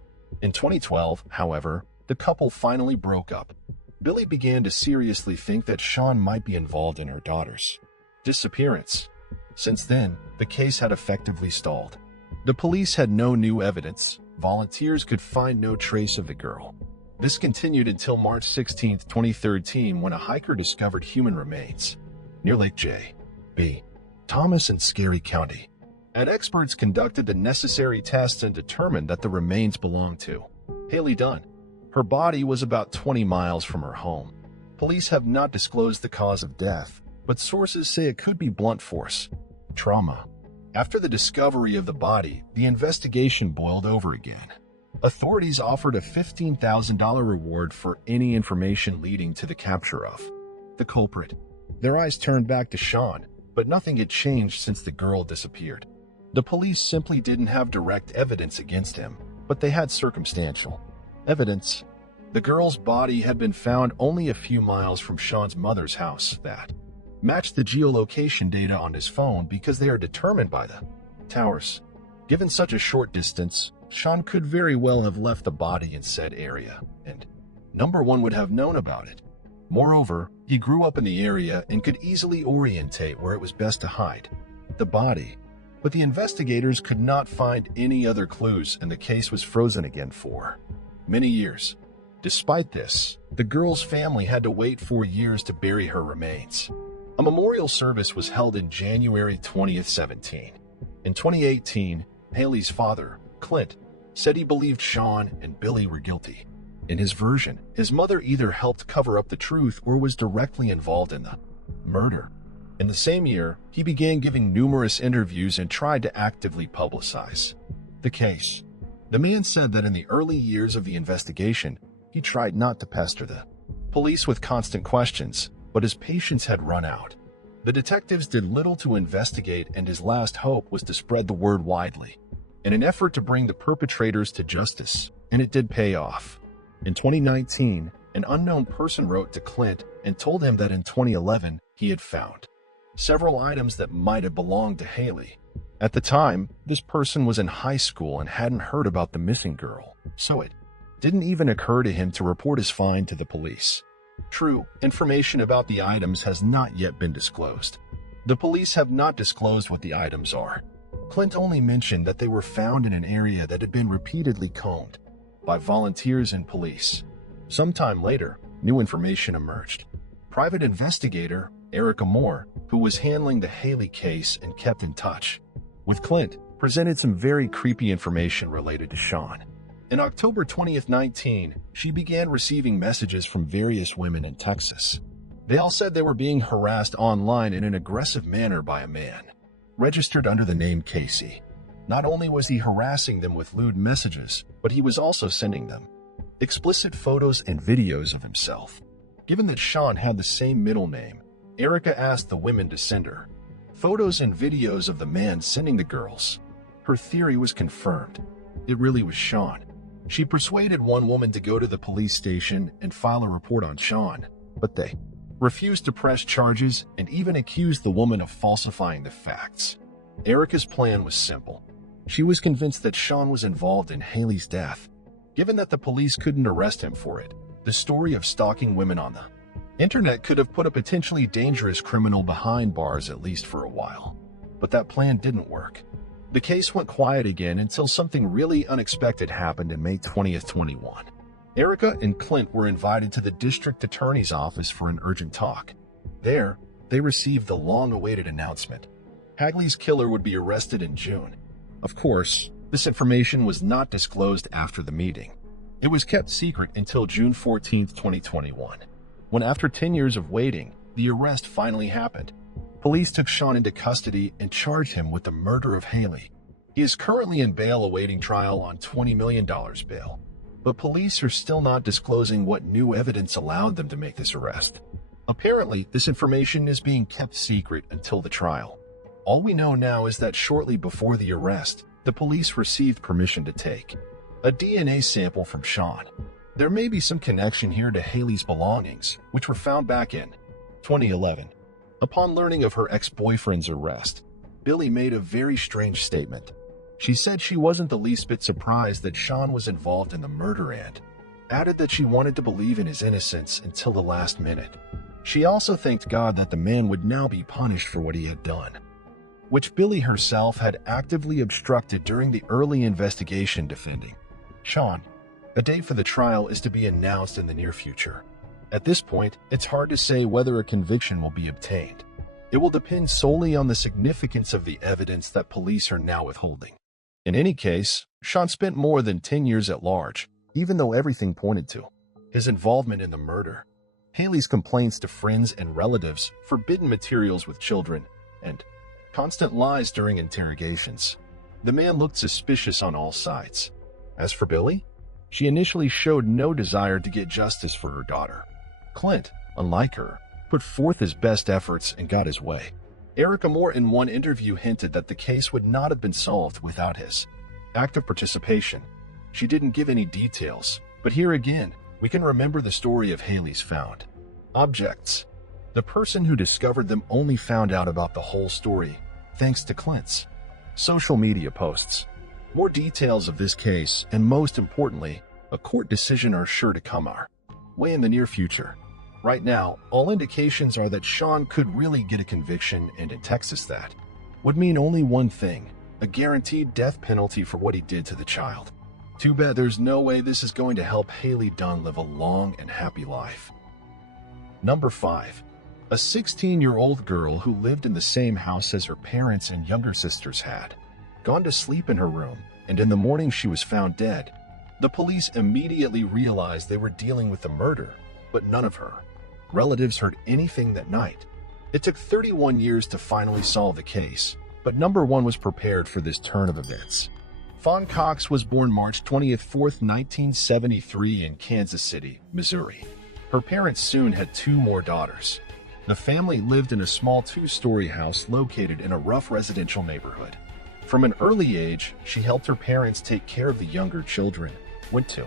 In 2012, however, the couple finally broke up. Billy began to seriously think that Sean might be involved in her daughter's disappearance. Since then, the case had effectively stalled. The police had no new evidence. Volunteers could find no trace of the girl. This continued until March 16, 2013, when a hiker discovered human remains near Lake J.B. Thomas in Scary County. And experts conducted the necessary tests and determined that the remains belonged to Haley Dunn. Her body was about 20 miles from her home. Police have not disclosed the cause of death, but sources say it could be blunt force trauma. After the discovery of the body, the investigation boiled over again. Authorities offered a $15,000 reward for any information leading to the capture of the culprit. Their eyes turned back to Sean, but nothing had changed since the girl disappeared. The police simply didn't have direct evidence against him, but they had circumstantial evidence. The girl's body had been found only a few miles from Sean's mother's house that matched the geolocation data on his phone because they are determined by the towers. Given such a short distance, Sean could very well have left the body in said area, and number one would have known about it. Moreover, he grew up in the area and could easily orientate where it was best to hide the body. But the investigators could not find any other clues, and the case was frozen again for many years. Despite this, the girl's family had to wait 4 years to bury her remains. A memorial service was held in January 2017. In 2018, Haley's father, Clint, said he believed Sean and Billy were guilty. In his version, his mother either helped cover up the truth or was directly involved in the murder. In the same year, he began giving numerous interviews and tried to actively publicize the case. The man said that in the early years of the investigation, he tried not to pester the police with constant questions, but his patience had run out. The detectives did little to investigate, and his last hope was to spread the word widely in an effort to bring the perpetrators to justice, and it did pay off. In 2019, an unknown person wrote to Clint and told him that in 2011 he had found several items that might have belonged to Haley. At the time, this person was in high school and hadn't heard about the missing girl, so it didn't even occur to him to report his find to the police. True, information about the items has not yet been disclosed. The police have not disclosed what the items are. Clint only mentioned that they were found in an area that had been repeatedly combed by volunteers and police. Sometime later, new information emerged. Private investigator Erica Moore, who was handling the Haley case and kept in touch with Clint, presented some very creepy information related to Sean. In October 20th, 19, she began receiving messages from various women in Texas. They all said they were being harassed online in an aggressive manner by a man registered under the name Casey. Not only was he harassing them with lewd messages, but he was also sending them explicit photos and videos of himself. Given that Sean had the same middle name, Erica asked the women to send her photos and videos of the man sending the girls. Her theory was confirmed. It really was Sean. She persuaded one woman to go to the police station and file a report on Sean, but they refused to press charges and even accused the woman of falsifying the facts. Erica's plan was simple. She was convinced that Sean was involved in Haley's death. Given that the police couldn't arrest him for it, the story of stalking women on the internet could have put a potentially dangerous criminal behind bars at least for a while. But that plan didn't work. The case went quiet again until something really unexpected happened in May 20th, 21. Erica and Clint were invited to the district attorney's office for an urgent talk. There, they received the long-awaited announcement. Hagley's killer would be arrested in June. Of course, this information was not disclosed after the meeting. It was kept secret until June 14th, 2021. When after 10 years of waiting, the arrest finally happened. Police took Sean into custody and charged him with the murder of Haley. He is currently in bail awaiting trial on $20 million bail. But police are still not disclosing what new evidence allowed them to make this arrest. Apparently, this information is being kept secret until the trial. All we know now is that shortly before the arrest, the police received permission to take a DNA sample from Sean. There may be some connection here to Haley's belongings, which were found back in 2011. Upon learning of her ex-boyfriend's arrest, Billy made a very strange statement. She said she wasn't the least bit surprised that Sean was involved in the murder and added that she wanted to believe in his innocence until the last minute. She also thanked God that the man would now be punished for what he had done, which Billy herself had actively obstructed during the early investigation defending Sean. A date for the trial is to be announced in the near future. At this point, it's hard to say whether a conviction will be obtained. It will depend solely on the significance of the evidence that police are now withholding. In any case, Sean spent more than 10 years at large, even though everything pointed to his involvement in the murder. Haley's complaints to friends and relatives, forbidden materials with children, and constant lies during interrogations. The man looked suspicious on all sides. As for Billy, she initially showed no desire to get justice for her daughter. Clint, unlike her, put forth his best efforts and got his way. Erica Moore in one interview hinted that the case would not have been solved without his active participation. She didn't give any details, but here again, we can remember the story of Haley's found objects. The person who discovered them only found out about the whole story thanks to Clint's social media posts. More details of this case, and most importantly, a court decision are sure to come our way in the near future. Right now, all indications are that Sean could really get a conviction, and in Texas that would mean only one thing: a guaranteed death penalty for what he did to the child. Too bad there's no way this is going to help Haley Dunn live a long and happy life. Number 5. A 16-year-old girl who lived in the same house as her parents and younger sisters had gone to sleep in her room, and in the morning she was found dead. The police immediately realized they were dealing with a murder, but none of her relatives heard anything that night. It took 31 years to finally solve the case, but number 1 was prepared for this turn of events. Fawn Cox was born March 24th, 1973 in Kansas City, Missouri. Her parents soon had 2 more daughters. The family lived in a small 2-story house located in a rough residential neighborhood. From an early age, she helped her parents take care of the younger children, went to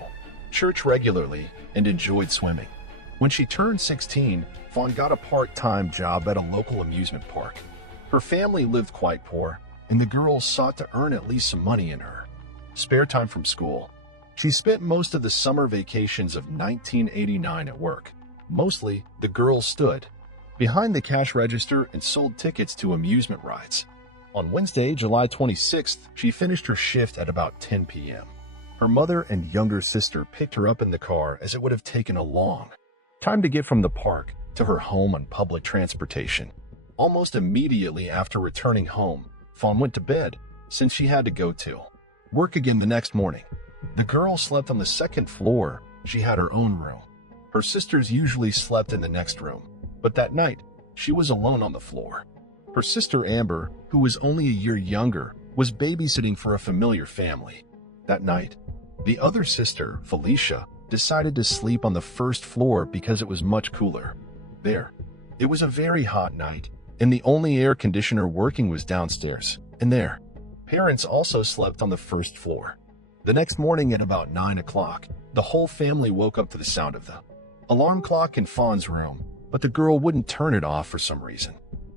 church regularly, and enjoyed swimming. When she turned 16, Fawn got a part-time job at a local amusement park. Her family lived quite poor, and the girls sought to earn at least some money in her spare time from school. She spent most of the summer vacations of 1989 at work. Mostly, the girls stood behind the cash register and sold tickets to amusement rides. On Wednesday, July 26th, she finished her shift at about 10 p.m. Her mother and younger sister picked her up in the car as it would have taken a long time to get from the park to her home on public transportation. Almost immediately after returning home, Fawn went to bed since she had to go to work again the next morning. The girl slept on the second floor. She had her own room. Her sisters usually slept in the next room, but that night, she was alone on the floor. Her sister Amber, who was only a year younger, was babysitting for a familiar family. That night, the other sister, Felicia, decided to sleep on the first floor because it was much cooler. There, it was a very hot night, and the only air conditioner working was downstairs. And there, parents also slept on the first floor. The next morning at about 9 o'clock, the whole family woke up to the sound of the alarm clock in Fawn's room, but the girl wouldn't turn it off for some reason.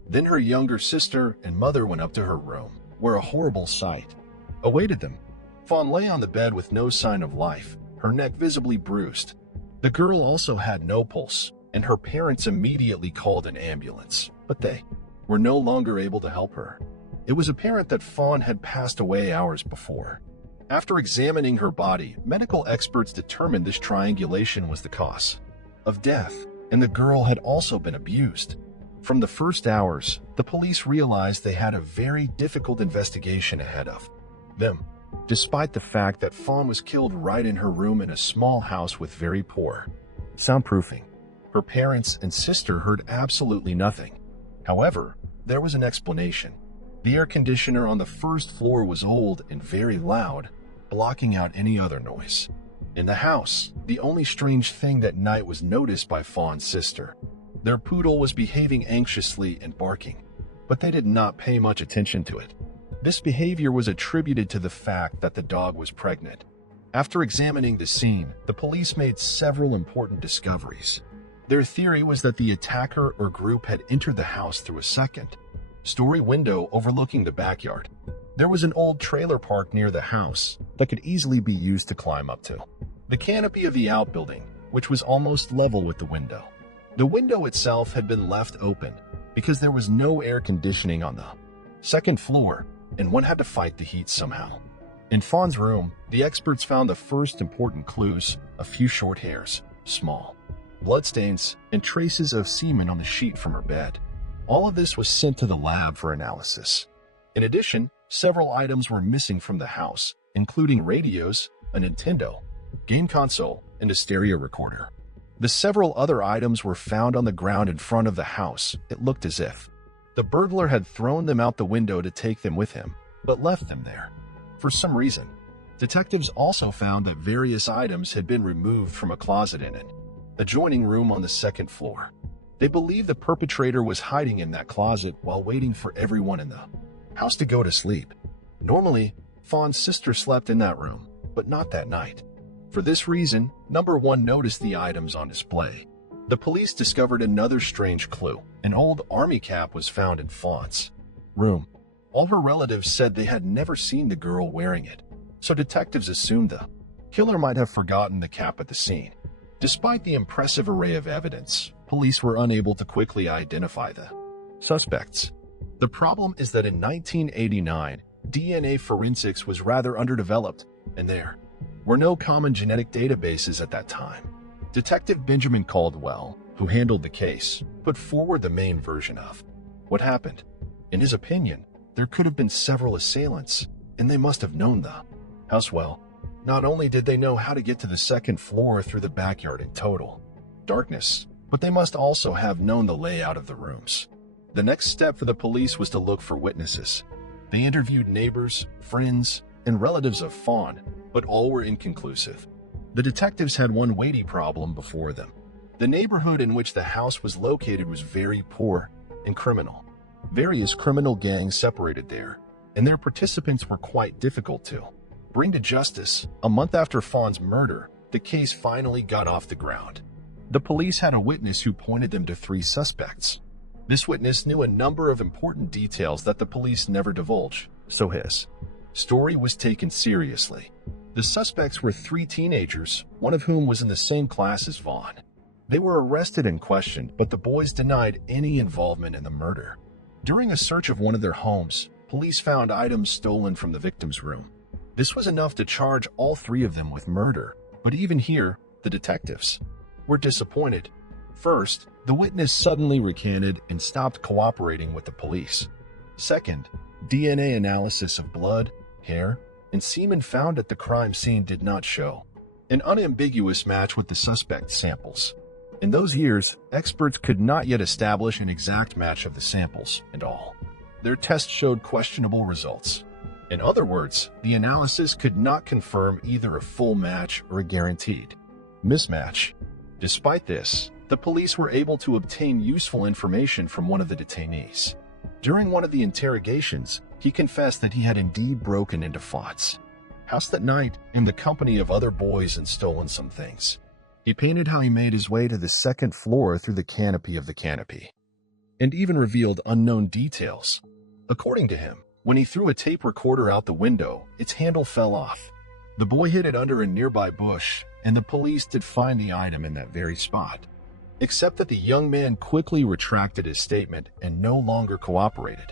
Then her younger sister and mother went up to her room, where a horrible sight awaited them. Fawn lay on the bed with no sign of life, her neck visibly bruised. The girl also had no pulse, and her parents immediately called an ambulance, but they were no longer able to help her. It was apparent that Fawn had passed away hours before. After examining her body, medical experts determined this triangulation was the cause of death, and the girl had also been abused. From the first hours, the police realized they had a very difficult investigation ahead of them, despite the fact that Fawn was killed right in her room in a small house with very poor soundproofing. Her parents and sister heard absolutely nothing. However, there was an explanation. The air conditioner on the first floor was old and very loud, blocking out any other noise. In the house, the only strange thing that night was noticed by Fawn's sister. Their poodle was behaving anxiously and barking, but they did not pay much attention to it. This behavior was attributed to the fact that the dog was pregnant. After examining the scene, the police made several important discoveries. Their theory was that the attacker or group had entered the house through a second-story window overlooking the backyard. There was an old trailer park near the house that could easily be used to climb up to the canopy of the outbuilding, which was almost level with the window. The window itself had been left open because there was no air conditioning on the second floor, and one had to fight the heat somehow. In Fawn's room, the experts found the first important clues: a few short hairs, small bloodstains, and traces of semen on the sheet from her bed. All of this was sent to the lab for analysis. In addition, several items were missing from the house, including radios, a Nintendo game console, and a stereo recorder. The several other items were found on the ground in front of the house. It looked as if the burglar had thrown them out the window to take them with him, but left them there for some reason. Detectives also found that various items had been removed from a closet in an adjoining room on the second floor. They believe the perpetrator was hiding in that closet while waiting for everyone in the house to go to sleep. Normally, Fawn's sister slept in that room, but not that night. For this reason, number one noticed the items on display. The police discovered another strange clue. An old army cap was found in Fawn's room. All her relatives said they had never seen the girl wearing it, so detectives assumed the killer might have forgotten the cap at the scene. Despite the impressive array of evidence, police were unable to quickly identify the suspects. The problem is that in 1989, DNA forensics was rather underdeveloped, and there were no common genetic databases at that time. Detective Benjamin Caldwell, who handled the case, put forward the main version of what happened. In his opinion, there could have been several assailants, and they must have known the house well. Not only did they know how to get to the second floor through the backyard in total darkness, but they must also have known the layout of the rooms. The next step for the police was to look for witnesses. They interviewed neighbors, friends, and relatives of Fawn, but all were inconclusive. The detectives had one weighty problem before them. The neighborhood in which the house was located was very poor and criminal. Various criminal gangs separated there, and their participants were quite difficult to bring to justice. A month after Fawn's murder, the case finally got off the ground. The police had a witness who pointed them to three suspects. This witness knew a number of important details that the police never divulged, so his story was taken seriously. The suspects were three teenagers, one of whom was in the same class as Vaughn. They were arrested and questioned, but the boys denied any involvement in the murder. During a search of one of their homes, police found items stolen from the victim's room. This was enough to charge all three of them with murder, but even here, the detectives were disappointed. First, the witness suddenly recanted and stopped cooperating with the police. Second, DNA analysis of blood, hair, and semen found at the crime scene did not show an unambiguous match with the suspect's samples. In those years, experts could not yet establish an exact match of the samples, and all their tests showed questionable results. In other words, the analysis could not confirm either a full match or a guaranteed mismatch. Despite this, the police were able to obtain useful information from one of the detainees. During one of the interrogations, he confessed that he had indeed broken into Fawn's house that night in the company of other boys and stolen some things. He painted how he made his way to the second floor through the canopy of the canopy, and even revealed unknown details. According to him, when he threw a tape recorder out the window, its handle fell off. The boy hid it under a nearby bush, and the police did find the item in that very spot. Except that the young man quickly retracted his statement and no longer cooperated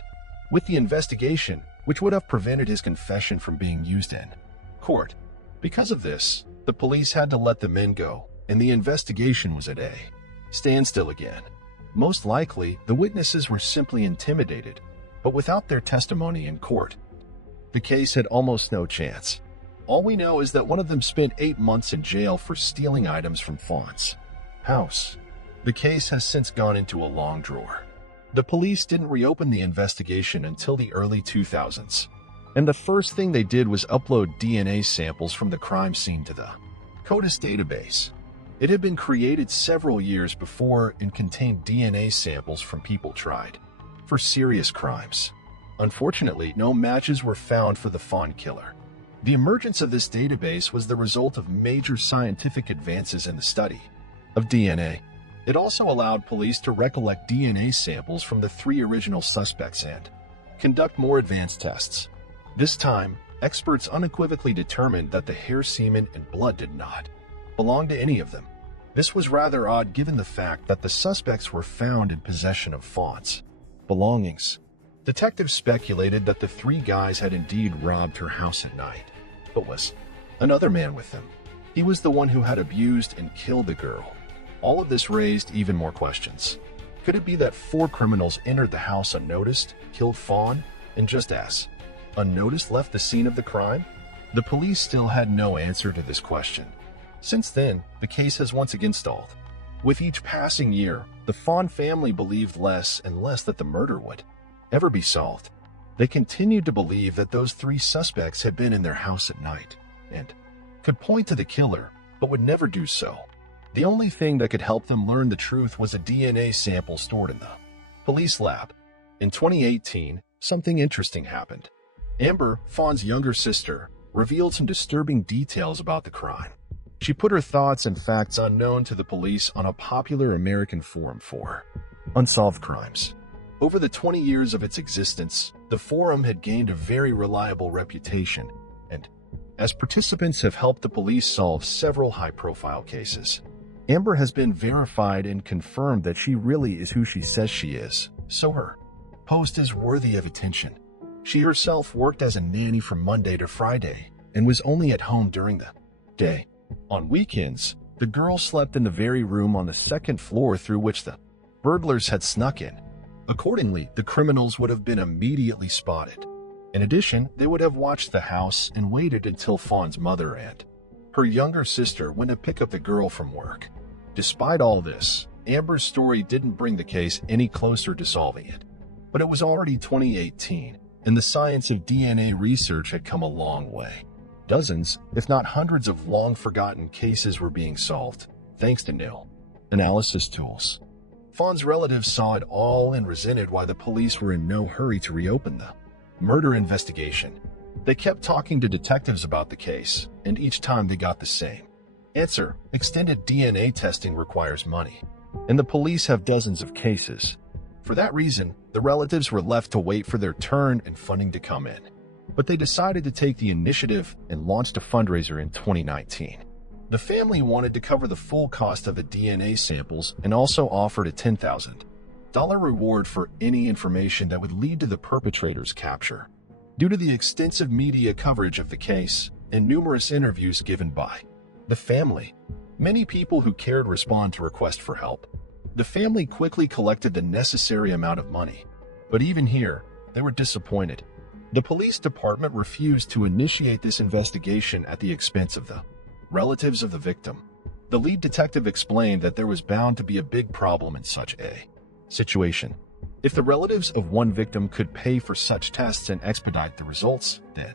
with the investigation, which would have prevented his confession from being used in court. Because of this, the police had to let the men go, and the investigation was at a standstill again. Most likely, the witnesses were simply intimidated, but without their testimony in court, the case had almost no chance. All we know is that one of them spent 8 months in jail for stealing items from Fawn's house. The case has since gone into a long drawer. The police didn't reopen the investigation until the early 2000s, and the first thing they did was upload DNA samples from the crime scene to the CODIS database. It had been created several years before and contained DNA samples from people tried for serious crimes. Unfortunately, no matches were found for the Fawn killer. The emergence of this database was the result of major scientific advances in the study of DNA. It also allowed police to recollect DNA samples from the 3 original suspects and conduct more advanced tests. This time, experts unequivocally determined that the hair, semen, and blood did not belong to any of them. This was rather odd given the fact that the suspects were found in possession of Fawn's belongings. Detectives speculated that the 3 guys had indeed robbed her house at night, but was another man with them. He was the one who had abused and killed the girl. All of this raised even more questions. Could it be that 4 criminals entered the house unnoticed, killed Fawn, and just as unnoticed left the scene of the crime? The police still had no answer to this question. Since then, the case has once again stalled. With each passing year, the Fawn family believed less and less that the murder would ever be solved. They continued to believe that those 3 suspects had been in their house at night and could point to the killer, but would never do so. The only thing that could help them learn the truth was a DNA sample stored in the police lab. In 2018, something interesting happened. Amber, Fawn's younger sister, revealed some disturbing details about the crime. She put her thoughts and facts unknown to the police on a popular American forum for unsolved crimes. Over the 20 years of its existence, the forum had gained a very reliable reputation, and as participants have helped the police solve several high-profile cases. Amber has been verified and confirmed that she really is who she says she is, so her post is worthy of attention. She herself worked as a nanny from Monday to Friday and was only at home during the day. On weekends, the girl slept in the very room on the 2nd floor through which the burglars had snuck in. Accordingly, the criminals would have been immediately spotted. In addition, they would have watched the house and waited until Fawn's mother and her younger sister went to pick up the girl from work. Despite all this, Amber's story didn't bring the case any closer to solving it. But it was already 2018, and the science of DNA research had come a long way. Dozens, if not hundreds of long-forgotten cases were being solved, thanks to new analysis tools. Fawn's relatives saw it all and resented why the police were in no hurry to reopen the murder investigation. They kept talking to detectives about the case, and each time they got the same Answer: extended DNA testing requires money, and the police have dozens of cases. For that reason, the relatives were left to wait for their turn and funding to come in. But they decided to take the initiative and launched a fundraiser in 2019. The family wanted to cover the full cost of the DNA samples and also offered a $10,000 reward for any information that would lead to the perpetrator's capture. Due to the extensive media coverage of the case and numerous interviews given by the family, many people who cared respond to request for help. The family quickly collected the necessary amount of money, but even here, they were disappointed. The police department refused to initiate this investigation at the expense of the relatives of the victim. The lead detective explained that there was bound to be a big problem in such a situation. If the relatives of one victim could pay for such tests and expedite the results, then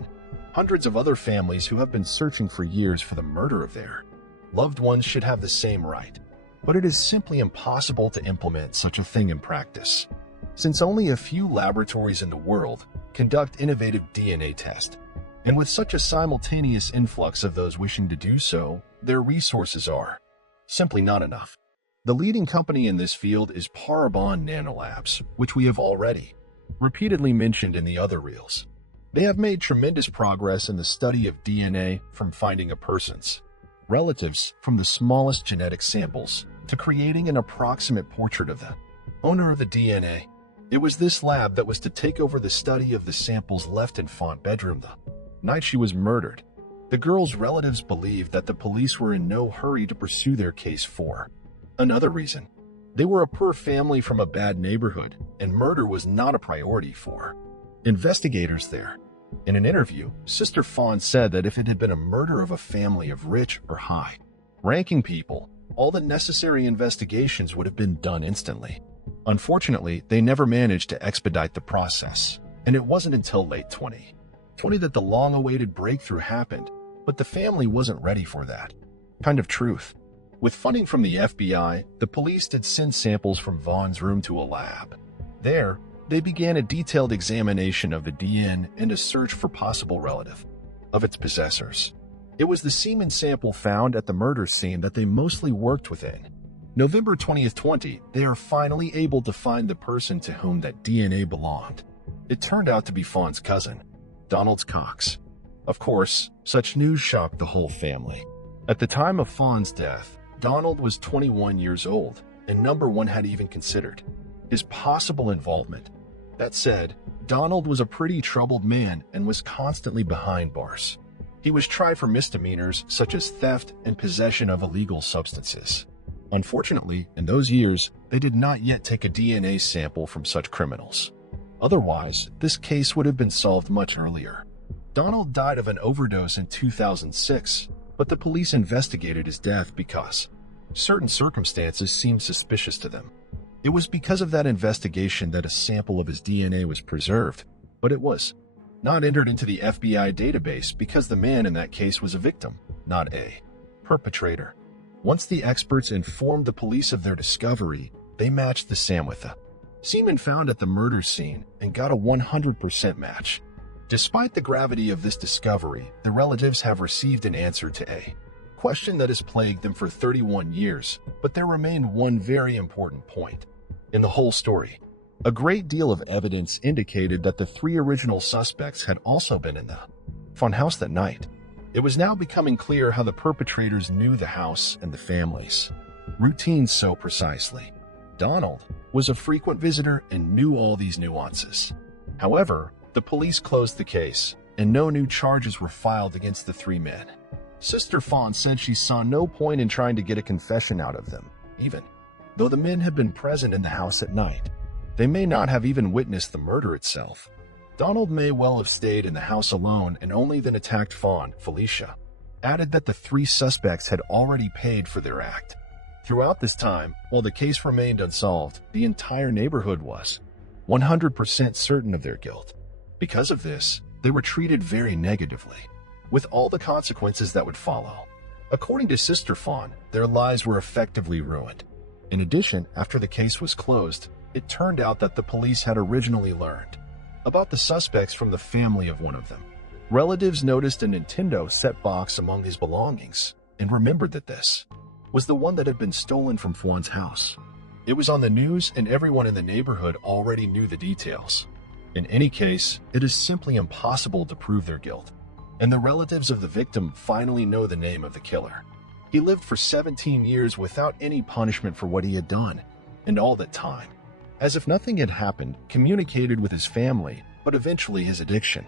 hundreds of other families who have been searching for years for the murder of their loved ones should have the same right. But it is simply impossible to implement such a thing in practice, since only a few laboratories in the world conduct innovative DNA tests. And with such a simultaneous influx of those wishing to do so, their resources are simply not enough. The leading company in this field is Parabon Nanolabs, which we have already repeatedly mentioned in the other reels. They have made tremendous progress in the study of DNA, from finding a person's relatives from the smallest genetic samples to creating an approximate portrait of the owner of the DNA. It was this lab that was to take over the study of the samples left in Font's bedroom the night she was murdered. The girl's relatives believed that the police were in no hurry to pursue their case for another reason. They were a poor family from a bad neighborhood, and murder was not a priority for investigators there. In an interview, Sister Fawn said that if it had been a murder of a family of rich or high-ranking people, all the necessary investigations would have been done instantly. Unfortunately, they never managed to expedite the process, and it wasn't until late 2020 that the long-awaited breakthrough happened, but the family wasn't ready for that kind of truth. With funding from the FBI, the police did send samples from Vaughn's room to a lab. There, they began a detailed examination of the DNA and a search for possible relative of its possessors. It was the semen sample found at the murder scene that they mostly worked within. November 2020, they are finally able to find the person to whom that DNA belonged. It turned out to be Fawn's cousin, Donald Cox. Of course, such news shocked the whole family. At the time of Fawn's death, Donald was 21 years old, and number one had even considered his possible involvement. That said, Donald was a pretty troubled man and was constantly behind bars. He was tried for misdemeanors such as theft and possession of illegal substances. Unfortunately, in those years, they did not yet take a DNA sample from such criminals. Otherwise, this case would have been solved much earlier. Donald died of an overdose in 2006, but the police investigated his death because certain circumstances seemed suspicious to them. It was because of that investigation that a sample of his DNA was preserved, but it was not entered into the FBI database because the man in that case was a victim, not a perpetrator. Once the experts informed the police of their discovery, they matched the SAM with the semen found at the murder scene and got a 100% match. Despite the gravity of this discovery, the relatives have received an answer to a question that has plagued them for 31 years, but there remained one very important point in the whole story. A great deal of evidence indicated that the three original suspects had also been in the Fawn house that night. It was now becoming clear how the perpetrators knew the house and the family's routines so precisely. Donald was a frequent visitor and knew all these nuances. However, the police closed the case, and no new charges were filed against the three men. Sister Fawn said she saw no point in trying to get a confession out of them, even though the men had been present in the house at night. They may not have even witnessed the murder itself. Donald may well have stayed in the house alone and only then attacked Fawn. Felicia added that the three suspects had already paid for their act. Throughout this time, while the case remained unsolved, the entire neighborhood was 100% certain of their guilt. Because of this, they were treated very negatively, with all the consequences that would follow. According to Sister Fawn, their lives were effectively ruined. In addition, after the case was closed, it turned out that the police had originally learned about the suspects from the family of one of them. Relatives noticed a Nintendo set box among his belongings. and remembered that this was the one that had been stolen from Fwan's house. It was on the news, and everyone in the neighborhood already knew the details. In any case, it is simply impossible to prove their guilt, and the relatives of the victim finally know the name of the killer. He lived for 17 years without any punishment for what he had done, and all that time, as if nothing had happened, communicated with his family, but eventually his addiction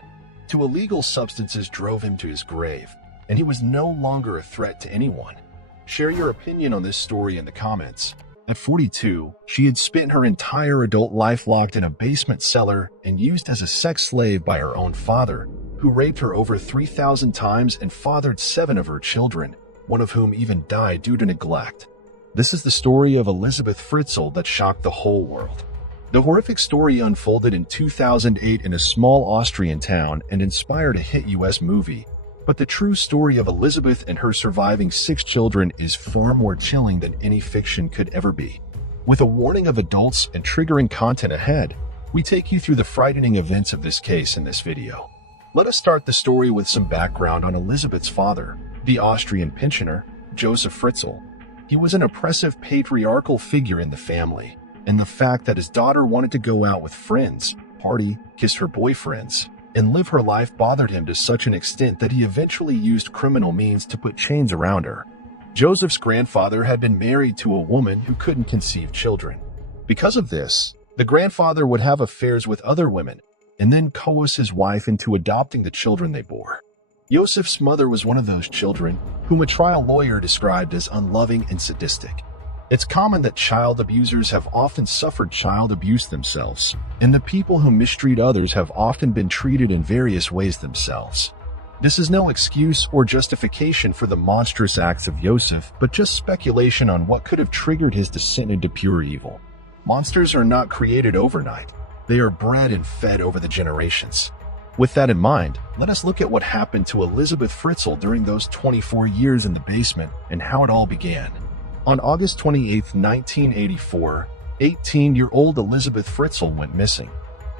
to illegal substances drove him to his grave, and he was no longer a threat to anyone. Share your opinion on this story in the comments. At 42, she had spent her entire adult life locked in a basement cellar and used as a sex slave by her own father, who raped her over 3,000 times and fathered 7 of her children, one of whom even died due to neglect. This is the story of Elizabeth Fritzl that shocked the whole world. The horrific story unfolded in 2008 in a small Austrian town and inspired a hit US movie. But the true story of Elizabeth and her surviving 6 children is far more chilling than any fiction could ever be. With a warning of adults and triggering content ahead, we take you through the frightening events of this case in this video. Let us start the story with some background on Elizabeth's father, the Austrian pensioner, Joseph Fritzl. He was an oppressive patriarchal figure in the family, and the fact that his daughter wanted to go out with friends, party, kiss her boyfriends, and live her life bothered him to such an extent that he eventually used criminal means to put chains around her. Joseph's grandfather had been married to a woman who couldn't conceive children. Because of this, the grandfather would have affairs with other women and then coerce his wife into adopting the children they bore. Joseph's mother was one of those children whom a trial lawyer described as unloving and sadistic. It's common that child abusers have often suffered child abuse themselves, and the people who mistreat others have often been treated in various ways themselves. This is no excuse or justification for the monstrous acts of Joseph, but just speculation on what could have triggered his descent into pure evil. Monsters are not created overnight. They are bred and fed over the generations. With that in mind, let us look at what happened to Elizabeth Fritzl during those 24 years in the basement and how it all began. On August 28, 1984, 18-year-old Elizabeth Fritzl went missing.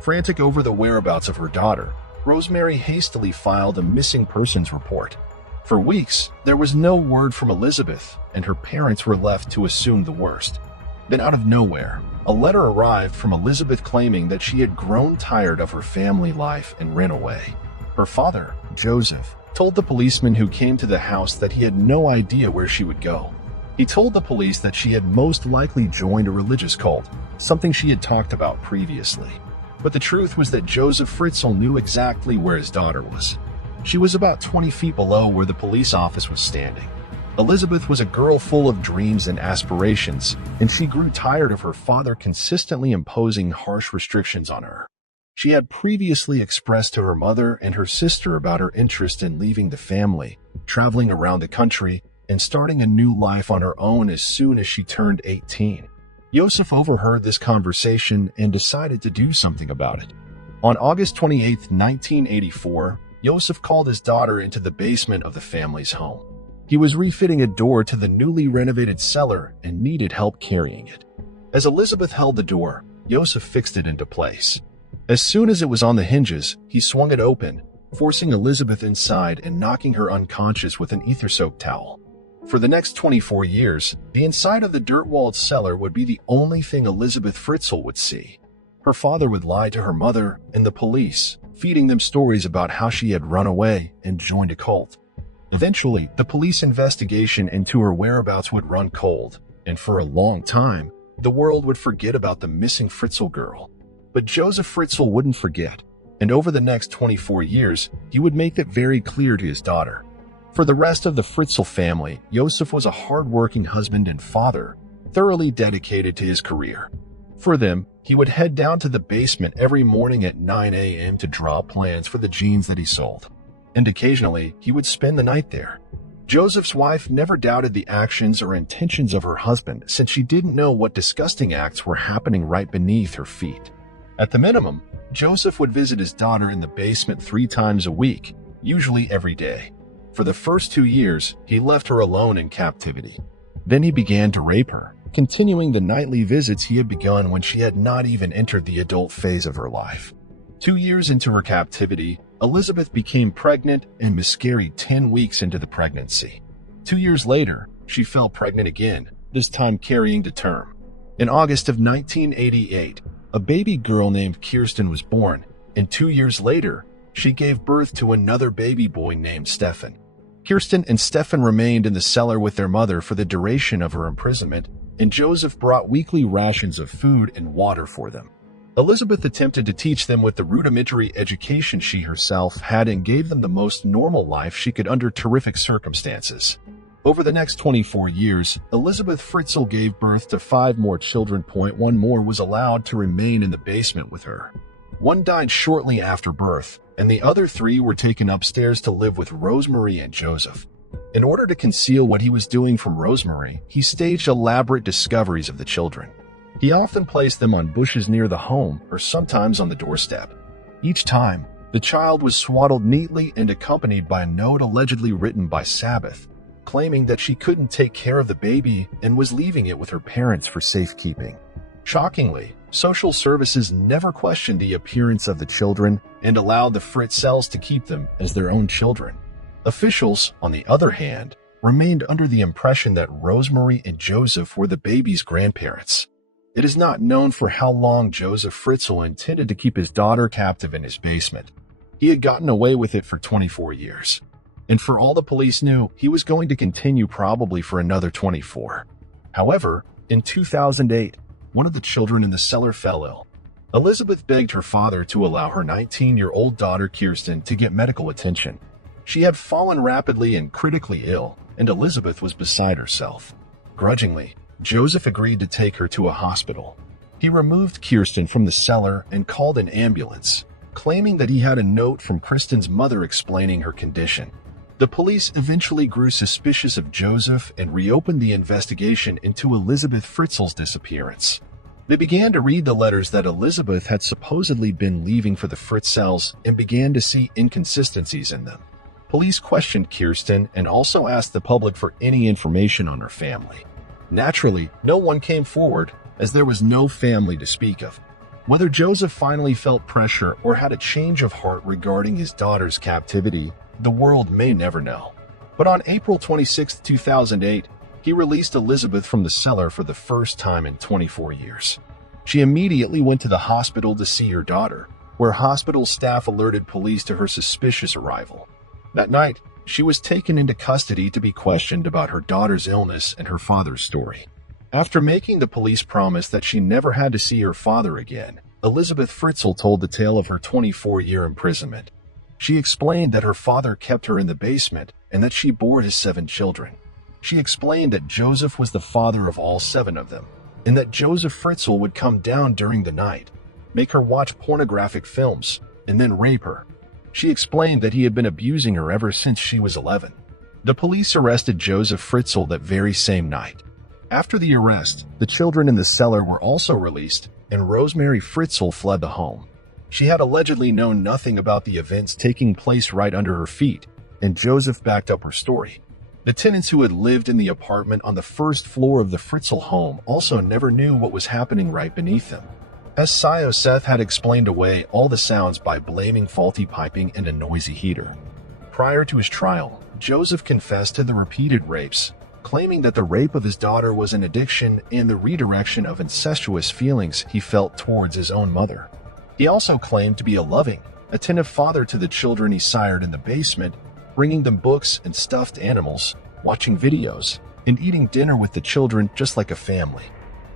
Frantic over the whereabouts of her daughter, Rosemary hastily filed a missing persons report. For weeks, there was no word from Elizabeth, and her parents were left to assume the worst. Then out of nowhere, a letter arrived from Elizabeth claiming that she had grown tired of her family life and ran away. Her father, Joseph, told the policeman who came to the house that he had no idea where she would go. He told the police that she had most likely joined a religious cult, something she had talked about previously. But the truth was that Joseph Fritzl knew exactly where his daughter was. She was about 20 feet below where the police office was standing. Elizabeth was a girl full of dreams and aspirations, and she grew tired of her father consistently imposing harsh restrictions on her. She had previously expressed to her mother and her sister about her interest in leaving the family, traveling around the country, and starting a new life on her own as soon as she turned 18. Joseph overheard this conversation and decided to do something about it. On August 28, 1984, Joseph called his daughter into the basement of the family's home. He was refitting a door to the newly renovated cellar and needed help carrying it. As Elizabeth held the door, Joseph fixed it into place. As soon as it was on the hinges, he swung it open, forcing Elizabeth inside and knocking her unconscious with an ether-soaked towel. For the next 24 years, the inside of the dirt-walled cellar would be the only thing Elizabeth Fritzl would see. Her father would lie to her mother and the police, feeding them stories about how she had run away and joined a cult. Eventually, the police investigation into her whereabouts would run cold, and for a long time, the world would forget about the missing Fritzl girl. But Joseph Fritzl wouldn't forget, and over the next 24 years, he would make that very clear to his daughter. For the rest of the Fritzl family, Joseph was a hard-working husband and father, thoroughly dedicated to his career. For them, he would head down to the basement every morning at 9 a.m. to draw plans for the jeans that he sold. And occasionally, he would spend the night there. Joseph's wife never doubted the actions or intentions of her husband since she didn't know what disgusting acts were happening right beneath her feet. At the minimum, Joseph would visit his daughter in the basement 3 times a week, usually every day. For the first 2 years, he left her alone in captivity. Then he began to rape her, continuing the nightly visits he had begun when she had not even entered the adult phase of her life. 2 years into her captivity, Elizabeth became pregnant and miscarried 10 weeks into the pregnancy. 2 years later, she fell pregnant again, this time carrying to term. In August of 1988, a baby girl named Kirsten was born, and 2 years later, she gave birth to another baby boy named Stefan. Kirsten and Stefan remained in the cellar with their mother for the duration of her imprisonment, and Joseph brought weekly rations of food and water for them. Elizabeth attempted to teach them with the rudimentary education she herself had and gave them the most normal life she could under terrific circumstances. Over the next 24 years, Elizabeth Fritzl gave birth to 5 more children. One more was allowed to remain in the basement with her. One died shortly after birth, and the other 3 were taken upstairs to live with Rosemary and Joseph. In order to conceal what he was doing from Rosemary, he staged elaborate discoveries of the children. He often placed them on bushes near the home or sometimes on the doorstep. Each time, the child was swaddled neatly and accompanied by a note allegedly written by Sabbath, claiming that she couldn't take care of the baby and was leaving it with her parents for safekeeping. Shockingly, social services never questioned the appearance of the children and allowed the Fritzls to keep them as their own children. Officials, on the other hand, remained under the impression that Rosemary and Joseph were the baby's grandparents. It is not known for how long Joseph Fritzl intended to keep his daughter captive in his basement. He had gotten away with it for 24 years. And for all the police knew, he was going to continue probably for another 24. However, in 2008, one of the children in the cellar fell ill. Elizabeth begged her father to allow her 19-year-old daughter Kirsten to get medical attention. She had fallen rapidly and critically ill, and Elizabeth was beside herself. Grudgingly, Joseph agreed to take her to a hospital. He removed Kirsten from the cellar and called an ambulance, claiming that he had a note from Kirsten's mother explaining her condition. The police eventually grew suspicious of Joseph and reopened the investigation into Elizabeth Fritzl's disappearance. They began to read the letters that Elizabeth had supposedly been leaving for the Fritzls and began to see inconsistencies in them. Police questioned Kirsten and also asked the public for any information on her family. Naturally, no one came forward, as there was no family to speak of. Whether Joseph finally felt pressure or had a change of heart regarding his daughter's captivity, the world may never know. But on April 26, 2008, he released Elizabeth from the cellar for the first time in 24 years. She immediately went to the hospital to see her daughter, where hospital staff alerted police to her suspicious arrival. That night, she was taken into custody to be questioned about her daughter's illness and her father's story. After making the police promise that she never had to see her father again, Elizabeth Fritzl told the tale of her 24-year imprisonment. She explained that her father kept her in the basement and that she bore his 7 children. She explained that Joseph was the father of all 7 of them, and that Joseph Fritzl would come down during the night, make her watch pornographic films, and then rape her. She explained that he had been abusing her ever since she was 11. The police arrested Joseph Fritzl that very same night. After the arrest, the children in the cellar were also released, and Rosemary Fritzl fled the home. She had allegedly known nothing about the events taking place right under her feet, and Joseph backed up her story. The tenants who had lived in the apartment on the first floor of the Fritzl home also never knew what was happening right beneath them. As Seth had explained away all the sounds by blaming faulty piping and a noisy heater. Prior to his trial, Joseph confessed to the repeated rapes, claiming that the rape of his daughter was an addiction and the redirection of incestuous feelings he felt towards his own mother. He also claimed to be a loving, attentive father to the children he sired in the basement, bringing them books and stuffed animals, watching videos, and eating dinner with the children just like a family.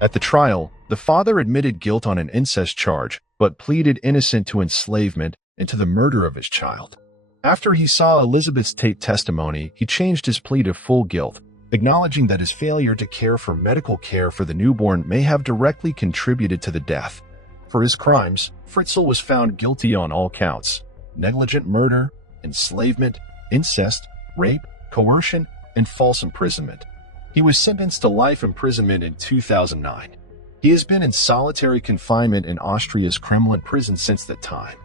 At the trial, the father admitted guilt on an incest charge, but pleaded innocent to enslavement and to the murder of his child. After he saw Elizabeth's testimony, he changed his plea to full guilt, acknowledging that his failure to care for medical care for the newborn may have directly contributed to the death. For his crimes, Fritzl was found guilty on all counts: negligent murder, enslavement, incest, rape, coercion, and false imprisonment. He was sentenced to life imprisonment in 2009. He has been in solitary confinement in Austria's Kremlin prison since that time.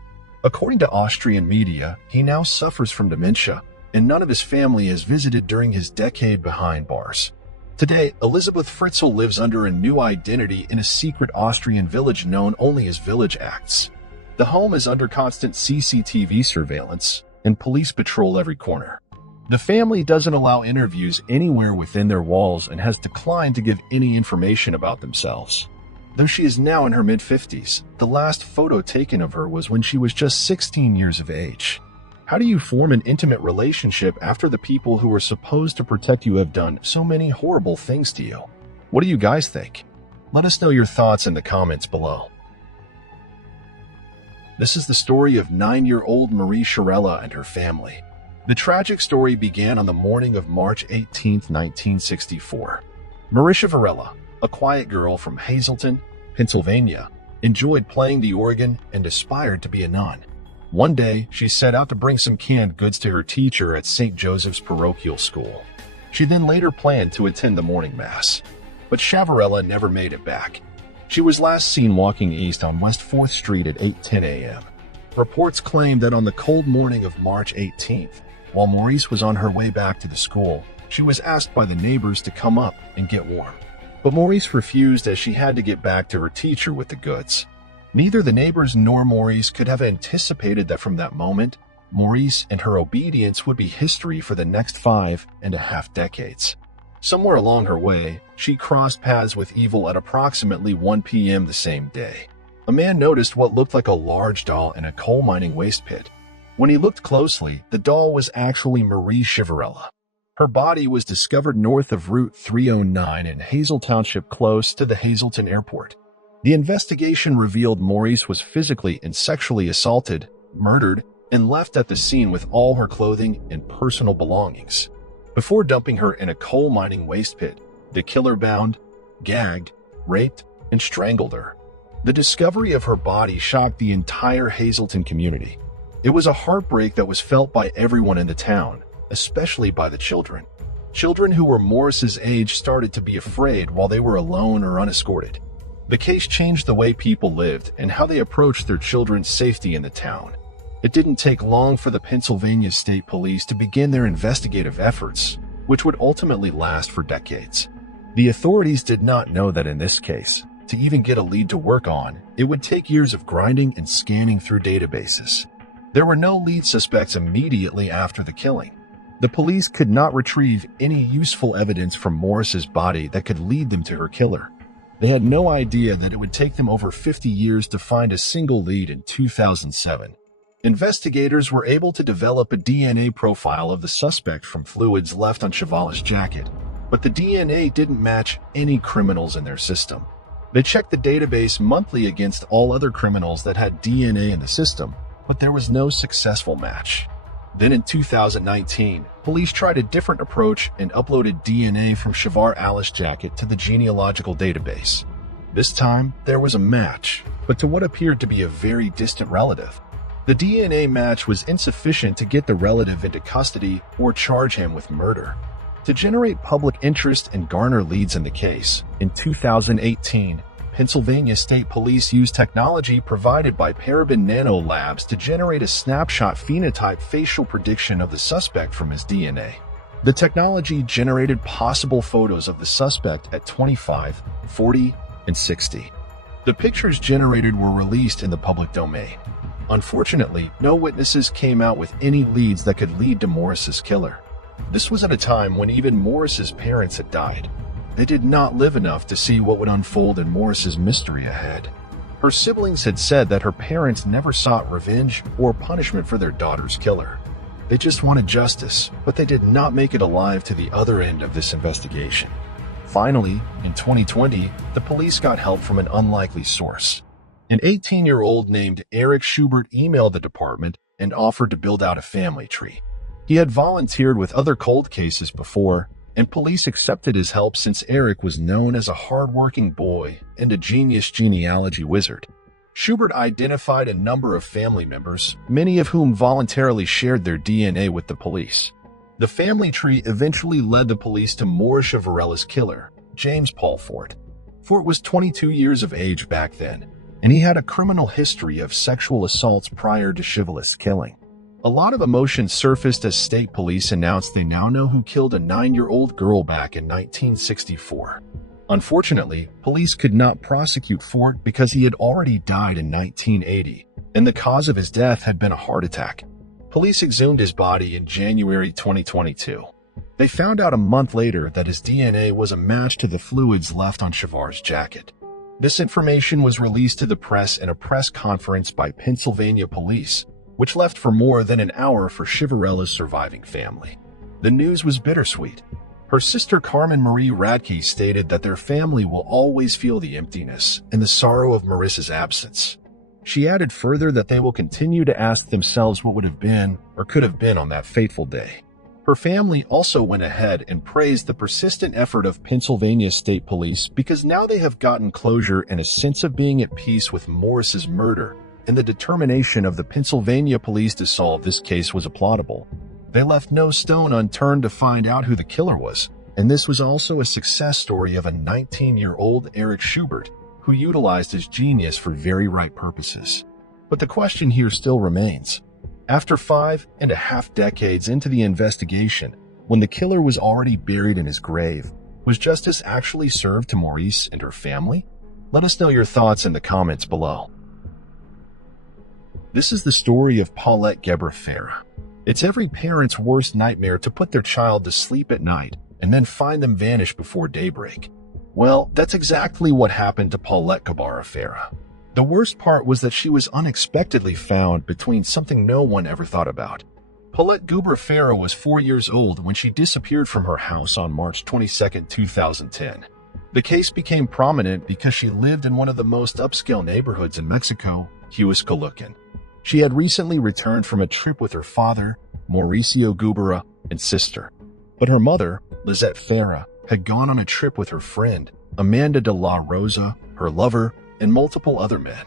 According to Austrian media, he now suffers from dementia, and none of his family has visited during his decade behind bars. Today, Elizabeth Fritzl lives under a new identity in a secret Austrian village known only as Village Acts. The home is under constant CCTV surveillance, and police patrol every corner. The family doesn't allow interviews anywhere within their walls and has declined to give any information about themselves. Though she is now in her mid-50s, the last photo taken of her was when she was just 16 years of age. How do you form an intimate relationship after the people who are supposed to protect you have done so many horrible things to you? What do you guys think? Let us know your thoughts in the comments below. This is the story of 9-year-old Marie Shirella and her family. The tragic story began on the morning of March 18, 1964. Marisha Varela, a quiet girl from Hazleton, Pennsylvania, enjoyed playing the organ and aspired to be a nun. One day, she set out to bring some canned goods to her teacher at St. Joseph's Parochial School. She then later planned to attend the morning mass. But Shavarella never made it back. She was last seen walking east on West 4th Street at 8:10 a.m. Reports claim that on the cold morning of March 18th, while Maurice was on her way back to the school, she was asked by the neighbors to come up and get warm. But Maurice refused as she had to get back to her teacher with the goods. Neither the neighbors nor Maurice could have anticipated that from that moment, Maurice and her obedience would be history for the next 5.5 decades. Somewhere along her way, she crossed paths with evil at approximately 1 p.m. the same day. A man noticed what looked like a large doll in a coal mining waste pit. When he looked closely, the doll was actually Marie Shirella. Her body was discovered north of Route 309 in Hazel Township close to the Hazleton Airport. The investigation revealed Maurice was physically and sexually assaulted, murdered, and left at the scene with all her clothing and personal belongings. Before dumping her in a coal mining waste pit, the killer bound, gagged, raped, and strangled her. The discovery of her body shocked the entire Hazleton community. It was a heartbreak that was felt by everyone in the town, especially by the children. Children who were Morris's age started to be afraid while they were alone or unescorted. The case changed the way people lived and how they approached their children's safety in the town. It didn't take long for the Pennsylvania State Police to begin their investigative efforts, which would ultimately last for decades. The authorities did not know that in this case, to even get a lead to work on, it would take years of grinding and scanning through databases. There were no lead suspects immediately after the killing. The police could not retrieve any useful evidence from Morris's body that could lead them to her killer. They had no idea that it would take them over 50 years to find a single lead in 2007. Investigators were able to develop a DNA profile of the suspect from fluids left on Cheval's jacket, but the DNA didn't match any criminals in their system. They checked the database monthly against all other criminals that had DNA in the system, but there was no successful match. Then in 2019, police tried a different approach and uploaded DNA from Shavar Ali's jacket to the genealogical database. This time, there was a match, but to what appeared to be a very distant relative. The DNA match was insufficient to get the relative into custody or charge him with murder. To generate public interest and garner leads in the case, in 2018, Pennsylvania State Police used technology provided by Paraben Nano Labs to generate a snapshot phenotype facial prediction of the suspect from his DNA. The technology generated possible photos of the suspect at 25, 40, and 60. The pictures generated were released in the public domain. Unfortunately, no witnesses came out with any leads that could lead to Morris's killer. This was at a time when even Morris's parents had died. They did not live enough to see what would unfold in Morris's mystery ahead. Her siblings had said that her parents never sought revenge or punishment for their daughter's killer. They just wanted justice, but they did not make it alive to the other end of this investigation. Finally, in 2020, the police got help from an unlikely source. An 18-year-old named Eric Schubert emailed the department and offered to build out a family tree. He had volunteered with other cold cases before, and police accepted his help since Eric was known as a hard-working boy and a genius genealogy wizard. Schubert identified a number of family members, many of whom voluntarily shared their DNA with the police. The family tree eventually led the police to Maurice Varela's killer, James Paul Fort. Fort was 22 years of age back then, and he had a criminal history of sexual assaults prior to Cheval's killing. A lot of emotion surfaced as state police announced they now know who killed a 9-year-old girl back in 1964. Unfortunately, police could not prosecute Fort because he had already died in 1980, and the cause of his death had been a heart attack. Police exhumed his body in January 2022. They found out a month later that his DNA was a match to the fluids left on Shavar's jacket. This information was released to the press in a press conference by Pennsylvania police, which left for more than an hour for Shivarella's surviving family. The news was bittersweet. Her sister Carmen Marie Radke stated that their family will always feel the emptiness and the sorrow of Marissa's absence. She added further that they will continue to ask themselves what would have been or could have been on that fateful day. Her family also went ahead and praised the persistent effort of Pennsylvania State Police because now they have gotten closure and a sense of being at peace with Morris's murder, and the determination of the Pennsylvania police to solve this case was applaudable. They left no stone unturned to find out who the killer was, and this was also a success story of a 19-year-old Eric Schubert who utilized his genius for very right purposes. But the question here still remains. After 5.5 decades into the investigation, when the killer was already buried in his grave, was justice actually served to Maurice and her family? Let us know your thoughts in the comments below. This is the story of Paulette Gebra Farah. It's every parent's worst nightmare to put their child to sleep at night and then find them vanish before daybreak. Well, that's exactly what happened to Paulette Gebra Farah. The worst part was that she was unexpectedly found between something no one ever thought about. Paulette Gebra Farah was 4 years old when she disappeared from her house on March 22, 2010. The case became prominent because she lived in one of the most upscale neighborhoods in Mexico, Huixquilucan. She had recently returned from a trip with her father, Mauricio Gebra, and sister. But her mother, Lizette Farah, had gone on a trip with her friend, Amanda de la Rosa, her lover, and multiple other men.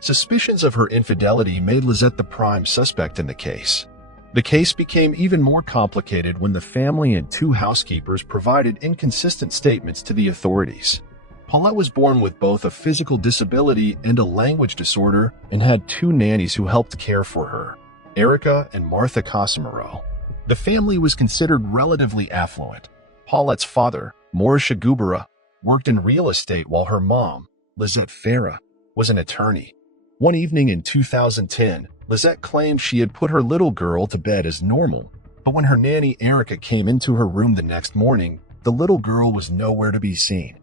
Suspicions of her infidelity made Lizette the prime suspect in the case. The case became even more complicated when the family and 2 housekeepers provided inconsistent statements to the authorities. Paulette was born with both a physical disability and a language disorder and had 2 nannies who helped care for her, Erica and Martha Casimiro. The family was considered relatively affluent. Paulette's father, Maurice Gebra, worked in real estate while her mom, Lizette Farah, was an attorney. One evening in 2010, Lizette claimed she had put her little girl to bed as normal, but when her nanny Erica came into her room the next morning, the little girl was nowhere to be seen.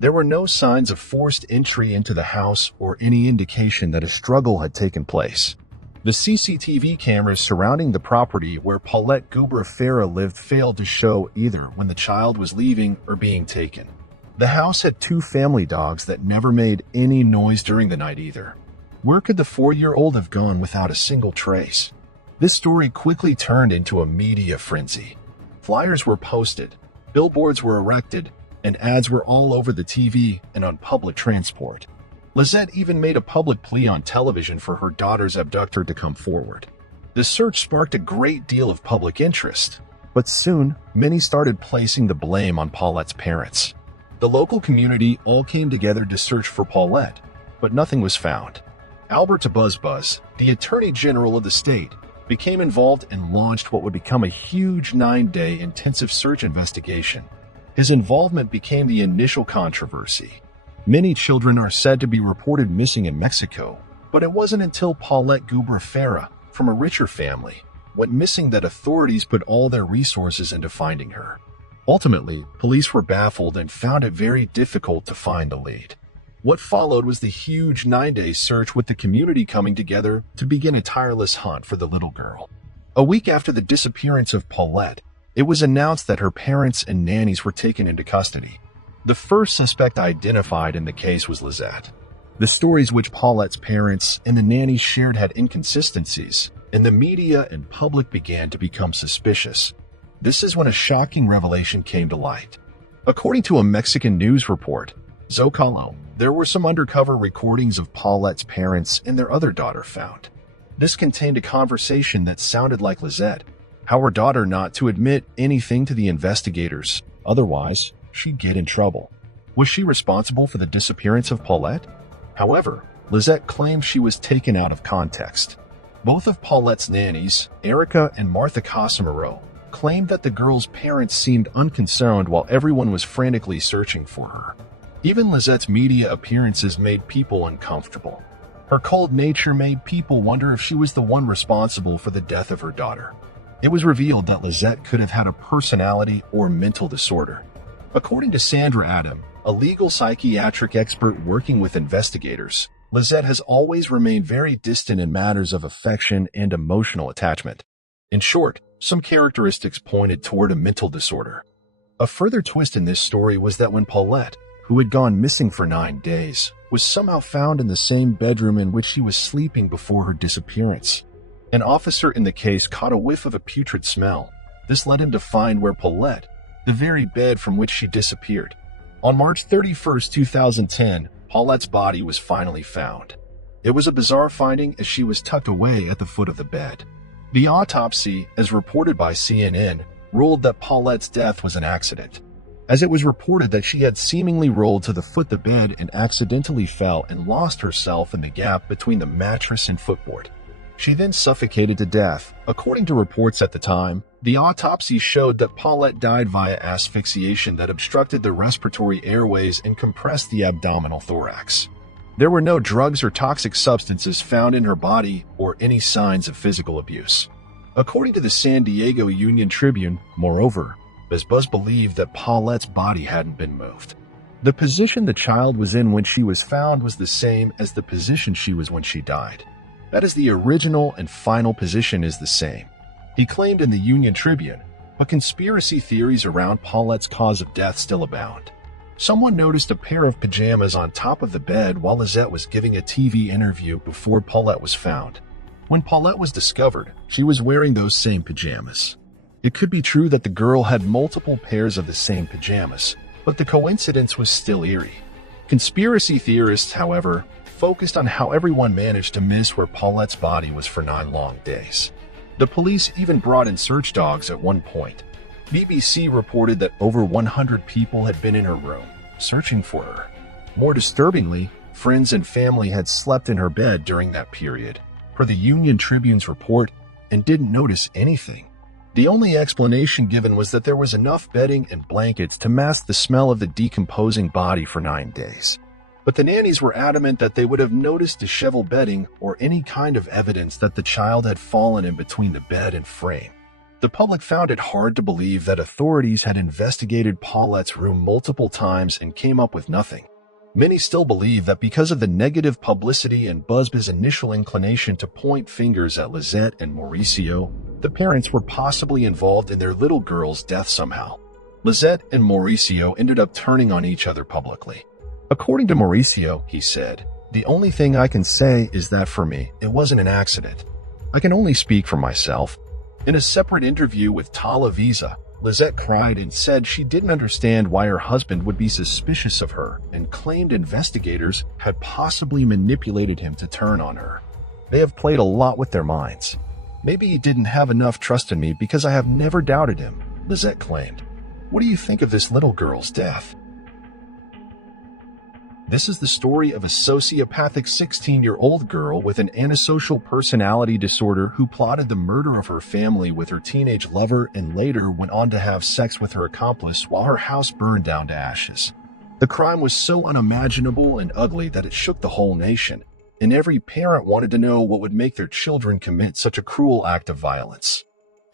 There were no signs of forced entry into the house or any indication that a struggle had taken place. The CCTV cameras surrounding the property where Paulette Gebra Farah lived failed to show either when the child was leaving or being taken. The house had 2 family dogs that never made any noise during the night either. Where could the 4-year-old have gone without a single trace? This story quickly turned into a media frenzy. Flyers were posted, billboards were erected, and ads were all over the TV and on public transport. Lizette even made a public plea on television for her daughter's abductor to come forward. The search sparked a great deal of public interest, but soon many started placing the blame on Paulette's parents. The local community all came together to search for Paulette, but nothing was found. Albert Buzz, the Attorney General of the state, became involved and launched what would become a huge 9-day intensive search investigation. His involvement became the initial controversy. Many children are said to be reported missing in Mexico, but it wasn't until Paulette Gebra Farah, from a richer family, went missing that authorities put all their resources into finding her. Ultimately, police were baffled and found it very difficult to find the lead. What followed was the huge 9-day search, with the community coming together to begin a tireless hunt for the little girl. A week after the disappearance of Paulette, it was announced that her parents and nannies were taken into custody. The first suspect identified in the case was Lizette. The stories which Paulette's parents and the nannies shared had inconsistencies, and the media and public began to become suspicious. This is when a shocking revelation came to light. According to a Mexican news report, Zocalo, there were some undercover recordings of Paulette's parents and their other daughter found. This contained a conversation that sounded like Lizette, how her daughter not to admit anything to the investigators, otherwise she'd get in trouble. Was she responsible for the disappearance of Paulette? However, Lizette claimed she was taken out of context. Both of Paulette's nannies, Erica and Martha Casimiro, claimed that the girl's parents seemed unconcerned while everyone was frantically searching for her. Even Lizette's media appearances made people uncomfortable. Her cold nature made people wonder if she was the one responsible for the death of her daughter. It was revealed that Lizette could have had a personality or mental disorder. According to Sandra Adam, a legal psychiatric expert working with investigators, Lizette has always remained very distant in matters of affection and emotional attachment. In short, some characteristics pointed toward a mental disorder. A further twist in this story was that when Paulette, who had gone missing for 9 days, was somehow found in the same bedroom in which she was sleeping before her disappearance. An officer in the case caught a whiff of a putrid smell. This led him to find where Paulette, the very bed from which she disappeared. On March 31, 2010, Paulette's body was finally found. It was a bizarre finding as she was tucked away at the foot of the bed. The autopsy, as reported by CNN, ruled that Paulette's death was an accident, as it was reported that she had seemingly rolled to the foot of the bed and accidentally fell and lost herself in the gap between the mattress and footboard. She then suffocated to death. According to reports at the time, the autopsy showed that Paulette died via asphyxiation that obstructed the respiratory airways and compressed the abdominal thorax. There were no drugs or toxic substances found in her body or any signs of physical abuse. According to the San Diego Union Tribune, moreover, Buzz believed that Paulette's body hadn't been moved. The position the child was in when she was found was the same as the position she was when she died. That is, the original and final position is the same, he claimed in the Union Tribune, but conspiracy theories around Paulette's cause of death still abound. Someone noticed a pair of pajamas on top of the bed while Lizette was giving a TV interview before Paulette was found. When Paulette was discovered, she was wearing those same pajamas. It could be true that the girl had multiple pairs of the same pajamas, but the coincidence was still eerie. Conspiracy theorists, however, focused on how everyone managed to miss where Paulette's body was for 9 long days. The police even brought in search dogs at one point. BBC reported that over 100 people had been in her room, searching for her. More disturbingly, friends and family had slept in her bed during that period, per the Union Tribune's report, and didn't notice anything. The only explanation given was that there was enough bedding and blankets to mask the smell of the decomposing body for 9 days. But the nannies were adamant that they would have noticed disheveled bedding or any kind of evidence that the child had fallen in between the bed and frame. The public found it hard to believe that authorities had investigated Paulette's room multiple times and came up with nothing. Many still believe that because of the negative publicity and Buzz's initial inclination to point fingers at Lizette and Mauricio, the parents were possibly involved in their little girl's death somehow. Lizette and Mauricio ended up turning on each other publicly. According to Mauricio, he said, "The only thing I can say is that for me, it wasn't an accident. I can only speak for myself." In a separate interview with Televisa, Lizette cried and said she didn't understand why her husband would be suspicious of her and claimed investigators had possibly manipulated him to turn on her. "They have played a lot with their minds. Maybe he didn't have enough trust in me because I have never doubted him," Lizette claimed. What do you think of this little girl's death? This is the story of a sociopathic 16-year-old girl with an antisocial personality disorder who plotted the murder of her family with her teenage lover and later went on to have sex with her accomplice while her house burned down to ashes. The crime was so unimaginable and ugly that it shook the whole nation, and every parent wanted to know what would make their children commit such a cruel act of violence.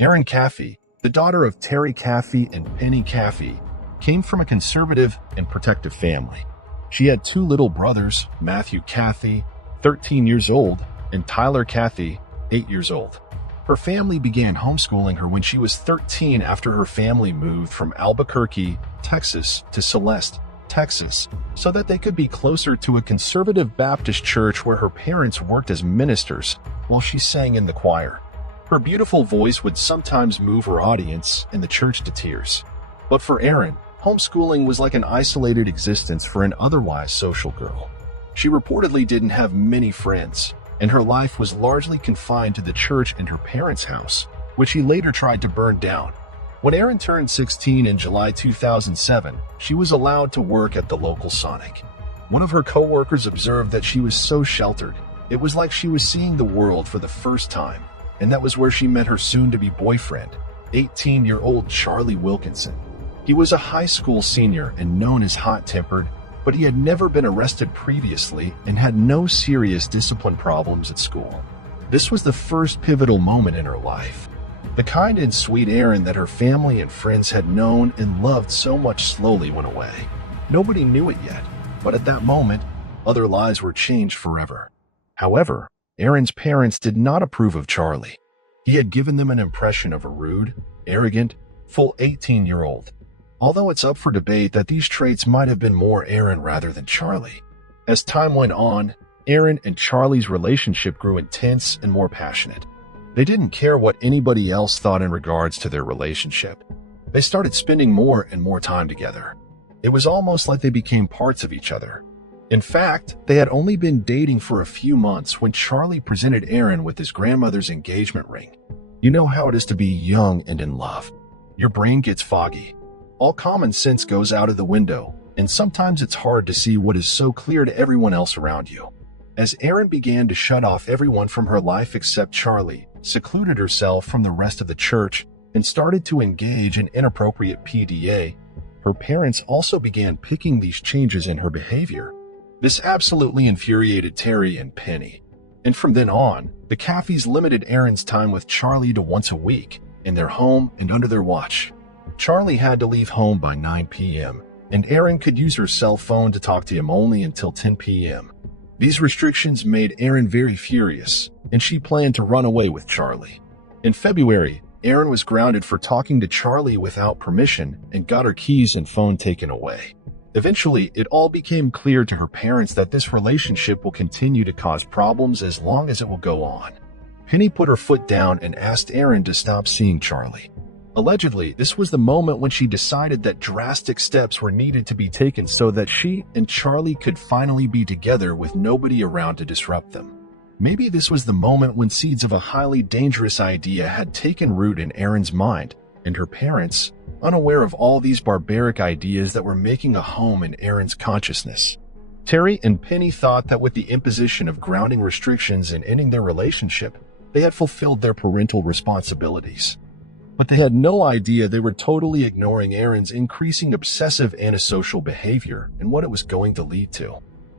Erin Caffey, the daughter of Terry Caffey and Penny Caffey, came from a conservative and protective family. She had 2 little brothers, Matthew Caffey, 13 years old, and Tyler Caffey, 8 years old. Her family began homeschooling her when she was 13 after her family moved from Albuquerque, Texas to Celeste, Texas, so that they could be closer to a conservative Baptist church where her parents worked as ministers while she sang in the choir. Her beautiful voice would sometimes move her audience and the church to tears. But for Erin, homeschooling was like an isolated existence for an otherwise social girl. She reportedly didn't have many friends, and her life was largely confined to the church and her parents' house, which she later tried to burn down. When Erin turned 16 in July 2007, she was allowed to work at the local Sonic. One of her co-workers observed that she was so sheltered, it was like she was seeing the world for the first time, and that was where she met her soon-to-be boyfriend, 18-year-old Charlie Wilkinson. He was a high school senior and known as hot-tempered, but he had never been arrested previously and had no serious discipline problems at school. This was the first pivotal moment in her life. The kind and sweet Erin that her family and friends had known and loved so much slowly went away. Nobody knew it yet, but at that moment, other lives were changed forever. However, Erin's parents did not approve of Charlie. He had given them an impression of a rude, arrogant, full 18-year-old. Although it's up for debate that these traits might have been more Erin rather than Charlie. As time went on, Erin and Charlie's relationship grew intense and more passionate. They didn't care what anybody else thought in regards to their relationship. They started spending more and more time together. It was almost like they became parts of each other. In fact, they had only been dating for a few months when Charlie presented Erin with his grandmother's engagement ring. You know how it is to be young and in love. Your brain gets foggy. All common sense goes out of the window, and sometimes it's hard to see what is so clear to everyone else around you. As Erin began to shut off everyone from her life except Charlie, secluded herself from the rest of the church, and started to engage in inappropriate PDA, her parents also began picking these changes in her behavior. This absolutely infuriated Terry and Penny. And from then on, the Caffeys limited Erin's time with Charlie to once a week, in their home and under their watch. Charlie had to leave home by 9 p.m., and Erin could use her cell phone to talk to him only until 10 p.m. These restrictions made Erin very furious, and she planned to run away with Charlie. In February, Erin was grounded for talking to Charlie without permission and got her keys and phone taken away. Eventually, it all became clear to her parents that this relationship will continue to cause problems as long as it will go on. Penny put her foot down and asked Erin to stop seeing Charlie. Allegedly, this was the moment when she decided that drastic steps were needed to be taken so that she and Charlie could finally be together with nobody around to disrupt them. Maybe this was the moment when seeds of a highly dangerous idea had taken root in Erin's mind, and her parents, unaware of all these barbaric ideas that were making a home in Erin's consciousness. Terry and Penny thought that with the imposition of grounding restrictions and ending their relationship, they had fulfilled their parental responsibilities. But they had no idea they were totally ignoring Erin's increasing obsessive antisocial behavior and what it was going to lead to.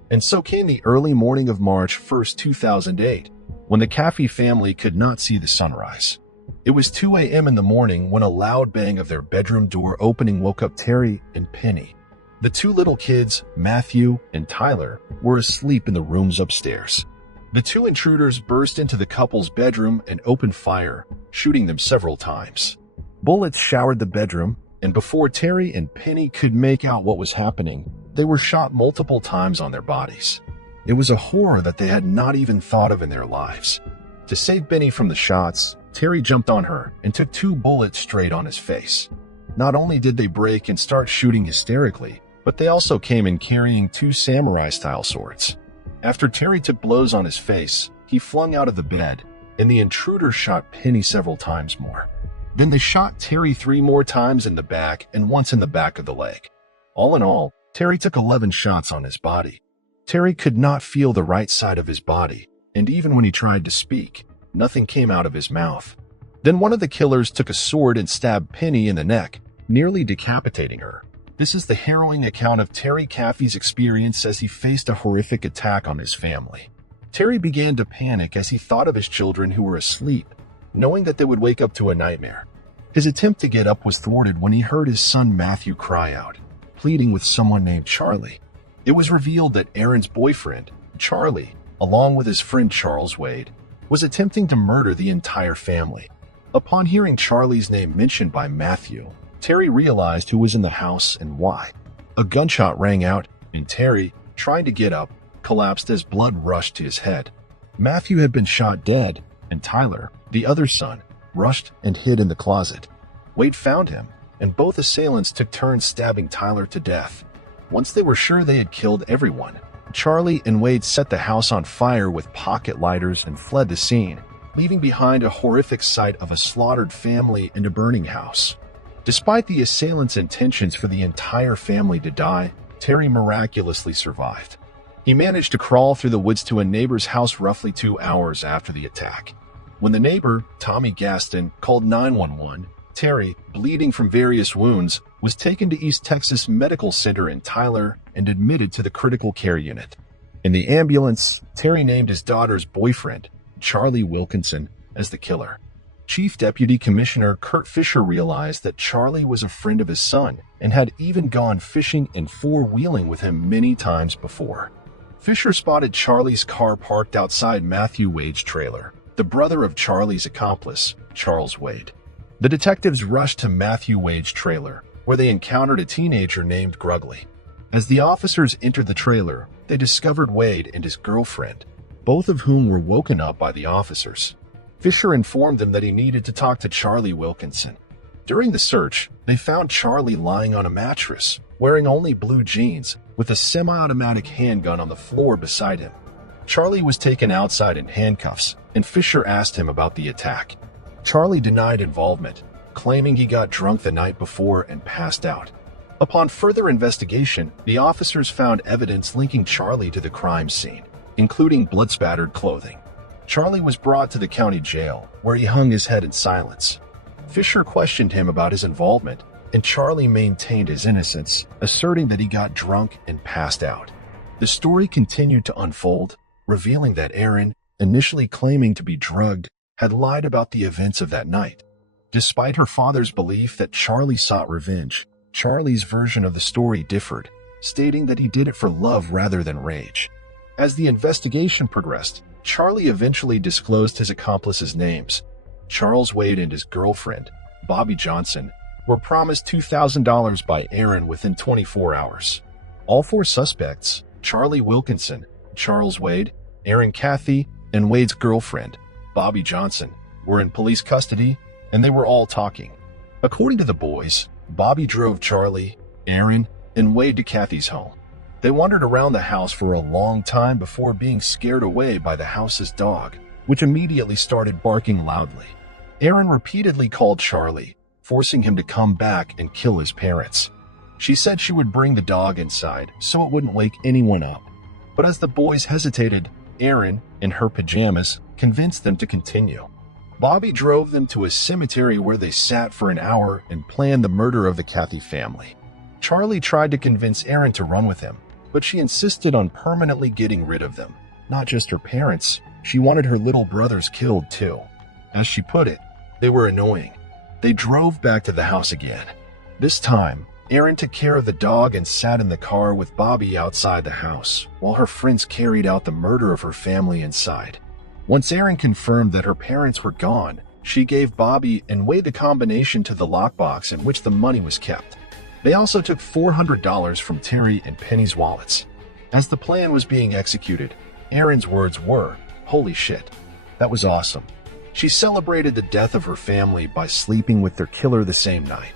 And so came the early morning of March 1st, 2008, when the Caffey family could not see the sunrise. It was 2 a.m. in the morning when a loud bang of their bedroom door opening woke up Terry and Penny. The two little kids, Matthew and Tyler, were asleep in the rooms upstairs. The two intruders burst into the couple's bedroom and opened fire, shooting them several times. Bullets showered the bedroom, and before Terry and Penny could make out what was happening, they were shot multiple times on their bodies. It was a horror that they had not even thought of in their lives. To save Penny from the shots, Terry jumped on her and took 2 bullets straight on his face. Not only did they break and start shooting hysterically, but they also came in carrying 2 samurai-style swords. After Terry took blows on his face, he flung out of the bed, and the intruder shot Penny several times more. Then they shot Terry 3 more times in the back and once in the back of the leg. All in all, Terry took 11 shots on his body. Terry could not feel the right side of his body, and even when he tried to speak, nothing came out of his mouth. Then one of the killers took a sword and stabbed Penny in the neck, nearly decapitating her. This is the harrowing account of Terry Caffey's experience as he faced a horrific attack on his family. Terry began to panic as he thought of his children who were asleep, knowing that they would wake up to a nightmare. His attempt to get up was thwarted when he heard his son Matthew cry out, pleading with someone named Charlie. It was revealed that Erin's boyfriend, Charlie, along with his friend Charles Wade, was attempting to murder the entire family. Upon hearing Charlie's name mentioned by Matthew, Terry realized who was in the house and why. A gunshot rang out, and Terry, trying to get up, collapsed as blood rushed to his head. Matthew had been shot dead, and Tyler, the other son, rushed and hid in the closet. Wade found him, and both assailants took turns stabbing Tyler to death. Once they were sure they had killed everyone, Charlie and Wade set the house on fire with pocket lighters and fled the scene, leaving behind a horrific sight of a slaughtered family and a burning house. Despite the assailants' intentions for the entire family to die, Terry miraculously survived. He managed to crawl through the woods to a neighbor's house roughly 2 hours after the attack. When the neighbor, Tommy Gaston, called 911, Terry, bleeding from various wounds, was taken to East Texas Medical Center in Tyler and admitted to the critical care unit. In the ambulance, Terry named his daughter's boyfriend, Charlie Wilkinson, as the killer. Chief Deputy Commissioner Kurt Fisher realized that Charlie was a friend of his son and had even gone fishing and four-wheeling with him many times before. Fisher spotted Charlie's car parked outside Matthew Wade's trailer, the brother of Charlie's accomplice, Charles Wade. The detectives rushed to Matthew Wade's trailer, where they encountered a teenager named Grugley. As the officers entered the trailer, they discovered Wade and his girlfriend, both of whom were woken up by the officers. Fisher informed them that he needed to talk to Charlie Wilkinson. During the search, they found Charlie lying on a mattress, wearing only blue jeans, with a semi-automatic handgun on the floor beside him. Charlie was taken outside in handcuffs, and Fisher asked him about the attack. Charlie denied involvement, claiming he got drunk the night before and passed out. Upon further investigation, the officers found evidence linking Charlie to the crime scene, including blood-spattered clothing. Charlie was brought to the county jail, where he hung his head in silence. Fisher questioned him about his involvement, and Charlie maintained his innocence, asserting that he got drunk and passed out. The story continued to unfold, revealing that Aaron, initially claiming to be drugged, had lied about the events of that night. Despite her father's belief that Charlie sought revenge, Charlie's version of the story differed, stating that he did it for love rather than rage. As the investigation progressed, Charlie eventually disclosed his accomplices' names. Charles Wade and his girlfriend, Bobby Johnson, were promised $2,000 by Aaron within 24 hours. All four suspects, Charlie Wilkinson, Charles Wade, Aaron Cathy, and Wade's girlfriend, Bobby Johnson, were in police custody, and they were all talking. According to the boys, Bobby drove Charlie, Aaron, and Wade to Cathy's home. They wandered around the house for a long time before being scared away by the house's dog, which immediately started barking loudly. Aaron repeatedly called Charlie, forcing him to come back and kill his parents. She said she would bring the dog inside so it wouldn't wake anyone up. But as the boys hesitated, Aaron, in her pajamas, convinced them to continue. Bobby drove them to a cemetery where they sat for an hour and planned the murder of the Cathy family. Charlie tried to convince Aaron to run with him, but she insisted on permanently getting rid of them. Not just her parents, she wanted her little brothers killed too. As she put it, they were annoying. They drove back to the house again. This time, Aaron took care of the dog and sat in the car with Bobby outside the house, while her friends carried out the murder of her family inside. Once Aaron confirmed that her parents were gone, she gave Bobby and Wade the combination to the lockbox in which the money was kept. They also took $400 from Terry and Penny's wallets. As the plan was being executed, Aaron's words were, "Holy shit, that was awesome." She celebrated the death of her family by sleeping with their killer the same night.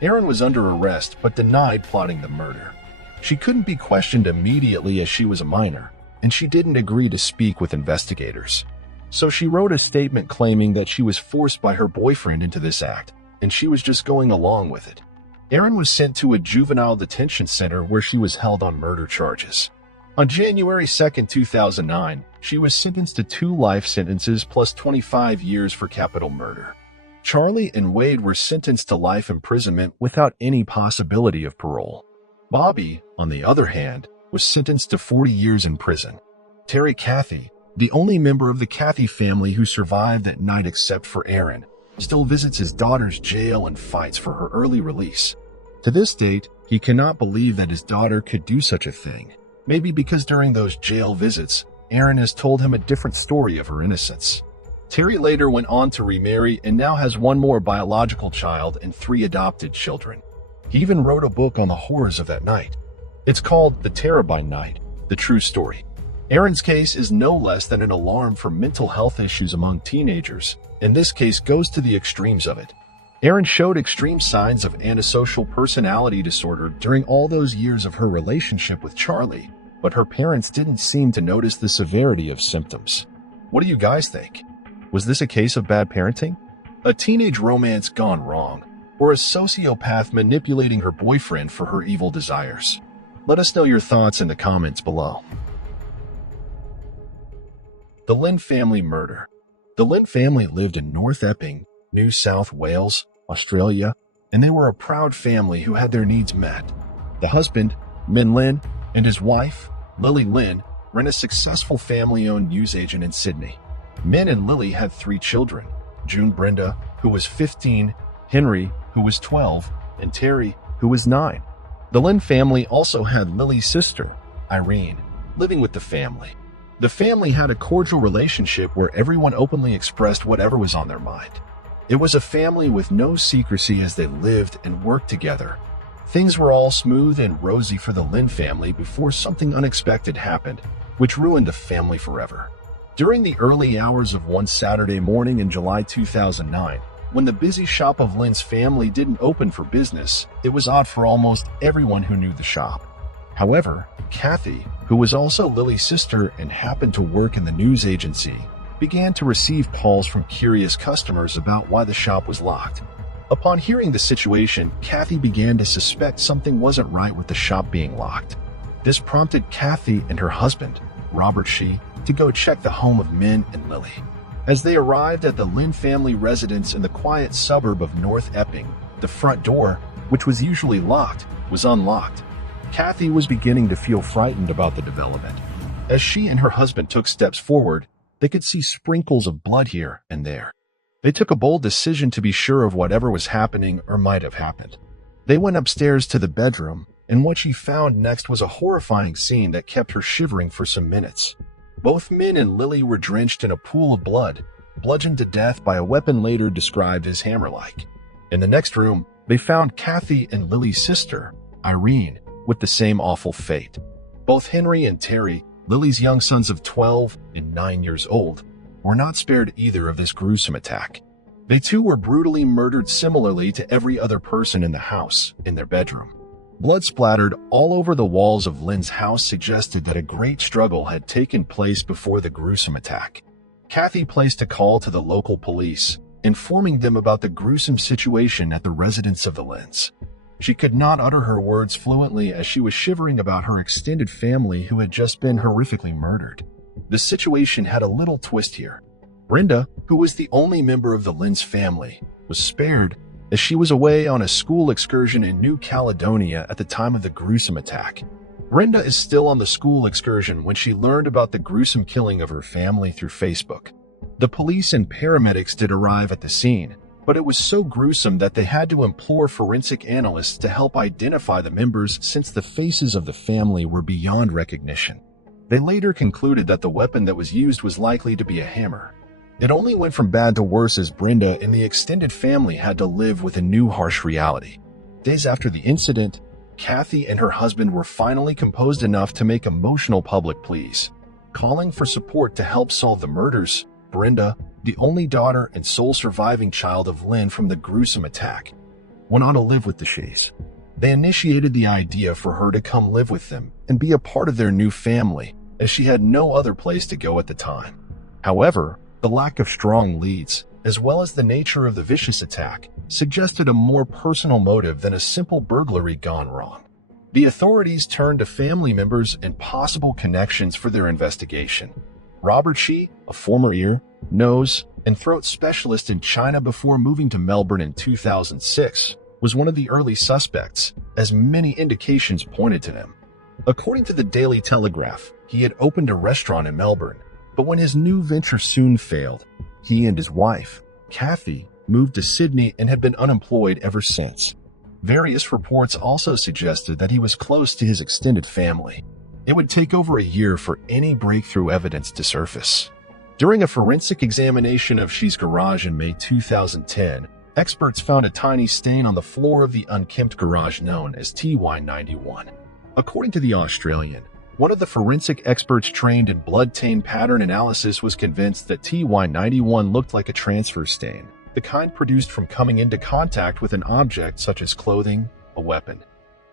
Aaron was under arrest but denied plotting the murder. She couldn't be questioned immediately as she was a minor, and she didn't agree to speak with investigators. So she wrote a statement claiming that she was forced by her boyfriend into this act, and she was just going along with it. Aaron was sent to a juvenile detention center where she was held on murder charges. On January 2, 2009, she was sentenced to 2 life sentences plus 25 years for capital murder. Charlie and Wade were sentenced to life imprisonment without any possibility of parole. Bobby, on the other hand, was sentenced to 40 years in prison. Terry Cathy, the only member of the Cathy family who survived that night except for Aaron, still visits his daughter's jail and fights for her early release. To this date, he cannot believe that his daughter could do such a thing. Maybe because during those jail visits, Aaron has told him a different story of her innocence. Terry later went on to remarry and now has 1 more biological child and 3 adopted children. He even wrote a book on the horrors of that night. It's called The Terabyte Night, The True Story. Aaron's case is no less than an alarm for mental health issues among teenagers, and this case goes to the extremes of it. Aaron showed extreme signs of antisocial personality disorder during all those years of her relationship with Charlie, but her parents didn't seem to notice the severity of symptoms. What do you guys think? Was this a case of bad parenting? A teenage romance gone wrong? Or a sociopath manipulating her boyfriend for her evil desires? Let us know your thoughts in the comments below. The Lynn family murder. The Lynn family lived in North Epping, New South Wales, Australia, and they were a proud family who had their needs met. The husband, Min Lin, and his wife, Lily Lin, ran a successful family-owned news agent in Sydney. Min and Lily had 3 children: June Brenda, who was 15, Henry, who was 12, and Terry, who was 9. The Lin family also had Lily's sister, Irene, living with the family. The family had a cordial relationship where everyone openly expressed whatever was on their mind. It was a family with no secrecy as they lived and worked together. Things were all smooth and rosy for the Lin family before something unexpected happened, which ruined the family forever. During the early hours of one Saturday morning in July 2009, when the busy shop of Lin's family didn't open for business, it was odd for almost everyone who knew the shop. However, Kathy, who was also Lily's sister and happened to work in the news agency, began to receive calls from curious customers about why the shop was locked. Upon hearing the situation, Kathy began to suspect something wasn't right with the shop being locked. This prompted Kathy and her husband, Robert Shi, to go check the home of Min and Lily. As they arrived at the Lin family residence in the quiet suburb of North Epping, the front door, which was usually locked, was unlocked. Kathy was beginning to feel frightened about the development. As she and her husband took steps forward, they could see sprinkles of blood here and there. They took a bold decision to be sure of whatever was happening or might have happened. They went upstairs to the bedroom, and what she found next was a horrifying scene that kept her shivering for some minutes. Both Min and Lily were drenched in a pool of blood, bludgeoned to death by a weapon later described as hammer-like. In the next room, they found Kathy and Lily's sister, Irene, with the same awful fate. Both Henry and Terry, Lily's young sons of 12 and 9 years old, were not spared either of this gruesome attack. They too were brutally murdered similarly to every other person in the house, in their bedroom. Blood splattered all over the walls of Lin's house suggested that a great struggle had taken place before the gruesome attack. Kathy placed a call to the local police, informing them about the gruesome situation at the residence of the Lins. She could not utter her words fluently as she was shivering about her extended family who had just been horrifically murdered. The situation had a little twist here. Brenda, who was the only member of the Lins family, was spared as she was away on a school excursion in New Caledonia at the time of the gruesome attack. Brenda is still on the school excursion when she learned about the gruesome killing of her family through Facebook. The police and paramedics did arrive at the scene, but it was so gruesome that they had to implore forensic analysts to help identify the members since the faces of the family were beyond recognition. They later concluded that the weapon that was used was likely to be a hammer. It only went from bad to worse as Brenda and the extended family had to live with a new harsh reality. Days after the incident, Kathy and her husband were finally composed enough to make emotional public pleas, calling for support to help solve the murders. Brenda, the only daughter and sole surviving child of Lin from the gruesome attack, went on to live with the Shis. They initiated the idea for her to come live with them and be a part of their new family, as she had no other place to go at the time. However, the lack of strong leads, as well as the nature of the vicious attack, suggested a more personal motive than a simple burglary gone wrong. The authorities turned to family members and possible connections for their investigation. Robert Shi, a former ear, nose, and throat specialist in China before moving to Melbourne in 2006, was one of the early suspects, as many indications pointed to him. According to the Daily Telegraph, he had opened a restaurant in Melbourne, but when his new venture soon failed, he and his wife, Kathy, moved to Sydney and had been unemployed ever since. Various reports also suggested that he was close to his extended family. It would take over a year for any breakthrough evidence to surface. During a forensic examination of Shi's garage in May 2010, experts found a tiny stain on the floor of the unkempt garage known as TY91. According to The Australian, one of the forensic experts trained in blood-taint pattern analysis was convinced that TY91 looked like a transfer stain, the kind produced from coming into contact with an object such as clothing, a weapon,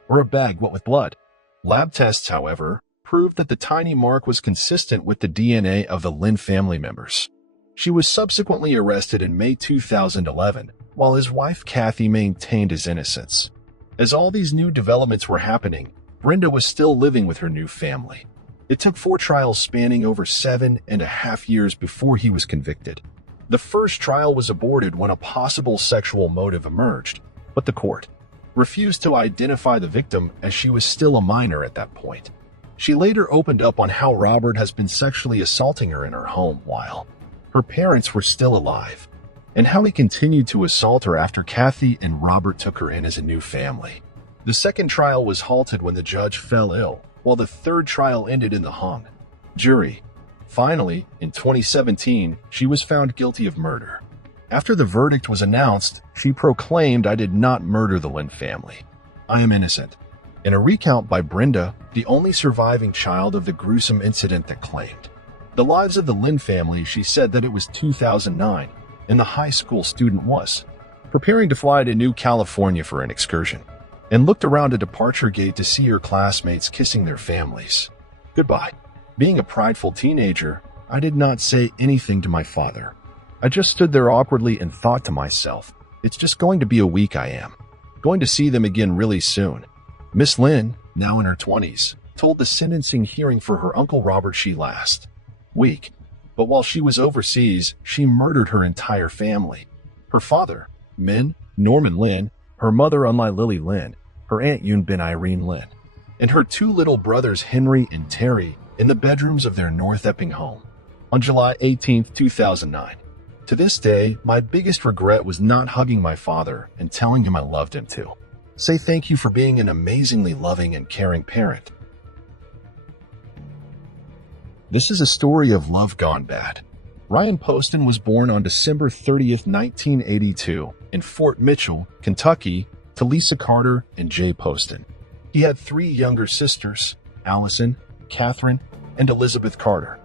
or a bag wet with blood. Lab tests, however, proved that the tiny mark was consistent with the DNA of the Lin family members. She was subsequently arrested in May 2011, while his wife Kathy maintained his innocence. As all these new developments were happening, Brenda was still living with her new family. It took 4 trials spanning over 7.5 years before he was convicted. The first trial was aborted when a possible sexual motive emerged, but the court refused to identify the victim as she was still a minor at that point. She later opened up on how Robert has been sexually assaulting her in her home while her parents were still alive, and how he continued to assault her after Kathy and Robert took her in as a new family. The second trial was halted when the judge fell ill, while the third trial ended in the hung jury. Finally, in 2017, she was found guilty of murder. After the verdict was announced, she proclaimed, "I did not murder the Lynn family. I am innocent." In a recount by Brenda, the only surviving child of the gruesome incident that claimed the lives of the Lynn family, she said that it was 2009, and the high school student was preparing to fly to New California for an excursion, and looked around a departure gate to see her classmates kissing their families goodbye. Being a prideful teenager, I did not say anything to my father. I just stood there awkwardly and thought to myself, it's just going to be a week. I am going to see them again really soon. Miss Lynn, now in her 20s, told the sentencing hearing for her Uncle Robert she last week. But while she was overseas, she murdered her entire family. Her father, Norman Lynn, her mother, Lily Lynn, her aunt Yoon bin Irene Lynn, and her two little brothers Henry and Terry in the bedrooms of their North Epping home on July 18, 2009. To this day, my biggest regret was not hugging my father and telling him I loved him too. Say thank you for being an amazingly loving and caring parent. This is a story of love gone bad. Ryan Poston was born on December 30th, 1982 in Fort Mitchell, Kentucky, to Lisa Carter and Jay Poston. He had three younger sisters, Allison, Catherine, and Elizabeth Carter.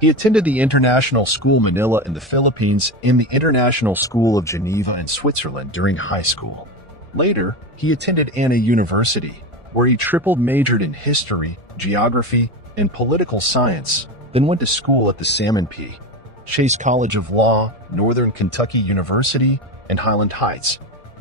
He attended the International School Manila in the Philippines and the International School of Geneva in Switzerland during high school. Later, he attended Anna University, where he triple majored in history, geography, and political science, then went to school at the Salmon P. Chase College of Law, Northern Kentucky University, and Highland Heights.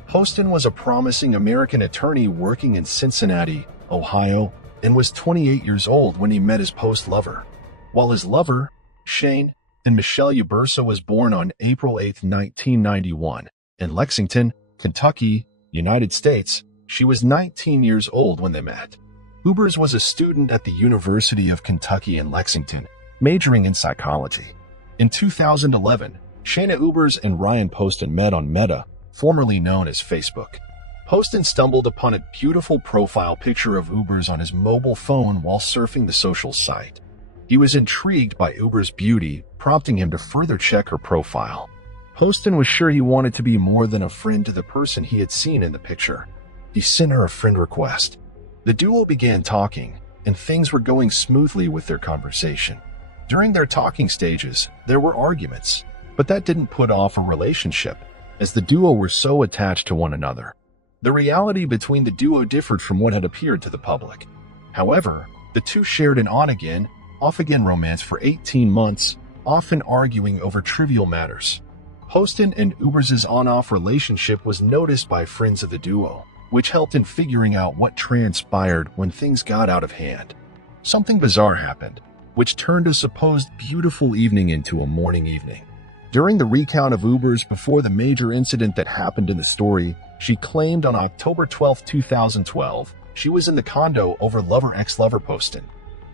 Poston was a promising American attorney working in Cincinnati, Ohio, and was 28 years old when he met his post-lover. While his lover, Shane, and Michelle Ubersa was born on April 8, 1991, in Lexington, Kentucky, United States, she was 19 years old when they met. Ubers was a student at the University of Kentucky in Lexington, majoring in psychology. In 2011, Shayna Ubers and Ryan Poston met on Meta, formerly known as Facebook. Poston stumbled upon a beautiful profile picture of Ubers on his mobile phone while surfing the social site. He was intrigued by Ubers' beauty, prompting him to further check her profile. Poston was sure he wanted to be more than a friend to the person he had seen in the picture. He sent her a friend request. The duo began talking, and things were going smoothly with their conversation. During their talking stages, there were arguments, but that didn't put off a relationship, as the duo were so attached to one another. The reality between the duo differed from what had appeared to the public. However, the two shared an on-again, off-again romance for 18 months, often arguing over trivial matters. Poston and Ubers' on-off relationship was noticed by friends of the duo, which helped in figuring out what transpired when things got out of hand. Something bizarre happened, which turned a supposed beautiful evening into a mourning evening. During the recount of Ubers before the major incident that happened in the story, she claimed on October 12, 2012, she was in the condo over ex-lover Poston.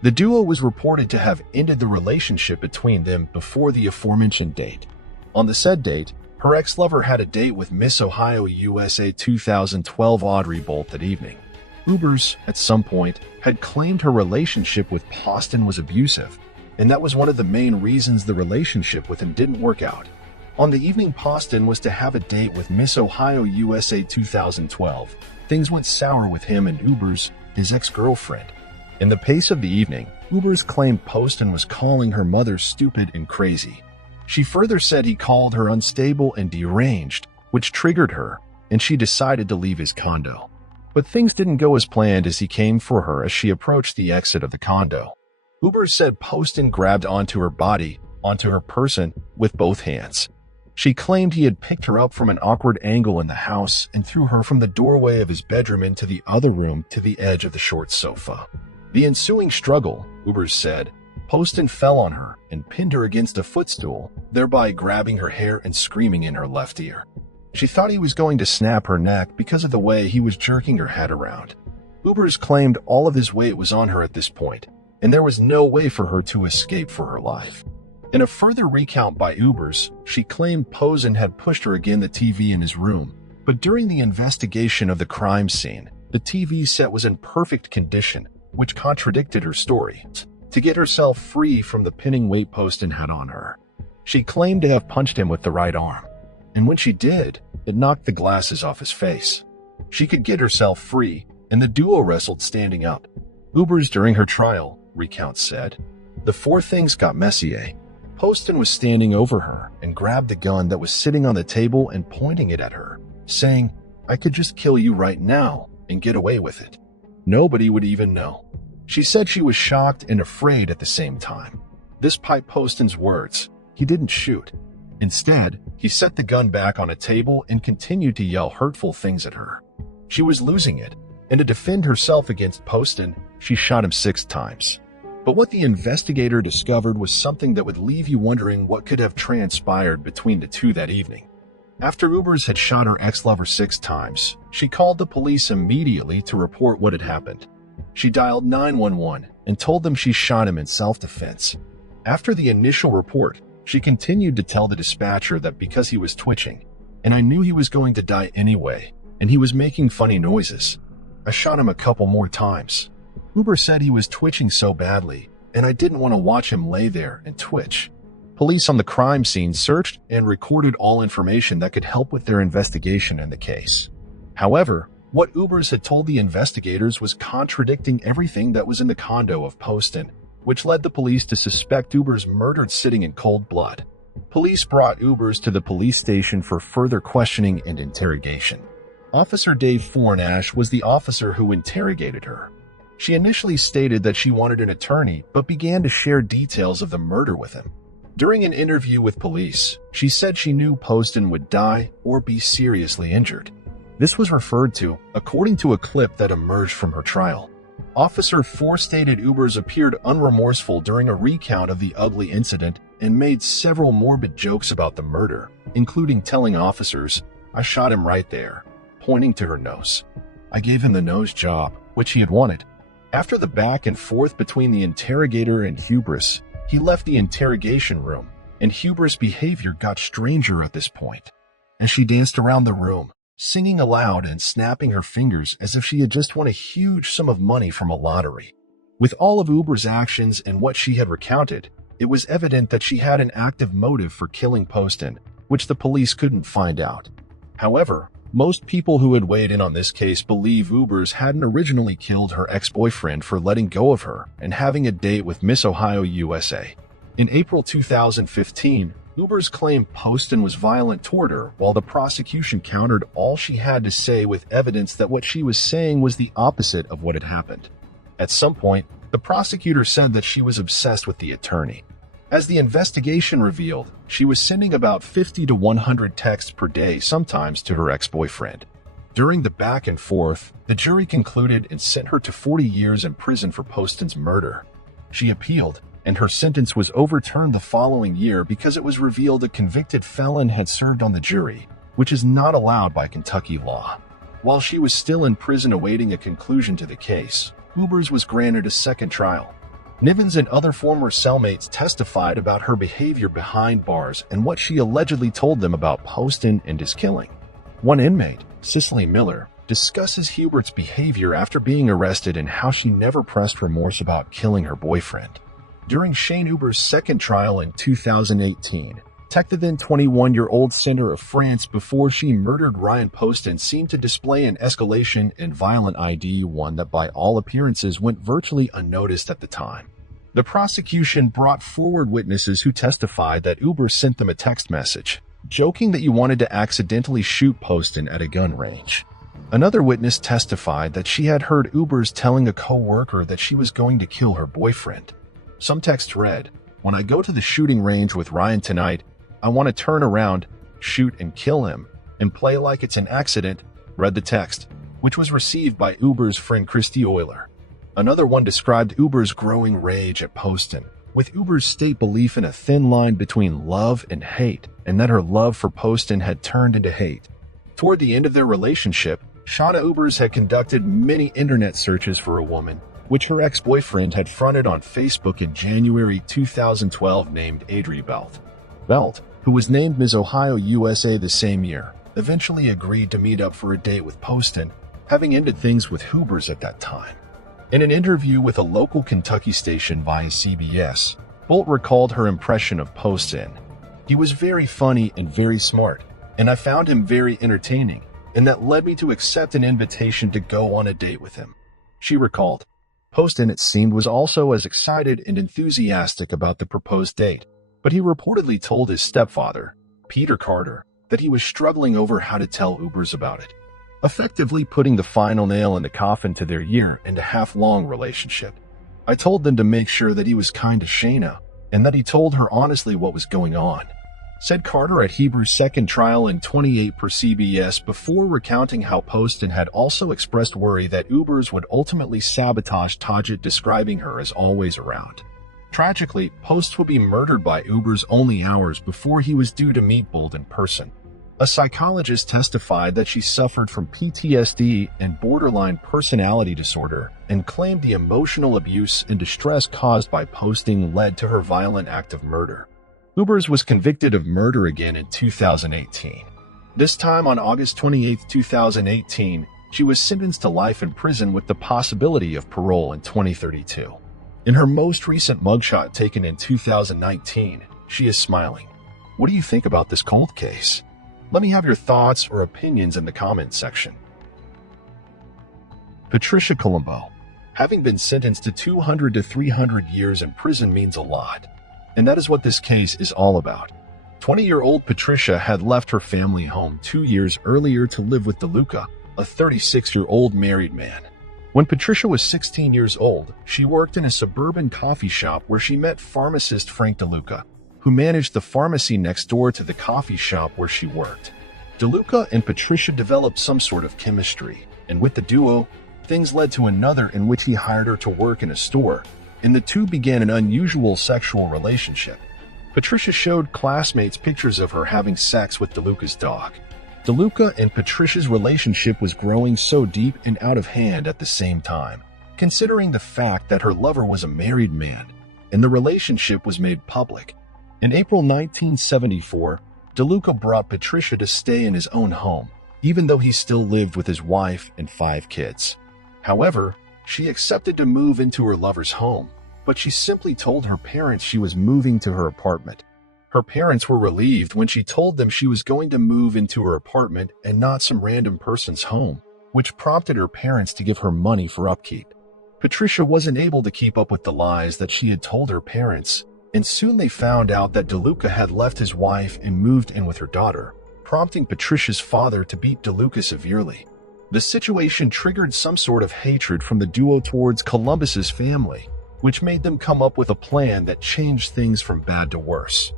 The duo was reported to have ended the relationship between them before the aforementioned date. On the said date, her ex-lover had a date with Miss Ohio USA 2012 Audrey Bolt that evening. Ubers, at some point, had claimed her relationship with Poston was abusive, and that was one of the main reasons the relationship with him didn't work out. On the evening Poston was to have a date with Miss Ohio USA 2012, things went sour with him and Ubers, his ex-girlfriend. In the pace of the evening, Ubers claimed Poston was calling her mother stupid and crazy. She further said he called her unstable and deranged, which triggered her, and she decided to leave his condo. But things didn't go as planned as he came for her as she approached the exit of the condo. Ubers said Poston grabbed onto her body, onto her person, with both hands. She claimed he had picked her up from an awkward angle in the house and threw her from the doorway of his bedroom into the other room to the edge of the short sofa. The ensuing struggle, Ubers said, Poston fell on her and pinned her against a footstool, thereby grabbing her hair and screaming in her left ear. She thought he was going to snap her neck because of the way he was jerking her head around. Ubers claimed all of his weight was on her at this point, and there was no way for her to escape for her life. In a further recount by Ubers, she claimed Posen had pushed her against the TV in his room, but during the investigation of the crime scene, the TV set was in perfect condition, which contradicted her story. To get herself free from the pinning weight Posten had on her, she claimed to have punched him with the right arm, and when she did, it knocked the glasses off his face. She could get herself free, and the duo wrestled standing up. Ubers during her trial, recounts said, the four things got messy. Posten was standing over her and grabbed the gun that was sitting on the table and pointing it at her, saying, I could just kill you right now and get away with it. Nobody would even know. She said she was shocked and afraid at the same time. This piped Posten's words. He didn't shoot. Instead, he set the gun back on a table and continued to yell hurtful things at her. She was losing it, and to defend herself against Posten, she shot him 6 times. But what the investigator discovered was something that would leave you wondering what could have transpired between the two that evening. After Ubers had shot her ex-lover 6 times, she called the police immediately to report what had happened. She dialed 911 and told them she shot him in self-defense. After the initial report, she continued to tell the dispatcher that because he was twitching, and I knew he was going to die anyway, and he was making funny noises, I shot him a couple more times. Uber said he was twitching so badly, and I didn't want to watch him lay there and twitch. Police on the crime scene searched and recorded all information that could help with their investigation in the case. However, what Ubers had told the investigators was contradicting everything that was in the condo of Posten, which led the police to suspect Ubers murdered sitting in cold blood. Police brought Ubers to the police station for further questioning and interrogation. Officer Dave Fornash was the officer who interrogated her. She initially stated that she wanted an attorney, but began to share details of the murder with him. During an interview with police, she said she knew Posten would die or be seriously injured. This was referred to according to a clip that emerged from her trial. Officer Four stated Ubers appeared unremorseful during a recount of the ugly incident and made several morbid jokes about the murder, including telling officers, I shot him right there, pointing to her nose. I gave him the nose job, which he had wanted. After the back and forth between the interrogator and Hubris, he left the interrogation room, and Hubris' behavior got stranger at this point. As she danced around the room, singing aloud and snapping her fingers as if she had just won a huge sum of money from a lottery. With all of Uber's actions and what she had recounted, it was evident that she had an active motive for killing Posten, which the police couldn't find out. However, most people who had weighed in on this case believe Ubers hadn't originally killed her ex-boyfriend for letting go of her and having a date with Miss Ohio USA. In April 2015, Ubers claimed Posten was violent toward her, while the prosecution countered all she had to say with evidence that what she was saying was the opposite of what had happened. At some point, the prosecutor said that she was obsessed with the attorney. As the investigation revealed, she was sending about 50 to 100 texts per day, sometimes to her ex-boyfriend. During the back and forth, the jury concluded and sent her to 40 years in prison for Posten's murder. She appealed, and her sentence was overturned the following year because it was revealed a convicted felon had served on the jury, which is not allowed by Kentucky law. While she was still in prison awaiting a conclusion to the case, Ubers was granted a second trial. Nivens and other former cellmates testified about her behavior behind bars and what she allegedly told them about Posten and his killing. One inmate, Cicely Miller, discusses Hubert's behavior after being arrested and how she never pressed remorse about killing her boyfriend. During Shane Uber's second trial in 2018, the then 21-year-old senator of France before she murdered Ryan Posten seemed to display an escalation in violent ID, one that by all appearances went virtually unnoticed at the time. The prosecution brought forward witnesses who testified that Uber sent them a text message, joking that you wanted to accidentally shoot Posten at a gun range. Another witness testified that she had heard Ubers telling a co-worker that she was going to kill her boyfriend. Some text read, "When I go to the shooting range with Ryan tonight, I want to turn around, shoot and kill him, and play like it's an accident," read the text, which was received by Uber's friend Christy Euler. Another one described Uber's growing rage at Posten, with Uber's state belief in a thin line between love and hate, and that her love for Posten had turned into hate. Toward the end of their relationship, Shauna Ubers had conducted many internet searches for a woman, which her ex-boyfriend had fronted on Facebook in January 2012 named Adri Belt. Belt, who was named Miss Ohio USA the same year, eventually agreed to meet up for a date with Poston, having ended things with Ubers at that time. In an interview with a local Kentucky station via CBS, Bolt recalled her impression of Poston. "He was very funny and very smart, and I found him very entertaining, and that led me to accept an invitation to go on a date with him," she recalled. Poston, it seemed, was also as excited and enthusiastic about the proposed date, but he reportedly told his stepfather, Peter Carter, that he was struggling over how to tell Ubers about it, effectively putting the final nail in the coffin to their year-and-a-half-long relationship. "I told them to make sure that he was kind to Shayna, and that he told her honestly what was going on," said Carter at Heber's second trial in 28 per CBS before recounting how Poston had also expressed worry that Ubers would ultimately sabotage Tajit, describing her as always around. Tragically, Post would be murdered by Ubers only hours before he was due to meet Bolt in person. A psychologist testified that she suffered from PTSD and borderline personality disorder and claimed the emotional abuse and distress caused by Posting led to her violent act of murder. Ubers was convicted of murder again in 2018. This time on August 28, 2018, she was sentenced to life in prison with the possibility of parole in 2032. In her most recent mugshot taken in 2019, she is smiling. What do you think about this cold case? Let me have your thoughts or opinions in the comments section. Patricia Colombo. Having been sentenced to 200 to 300 years in prison means a lot. And that is what this case is all about. 20-year-old Patricia had left her family home 2 years earlier to live with DeLuca, a 36-year-old married man. When Patricia was 16 years old, she worked in a suburban coffee shop where she met pharmacist Frank DeLuca, who managed the pharmacy next door to the coffee shop where she worked. DeLuca and Patricia developed some sort of chemistry, and with the duo, things led to another in which he hired her to work in a store, and the two began an unusual sexual relationship. Patricia showed classmates pictures of her having sex with DeLuca's dog. DeLuca and Patricia's relationship was growing so deep and out of hand at the same time, considering the fact that her lover was a married man, and the relationship was made public. In April 1974, DeLuca brought Patricia to stay in his own home, even though he still lived with his wife and 5 kids. However, she accepted to move into her lover's home, but she simply told her parents she was moving to her apartment. Her parents were relieved when she told them she was going to move into her apartment and not some random person's home, which prompted her parents to give her money for upkeep. Patricia wasn't able to keep up with the lies that she had told her parents, and soon they found out that DeLuca had left his wife and moved in with her daughter, prompting Patricia's father to beat DeLuca severely. The situation triggered some sort of hatred from the duo towards Columbus's family, which made them come up with a plan that changed things from bad to worse.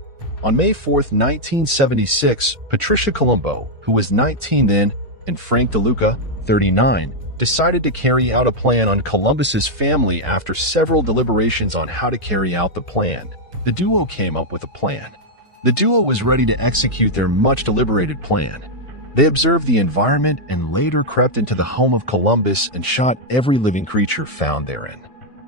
On May 4, 1976, Patricia Colombo, who was 19 then, and Frank DeLuca, 39, decided to carry out a plan on Columbus's family. After several deliberations on how to carry out the plan, the duo came up with a plan. The duo was ready to execute their much-deliberated plan. They observed the environment and later crept into the home of Columbus and shot every living creature found therein.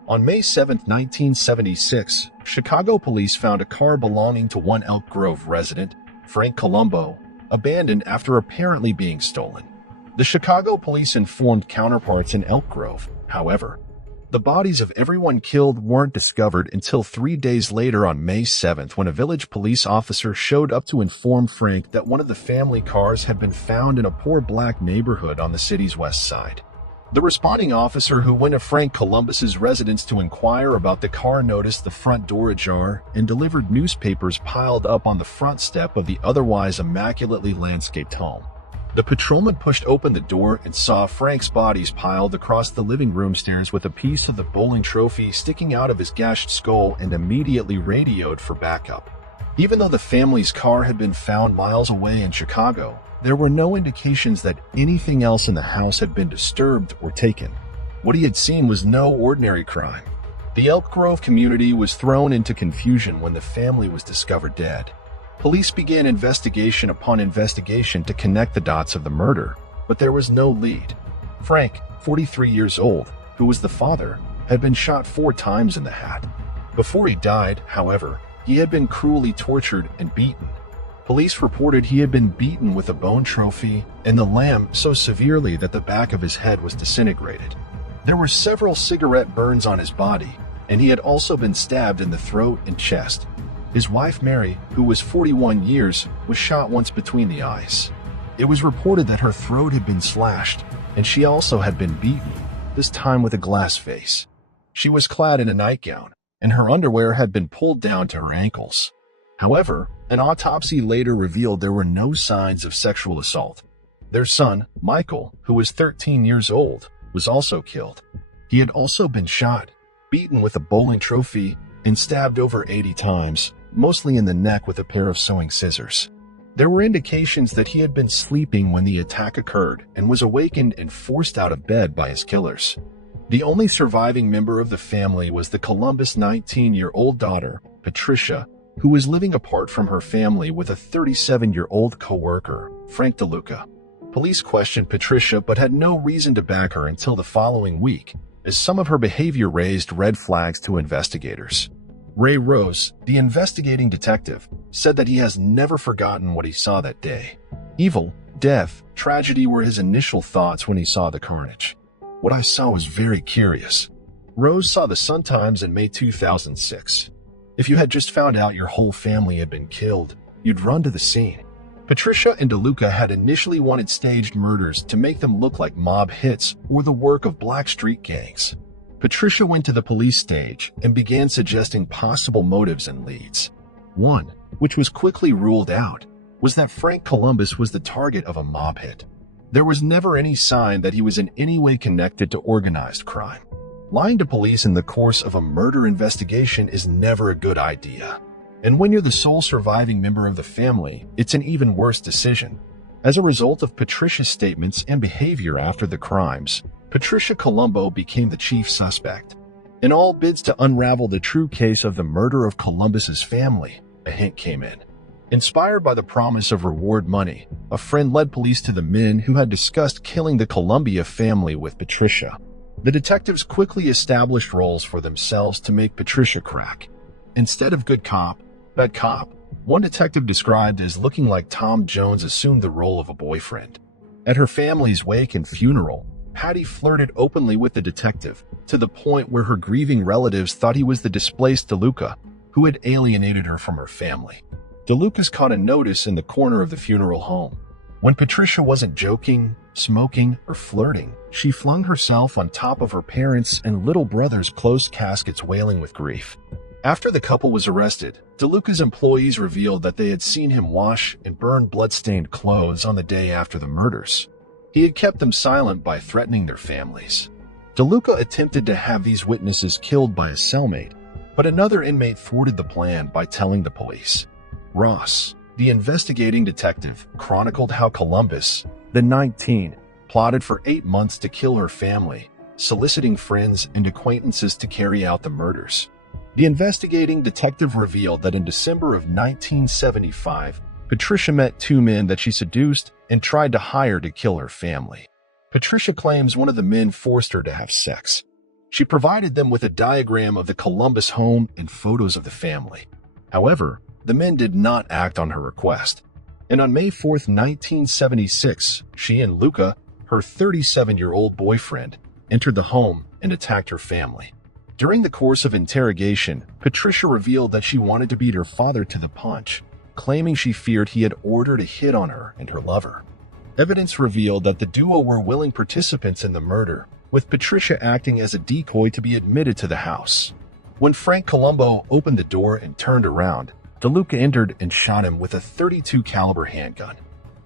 On May 7, 1976, Chicago police found a car belonging to one Elk Grove resident, Frank Colombo, abandoned after apparently being stolen. The Chicago police informed counterparts in Elk Grove, however. The bodies of everyone killed weren't discovered until 3 days later on May 7th, when a village police officer showed up to inform Frank that one of the family cars had been found in a poor black neighborhood on the city's west side. The responding officer, who went to Frank Columbus's residence to inquire about the car, noticed the front door ajar and delivered newspapers piled up on the front step of the otherwise immaculately landscaped home. The patrolman pushed open the door and saw Frank's bodies piled across the living room stairs with a piece of the bowling trophy sticking out of his gashed skull, and immediately radioed for backup. Even though the family's car had been found miles away in Chicago, there were no indications that anything else in the house had been disturbed or taken. What he had seen was no ordinary crime. The Elk Grove community was thrown into confusion when the family was discovered dead. Police began investigation upon investigation to connect the dots of the murder, but there was no lead. Frank, 43 years old, who was the father, had been shot 4 times in the hat. Before he died, however, he had been cruelly tortured and beaten. Police reported he had been beaten with a bone trophy and the lamb so severely that the back of his head was disintegrated. There were several cigarette burns on his body, and he had also been stabbed in the throat and chest. His wife Mary, who was 41 years, was shot once between the eyes. It was reported that her throat had been slashed, and she also had been beaten, this time with a glass face. She was clad in a nightgown, and her underwear had been pulled down to her ankles. However, an autopsy later revealed there were no signs of sexual assault. Their son, Michael, who was 13 years old, was also killed. He had also been shot, beaten with a bowling trophy, and stabbed over 80 times, mostly in the neck with a pair of sewing scissors. There were indications that he had been sleeping when the attack occurred and was awakened and forced out of bed by his killers. The only surviving member of the family was the Columbus' 19-year-old daughter, Patricia, who was living apart from her family with a 37-year-old co-worker, Frank DeLuca. Police questioned Patricia but had no reason to back her until the following week, as some of her behavior raised red flags to investigators. Ray Rose, the investigating detective, said that he has never forgotten what he saw that day. Evil, death, tragedy were his initial thoughts when he saw the carnage. What I saw was very curious. Rose saw the Sun-Times in May 2006. If you had just found out your whole family had been killed, you'd run to the scene. Patricia and DeLuca had initially wanted staged murders to make them look like mob hits or the work of black street gangs. Patricia went to the police stage and began suggesting possible motives and leads. One, which was quickly ruled out, was that Frank Columbus was the target of a mob hit. There was never any sign that he was in any way connected to organized crime. Lying to police in the course of a murder investigation is never a good idea. And when you're the sole surviving member of the family, it's an even worse decision. As a result of Patricia's statements and behavior after the crimes, Patricia Colombo became the chief suspect. In all bids to unravel the true case of the murder of Columbus's family, a hint came in. Inspired by the promise of reward money, a friend led police to the men who had discussed killing the Columbia family with Patricia. The detectives quickly established roles for themselves to make Patricia crack. Instead of good cop, bad cop, one detective described as looking like Tom Jones assumed the role of a boyfriend. At her family's wake and funeral, Patty flirted openly with the detective, to the point where her grieving relatives thought he was the displaced DeLuca, who had alienated her from her family. DeLuca's caught a notice in the corner of the funeral home. When Patricia wasn't joking, smoking, or flirting, she flung herself on top of her parents' and little brother's closed caskets wailing with grief. After the couple was arrested, DeLuca's employees revealed that they had seen him wash and burn blood-stained clothes on the day after the murders. He had kept them silent by threatening their families. DeLuca attempted to have these witnesses killed by a cellmate, but another inmate thwarted the plan by telling the police. Ross, the investigating detective, chronicled how Columbus, the 19, plotted for 8 months to kill her family, soliciting friends and acquaintances to carry out the murders. The investigating detective revealed that in December of 1975, Patricia met 2 men that she seduced and tried to hire to kill her family. Patricia claims one of the men forced her to have sex. She provided them with a diagram of the Columbus home and photos of the family. However, the men did not act on her request. And on May 4, 1976, she and Luca, her 37-year-old boyfriend, entered the home and attacked her family. During the course of interrogation, Patricia revealed that she wanted to beat her father to the punch, claiming she feared he had ordered a hit on her and her lover. Evidence revealed that the duo were willing participants in the murder, with Patricia acting as a decoy to be admitted to the house. When Frank Colombo opened the door and turned around, DeLuca entered and shot him with a .32 caliber handgun.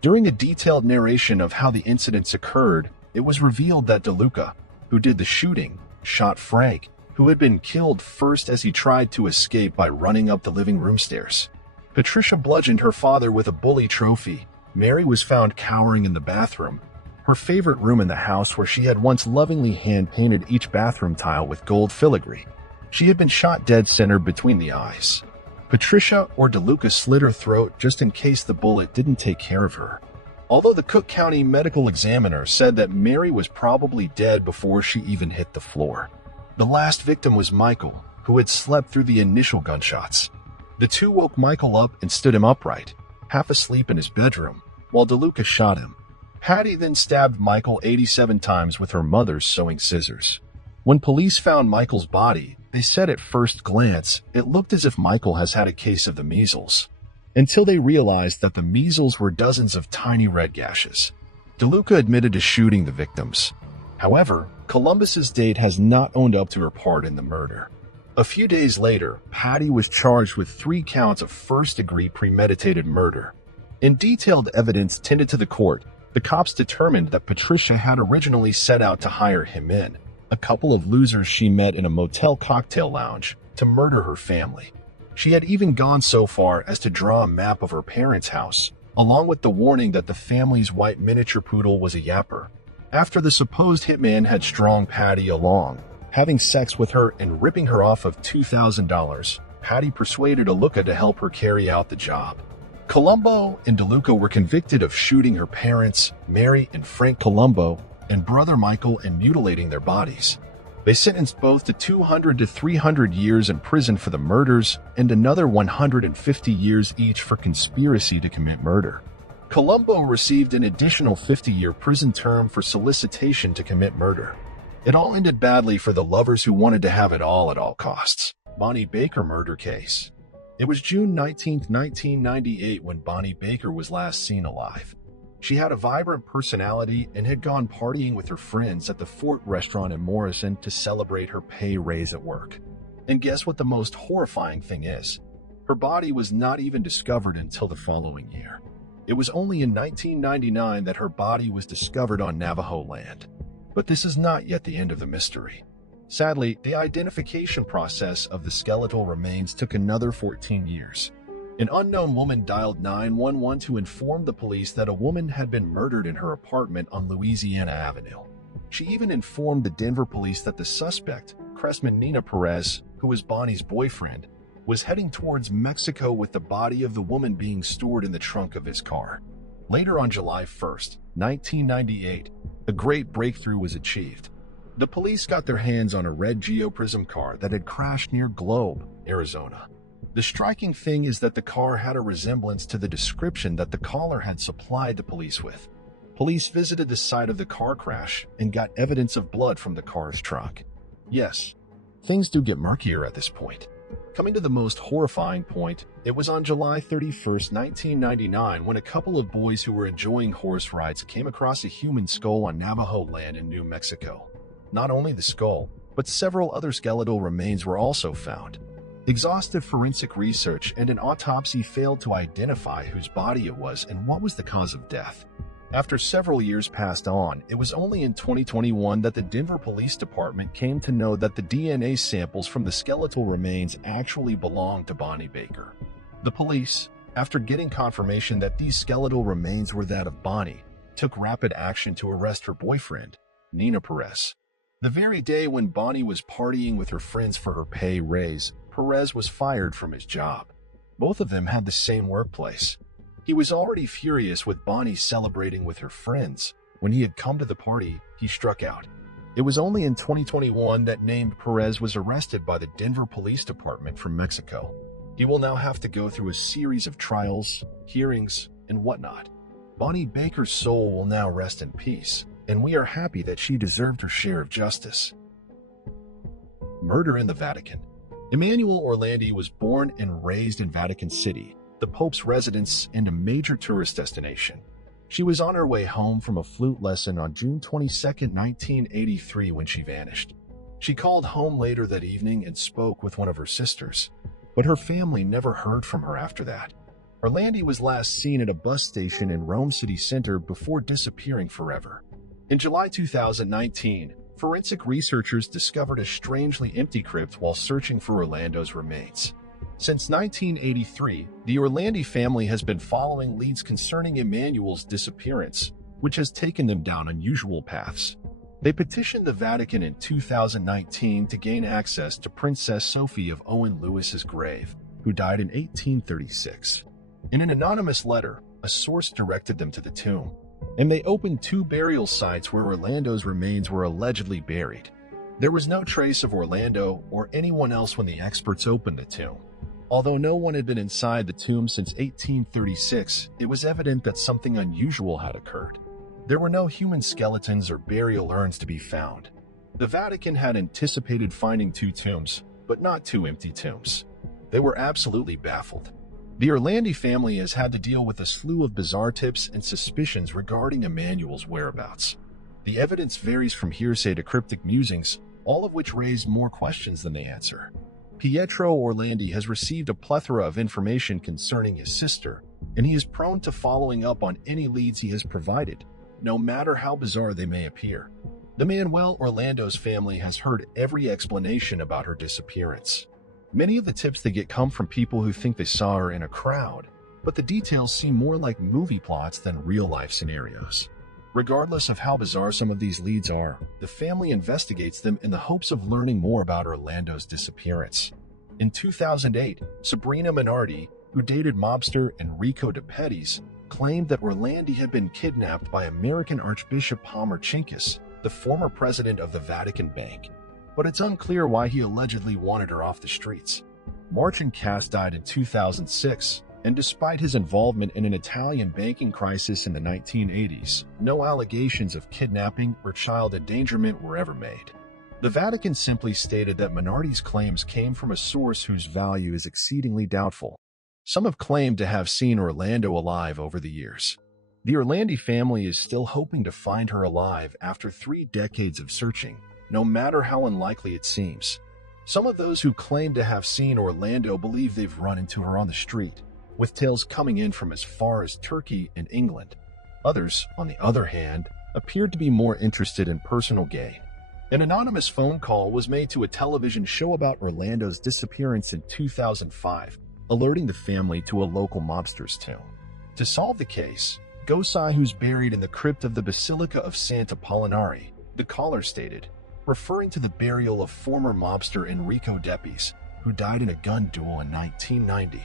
During a detailed narration of how the incidents occurred, it was revealed that DeLuca, who did the shooting, shot Frank, who had been killed first as he tried to escape by running up the living room stairs. Patricia bludgeoned her father with a bully trophy. Mary was found cowering in the bathroom, her favorite room in the house where she had once lovingly hand-painted each bathroom tile with gold filigree. She had been shot dead center between the eyes. Patricia or DeLuca slit her throat just in case the bullet didn't take care of her. Although the Cook County medical examiner said that Mary was probably dead before she even hit the floor. The last victim was Michael, who had slept through the initial gunshots. The two woke Michael up and stood him upright, half asleep in his bedroom, while DeLuca shot him. Patty then stabbed Michael 87 times with her mother's sewing scissors. When police found Michael's body, they said at first glance it looked as if Michael has had a case of the measles, until they realized that the measles were dozens of tiny red gashes. DeLuca admitted to shooting the victims. However, Columbus's date has not owned up to her part in the murder. A few days later, Patty was charged with 3 counts of first-degree premeditated murder. In detailed evidence tended to the court, the cops determined that Patricia had originally set out to hire him in, a couple of losers she met in a motel cocktail lounge, to murder her family. She had even gone so far as to draw a map of her parents' house, along with the warning that the family's white miniature poodle was a yapper. After the supposed hitman had strung Patty along, having sex with her and ripping her off of $2,000, Patty persuaded DeLuca to help her carry out the job. Colombo and DeLuca were convicted of shooting her parents, Mary and Frank Colombo, and brother Michael, and mutilating their bodies. They sentenced both to 200 to 300 years in prison for the murders and another 150 years each for conspiracy to commit murder. Colombo received an additional 50-year prison term for solicitation to commit murder. It all ended badly for the lovers who wanted to have it all at all costs. Bonnie Baker murder case. It was June 19, 1998 when Bonnie Baker was last seen alive. She had a vibrant personality and had gone partying with her friends at the Fort restaurant in Morrison to celebrate her pay raise at work. And guess what the most horrifying thing is? Her body was not even discovered until the following year. It was only in 1999 that her body was discovered on Navajo land. But this is not yet the end of the mystery. Sadly, the identification process of the skeletal remains took another 14 years. An unknown woman dialed 911 to inform the police that a woman had been murdered in her apartment on Louisiana Avenue. She even informed the Denver police that the suspect, Cressman Nina Perez, who was Bonnie's boyfriend, was heading towards Mexico with the body of the woman being stored in the trunk of his car. Later on July 1st, 1998, a great breakthrough was achieved. The police got their hands on a red Geoprism car that had crashed near Globe, Arizona. The striking thing is that the car had a resemblance to the description that the caller had supplied the police with. Police visited the site of the car crash and got evidence of blood from the car's trunk. Yes, things do get murkier at this point. Coming to the most horrifying point, it was on July 31st, 1999 when a couple of boys who were enjoying horse rides came across a human skull on Navajo land in New Mexico. Not only the skull, but several other skeletal remains were also found. Exhaustive forensic research and an autopsy failed to identify whose body it was and what was the cause of death. After several years passed on, it was only in 2021 that the Denver Police Department came to know that the DNA samples from the skeletal remains actually belonged to Bonnie Baker. The police, after getting confirmation that these skeletal remains were that of Bonnie, took rapid action to arrest her boyfriend, Nina Perez. The very day when Bonnie was partying with her friends for her pay raise, Perez was fired from his job. Both of them had the same workplace. He was already furious with Bonnie celebrating with her friends. When he had come to the party, he struck out. It was only in 2021 that named Perez was arrested by the Denver Police Department from Mexico. He will now have to go through a series of trials, hearings, and whatnot. Bonnie Baker's soul will now rest in peace, and we are happy that she deserved her share of justice. Murder in the Vatican. Emmanuel Orlandi was born and raised in Vatican City, the Pope's residence and a major tourist destination. She was on her way home from a flute lesson on June 22, 1983 when she vanished. She called home later that evening and spoke with one of her sisters, but her family never heard from her after that. Orlandi was last seen at a bus station in Rome city center before disappearing forever. In July 2019, forensic researchers discovered a strangely empty crypt while searching for Orlando's remains. Since 1983, the Orlandi family has been following leads concerning Emmanuel's disappearance, which has taken them down unusual paths. They petitioned the Vatican in 2019 to gain access to Princess Sophie of Owen Lewis's grave, who died in 1836. In an anonymous letter, a source directed them to the tomb, and they opened two burial sites where Orlando's remains were allegedly buried. There was no trace of Orlando or anyone else when the experts opened the tomb. Although no one had been inside the tomb since 1836, it was evident that something unusual had occurred. There were no human skeletons or burial urns to be found. The Vatican had anticipated finding two tombs, but not two empty tombs. They were absolutely baffled. The Orlandi family has had to deal with a slew of bizarre tips and suspicions regarding Emmanuel's whereabouts. The evidence varies from hearsay to cryptic musings, all of which raise more questions than they answer. Pietro Orlandi has received a plethora of information concerning his sister, and he is prone to following up on any leads he has provided, no matter how bizarre they may appear. The Manuel Orlando's family has heard every explanation about her disappearance. Many of the tips they get come from people who think they saw her in a crowd, but the details seem more like movie plots than real-life scenarios. Regardless of how bizarre some of these leads are, the family investigates them in the hopes of learning more about Orlando's disappearance. In 2008, Sabrina Minardi, who dated mobster Enrico De Pettis, claimed that Orlandi had been kidnapped by American Archbishop Palmer Chinkus, the former president of the Vatican Bank. But it's unclear why he allegedly wanted her off the streets. Marcin Cass died in 2006, and despite his involvement in an Italian banking crisis in the 1980s, no allegations of kidnapping or child endangerment were ever made. The Vatican simply stated that Minardi's claims came from a source whose value is exceedingly doubtful. Some have claimed to have seen Orlando alive over the years. The Orlandi family is still hoping to find her alive after 3 decades of searching, no matter how unlikely it seems. Some of those who claim to have seen Orlando believe they've run into her on the street, with tales coming in from as far as Turkey and England. Others, on the other hand, appeared to be more interested in personal gain. An anonymous phone call was made to a television show about Orlando's disappearance in 2005, alerting the family to a local mobster's tomb. To solve the case, Gosai, who's buried in the crypt of the Basilica of Santa Apollinare, the caller stated, referring to the burial of former mobster Enrico De Pettis, who died in a gun duel in 1990.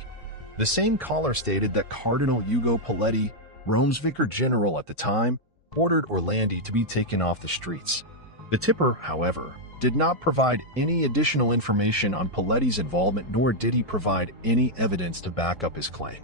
The same caller stated that Cardinal Ugo Paletti, Rome's vicar general at the time, ordered Orlandi to be taken off the streets. The tipper, however, did not provide any additional information on Paletti's involvement, nor did he provide any evidence to back up his claim.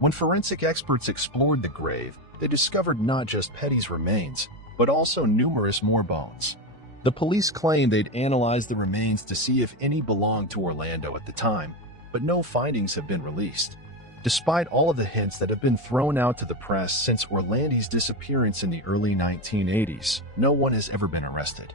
When forensic experts explored the grave, they discovered not just Petty's remains, but also numerous more bones. The police claimed they'd analyzed the remains to see if any belonged to Orlando at the time, but no findings have been released. Despite all of the hints that have been thrown out to the press since Orlandi's disappearance in the early 1980s, no one has ever been arrested.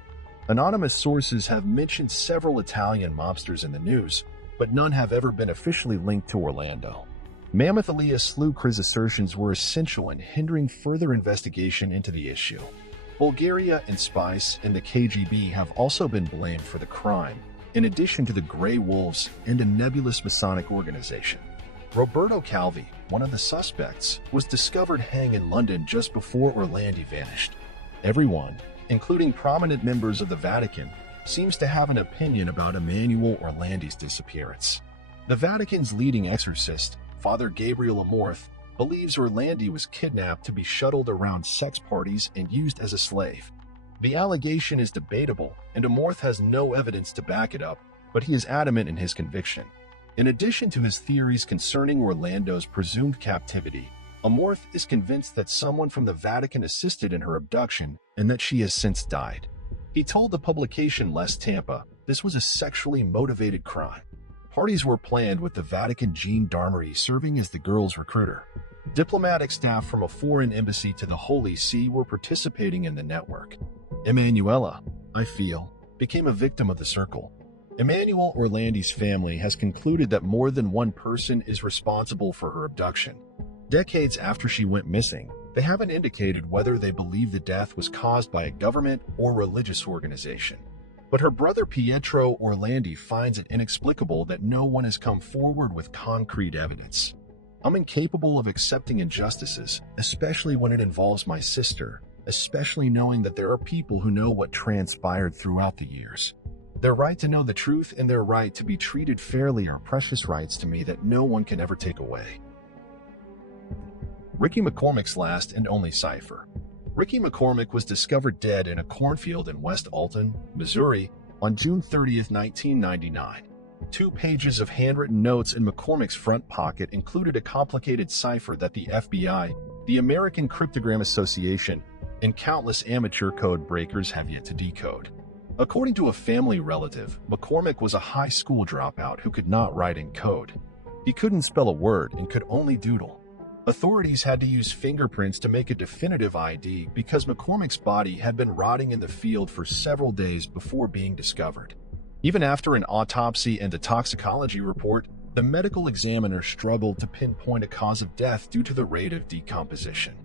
Anonymous sources have mentioned several Italian mobsters in the news, but none have ever been officially linked to Orlando. Mammoth Elias Lucre's assertions were essential in hindering further investigation into the issue. Bulgaria and Spice and the KGB have also been blamed for the crime, in addition to the Grey Wolves and a nebulous Masonic organization. Roberto Calvi, one of the suspects, was discovered hanging in London just before Orlandi vanished. Everyone, including prominent members of the Vatican, seems to have an opinion about Emmanuel Orlandi's disappearance. The Vatican's leading exorcist, Father Gabriel Amorth, believes Orlandi was kidnapped to be shuttled around sex parties and used as a slave. The allegation is debatable, and Amorth has no evidence to back it up, but he is adamant in his conviction. In addition to his theories concerning Orlando's presumed captivity, Amorth is convinced that someone from the Vatican assisted in her abduction and that she has since died. He told the publication Les Tampa this was a sexually motivated crime. Parties were planned with the Vatican gendarmerie serving as the girl's recruiter. Diplomatic staff from a foreign embassy to the Holy See were participating in the network. Emanuela, I feel, became a victim of the circle. Emmanuel Orlandi's family has concluded that more than one person is responsible for her abduction. Decades after she went missing, they haven't indicated whether they believe the death was caused by a government or religious organization. But her brother Pietro Orlandi finds it inexplicable that no one has come forward with concrete evidence. I'm incapable of accepting injustices, especially when it involves my sister, especially knowing that there are people who know what transpired throughout the years. Their right to know the truth and their right to be treated fairly are precious rights to me that no one can ever take away. Ricky McCormick's last and only cipher. Ricky McCormick was discovered dead in a cornfield in West Alton, Missouri, on June 30, 1999. 2 pages of handwritten notes in McCormick's front pocket included a complicated cipher that the FBI, the American Cryptogram Association, and countless amateur code breakers have yet to decode. According to a family relative, McCormick was a high school dropout who could not write in code. He couldn't spell a word and could only doodle. Authorities had to use fingerprints to make a definitive ID because McCormick's body had been rotting in the field for several days before being discovered. Even after an autopsy and a toxicology report, the medical examiner struggled to pinpoint a cause of death due to the rate of decomposition.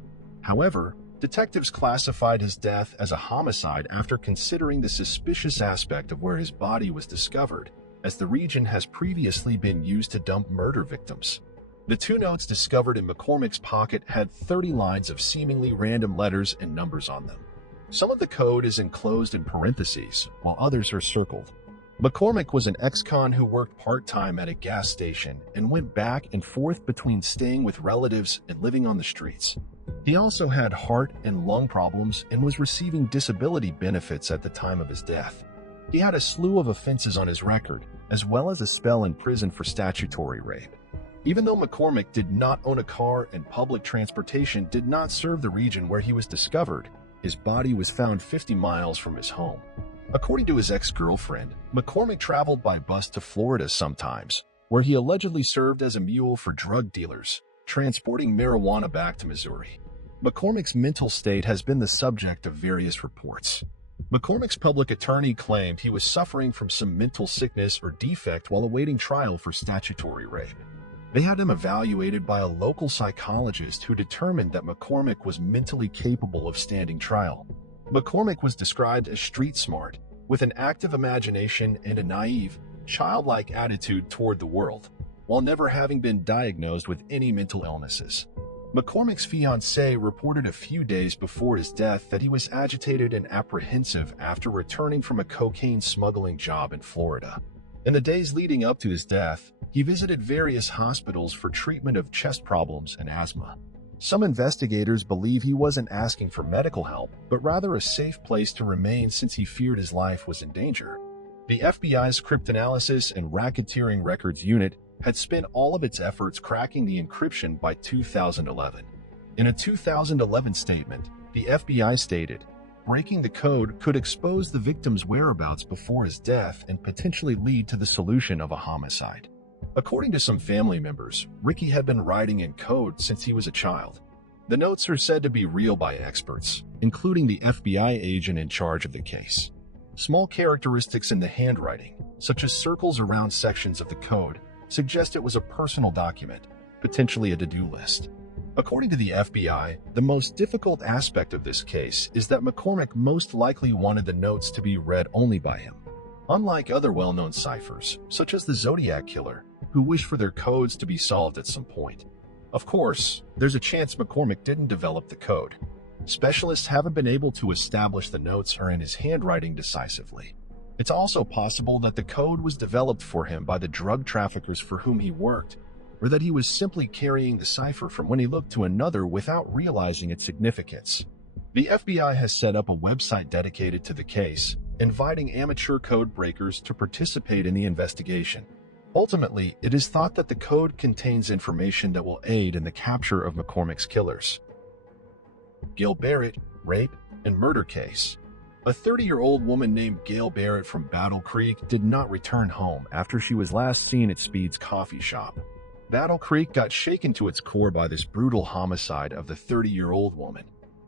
However, detectives classified his death as a homicide after considering the suspicious aspect of where his body was discovered, as the region has previously been used to dump murder victims. The 2 notes discovered in McCormick's pocket had 30 lines of seemingly random letters and numbers on them. Some of the code is enclosed in parentheses, while others are circled. McCormick was an ex-con who worked part-time at a gas station and went back and forth between staying with relatives and living on the streets. He also had heart and lung problems and was receiving disability benefits at the time of his death. He had a slew of offenses on his record, as well as a spell in prison for statutory rape. Even though McCormick did not own a car and public transportation did not serve the region where he was discovered, his body was found 50 miles from his home. According to his ex-girlfriend, McCormick traveled by bus to Florida sometimes, where he allegedly served as a mule for drug dealers, transporting marijuana back to Missouri. McCormick's mental state has been the subject of various reports. McCormick's public attorney claimed he was suffering from some mental sickness or defect while awaiting trial for statutory rape. They had him evaluated by a local psychologist who determined that McCormick was mentally capable of standing trial. McCormick was described as street smart, with an active imagination and a naive, childlike attitude toward the world, while never having been diagnosed with any mental illnesses. McCormick's fiancée reported a few days before his death that he was agitated and apprehensive after returning from a cocaine smuggling job in Florida. In the days leading up to his death, he visited various hospitals for treatment of chest problems and asthma. Some investigators believe he wasn't asking for medical help, but rather a safe place to remain since he feared his life was in danger. The FBI's Cryptanalysis and Racketeering Records Unit had spent all of its efforts cracking the encryption by 2011. In a 2011 statement, the FBI stated, "Breaking the code could expose the victim's whereabouts before his death and potentially lead to the solution of a homicide." According to some family members, Ricky had been writing in code since he was a child. The notes are said to be real by experts, including the FBI agent in charge of the case. Small characteristics in the handwriting, such as circles around sections of the code, suggest it was a personal document, potentially a to-do list. According to the FBI, the most difficult aspect of this case is that McCormick most likely wanted the notes to be read only by him. Unlike other well-known ciphers, such as the Zodiac Killer, who wish for their codes to be solved at some point. Of course, there's a chance McCormick didn't develop the code. Specialists haven't been able to establish the notes are in his handwriting decisively. It's also possible that the code was developed for him by the drug traffickers for whom he worked, or that he was simply carrying the cipher from when he looked to another without realizing its significance. The FBI has set up a website dedicated to the case, inviting amateur code breakers to participate in the investigation. Ultimately, it is thought that the code contains information that will aid in the capture of McCormick's killers. Gail Barrett, rape and murder case. A 30-year-old woman named Gail Barrett from Battle Creek did not return home after she was last seen at Speed's coffee shop. Battle Creek got shaken to its core by this brutal homicide of the 30-year-old woman.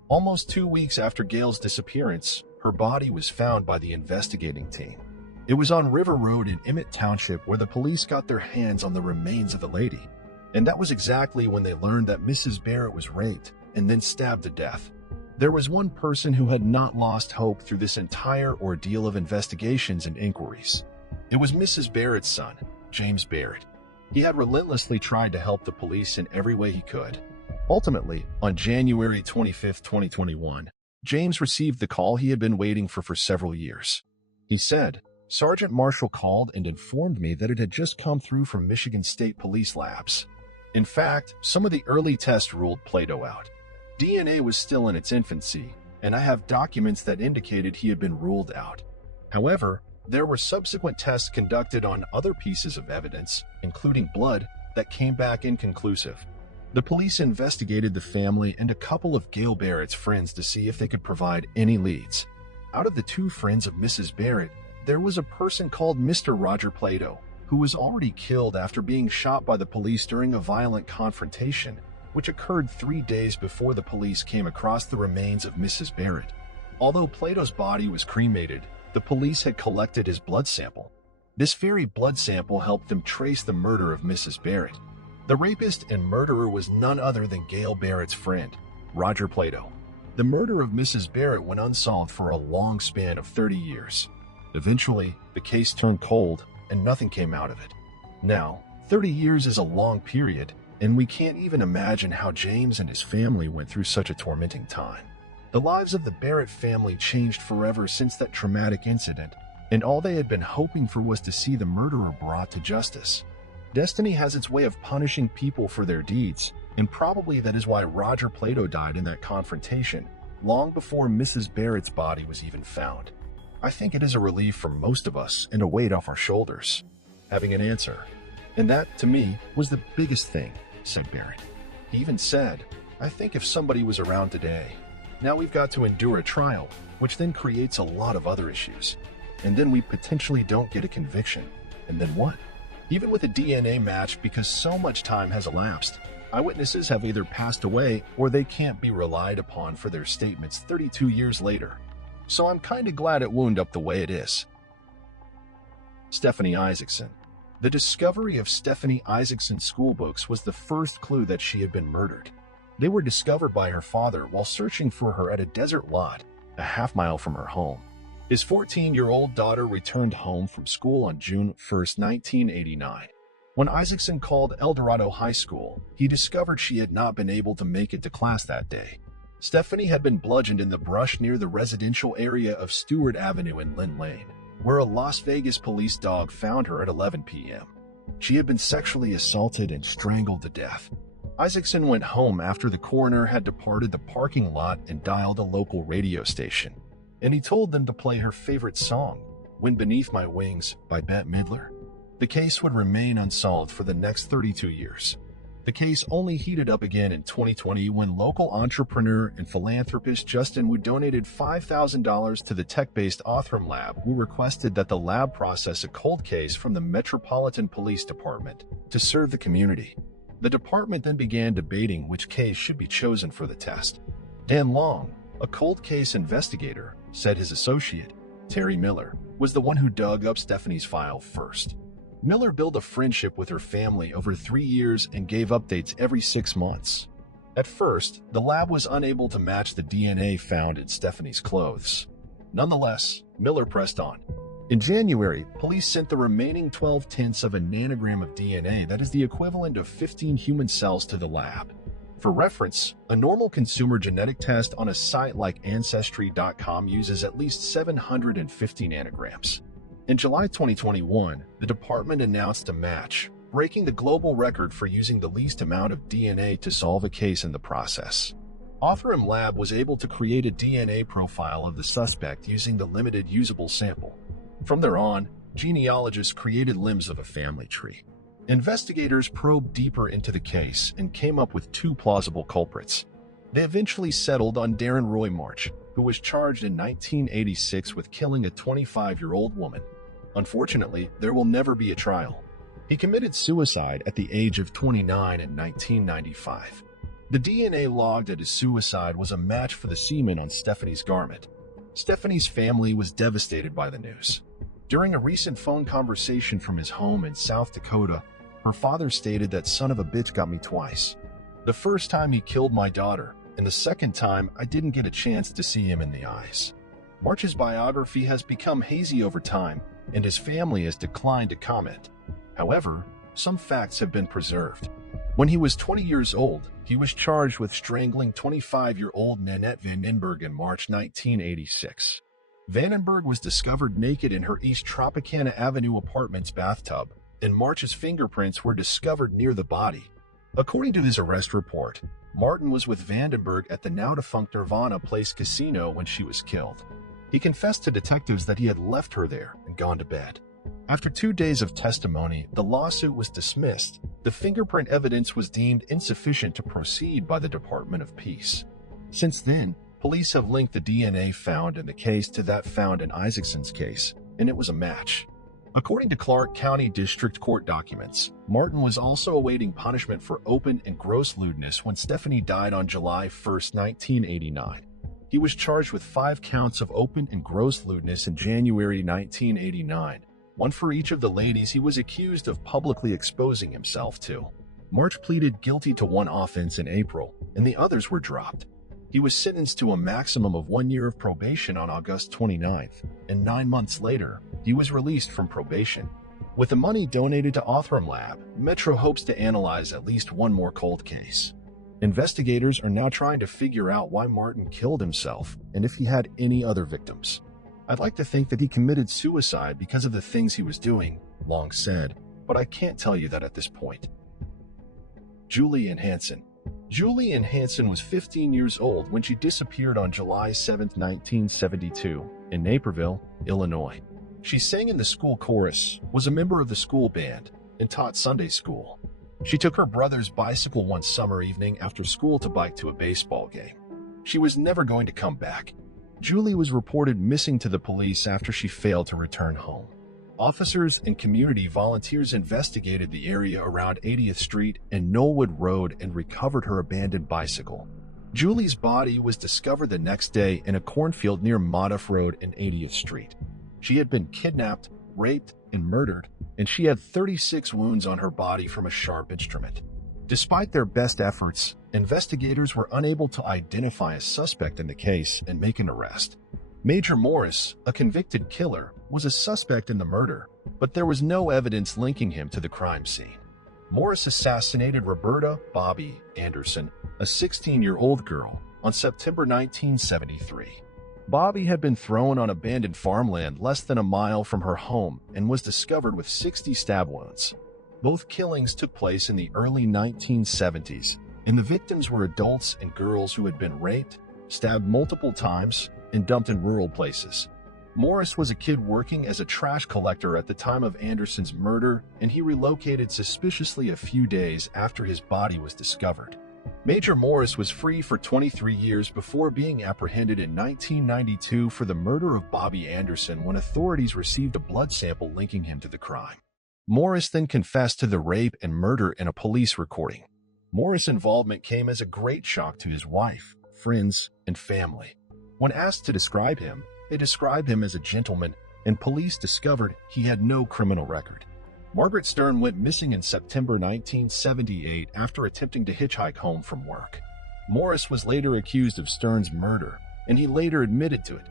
Almost 2 weeks after Gail's disappearance, her body was found by the investigating team. It was on River Road in Emmett Township where the police got their hands on the remains of the lady. And that was exactly when they learned that Mrs. Barrett was raped and then stabbed to death. There was one person who had not lost hope through this entire ordeal of investigations and inquiries. It was Mrs. Barrett's son, James Barrett. He had relentlessly tried to help the police in every way he could. Ultimately, on January 25, 2021, James received the call he had been waiting for several years. He said, Sergeant Marshall called and informed me that it had just come through from Michigan State Police labs. In fact, some of the early tests ruled Plato out. DNA was still in its infancy, and I have documents that indicated he had been ruled out. However, there were subsequent tests conducted on other pieces of evidence, including blood, that came back inconclusive. The police investigated the family and a couple of Gail Barrett's friends to see if they could provide any leads. Out of the two friends of Mrs. Barrett, there was a person called Mr. Roger Plato, who was already killed after being shot by the police during a violent confrontation, which occurred 3 days before the police came across the remains of Mrs. Barrett. Although Plato's body was cremated, the police had collected his blood sample. This very blood sample helped them trace the murder of Mrs. Barrett. The rapist and murderer was none other than Gail Barrett's friend, Roger Plato. The murder of Mrs. Barrett went unsolved for a long span of 30 years. Eventually, the case turned cold and nothing came out of it. Now, 30 years is a long period, and we can't even imagine how James and his family went through such a tormenting time. The lives of the Barrett family changed forever since that traumatic incident, and all they had been hoping for was to see the murderer brought to justice. Destiny has its way of punishing people for their deeds, and probably that is why Roger Plato died in that confrontation, long before Mrs. Barrett's body was even found. I think it is a relief for most of us and a weight off our shoulders, having an answer. And that, to me, was the biggest thing, said Barrett. He even said, I think if somebody was around today, now we've got to endure a trial, which then creates a lot of other issues. And then we potentially don't get a conviction. And then what? Even with a DNA match, because so much time has elapsed, eyewitnesses have either passed away or they can't be relied upon for their statements 32 years later. So I'm kinda glad it wound up the way it is. Stephanie Isaacson. The discovery of Stephanie Isaacson's school books was the first clue that she had been murdered. They were discovered by her father while searching for her at a desert lot, a half-mile from her home. His 14-year-old daughter returned home from school on June 1, 1989. When Isaacson called El Dorado High School, he discovered she had not been able to make it to class that day. Stephanie had been bludgeoned in the brush near the residential area of Stewart Avenue in Lynn Lane, where a Las Vegas police dog found her at 11 p.m. She had been sexually assaulted and strangled to death. Isaacson went home after the coroner had departed the parking lot and dialed a local radio station, and he told them to play her favorite song, Wind Beneath My Wings by Bette Midler. The case would remain unsolved for the next 32 years. The case only heated up again in 2020 when local entrepreneur and philanthropist Justin Wu donated $5,000 to the tech-based Othram Lab, who requested that the lab process a cold case from the Metropolitan Police Department to serve the community. The department then began debating which case should be chosen for the test. Dan Long, a cold case investigator, said his associate, Terry Miller, was the one who dug up Stephanie's file first. Miller built a friendship with her family over 3 years and gave updates every 6 months. At first, the lab was unable to match the DNA found in Stephanie's clothes. Nonetheless, Miller pressed on. In January, police sent the remaining 12 tenths of a nanogram of DNA, that is the equivalent of 15 human cells, to the lab. For reference, a normal consumer genetic test on a site like Ancestry.com uses at least 750 nanograms. In July 2021, the department announced a match, breaking the global record for using the least amount of DNA to solve a case in the process. Othram Lab was able to create a DNA profile of the suspect using the limited usable sample. From there on, genealogists created limbs of a family tree. Investigators probed deeper into the case and came up with 2 plausible culprits. They eventually settled on Darren Roy March, who was charged in 1986 with killing a 25-year-old woman. Unfortunately, there will never be a trial. He committed suicide at the age of 29 in 1995. The DNA logged at his suicide was a match for the semen on Stephanie's garment. Stephanie's family was devastated by the news. During a recent phone conversation from his home in South Dakota, her father stated that son of a bitch got me twice. The first time he killed my daughter, and the second time I didn't get a chance to see him in the eyes. March's biography has become hazy over time, and his family has declined to comment. However, some facts have been preserved. When he was 20 years old, he was charged with strangling 25-year-old Nanette Van Denberg in March 1986. Vandenberg was discovered naked in her East Tropicana Avenue apartment's bathtub, and March's fingerprints were discovered near the body. According to his arrest report, Martin was with Vandenberg at the now-defunct Nirvana Place Casino when she was killed. He confessed to detectives that he had left her there and gone to bed. After 2 days of testimony, the lawsuit was dismissed. The fingerprint evidence was deemed insufficient to proceed by the Department of Peace. Since then, police have linked the DNA found in the case to that found in Isaacson's case, and it was a match. According to Clark County District Court documents, Martin was also awaiting punishment for open and gross lewdness when Stephanie died on July 1, 1989. He was charged with 5 counts of open and gross lewdness in January 1989, one for each of the ladies he was accused of publicly exposing himself to. March pleaded guilty to 1 offense in April, and the others were dropped. He was sentenced to a maximum of 1 year of probation on August 29th, and 9 months later, he was released from probation. With the money donated to Othram Lab, Metro hopes to analyze at least 1 more cold case. Investigators are now trying to figure out why Martin killed himself and if he had any other victims. I'd like to think that he committed suicide because of the things he was doing, Long said, but I can't tell you that at this point. Julie Ann Hansen. Julie Ann Hansen was 15 years old when she disappeared on July 7, 1972, in Naperville, Illinois. She sang in the school chorus, was a member of the school band, and taught Sunday school. She took her brother's bicycle one summer evening after school to bike to a baseball game. She was never going to come back. Julie was reported missing to the police after she failed to return home. Officers and community volunteers investigated the area around 80th Street and Knollwood Road and recovered her abandoned bicycle. Julie's body was discovered the next day in a cornfield near Modoff Road and 80th Street. She had been kidnapped, raped, and murdered, and she had 36 wounds on her body from a sharp instrument. Despite their best efforts, investigators were unable to identify a suspect in the case and make an arrest. Major Morris, a convicted killer, was a suspect in the murder, but there was no evidence linking him to the crime scene. Morris assassinated Roberta Bobby Anderson, a 16-year-old girl, on September 1973. Bobby had been thrown on abandoned farmland less than a mile from her home and was discovered with 60 stab wounds. Both killings took place in the early 1970s, and the victims were adults and girls who had been raped, stabbed multiple times, and dumped in rural places. Morris was a kid working as a trash collector at the time of Anderson's murder, and he relocated suspiciously a few days after his body was discovered. Major Morris was free for 23 years before being apprehended in 1992 for the murder of Bobby Anderson when authorities received a blood sample linking him to the crime. Morris then confessed to the rape and murder in a police recording. Morris' involvement came as a great shock to his wife, friends, and family. When asked to describe him, they described him as a gentleman, and police discovered he had no criminal record. Margaret Stern went missing in September 1978 after attempting to hitchhike home from work. Morris was later accused of Stern's murder, and he later admitted to it.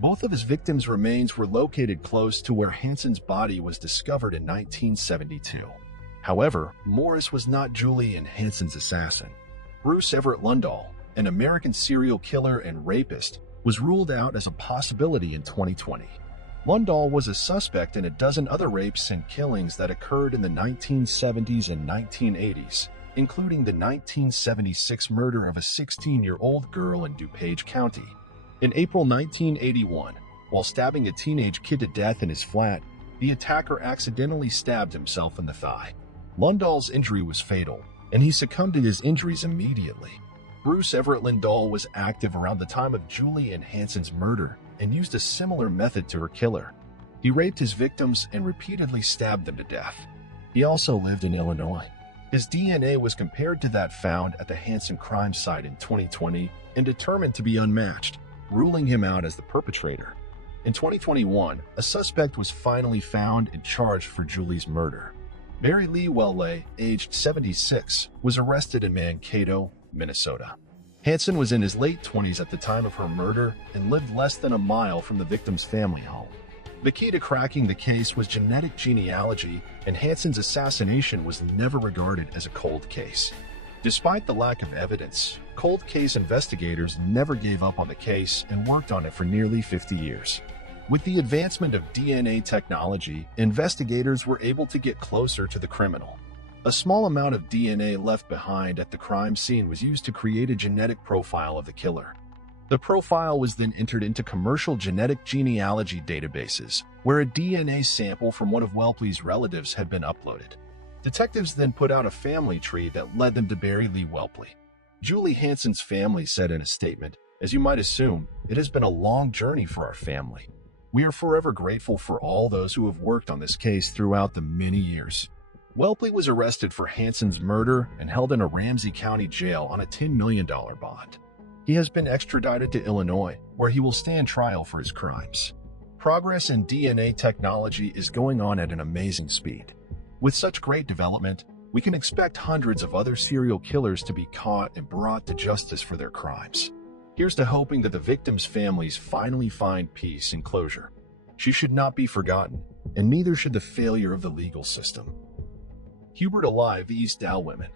Both of his victims' remains were located close to where Hansen's body was discovered in 1972. However, Morris was not Julie Ann Hansen's assassin. Bruce Everett Lundahl, an American serial killer and rapist, was ruled out as a possibility in 2020. Lundahl was a suspect in a dozen other rapes and killings that occurred in the 1970s and 1980s, including the 1976 murder of a 16-year-old girl in DuPage County. In April 1981, while stabbing a teenage kid to death in his flat, the attacker accidentally stabbed himself in the thigh. Lundahl's injury was fatal, and he succumbed to his injuries immediately. Bruce Everett Lundahl was active around the time of Julie Ann Hansen's murder and used a similar method to her killer. He raped his victims and repeatedly stabbed them to death. He also lived in Illinois. His DNA was compared to that found at the Hansen crime site in 2020 and determined to be unmatched, ruling him out as the perpetrator. In 2021, a suspect was finally found and charged for Julie's murder. Mary Lee Welle, aged 76, was arrested in Mankato, Minnesota. Hansen was in his late 20s at the time of her murder and lived less than a mile from the victim's family home. The key to cracking the case was genetic genealogy, and Hansen's assassination was never regarded as a cold case. Despite the lack of evidence, cold case investigators never gave up on the case and worked on it for nearly 50 years. With the advancement of DNA technology, investigators were able to get closer to the criminal. A small amount of DNA left behind at the crime scene was used to create a genetic profile of the killer. The profile was then entered into commercial genetic genealogy databases, where a DNA sample from one of Welpley's relatives had been uploaded. Detectives then put out a family tree that led them to Barry Lee Welpley. Julie Hanson's family said in a statement, "As you might assume, it has been a long journey for our family. We are forever grateful for all those who have worked on this case throughout the many years." Welpley was arrested for Hanson's murder and held in a Ramsey County jail on a $10 million bond. He has been extradited to Illinois, where he will stand trial for his crimes. Progress in DNA technology is going on at an amazing speed. With such great development, we can expect hundreds of other serial killers to be caught and brought to justice for their crimes. Here's to hoping that the victims' families finally find peace and closure. She should not be forgotten, and neither should the failure of the legal system. Hubert Alive East Dow Women.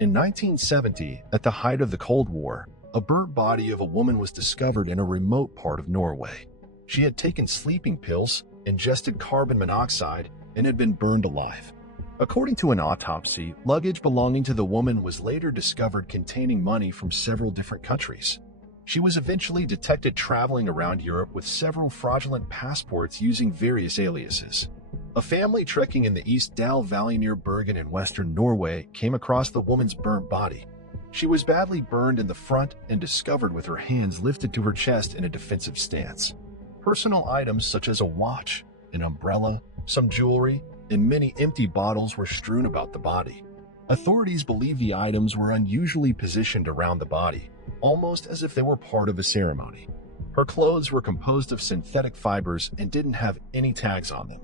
In 1970, at the height of the Cold War, a burnt body of a woman was discovered in a remote part of Norway. She had taken sleeping pills, ingested carbon monoxide, and had been burned alive. According to an autopsy, luggage belonging to the woman was later discovered containing money from several different countries. She was eventually detected traveling around Europe with several fraudulent passports using various aliases. A family trekking in the East Dow Valley near Bergen in western Norway came across the woman's burnt body. She was badly burned in the front and discovered with her hands lifted to her chest in a defensive stance. Personal items such as a watch, an umbrella, some jewelry, and many empty bottles were strewn about the body. Authorities believe the items were unusually positioned around the body, almost as if they were part of a ceremony. Her clothes were composed of synthetic fibers and didn't have any tags on them.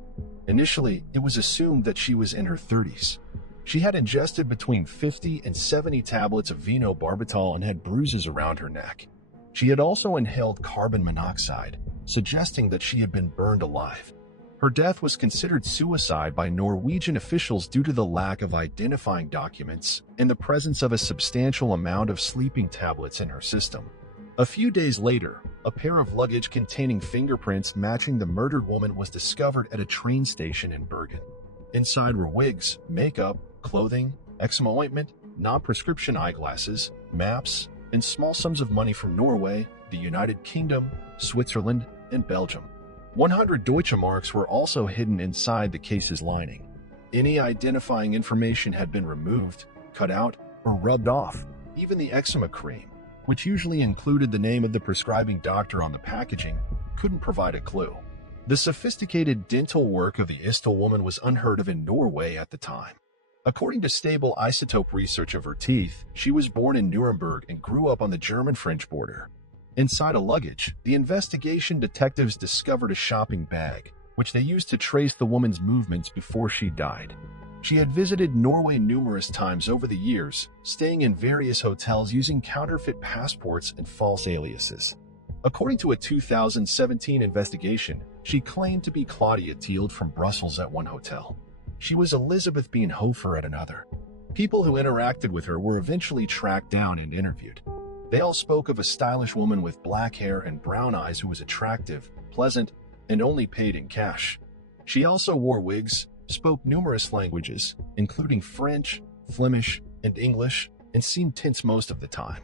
Initially, it was assumed that she was in her 30s. She had ingested between 50 and 70 tablets of phenobarbital and had bruises around her neck. She had also inhaled carbon monoxide, suggesting that she had been burned alive. Her death was considered suicide by Norwegian officials due to the lack of identifying documents and the presence of a substantial amount of sleeping tablets in her system. A few days later, a pair of luggage containing fingerprints matching the murdered woman was discovered at a train station in Bergen. Inside were wigs, makeup, clothing, eczema ointment, non-prescription eyeglasses, maps, and small sums of money from Norway, the United Kingdom, Switzerland, and Belgium. 100 Deutsche Marks were also hidden inside the case's lining. Any identifying information had been removed, cut out, or rubbed off. Even the eczema cream, which usually included the name of the prescribing doctor on the packaging, couldn't provide a clue. The sophisticated dental work of the Istel woman was unheard of in Norway at the time. According to stable isotope research of her teeth, she was born in Nuremberg and grew up on the German-French border. Inside a luggage, the investigation detectives discovered a shopping bag, which they used to trace the woman's movements before she died. She had visited Norway numerous times over the years, staying in various hotels using counterfeit passports and false aliases. According to a 2017 investigation, she claimed to be Claudia Tield from Brussels at one hotel. She was Elizabeth Bean Hofer at another. People who interacted with her were eventually tracked down and interviewed. They all spoke of a stylish woman with black hair and brown eyes who was attractive, pleasant, and only paid in cash. She also wore wigs, spoke numerous languages, including French, Flemish, and English, and seemed tense most of the time.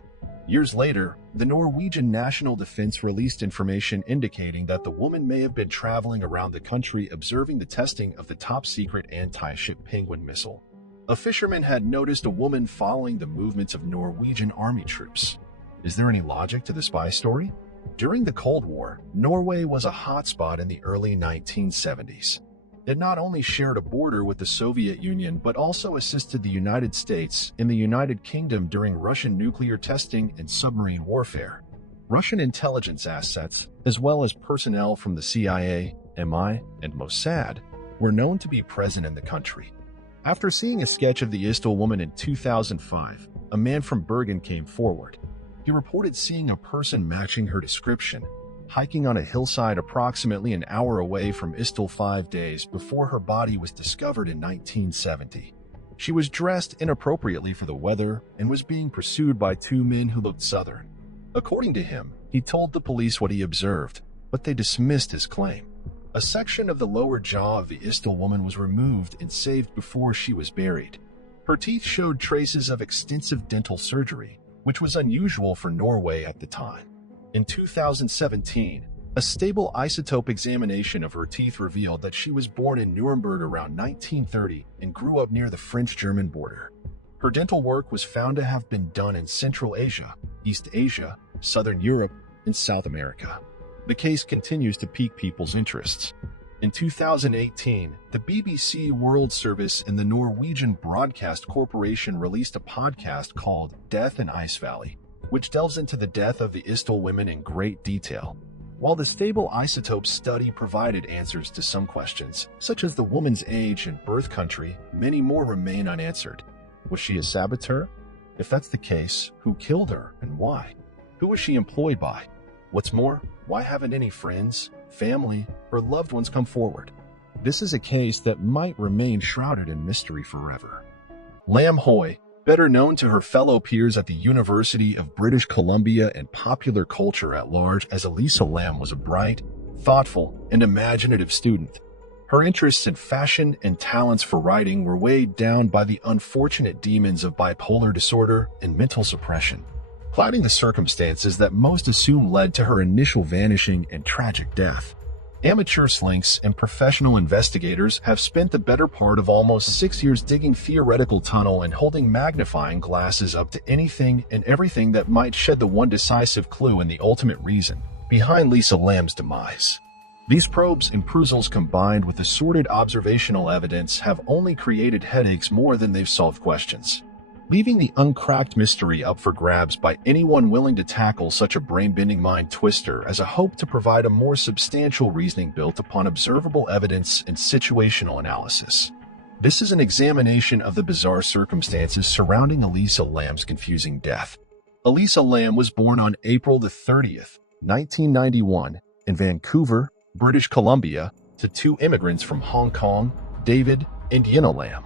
Years later, the Norwegian National Defense released information indicating that the woman may have been traveling around the country observing the testing of the top-secret anti-ship Penguin missile. A fisherman had noticed a woman following the movements of Norwegian army troops. Is there any logic to the spy story? During the Cold War, Norway was a hotspot in the early 1970s. It not only shared a border with the Soviet Union but also assisted the United States and the United Kingdom during Russian nuclear testing and submarine warfare. Russian intelligence assets, as well as personnel from the CIA, MI, and Mossad, were known to be present in the country. After seeing a sketch of the Istel woman in 2005, a man from Bergen came forward. He reported seeing a person matching her description, hiking on a hillside approximately an hour away from Istel 5 days before her body was discovered in 1970. She was dressed inappropriately for the weather and was being pursued by two men who looked southern. According to him, he told the police what he observed, but they dismissed his claim. A section of the lower jaw of the Istil woman was removed and saved before she was buried. Her teeth showed traces of extensive dental surgery, which was unusual for Norway at the time. In 2017, a stable isotope examination of her teeth revealed that she was born in Nuremberg around 1930 and grew up near the French-German border. Her dental work was found to have been done in Central Asia, East Asia, Southern Europe, and South America. The case continues to pique people's interests. In 2018, the BBC World Service and the Norwegian Broadcast Corporation released a podcast called Death in Ice Valley, which delves into the death of the Istil women in great detail. While the stable isotope study provided answers to some questions, such as the woman's age and birth country, many more remain unanswered. Was she a saboteur? If that's the case, who killed her and why? Who was she employed by? What's more, why haven't any friends, family, or loved ones come forward? This is a case that might remain shrouded in mystery forever. Lam Hoy, better known to her fellow peers at the University of British Columbia and popular culture at large as Elisa Lam, was a bright, thoughtful, and imaginative student. Her interests in fashion and talents for writing were weighed down by the unfortunate demons of bipolar disorder and mental suppression, clouding the circumstances that most assume led to her initial vanishing and tragic death. Amateur slinks and professional investigators have spent the better part of almost 6 years digging theoretical tunnel and holding magnifying glasses up to anything and everything that might shed the one decisive clue and the ultimate reason behind Lisa Lam's demise. These probes and perusals combined with assorted observational evidence have only created headaches more than they've solved questions, leaving the uncracked mystery up for grabs by anyone willing to tackle such a brain-bending mind twister as a hope to provide a more substantial reasoning built upon observable evidence and situational analysis. This is an examination of the bizarre circumstances surrounding Elisa Lam's confusing death. Elisa Lam was born on April 30th, 1991, in Vancouver, British Columbia, to two immigrants from Hong Kong, David and Yina Lam.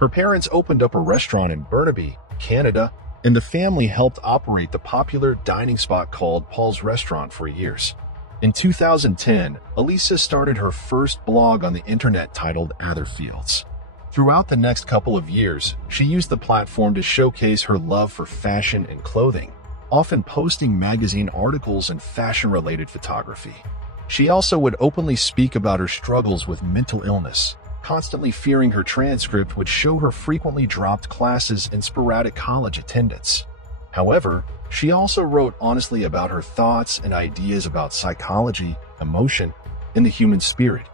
Her parents opened up a restaurant in Burnaby, Canada, and the family helped operate the popular dining spot called Paul's Restaurant for years. In 2010, Elisa started her first blog on the internet titled Atherfields. Throughout the next couple of years, she used the platform to showcase her love for fashion and clothing, often posting magazine articles and fashion-related photography. She also would openly speak about her struggles with mental illness, constantly fearing her transcript would show her frequently dropped classes and sporadic college attendance. However, she also wrote honestly about her thoughts and ideas about psychology, emotion, and the human spirit.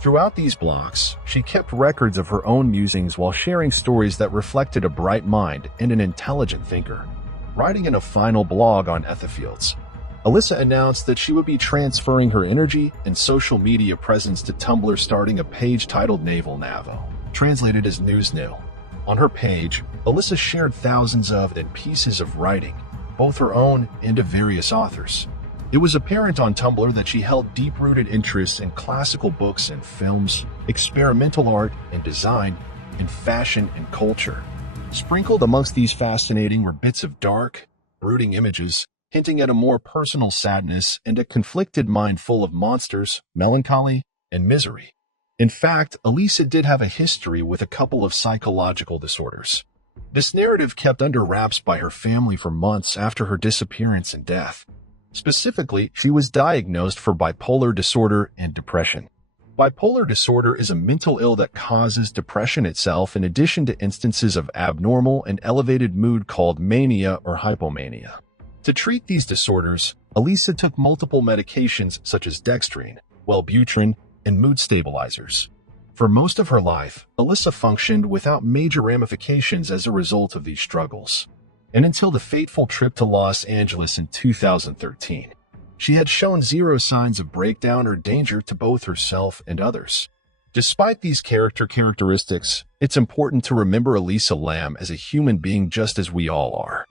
Throughout these blogs, she kept records of her own musings while sharing stories that reflected a bright mind and an intelligent thinker. Writing in a final blog on Atherfields, Elisa announced that she would be transferring her energy and social media presence to Tumblr, starting a page titled Naval Navo, translated as News Nil. On her page, Elisa shared thousands of pieces of writing, both her own and of various authors. It was apparent on Tumblr that she held deep-rooted interests in classical books and films, experimental art and design, and fashion and culture. Sprinkled amongst these fascinating were bits of dark, brooding images, hinting at a more personal sadness and a conflicted mind full of monsters, melancholy, and misery. In fact, Elisa did have a history with a couple of psychological disorders. This narrative kept under wraps by her family for months after her disappearance and death. Specifically, she was diagnosed for bipolar disorder and depression. Bipolar disorder is a mental ill that causes depression itself, in addition to instances of abnormal and elevated mood called mania or hypomania. To treat these disorders, Elisa took multiple medications such as dextrine, Wellbutrin, and mood stabilizers. For most of her life, Elisa functioned without major ramifications as a result of these struggles. And until the fateful trip to Los Angeles in 2013, she had shown zero signs of breakdown or danger to both herself and others. Despite these characteristics, it's important to remember Elisa Lam as a human being just as we all are.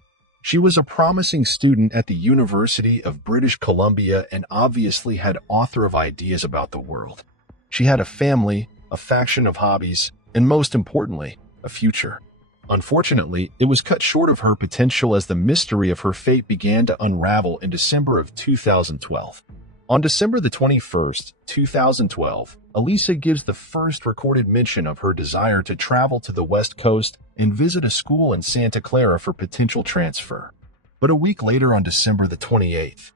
She was a promising student at the University of British Columbia and obviously had author of ideas about the world. She had a family, a faction of hobbies, and most importantly, a future. Unfortunately, it was cut short of her potential as the mystery of her fate began to unravel in December of 2012. On December the 21st, 2012, Elisa gives the first recorded mention of her desire to travel to the West Coast and visit a school in Santa Clara for potential transfer. But a week later, on December the 28th,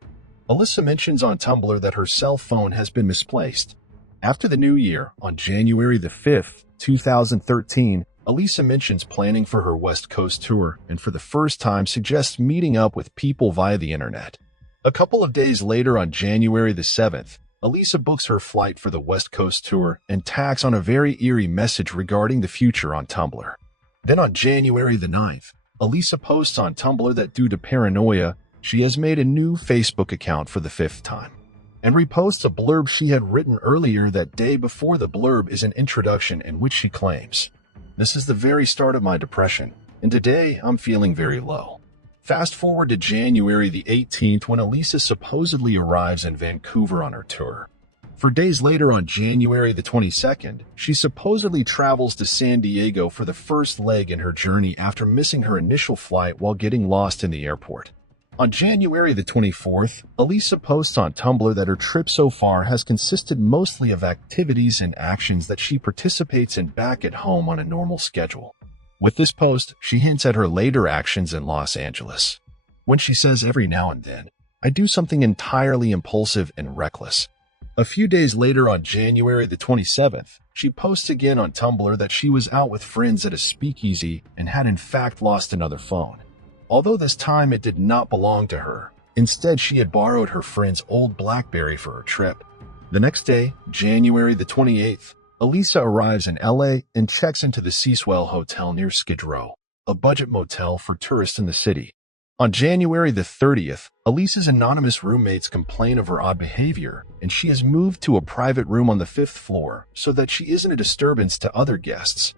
Elisa mentions on Tumblr that her cell phone has been misplaced. After the new year, on January the 5th, 2013, Elisa mentions planning for her West Coast tour and for the first time suggests meeting up with people via the internet. A couple of days later, on January the 7th, Elisa books her flight for the West Coast tour and tags on a very eerie message regarding the future on Tumblr. Then on January the 9th, Elisa posts on Tumblr that due to paranoia, she has made a new Facebook account for the 5th time, and reposts a blurb she had written earlier that day. Before the blurb is an introduction in which she claims, "This is the very start of my depression, and today I'm feeling very low." Fast forward to January the 18th when Elisa supposedly arrives in Vancouver on her tour. For days later, on January the 22nd, she supposedly travels to San Diego for the first leg in her journey after missing her initial flight while getting lost in the airport. On January the 24th, Elisa posts on Tumblr that her trip so far has consisted mostly of activities and actions that she participates in back at home on a normal schedule. With this post, she hints at her later actions in Los Angeles, when she says, "Every now and then, I do something entirely impulsive and reckless." A few days later, on January the 27th, she posts again on Tumblr that she was out with friends at a speakeasy and had in fact lost another phone. Although this time it did not belong to her. Instead, she had borrowed her friend's old BlackBerry for her trip. The next day, January the 28th, Elisa arrives in LA and checks into the Seaswell Hotel near Skid Row, a budget motel for tourists in the city. On January the 30th, Elisa's anonymous roommates complain of her odd behavior, and she is moved to a private room on the 5th floor so that she isn't a disturbance to other guests.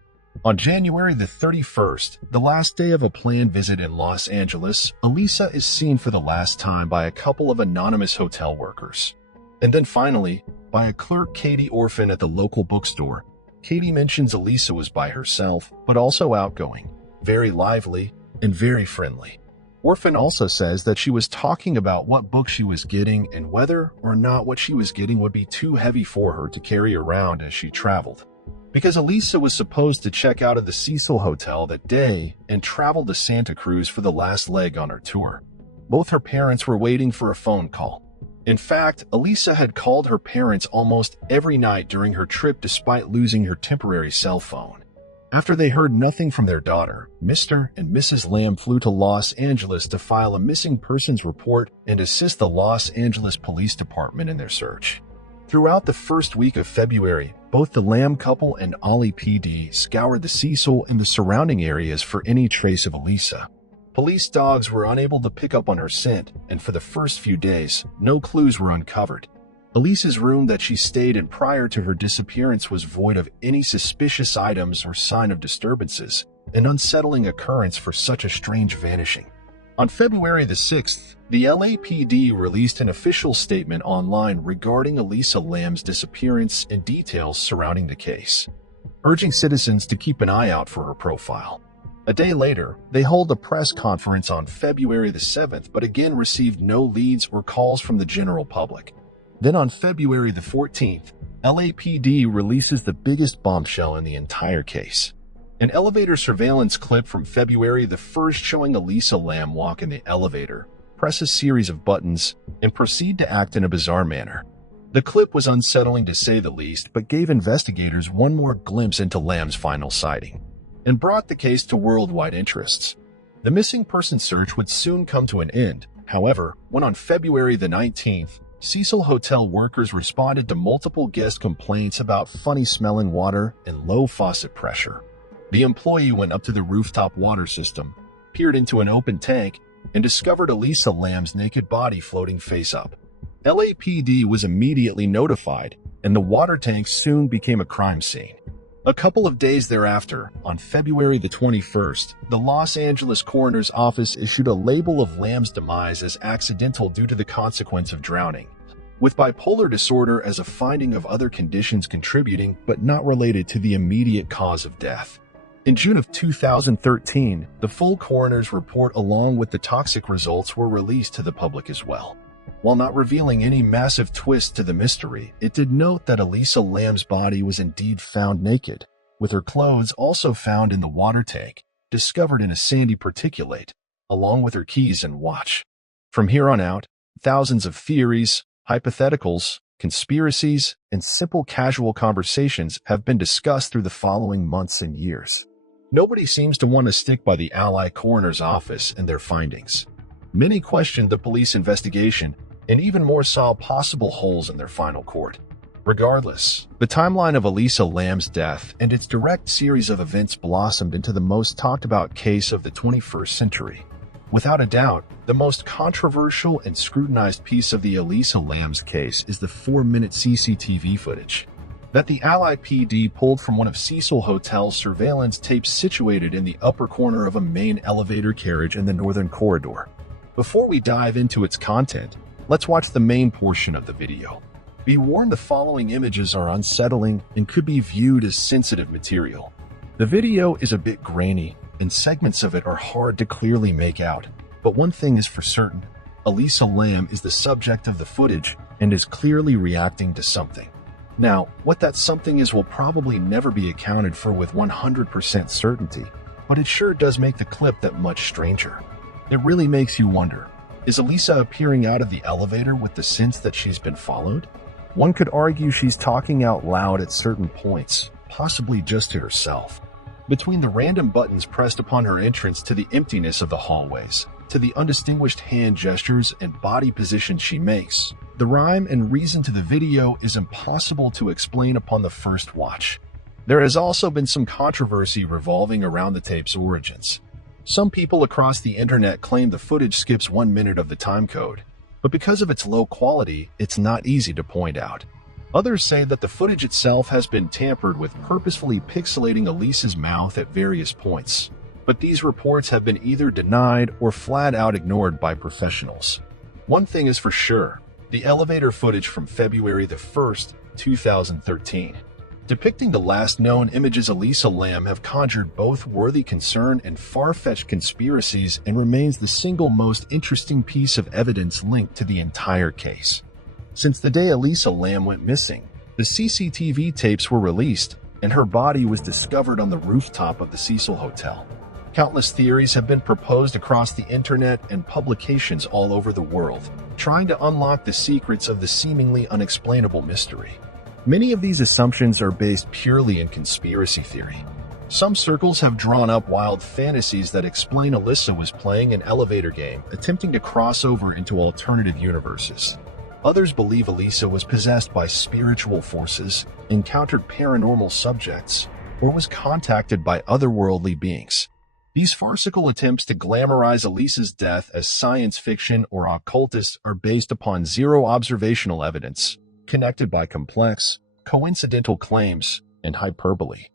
On January the 31st, the last day of a planned visit in Los Angeles, Elisa is seen for the last time by a couple of anonymous hotel workers. And then finally, by a clerk, Katie Orphan, at the local bookstore. Katie mentions Elisa was by herself, but also outgoing, very lively, and very friendly. Orphan also says that she was talking about what book she was getting and whether or not what she was getting would be too heavy for her to carry around as she traveled. Because Elisa was supposed to check out of the Cecil Hotel that day and travel to Santa Cruz for the last leg on her tour. Both her parents were waiting for a phone call. In fact, Elisa had called her parents almost every night during her trip despite losing her temporary cell phone. After they heard nothing from their daughter, Mr. and Mrs. Lamb flew to Los Angeles to file a missing persons report and assist the Los Angeles Police Department in their search. Throughout the first week of February, both the Lamb couple and Ollie PD scoured the Cecil and the surrounding areas for any trace of Elisa. Police dogs were unable to pick up on her scent, and for the first few days, no clues were uncovered. Elisa's room that she stayed in prior to her disappearance was void of any suspicious items or sign of disturbances, an unsettling occurrence for such a strange vanishing. On February the 6th, the LAPD released an official statement online regarding Elisa Lamb's disappearance and details surrounding the case, urging citizens to keep an eye out for her profile. A day later, they hold a press conference on February the 7th, but again received no leads or calls from the general public. Then on February the 14th, LAPD releases the biggest bombshell in the entire case. An elevator surveillance clip from February the 1st showing Elisa Lamb walk in the elevator, press a series of buttons, and proceed to act in a bizarre manner. The clip was unsettling to say the least, but gave investigators one more glimpse into Lamb's final sighting, and brought the case to worldwide interests. The missing person search would soon come to an end, however, when on February the 19th, Cecil Hotel workers responded to multiple guest complaints about funny-smelling water and low faucet pressure. The employee went up to the rooftop water system, peered into an open tank, and discovered Elisa Lamb's naked body floating face up. LAPD was immediately notified, and the water tank soon became a crime scene. A couple of days thereafter, on February the 21st, the Los Angeles Coroner's Office issued a label of Lamb's demise as accidental due to the consequence of drowning, with bipolar disorder as a finding of other conditions contributing but not related to the immediate cause of death. In June of 2013, the full coroner's report along with the toxic results were released to the public as well. While not revealing any massive twist to the mystery, it did note that Elisa Lam's body was indeed found naked, with her clothes also found in the water tank, discovered in a sandy particulate, along with her keys and watch. From here on out, thousands of theories, hypotheticals, conspiracies, and simple casual conversations have been discussed through the following months and years. Nobody seems to want to stick by the Ally Coroner's office and their findings. Many questioned the police investigation, and even more saw possible holes in their final court. Regardless, the timeline of Elisa Lam's death and its direct series of events blossomed into the most talked about case of the 21st century. Without a doubt, the most controversial and scrutinized piece of the Elisa Lam's case is the 4-minute CCTV footage that the Ally PD pulled from one of Cecil Hotel's surveillance tapes situated in the upper corner of a main elevator carriage in the northern corridor. Before we dive into its content, let's watch the main portion of the video. Be warned, the following images are unsettling and could be viewed as sensitive material. The video is a bit grainy, and segments of it are hard to clearly make out. But one thing is for certain, Elisa Lam is the subject of the footage and is clearly reacting to something. Now, what that something is will probably never be accounted for with 100% certainty, but it sure does make the clip that much stranger. It really makes you wonder, is Elisa appearing out of the elevator with the sense that she's been followed? One could argue she's talking out loud at certain points, possibly just to herself. Between the random buttons pressed upon her entrance to the emptiness of the hallways, to the undistinguished hand gestures and body positions she makes, the rhyme and reason to the video is impossible to explain upon the first watch. There has also been some controversy revolving around the tape's origins. Some people across the internet claim the footage skips 1 minute of the time code, but because of its low quality, it's not easy to point out. Others say that the footage itself has been tampered with, purposefully pixelating Elisa's mouth at various points. But these reports have been either denied or flat out ignored by professionals. One thing is for sure, the elevator footage from February the 1st, 2013, depicting the last known images Elisa Lam have conjured both worthy concern and far-fetched conspiracies and remains the single most interesting piece of evidence linked to the entire case. Since the day Elisa Lam went missing, the CCTV tapes were released and her body was discovered on the rooftop of the Cecil Hotel. Countless theories have been proposed across the internet and publications all over the world, trying to unlock the secrets of the seemingly unexplainable mystery. Many of these assumptions are based purely in conspiracy theory. Some circles have drawn up wild fantasies that explain Elisa was playing an elevator game, attempting to cross over into alternative universes. Others believe Elisa was possessed by spiritual forces, encountered paranormal subjects, or was contacted by otherworldly beings. These farcical attempts to glamorize Elisa's death as science fiction or occultist are based upon zero observational evidence, connected by complex, coincidental claims and hyperbole.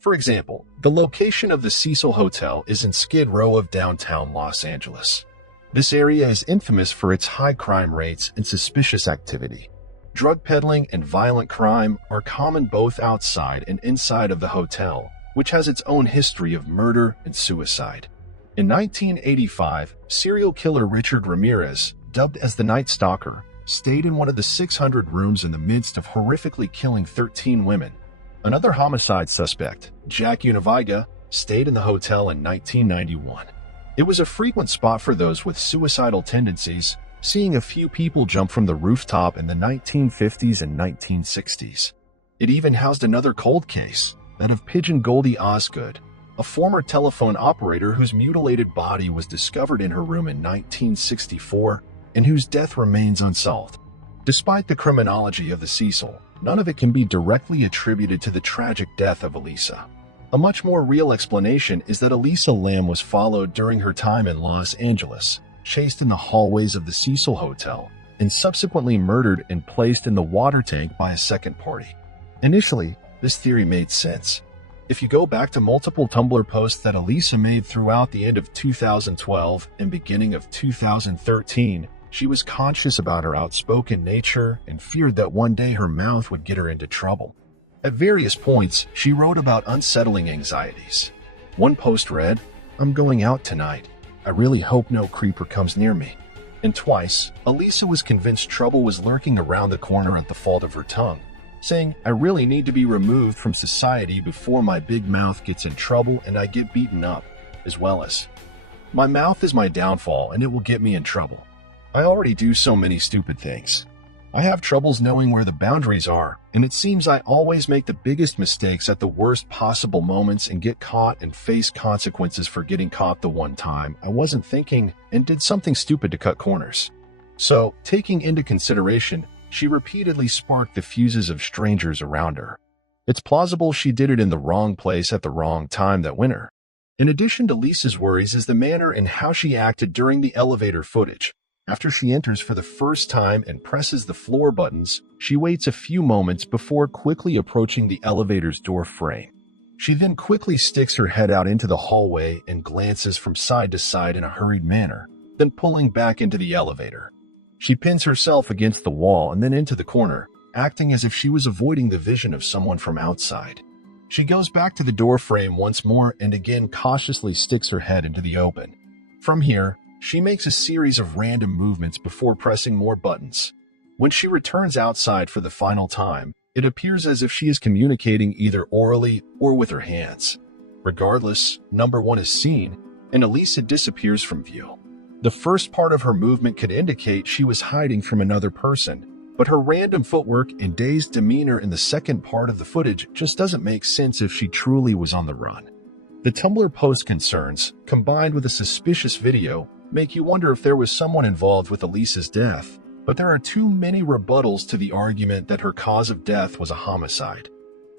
For example, the location of the Cecil Hotel is in Skid Row of downtown Los Angeles. This area is infamous for its high crime rates and suspicious activity. Drug peddling and violent crime are common both outside and inside of the hotel, which has its own history of murder and suicide. In 1985, serial killer Richard Ramirez, dubbed as the Night Stalker, stayed in one of the 600 rooms in the midst of horrifically killing 13 women. Another homicide suspect, Jack Univiga, stayed in the hotel in 1991. It was a frequent spot for those with suicidal tendencies, seeing a few people jump from the rooftop in the 1950s and 1960s. It even housed another cold case, that of Pigeon Goldie Osgood, a former telephone operator whose mutilated body was discovered in her room in 1964 and whose death remains unsolved. Despite the criminology of the Cecil, none of it can be directly attributed to the tragic death of Elisa. A much more real explanation is that Elisa Lam was followed during her time in Los Angeles, chased in the hallways of the Cecil Hotel, and subsequently murdered and placed in the water tank by a second party. Initially, this theory made sense. If you go back to multiple Tumblr posts that Elisa made throughout the end of 2012 and beginning of 2013, she was conscious about her outspoken nature and feared that one day her mouth would get her into trouble. At various points, she wrote about unsettling anxieties. One post read, "I'm going out tonight. I really hope no creeper comes near me." And twice, Elisa was convinced trouble was lurking around the corner at the fault of her tongue, saying, "I really need to be removed from society before my big mouth gets in trouble and I get beaten up," as well as, "My mouth is my downfall and it will get me in trouble. I already do so many stupid things. I have troubles knowing where the boundaries are, and it seems I always make the biggest mistakes at the worst possible moments and get caught and face consequences for getting caught the one time I wasn't thinking and did something stupid to cut corners." So, taking into consideration, she repeatedly sparked the fuses of strangers around her. It's plausible she did it in the wrong place at the wrong time that winter. In addition to Lisa's worries is the manner and how she acted during the elevator footage. After she enters for the first time and presses the floor buttons, she waits a few moments before quickly approaching the elevator's door frame. She then quickly sticks her head out into the hallway and glances from side to side in a hurried manner, then pulling back into the elevator. She pins herself against the wall and then into the corner, acting as if she was avoiding the vision of someone from outside. She goes back to the door frame once more and again cautiously sticks her head into the open. From here, she makes a series of random movements before pressing more buttons. When she returns outside for the final time, it appears as if she is communicating either orally or with her hands. Regardless, number 1 is seen, and Elisa disappears from view. The first part of her movement could indicate she was hiding from another person, but her random footwork and dazed demeanor in the second part of the footage just doesn't make sense if she truly was on the run. The Tumblr post concerns, combined with a suspicious video, make you wonder if there was someone involved with Elisa's death, but there are too many rebuttals to the argument that her cause of death was a homicide.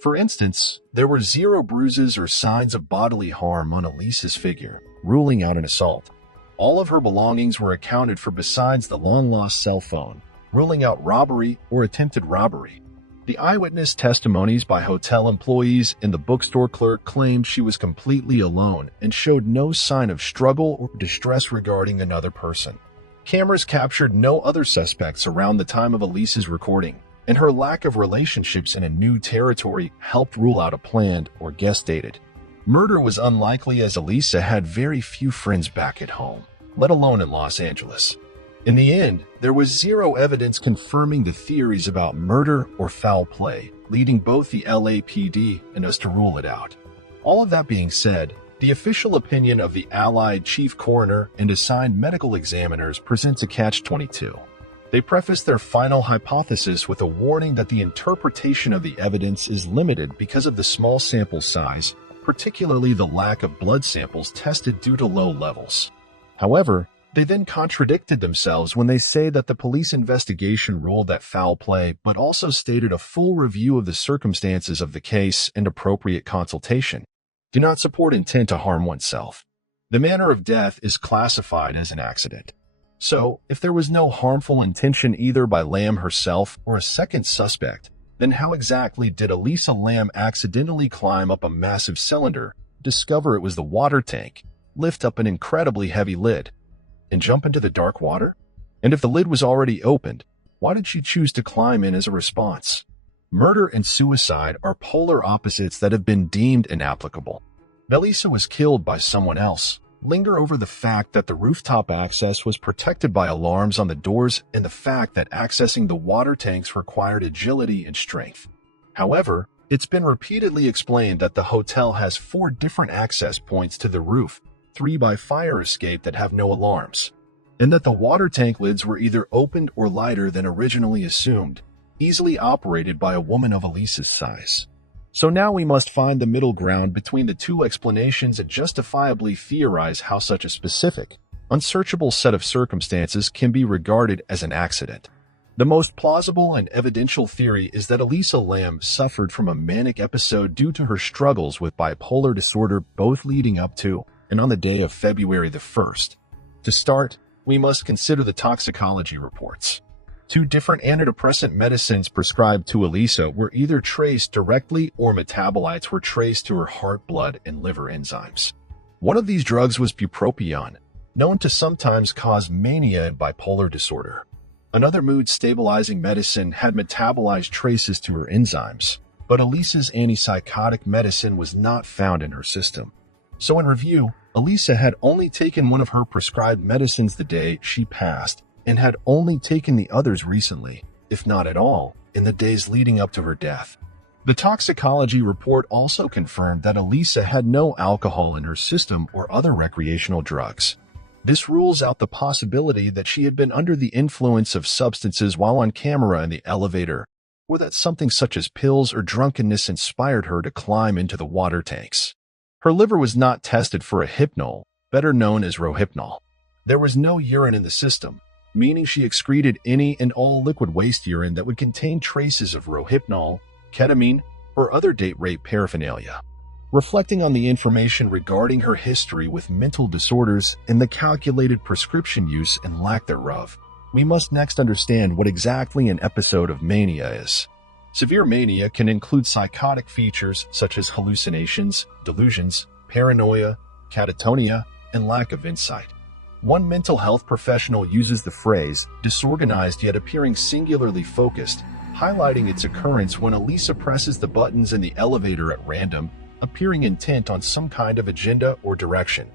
For instance, there were 0 bruises or signs of bodily harm on Elisa's figure, ruling out an assault. All of her belongings were accounted for besides the long-lost cell phone, ruling out robbery or attempted robbery. The eyewitness testimonies by hotel employees and the bookstore clerk claimed she was completely alone and showed no sign of struggle or distress regarding another person. Cameras captured no other suspects around the time of Elisa's recording, and her lack of relationships in a new territory helped rule out a planned or guest-dated murder was unlikely as Elisa had very few friends back at home, let alone in Los Angeles. In the end, there was 0 evidence confirming the theories about murder or foul play, leading both the LAPD and us to rule it out. All of that being said, the official opinion of the Allied Chief Coroner and assigned medical examiners presents a catch-22. They preface their final hypothesis with a warning that the interpretation of the evidence is limited because of the small sample size, particularly the lack of blood samples tested due to low levels. However, they then contradicted themselves when they say that the police investigation ruled that foul play, but also stated a full review of the circumstances of the case and appropriate consultation do not support intent to harm oneself. The manner of death is classified as an accident. So, if there was no harmful intention either by Lamb herself or a second suspect, then how exactly did Elisa Lamb accidentally climb up a massive cylinder, discover it was the water tank, lift up an incredibly heavy lid, and jump into the dark water? And if the lid was already opened, why did she choose to climb in as a response? Murder and suicide are polar opposites that have been deemed inapplicable. Elisa was killed by someone else. Linger over the fact that the rooftop access was protected by alarms on the doors and the fact that accessing the water tanks required agility and strength. However, it's been repeatedly explained that the hotel has 4 different access points to the roof, 3 by fire escape that have no alarms, and that the water tank lids were either opened or lighter than originally assumed, easily operated by a woman of Elisa's size. So now we must find the middle ground between the 2 explanations and justifiably theorize how such a specific, unsearchable set of circumstances can be regarded as an accident. The most plausible and evidential theory is that Elisa Lamb suffered from a manic episode due to her struggles with bipolar disorder both leading up to and on the day of February the 1st. To start, we must consider the toxicology reports. 2 different antidepressant medicines prescribed to Elisa were either traced directly or metabolites were traced to her heart, blood, and liver enzymes. One of these drugs was bupropion, known to sometimes cause mania in bipolar disorder. Another mood-stabilizing medicine had metabolized traces to her enzymes, but Elisa's antipsychotic medicine was not found in her system. So in review, Elisa had only taken one of her prescribed medicines the day she passed, and had only taken the others recently, if not at all, in the days leading up to her death. The toxicology report also confirmed that Elisa had no alcohol in her system or other recreational drugs. This rules out the possibility that she had been under the influence of substances while on camera in the elevator, or that something such as pills or drunkenness inspired her to climb into the water tanks. Her liver was not tested for a hypnol, better known as rohypnol. There was no urine in the system, meaning she excreted any and all liquid waste urine that would contain traces of rohypnol, ketamine, or other date rape paraphernalia. Reflecting on the information regarding her history with mental disorders and the calculated prescription use and lack thereof, we must next understand what exactly an episode of mania is. Severe mania can include psychotic features such as hallucinations, delusions, paranoia, catatonia, and lack of insight. One mental health professional uses the phrase disorganized yet appearing singularly focused, highlighting its occurrence when Elisa presses the buttons in the elevator at random, appearing intent on some kind of agenda or direction.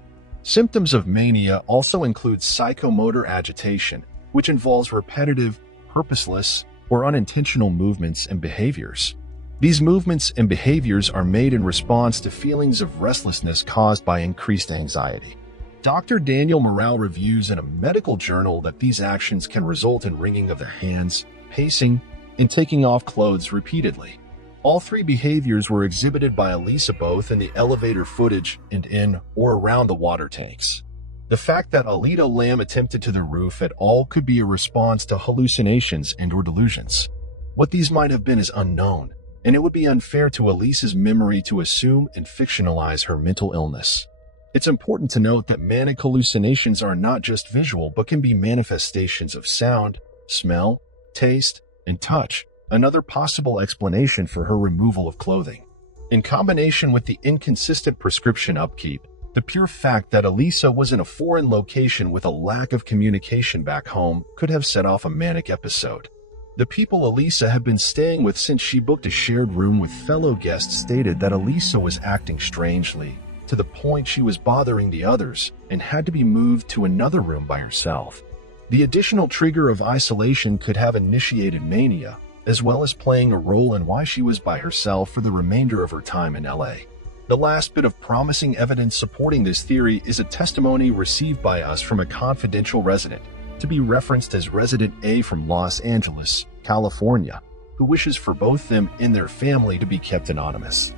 Symptoms of mania also include psychomotor agitation, which involves repetitive, purposeless, or unintentional movements and behaviors. These movements and behaviors are made in response to feelings of restlessness caused by increased anxiety. Dr. Daniel Morale reviews in a medical journal that these actions can result in wringing of the hands, pacing, and taking off clothes repeatedly. All three behaviors were exhibited by Elisa both in the elevator footage and in or around the water tanks. The fact that Alita Lamb attempted to the roof at all could be a response to hallucinations and/or delusions. What these might have been is unknown, and it would be unfair to Elisa's memory to assume and fictionalize her mental illness. It's important to note that manic hallucinations are not just visual but can be manifestations of sound, smell, taste, and touch, another possible explanation for her removal of clothing. In combination with the inconsistent prescription upkeep, the pure fact that Elisa was in a foreign location with a lack of communication back home could have set off a manic episode. The people Elisa had been staying with since she booked a shared room with fellow guests stated that Elisa was acting strangely, to the point she was bothering the others and had to be moved to another room by herself. The additional trigger of isolation could have initiated mania, as well as playing a role in why she was by herself for the remainder of her time in LA. The last bit of promising evidence supporting this theory is a testimony received by us from a confidential resident, to be referenced as Resident A from Los Angeles, California, who wishes for both them and their family to be kept anonymous.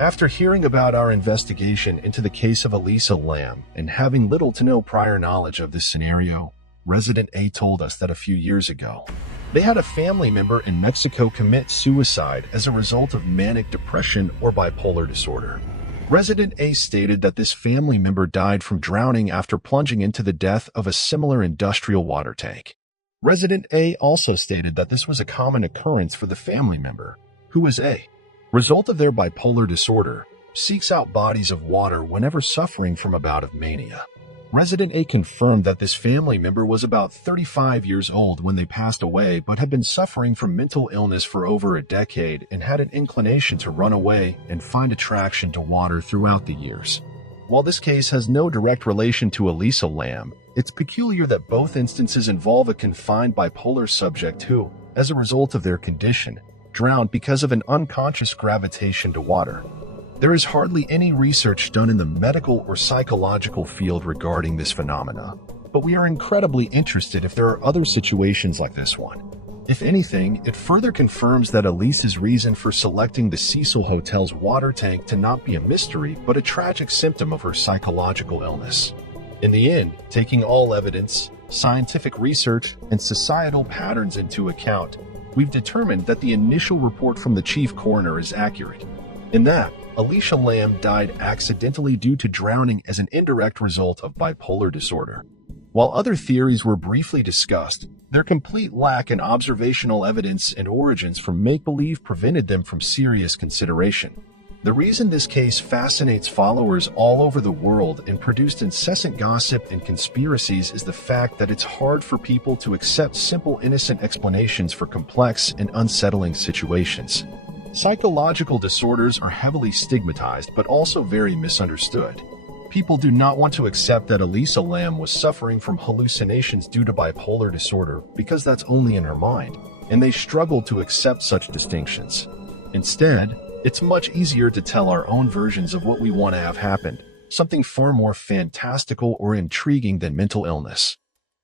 After hearing about our investigation into the case of Elisa Lamb and having little to no prior knowledge of this scenario, Resident A told us that a few years ago, they had a family member in Mexico commit suicide as a result of manic depression or bipolar disorder. Resident A stated that this family member died from drowning after plunging into the death of a similar industrial water tank. Resident A also stated that this was a common occurrence for the family member, who is a result of their bipolar disorder, seeks out bodies of water whenever suffering from a bout of mania. Resident A confirmed that this family member was about 35 years old when they passed away but had been suffering from mental illness for over a decade and had an inclination to run away and find attraction to water throughout the years. While this case has no direct relation to Elisa Lamb, it's peculiar that both instances involve a confined bipolar subject who, as a result of their condition, drowned because of an unconscious gravitation to water. There is hardly any research done in the medical or psychological field regarding this phenomena, but we are incredibly interested if there are other situations like this one. If anything, it further confirms that Elisa's reason for selecting the Cecil Hotel's water tank to not be a mystery but a tragic symptom of her psychological illness. In the end, taking all evidence, scientific research, and societal patterns into account, we've determined that the initial report from the chief coroner is accurate. In that, Elisa Lamb died accidentally due to drowning as an indirect result of bipolar disorder. While other theories were briefly discussed, their complete lack in observational evidence and origins from make-believe prevented them from serious consideration. The reason this case fascinates followers all over the world and produced incessant gossip and conspiracies is the fact that it's hard for people to accept simple, innocent explanations for complex and unsettling situations. Psychological disorders are heavily stigmatized but also very misunderstood. People do not want to accept that Elisa Lam was suffering from hallucinations due to bipolar disorder because that's only in her mind, and they struggle to accept such distinctions. Instead, it's much easier to tell our own versions of what we want to have happened, something far more fantastical or intriguing than mental illness.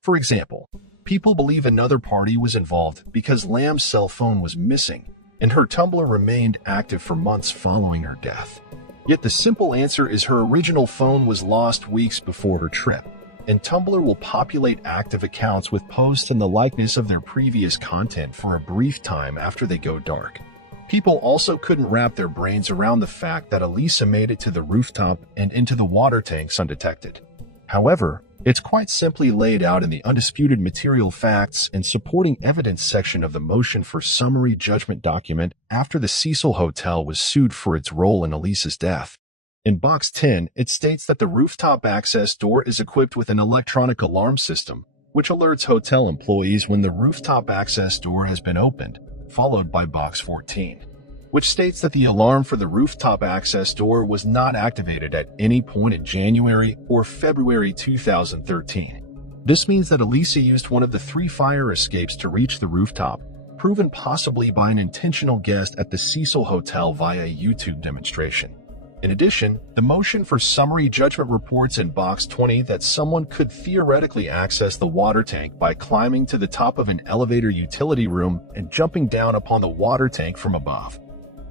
For example, people believe another party was involved because Lam's cell phone was missing, and her Tumblr remained active for months following her death. Yet the simple answer is her original phone was lost weeks before her trip, and Tumblr will populate active accounts with posts in the likeness of their previous content for a brief time after they go dark. People also couldn't wrap their brains around the fact that Elisa made it to the rooftop and into the water tanks undetected. However, it's quite simply laid out in the undisputed material facts and supporting evidence section of the motion for summary judgment document after the Cecil Hotel was sued for its role in Elisa's death. In Box 10, it states that the rooftop access door is equipped with an electronic alarm system, which alerts hotel employees when the rooftop access door has been opened, followed by Box 14, which states that the alarm for the rooftop access door was not activated at any point in January or February 2013. This means that Elisa used one of the 3 fire escapes to reach the rooftop, proven possibly by an intentional guest at the Cecil Hotel via YouTube demonstration. In addition, the motion for summary judgment reports in Box 20 that someone could theoretically access the water tank by climbing to the top of an elevator utility room and jumping down upon the water tank from above.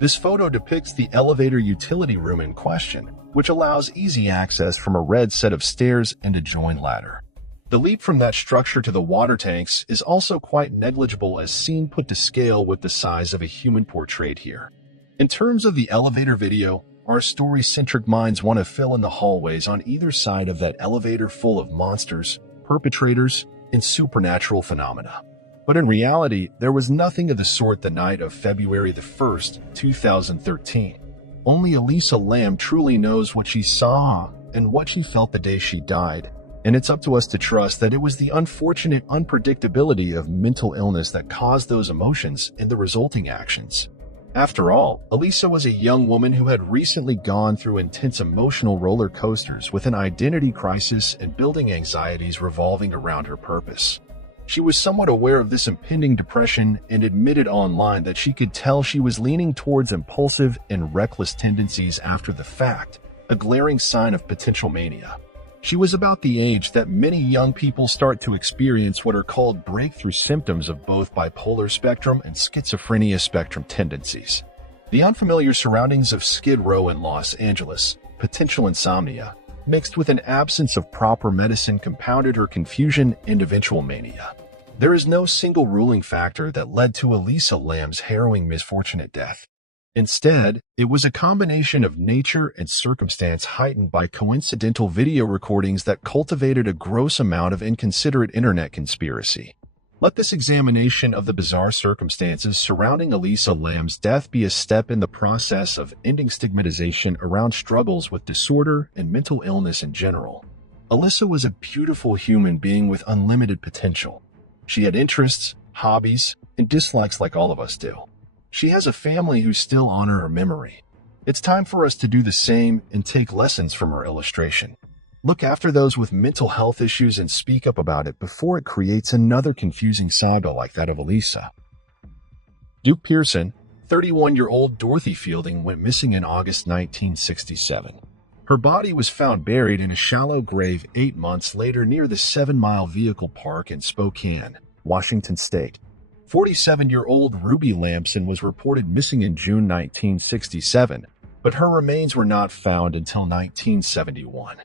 This photo depicts the elevator utility room in question, which allows easy access from a red set of stairs and a joined ladder. The leap from that structure to the water tanks is also quite negligible as seen put to scale with the size of a human portrayed here. In terms of the elevator video, our story-centric minds want to fill in the hallways on either side of that elevator full of monsters, perpetrators, and supernatural phenomena. But in reality, there was nothing of the sort the night of February the 1st, 2013. Only Elisa Lam truly knows what she saw and what she felt the day she died, and it's up to us to trust that it was the unfortunate unpredictability of mental illness that caused those emotions and the resulting actions. After all, Elisa was a young woman who had recently gone through intense emotional roller coasters with an identity crisis and building anxieties revolving around her purpose. She was somewhat aware of this impending depression and admitted online that she could tell she was leaning towards impulsive and reckless tendencies after the fact, a glaring sign of potential mania. She was about the age that many young people start to experience what are called breakthrough symptoms of both bipolar spectrum and schizophrenia spectrum tendencies. The unfamiliar surroundings of Skid Row in Los Angeles, potential insomnia, mixed with an absence of proper medicine compounded her confusion and eventual mania. There is no single ruling factor that led to Elisa Lam's harrowing misfortunate death. Instead, it was a combination of nature and circumstance heightened by coincidental video recordings that cultivated a gross amount of inconsiderate internet conspiracy. Let this examination of the bizarre circumstances surrounding Elisa Lam's death be a step in the process of ending stigmatization around struggles with disorder and mental illness in general. Elisa was a beautiful human being with unlimited potential. She had interests, hobbies, and dislikes like all of us do. She has a family who still honor her memory. It's time for us to do the same and take lessons from her illustration. Look after those with mental health issues and speak up about it before it creates another confusing saga like that of Elisa. Duke Pearson, 31-year-old Dorothy Fielding went missing in August 1967. Her body was found buried in a shallow grave 8 months later near the 7 Mile Vehicle Park in Spokane, Washington State. 47-year-old Ruby Lamson was reported missing in June 1967, but her remains were not found until 1971.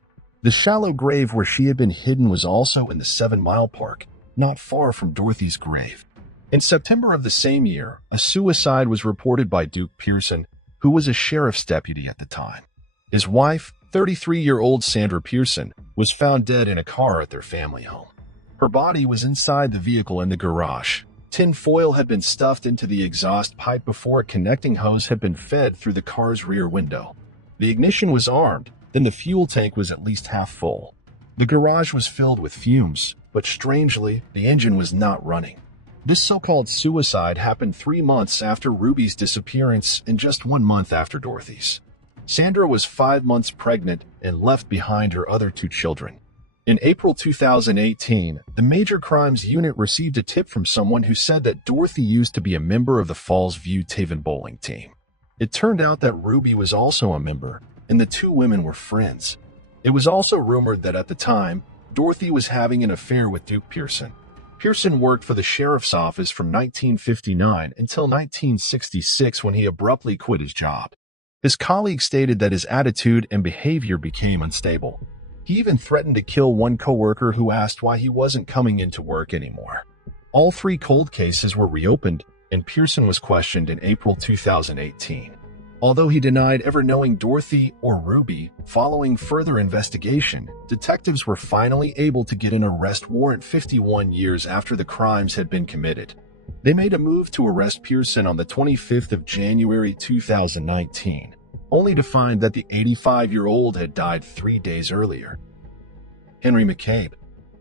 The shallow grave where she had been hidden was also in the 7 Mile Park, not far from Dorothy's grave. In September of the same year, a suicide was reported by Duke Pearson, who was a sheriff's deputy at the time. His wife, 33-year-old Sandra Pearson, was found dead in a car at their family home. Her body was inside the vehicle in the garage. Tin foil had been stuffed into the exhaust pipe before a connecting hose had been fed through the car's rear window. The ignition was armed, then the fuel tank was at least half full. The garage was filled with fumes, but strangely, the engine was not running. This so-called suicide happened 3 months after Ruby's disappearance and just 1 month after Dorothy's. Sandra was 5 months pregnant and left behind her other 2 children. In April 2018, the Major Crimes Unit received a tip from someone who said that Dorothy used to be a member of the Falls View Taven bowling team. It turned out that Ruby was also a member, and the 2 women were friends. It was also rumored that at the time, Dorothy was having an affair with Duke Pearson. Pearson worked for the sheriff's office from 1959 until 1966 when he abruptly quit his job. His colleagues stated that his attitude and behavior became unstable. He even threatened to kill one coworker who asked why he wasn't coming into work anymore. All 3 cold cases were reopened, and Pearson was questioned in April 2018. Although he denied ever knowing Dorothy or Ruby, following further investigation, detectives were finally able to get an arrest warrant 51 years after the crimes had been committed. They made a move to arrest Pearson on the 25th of January 2019, only to find that the 85-year-old had died 3 days earlier. Henry McCabe.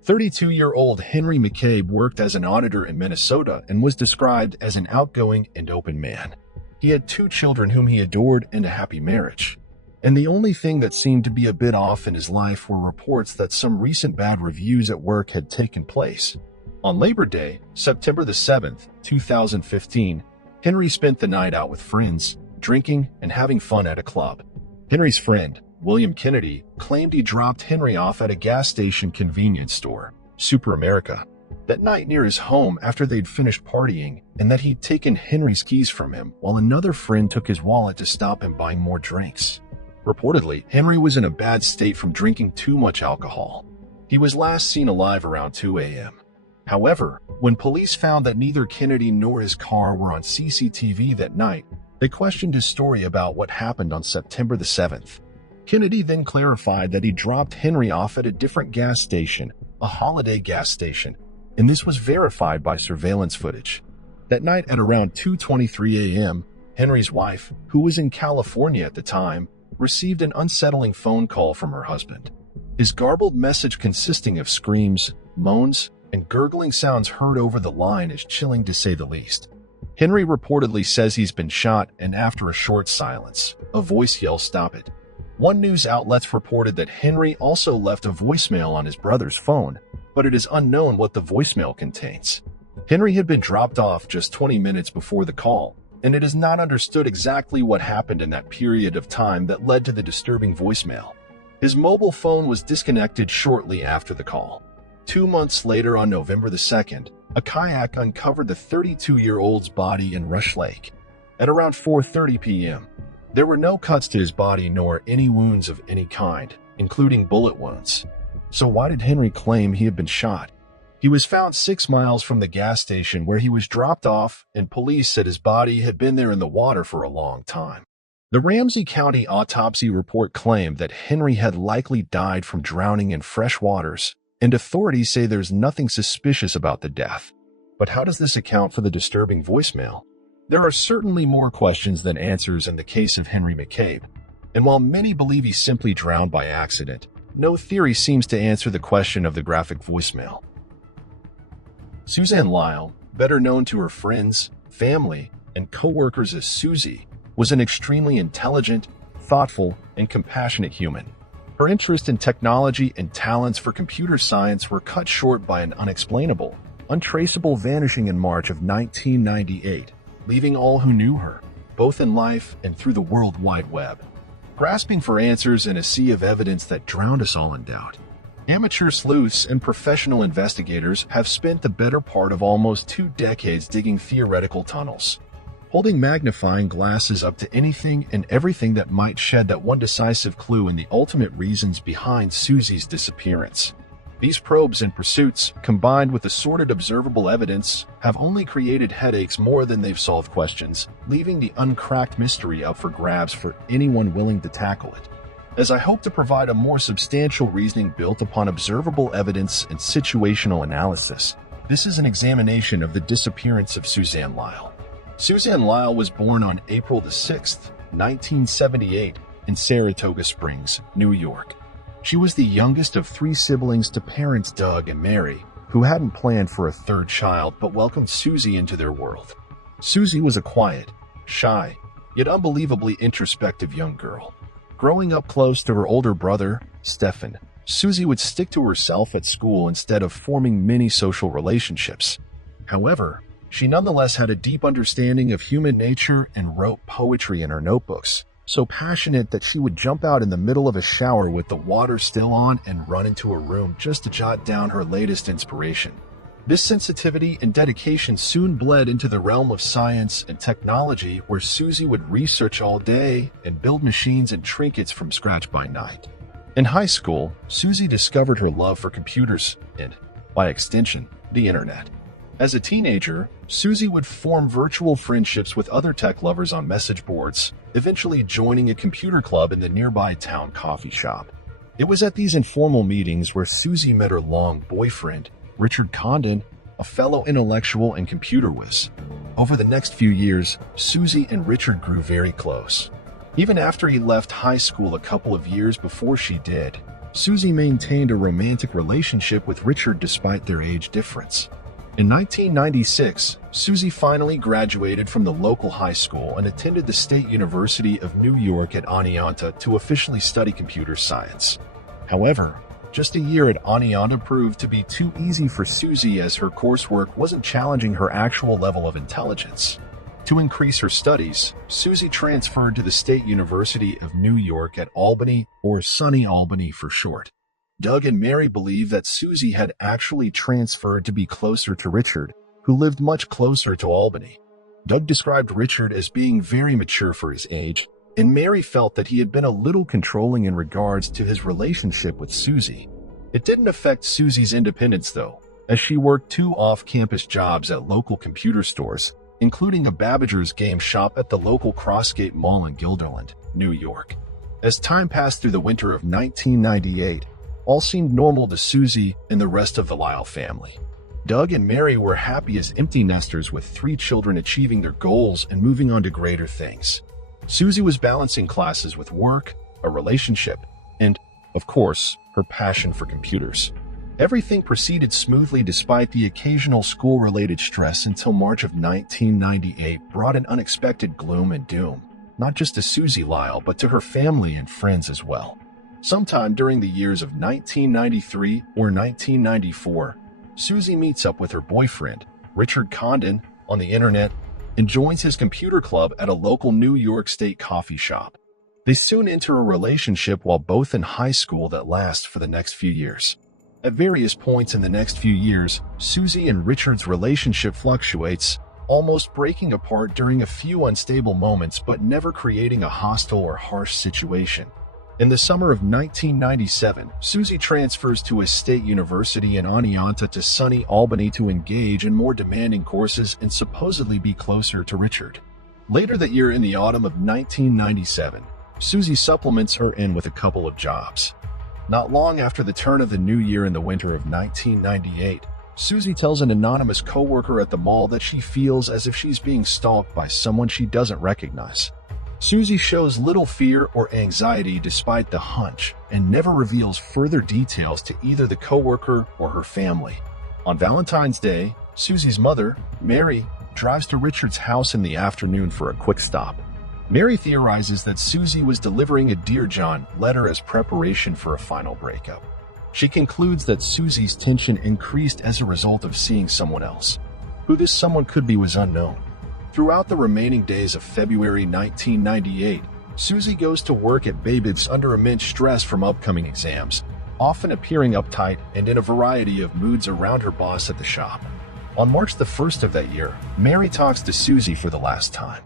32-year-old Henry McCabe worked as an auditor in Minnesota and was described as an outgoing and open man. He had 2 children whom he adored and a happy marriage. And the only thing that seemed to be a bit off in his life were reports that some recent bad reviews at work had taken place. On Labor Day, September the 7th, 2015, Henry spent the night out with friends, drinking and having fun at a club. Henry's friend, William Kennedy, claimed he dropped Henry off at a gas station convenience store, Super America, that night near his home after they'd finished partying, and that he'd taken Henry's keys from him while another friend took his wallet to stop him buying more drinks. Reportedly, Henry was in a bad state from drinking too much alcohol. He was last seen alive around 2 a.m. However, when police found that neither Kennedy nor his car were on CCTV that night, they questioned his story about what happened on September the 7th. Kennedy then clarified that he dropped Henry off at a different gas station, a Holiday gas station, and this was verified by surveillance footage. That night at around 2:23 a.m., Henry's wife, who was in California at the time, received an unsettling phone call from her husband. His garbled message consisting of screams, moans, and gurgling sounds heard over the line is chilling to say the least. Henry reportedly says he's been shot, and after a short silence, a voice yells, "Stop it." One news outlet reported that Henry also left a voicemail on his brother's phone, but it is unknown what the voicemail contains. Henry had been dropped off just 20 minutes before the call, and it is not understood exactly what happened in that period of time that led to the disturbing voicemail. His mobile phone was disconnected shortly after the call. 2 months later, on November the 2nd, a kayak uncovered the 32-year-old's body in Rush Lake. At around 4:30 p.m., there were no cuts to his body nor any wounds of any kind, including bullet wounds. So why did Henry claim he had been shot? He was found 6 miles from the gas station where he was dropped off, and police said his body had been there in the water for a long time. The Ramsey County autopsy report claimed that Henry had likely died from drowning in fresh waters, and authorities say there's nothing suspicious about the death. But how does this account for the disturbing voicemail? There are certainly more questions than answers in the case of Henry McCabe, and while many believe he simply drowned by accident, no theory seems to answer the question of the graphic voicemail. Suzanne Lyle, better known to her friends, family, and co-workers as Susie, was an extremely intelligent, thoughtful, and compassionate human. Her interest in technology and talents for computer science were cut short by an unexplainable, untraceable vanishing in March of 1998, leaving all who knew her, both in life and through the World Wide Web, grasping for answers in a sea of evidence that drowned us all in doubt. Amateur sleuths and professional investigators have spent the better part of almost 2 decades digging theoretical tunnels, holding magnifying glasses up to anything and everything that might shed that one decisive clue in the ultimate reasons behind Susie's disappearance. These probes and pursuits, combined with assorted observable evidence, have only created headaches more than they've solved questions, leaving the uncracked mystery up for grabs for anyone willing to tackle it. As I hope to provide a more substantial reasoning built upon observable evidence and situational analysis, this is an examination of the disappearance of Suzanne Lyle. Suzanne Lyle was born on April the 6th, 1978, in Saratoga Springs, New York. She was the youngest of 3 siblings to parents Doug and Mary, who hadn't planned for a 3rd child but welcomed Susie into their world. Susie was a quiet, shy, yet unbelievably introspective young girl. Growing up close to her older brother, Stefan, Susie would stick to herself at school instead of forming many social relationships. However, she nonetheless had a deep understanding of human nature and wrote poetry in her notebooks, so passionate that she would jump out in the middle of a shower with the water still on and run into her room just to jot down her latest inspiration. This sensitivity and dedication soon bled into the realm of science and technology, where Susie would research all day and build machines and trinkets from scratch by night. In high school, Susie discovered her love for computers and, by extension, the internet. As a teenager, Susie would form virtual friendships with other tech lovers on message boards, eventually joining a computer club in the nearby town coffee shop. It was at these informal meetings where Susie met her long boyfriend, Richard Condon, a fellow intellectual and computer whiz. Over the next few years, Susie and Richard grew very close. Even after he left high school a couple of years before she did, Susie maintained a romantic relationship with Richard despite their age difference. In 1996, Susie finally graduated from the local high school and attended the State University of New York at Oneonta to officially study computer science. However, just a year at Oneonta proved to be too easy for Susie, as her coursework wasn't challenging her actual level of intelligence. To increase her studies, Susie transferred to the State University of New York at Albany, or SUNY Albany for short. Doug and Mary believe that Susie had actually transferred to be closer to Richard, who lived much closer to Albany. Doug described Richard as being very mature for his age, and Mary felt that he had been a little controlling in regards to his relationship with Susie. It didn't affect Susie's independence, though, as she worked 2 off-campus jobs at local computer stores, including a Babbager's game shop at the local Crossgate Mall in Guilderland, New York. As time passed through the winter of 1998, all seemed normal to Susie and the rest of the Lyle family. Doug and Mary were happy as empty nesters with 3 children achieving their goals and moving on to greater things. Susie was balancing classes with work, a relationship, and, of course, her passion for computers. Everything proceeded smoothly despite the occasional school-related stress until March of 1998 brought an unexpected gloom and doom, not just to Susie Lyle but to her family and friends as well. Sometime during the years of 1993 or 1994, Susie meets up with her boyfriend, Richard Condon, on the internet and joins his computer club at a local New York State coffee shop. They soon enter a relationship while both in high school that lasts for the next few years. At various points in the next few years, Susie and Richard's relationship fluctuates, almost breaking apart during a few unstable moments but never creating a hostile or harsh situation. In the summer of 1997, Susie transfers to a state university in Oneonta to SUNY Albany to engage in more demanding courses and supposedly be closer to Richard. Later that year, in the autumn of 1997, Susie supplements her in with a couple of jobs. Not long after the turn of the new year in the winter of 1998, Susie tells an anonymous coworker at the mall that she feels as if she's being stalked by someone she doesn't recognize. Susie shows little fear or anxiety despite the hunch and never reveals further details to either the coworker or her family. On Valentine's Day, Susie's mother, Mary, drives to Richard's house in the afternoon for a quick stop. Mary theorizes that Susie was delivering a Dear John letter as preparation for a final breakup. She concludes that Susie's tension increased as a result of seeing someone else. Who this someone could be was unknown. Throughout the remaining days of February 1998, Susie goes to work at Babbitt's under immense stress from upcoming exams, often appearing uptight and in a variety of moods around her boss at the shop. On March the 1st of that year, Mary talks to Susie for the last time.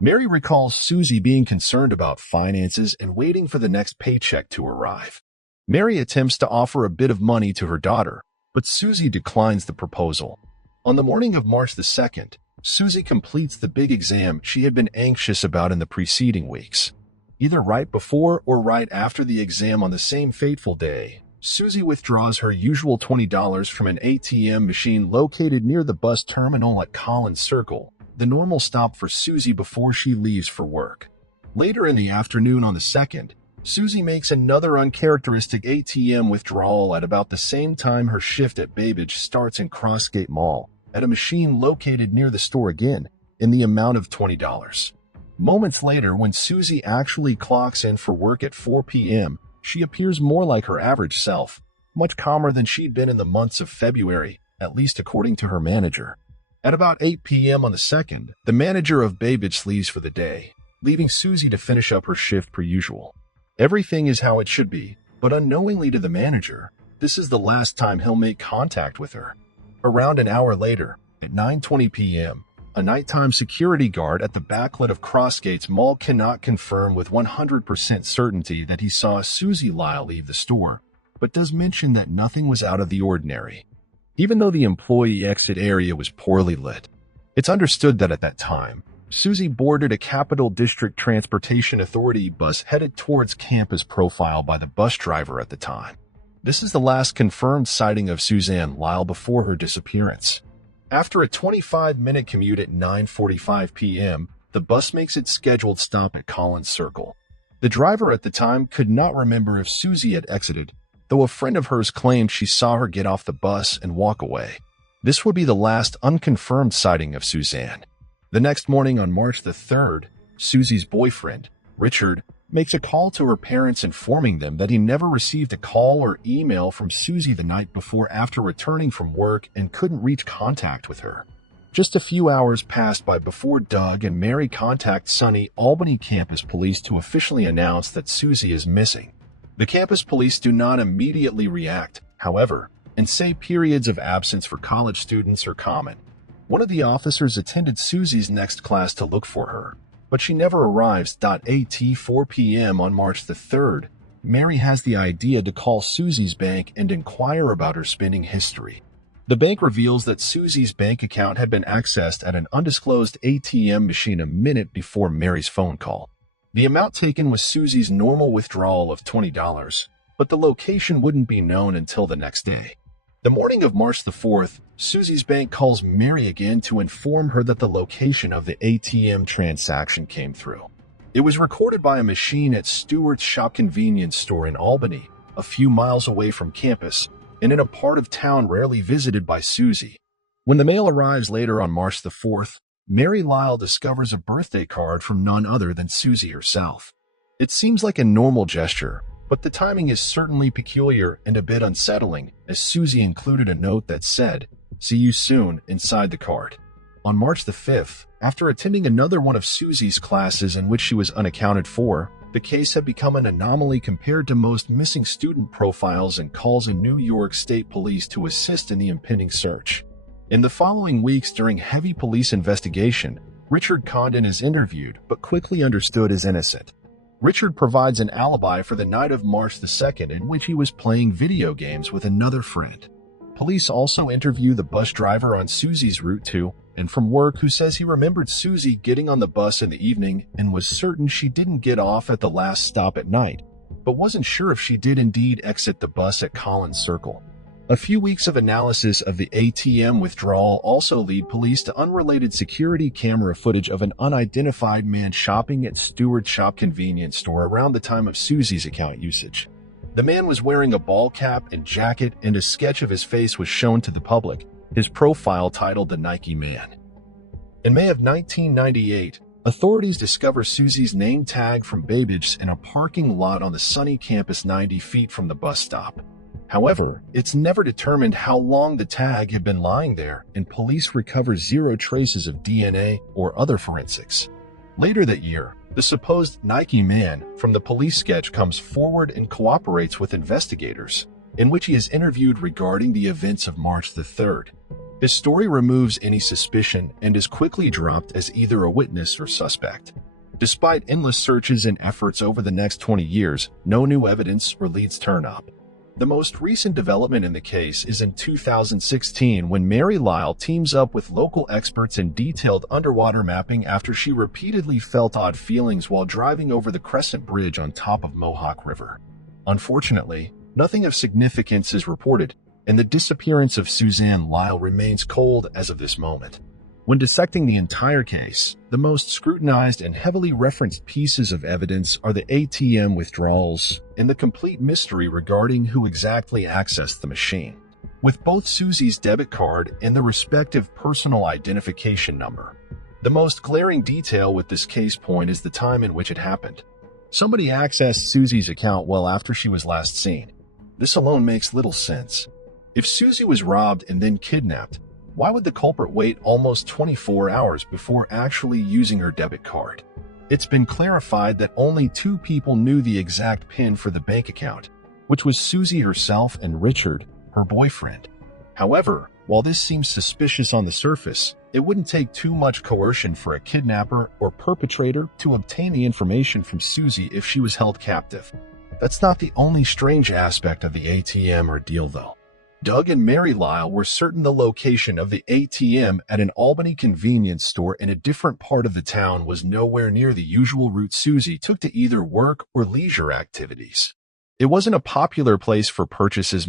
Mary recalls Susie being concerned about finances and waiting for the next paycheck to arrive. Mary attempts to offer a bit of money to her daughter, but Susie declines the proposal. On the morning of March the 2nd, Susie completes the big exam she had been anxious about in the preceding weeks. Either right before or right after the exam on the same fateful day, Susie withdraws her usual $20 from an ATM machine located near the bus terminal at Collins Circle, the normal stop for Susie before she leaves for work. Later in the afternoon on the 2nd, Susie makes another uncharacteristic ATM withdrawal at about the same time her shift at Babbage starts in Crossgate Mall, at a machine located near the store again, in the amount of $20. Moments later, when Susie actually clocks in for work at 4 p.m., she appears more like her average self, much calmer than she'd been in the months of February, at least according to her manager. At about 8 p.m. on the 2nd, the manager of Babbage leaves for the day, leaving Susie to finish up her shift per usual. Everything is how it should be, but unknowingly to the manager, this is the last time he'll make contact with her. Around an hour later, at 9:20 p.m., a nighttime security guard at the backlit of Crossgates Mall cannot confirm with 100% certainty that he saw Susie Lyle leave the store, but does mention that nothing was out of the ordinary. Even though the employee exit area was poorly lit, it's understood that at that time, Susie boarded a Capital District Transportation Authority bus headed towards campus profile by the bus driver at the time. This is the last confirmed sighting of Suzanne Lyle before her disappearance. After a 25-minute commute at 9:45 p.m., the bus makes its scheduled stop at Collins Circle. The driver at the time could not remember if Susie had exited, though a friend of hers claimed she saw her get off the bus and walk away. This would be the last unconfirmed sighting of Suzanne. The next morning on March the 3rd, Susie's boyfriend, Richard, makes a call to her parents informing them that he never received a call or email from Susie the night before after returning from work and couldn't reach contact with her. Just a few hours passed by before Doug and Mary contact Sunny Albany campus police to officially announce that Susie is missing. The campus police do not immediately react, however, and say periods of absence for college students are common. One of the officers attended Susie's next class to look for her, but she never arrives. At 4 p.m. on March the 3rd, Mary has the idea to call Susie's bank and inquire about her spending history. The bank reveals that Susie's bank account had been accessed at an undisclosed ATM machine a minute before Mary's phone call. The amount taken was Susie's normal withdrawal of $20, but the location wouldn't be known until the next day. The morning of March the 4th, Susie's bank calls Mary again to inform her that the location of the ATM transaction came through. It was recorded by a machine at Stewart's Shop convenience store in Albany, a few miles away from campus, and in a part of town rarely visited by Susie. When the mail arrives later on March the 4th, Mary Lyle discovers a birthday card from none other than Susie herself. It seems like a normal gesture, but the timing is certainly peculiar and a bit unsettling, as Susie included a note that said, "See you soon," inside the card. On March the 5th, after attending another one of Susie's classes in which she was unaccounted for, the case had become an anomaly compared to most missing student profiles and calls in New York State Police to assist in the impending search. In the following weeks during heavy police investigation, Richard Condon is interviewed but quickly understood as innocent. Richard provides an alibi for the night of March the 2nd in which he was playing video games with another friend. Police also interview the bus driver on Susie's route to and from work who says he remembered Susie getting on the bus in the evening and was certain she didn't get off at the last stop at night, but wasn't sure if she did indeed exit the bus at Collins Circle. A few weeks of analysis of the ATM withdrawal also lead police to unrelated security camera footage of an unidentified man shopping at Stewart's Shop convenience store around the time of Susie's account usage. The man was wearing a ball cap and jacket, and a sketch of his face was shown to the public, his profile titled The Nike Man. In May of 1998, authorities discover Susie's name tag from Babbage in a parking lot on the Sunny campus 90 feet from the bus stop. However, it's never determined how long the tag had been lying there, and police recover zero traces of DNA or other forensics. Later that year, the supposed Nike Man from the police sketch comes forward and cooperates with investigators, in which he is interviewed regarding the events of March the 3rd. His story removes any suspicion and is quickly dropped as either a witness or suspect. Despite endless searches and efforts over the next 20 years, no new evidence or leads turn up. The most recent development in the case is in 2016 when Mary Lyle teams up with local experts in detailed underwater mapping after she repeatedly felt odd feelings while driving over the Crescent Bridge on top of Mohawk River. Unfortunately, nothing of significance is reported, and the disappearance of Suzanne Lyle remains cold as of this moment. When dissecting the entire case, the most scrutinized and heavily referenced pieces of evidence are the ATM withdrawals and the complete mystery regarding who exactly accessed the machine. With both Susie's debit card and the respective personal identification number, The most glaring detail with this case point is the time in which it happened. Somebody accessed Susie's account well after she was last seen. This alone makes little sense. If Susie was robbed and then kidnapped, why would the culprit wait almost 24 hours before actually using her debit card? It's been clarified that only 2 people knew the exact PIN for the bank account, which was Susie herself and Richard, her boyfriend. However, while this seems suspicious on the surface, it wouldn't take too much coercion for a kidnapper or perpetrator to obtain the information from Susie if she was held captive. That's not the only strange aspect of the ATM ordeal, though. Doug and Mary Lyle were certain the location of the ATM at an Albany convenience store in a different part of the town was nowhere near the usual route Susie took to either work or leisure activities. It wasn't a popular place for purchases